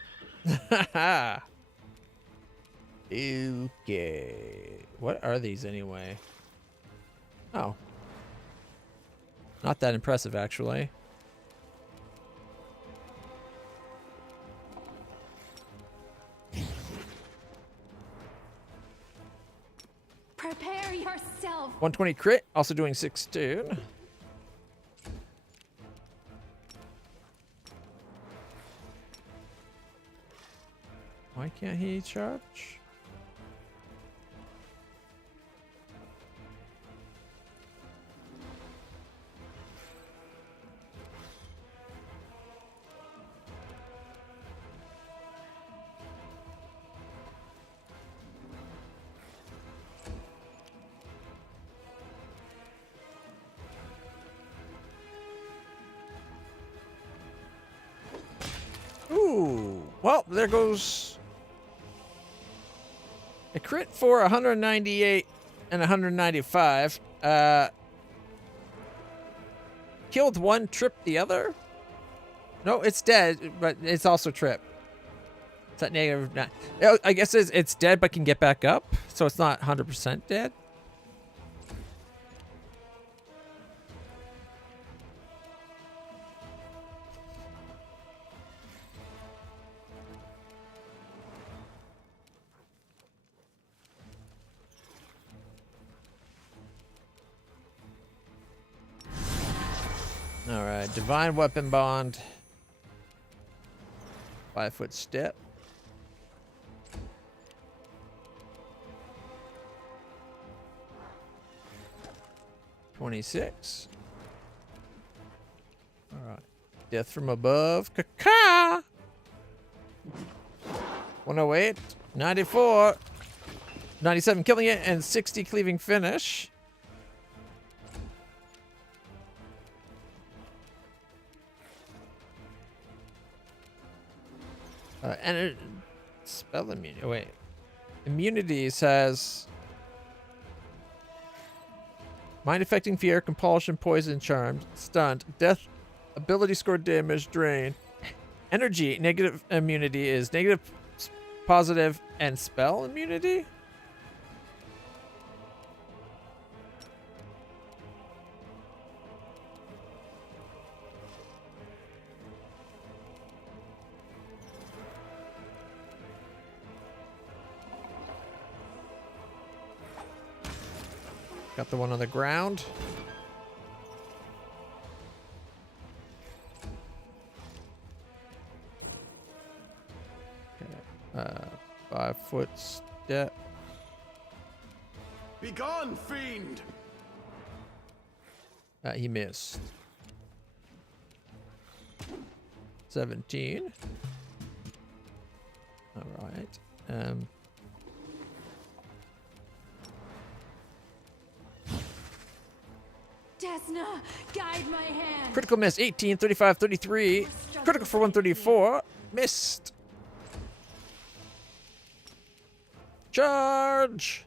Okay. What are these anyway? Oh. Not that impressive, actually. Prepare yourself. 120 crit, also doing 16. Why can't he charge? Ooh, well, there goes A crit for 198 and 195. Killed one, tripped the other? No, it's dead, but it's also tripped. It's at -9. I guess it's dead, but can get back up, so it's not 100% dead. All right, divine weapon bond. 5-foot step. $26. All right, death from above. Caca. 108, 94, 97 killing it, and 60 cleaving finish. And spell immunity. Oh, wait. Immunities has mind affecting fear, compulsion, poison, charmed, stunned, death, ability score damage, drain. Energy, negative immunity is negative, positive, and spell immunity? Got the one on the ground. Okay. 5-foot step. Begone, fiend! He missed. 17. All right. Desna, guide my hand. Critical miss, 18, 35, 33. Critical for 134. Missed. Charge.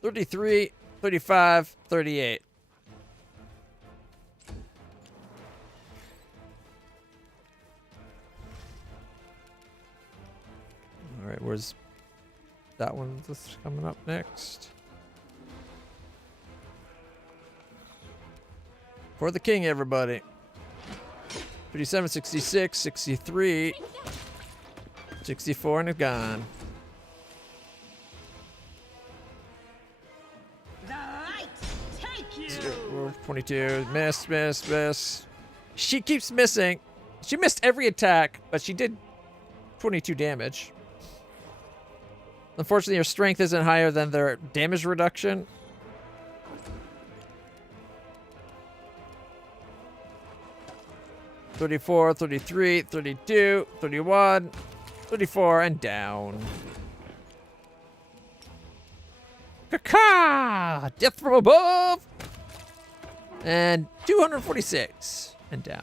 33, 35, 38. All right, where's that one that's coming up next? For the king, everybody. 57, 66, 63, 64, and it's gone. The light take you. 22, miss, miss, miss. She keeps missing. She missed every attack, but she did 22 damage. Unfortunately, her strength isn't higher than their damage reduction. $34, $33, $32, $31, $34, and down. Caca! Death from above! And 246, and down.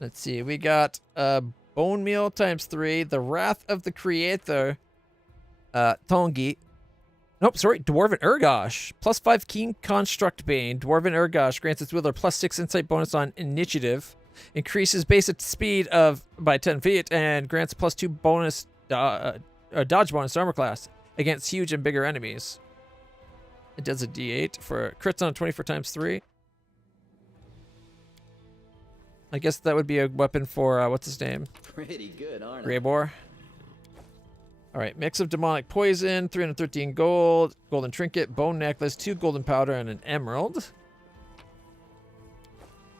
Let's see, we got Bone Meal ×3, the Wrath of the Creator, Tongi. Nope, sorry, Dwarven Urgosh. +5 Keen Construct Bane. Dwarven Urgosh grants its wielder +6 insight bonus on initiative. Increases base speed by 10 feet and grants +2 bonus dodge bonus to armor class against huge and bigger enemies. It does a D8 for crits on a 24 ×3. I guess that would be a weapon for, what's his name? Pretty good, aren't I? Raybor. All right, mix of demonic poison, 313 gold, golden trinket, bone necklace, 2 golden powder, and an emerald.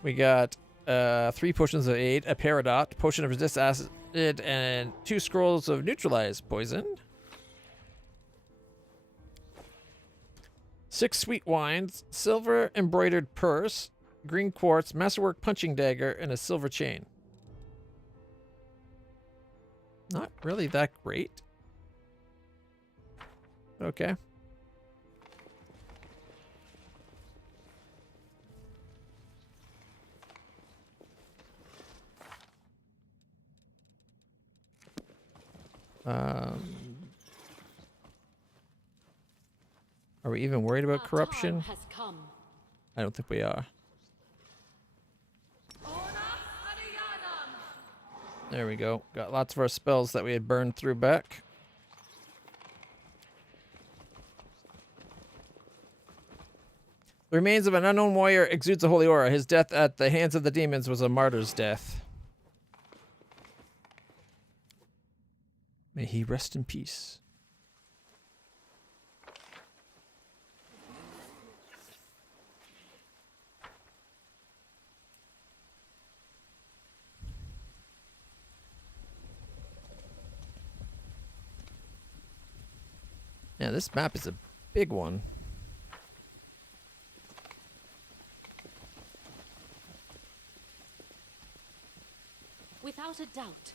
We got 3 potions of 8, a peridot, potion of resist acid, and 2 scrolls of neutralize poison. 6 sweet wines, silver embroidered purse, green quartz, masterwork punching dagger, and a silver chain. Not really that great. Okay. Are we even worried about corruption? Has come. I don't think we are. There we go. Got lots of our spells that we had burned through back. The remains of an unknown warrior exudes a holy aura. His death at the hands of the demons was a martyr's death. May he rest in peace. Yeah, this map is a big one. Without a doubt.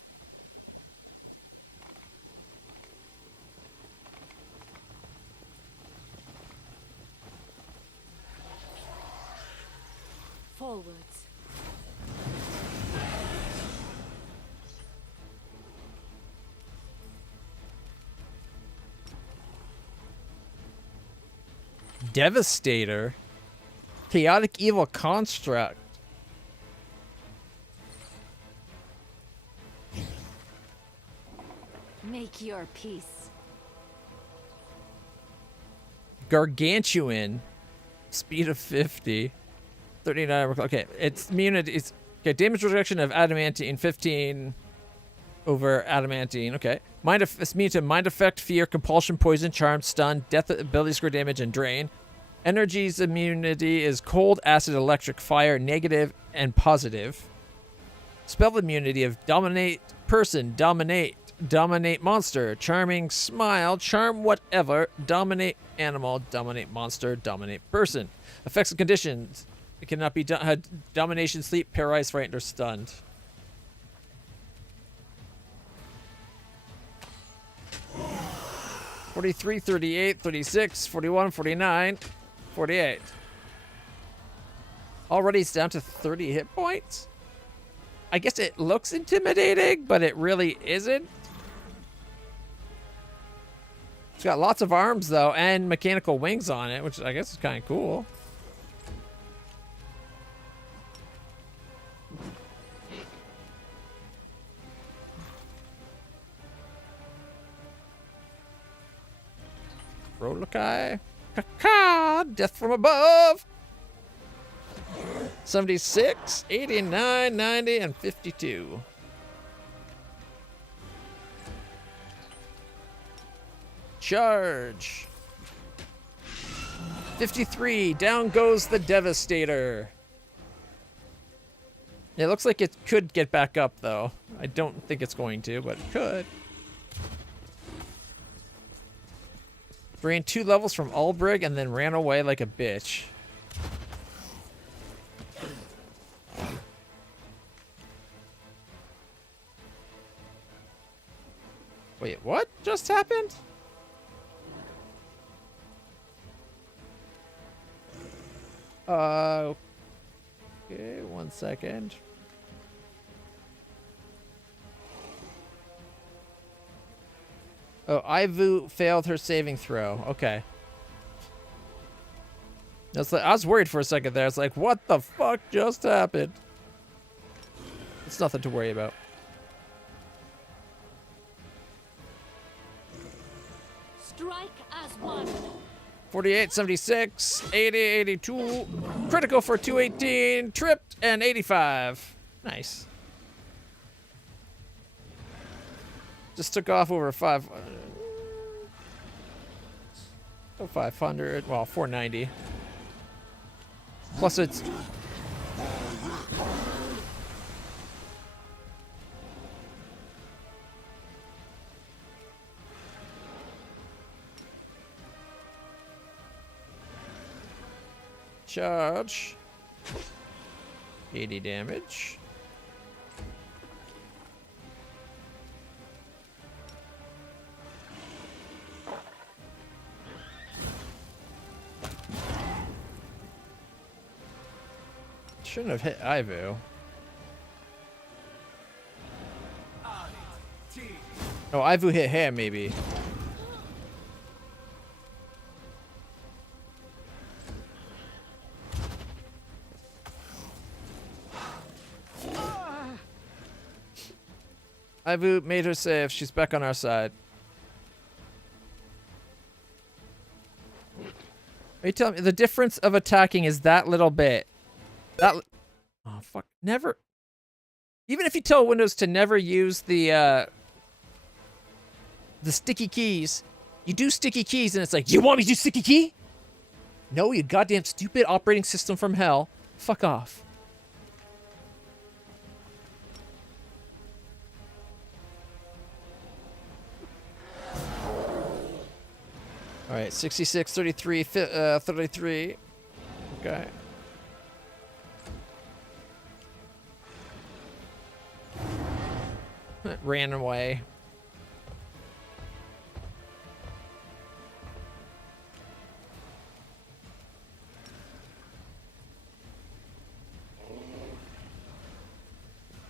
Forwards. Devastator. Chaotic evil construct. Make your peace. Gargantuan. Speed of 50. 39. Okay, it's immunity. It's okay. Damage reduction of adamantine 15 over adamantine. Okay. It's immune to mind effect, fear, compulsion, poison, charm, stun, death ability score damage, and drain. Energy's immunity is cold, acid, electric, fire, negative, and positive. Spell immunity of dominate person, dominate monster, charming, smile, charm whatever, dominate animal, dominate monster, dominate person. Effects and conditions. It cannot be domination, sleep, paralyzed, frightened, or stunned. $43, $38, $36, $41, $49, $48. Already it's down to 30 hit points? I guess it looks intimidating, but it really isn't. It's got lots of arms, though, and mechanical wings on it, which I guess is kind of cool. Rolokai. Ka-ka! Death from above! 76, 89, 90, and 52. Charge. 53. Down goes the Devastator. It looks like it could get back up, though. I don't think it's going to, but it could. Ran 2 levels from Ulbrig and then ran away like a bitch. Wait, what just happened? Okay, 1 second. Oh, Ivu failed her saving throw. Okay. That's like, I was worried for a second there. It's like, what the fuck just happened? It's nothing to worry about. Strike as one. 48, 76, 80, 82. Critical for 218. Tripped and 85. Nice. Just took off over 500. Well, 490. Plus it's... Charge. 80 damage. Shouldn't have hit Ivu. Oh, Ivu hit hair, maybe. Ivu made her save. She's back on our side. Are you telling me the difference of attacking is that little bit? Oh, fuck. Never. Even if you tell Windows to never use the sticky keys, you do sticky keys and it's like, you want me to do sticky key? No, you goddamn stupid operating system from hell. Fuck off. All right, 66, 33, 33. Okay. Ran away.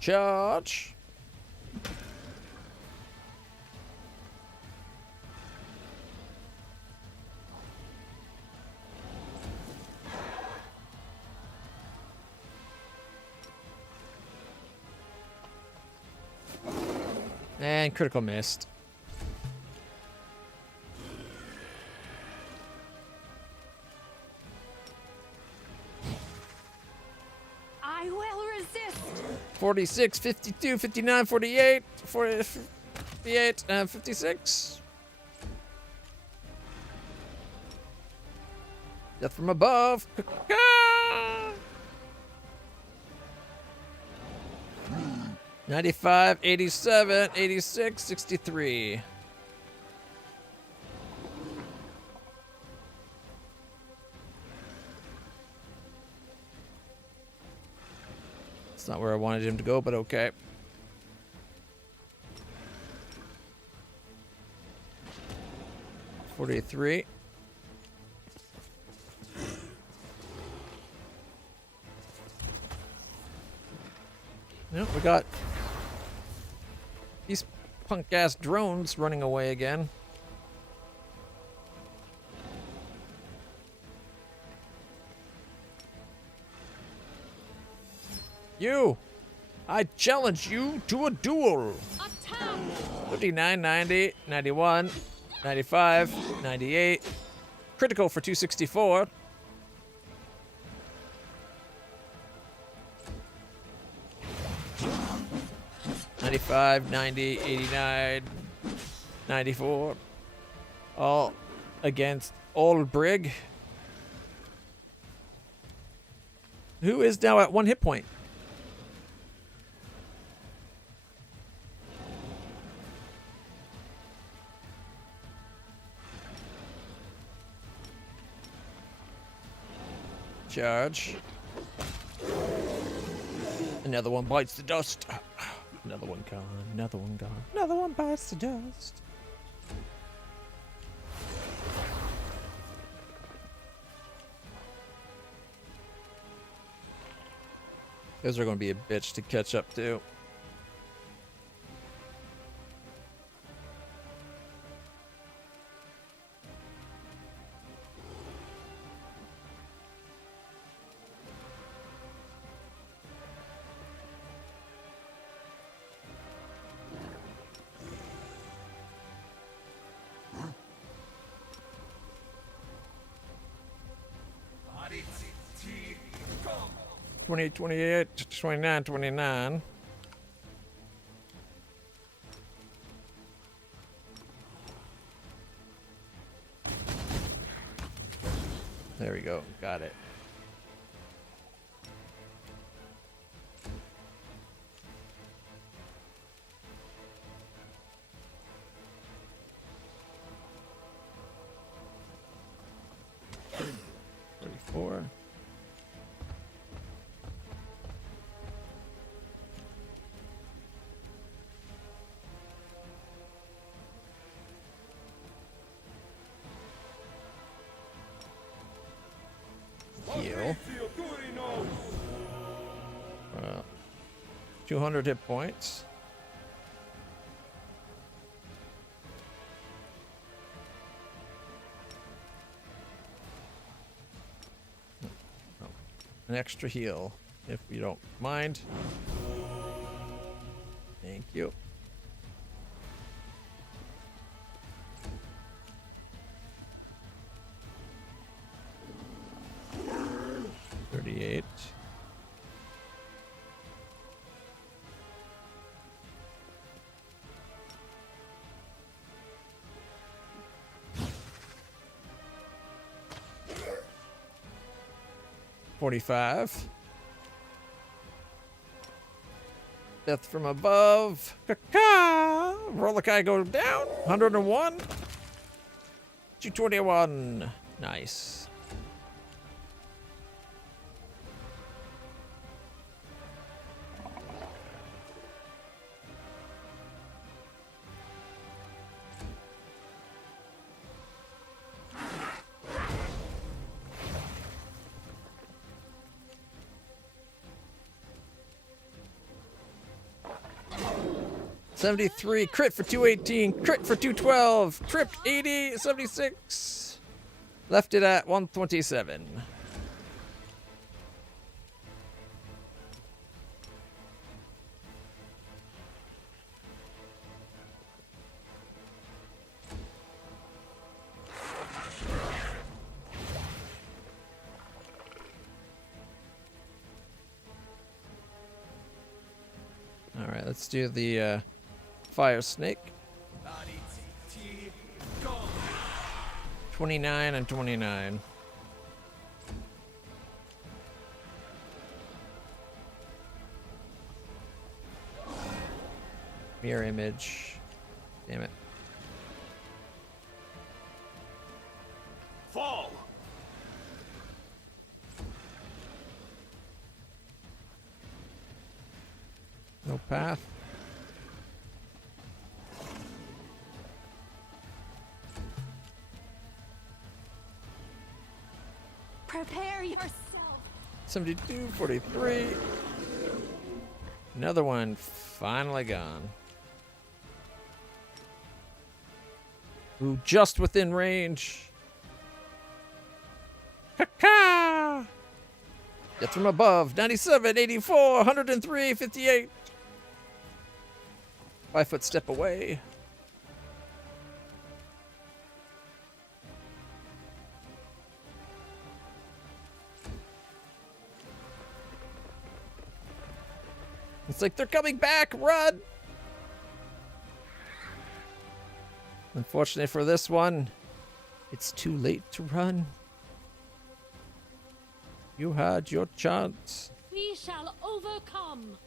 Charge. And critical missed. I will resist. 46, 52, 59, 48, 40, 58, and 56. Death from above. 95, 87, 86, 63. It's not where I wanted him to go, but okay. $43. Nope, we got these punk-ass drones running away again. You! I challenge you to a duel! 59, 90, 91, 95, 98. Critical for 264. $95, 90, 89, 94. All against Old Brig, who is now at 1 hit point. Charge. Another one bites the dust. Another one gone. Another one gone. Another one bites the dust. Those are going to be a bitch to catch up to. $28, $28, $29, $29. There we go. Got it. $34. Heal. 200 hit points. an extra heal, if you don't mind. Thank you. $38. $45. Death from above. Caca! Roller go down. 101. 221. Nice. $73, crit for 218, crit for 212, crit 80, 76. Left it at 127. All right, let's do the fire snake. 29 and 29. Mirror image. Damn it. Fall! No path. Prepare yourself. 72, 43. Another one finally gone. Ooh, just within range. Caca! Death from above. 97, 84, 103, 58. 5 foot step away. It's like they're coming back. Run! Unfortunately for this one, it's too late to run. You had your chance. We shall overcome.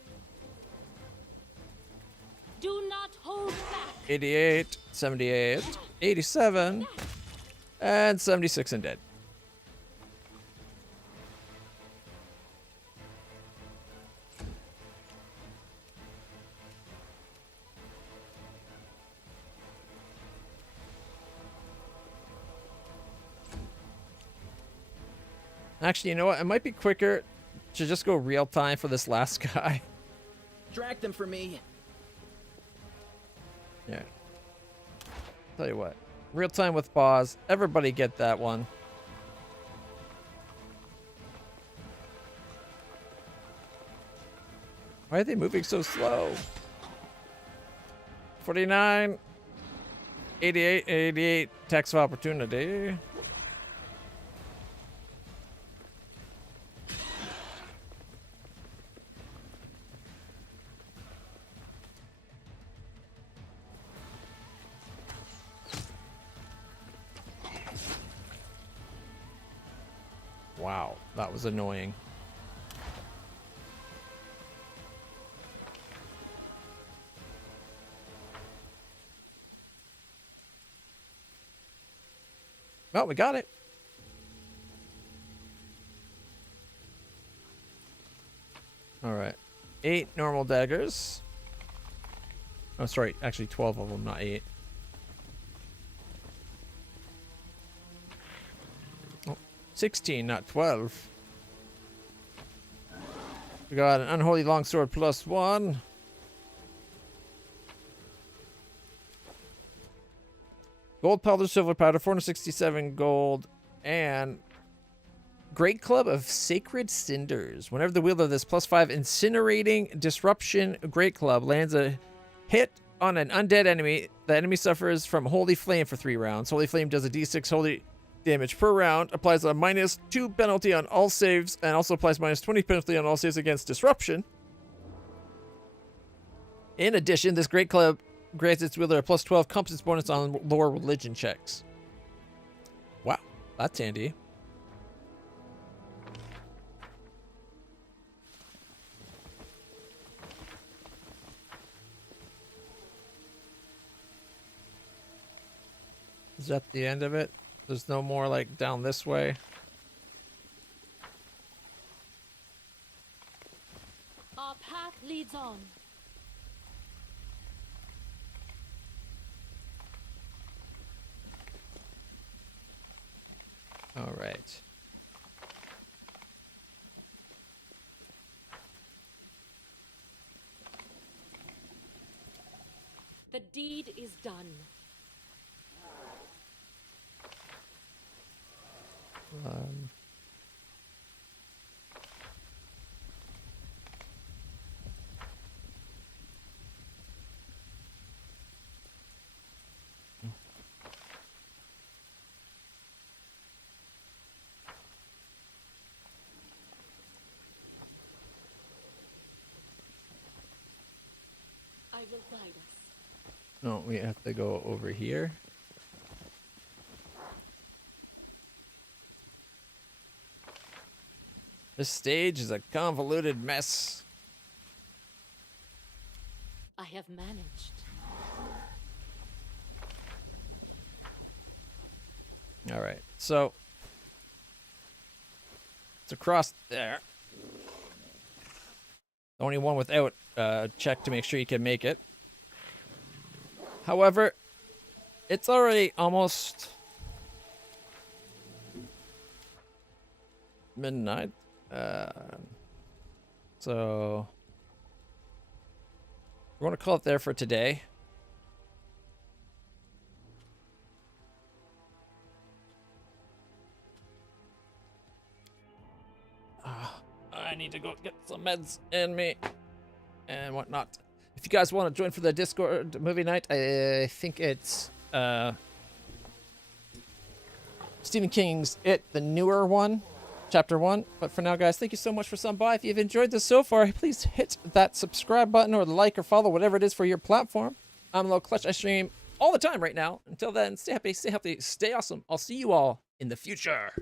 Do not hold back. 88, 78, 87, and 76 and dead. Actually, you know what? It might be quicker to just go real time for this last guy. Distract them for me. Yeah. Tell you what. Real time with pause. Everybody get that one. Why are they moving so slow? 49. 88. 88. Tax of opportunity. Wow, that was annoying. Well, we got it. All right. 8 normal daggers. Oh, sorry. Actually, 12 of them, not 8. Oh, 16, not 12. We got an unholy longsword +1. Gold powder, silver powder, 467 gold, and Great Club of Sacred Cinders. Whenever the wielder of this +5 incinerating disruption Great Club lands a hit on an undead enemy, the enemy suffers from Holy Flame for 3 rounds. Holy Flame does a d6 holy damage per round, applies a -2 penalty on all saves, and also applies -20 penalty on all saves against disruption. In addition, this Great Club grants its wielder a +12 competence bonus on lore religion checks. Wow, that's handy. Is that the end of it? There's no more, like, down this way? Our path leads on. All right. The deed is done. I will guide us. No, we have to go over here. This stage is a convoluted mess. I have managed. All right, so it's across there. Only one without check to make sure you can make it. However, it's already almost midnight. So we're going to call it there for today. I need to go get some meds in me and whatnot. If you guys want to join for the Discord movie night, I think it's Stephen King's It, the newer one, chapter 1. But for now, guys, thank you so much for stopping by. If you've enjoyed this so far, please hit that subscribe button or the like or follow, whatever it is for your platform. I'm LitlClutch. I stream all the time right now. Until then, stay happy, stay healthy, stay awesome. I'll see you all in the future.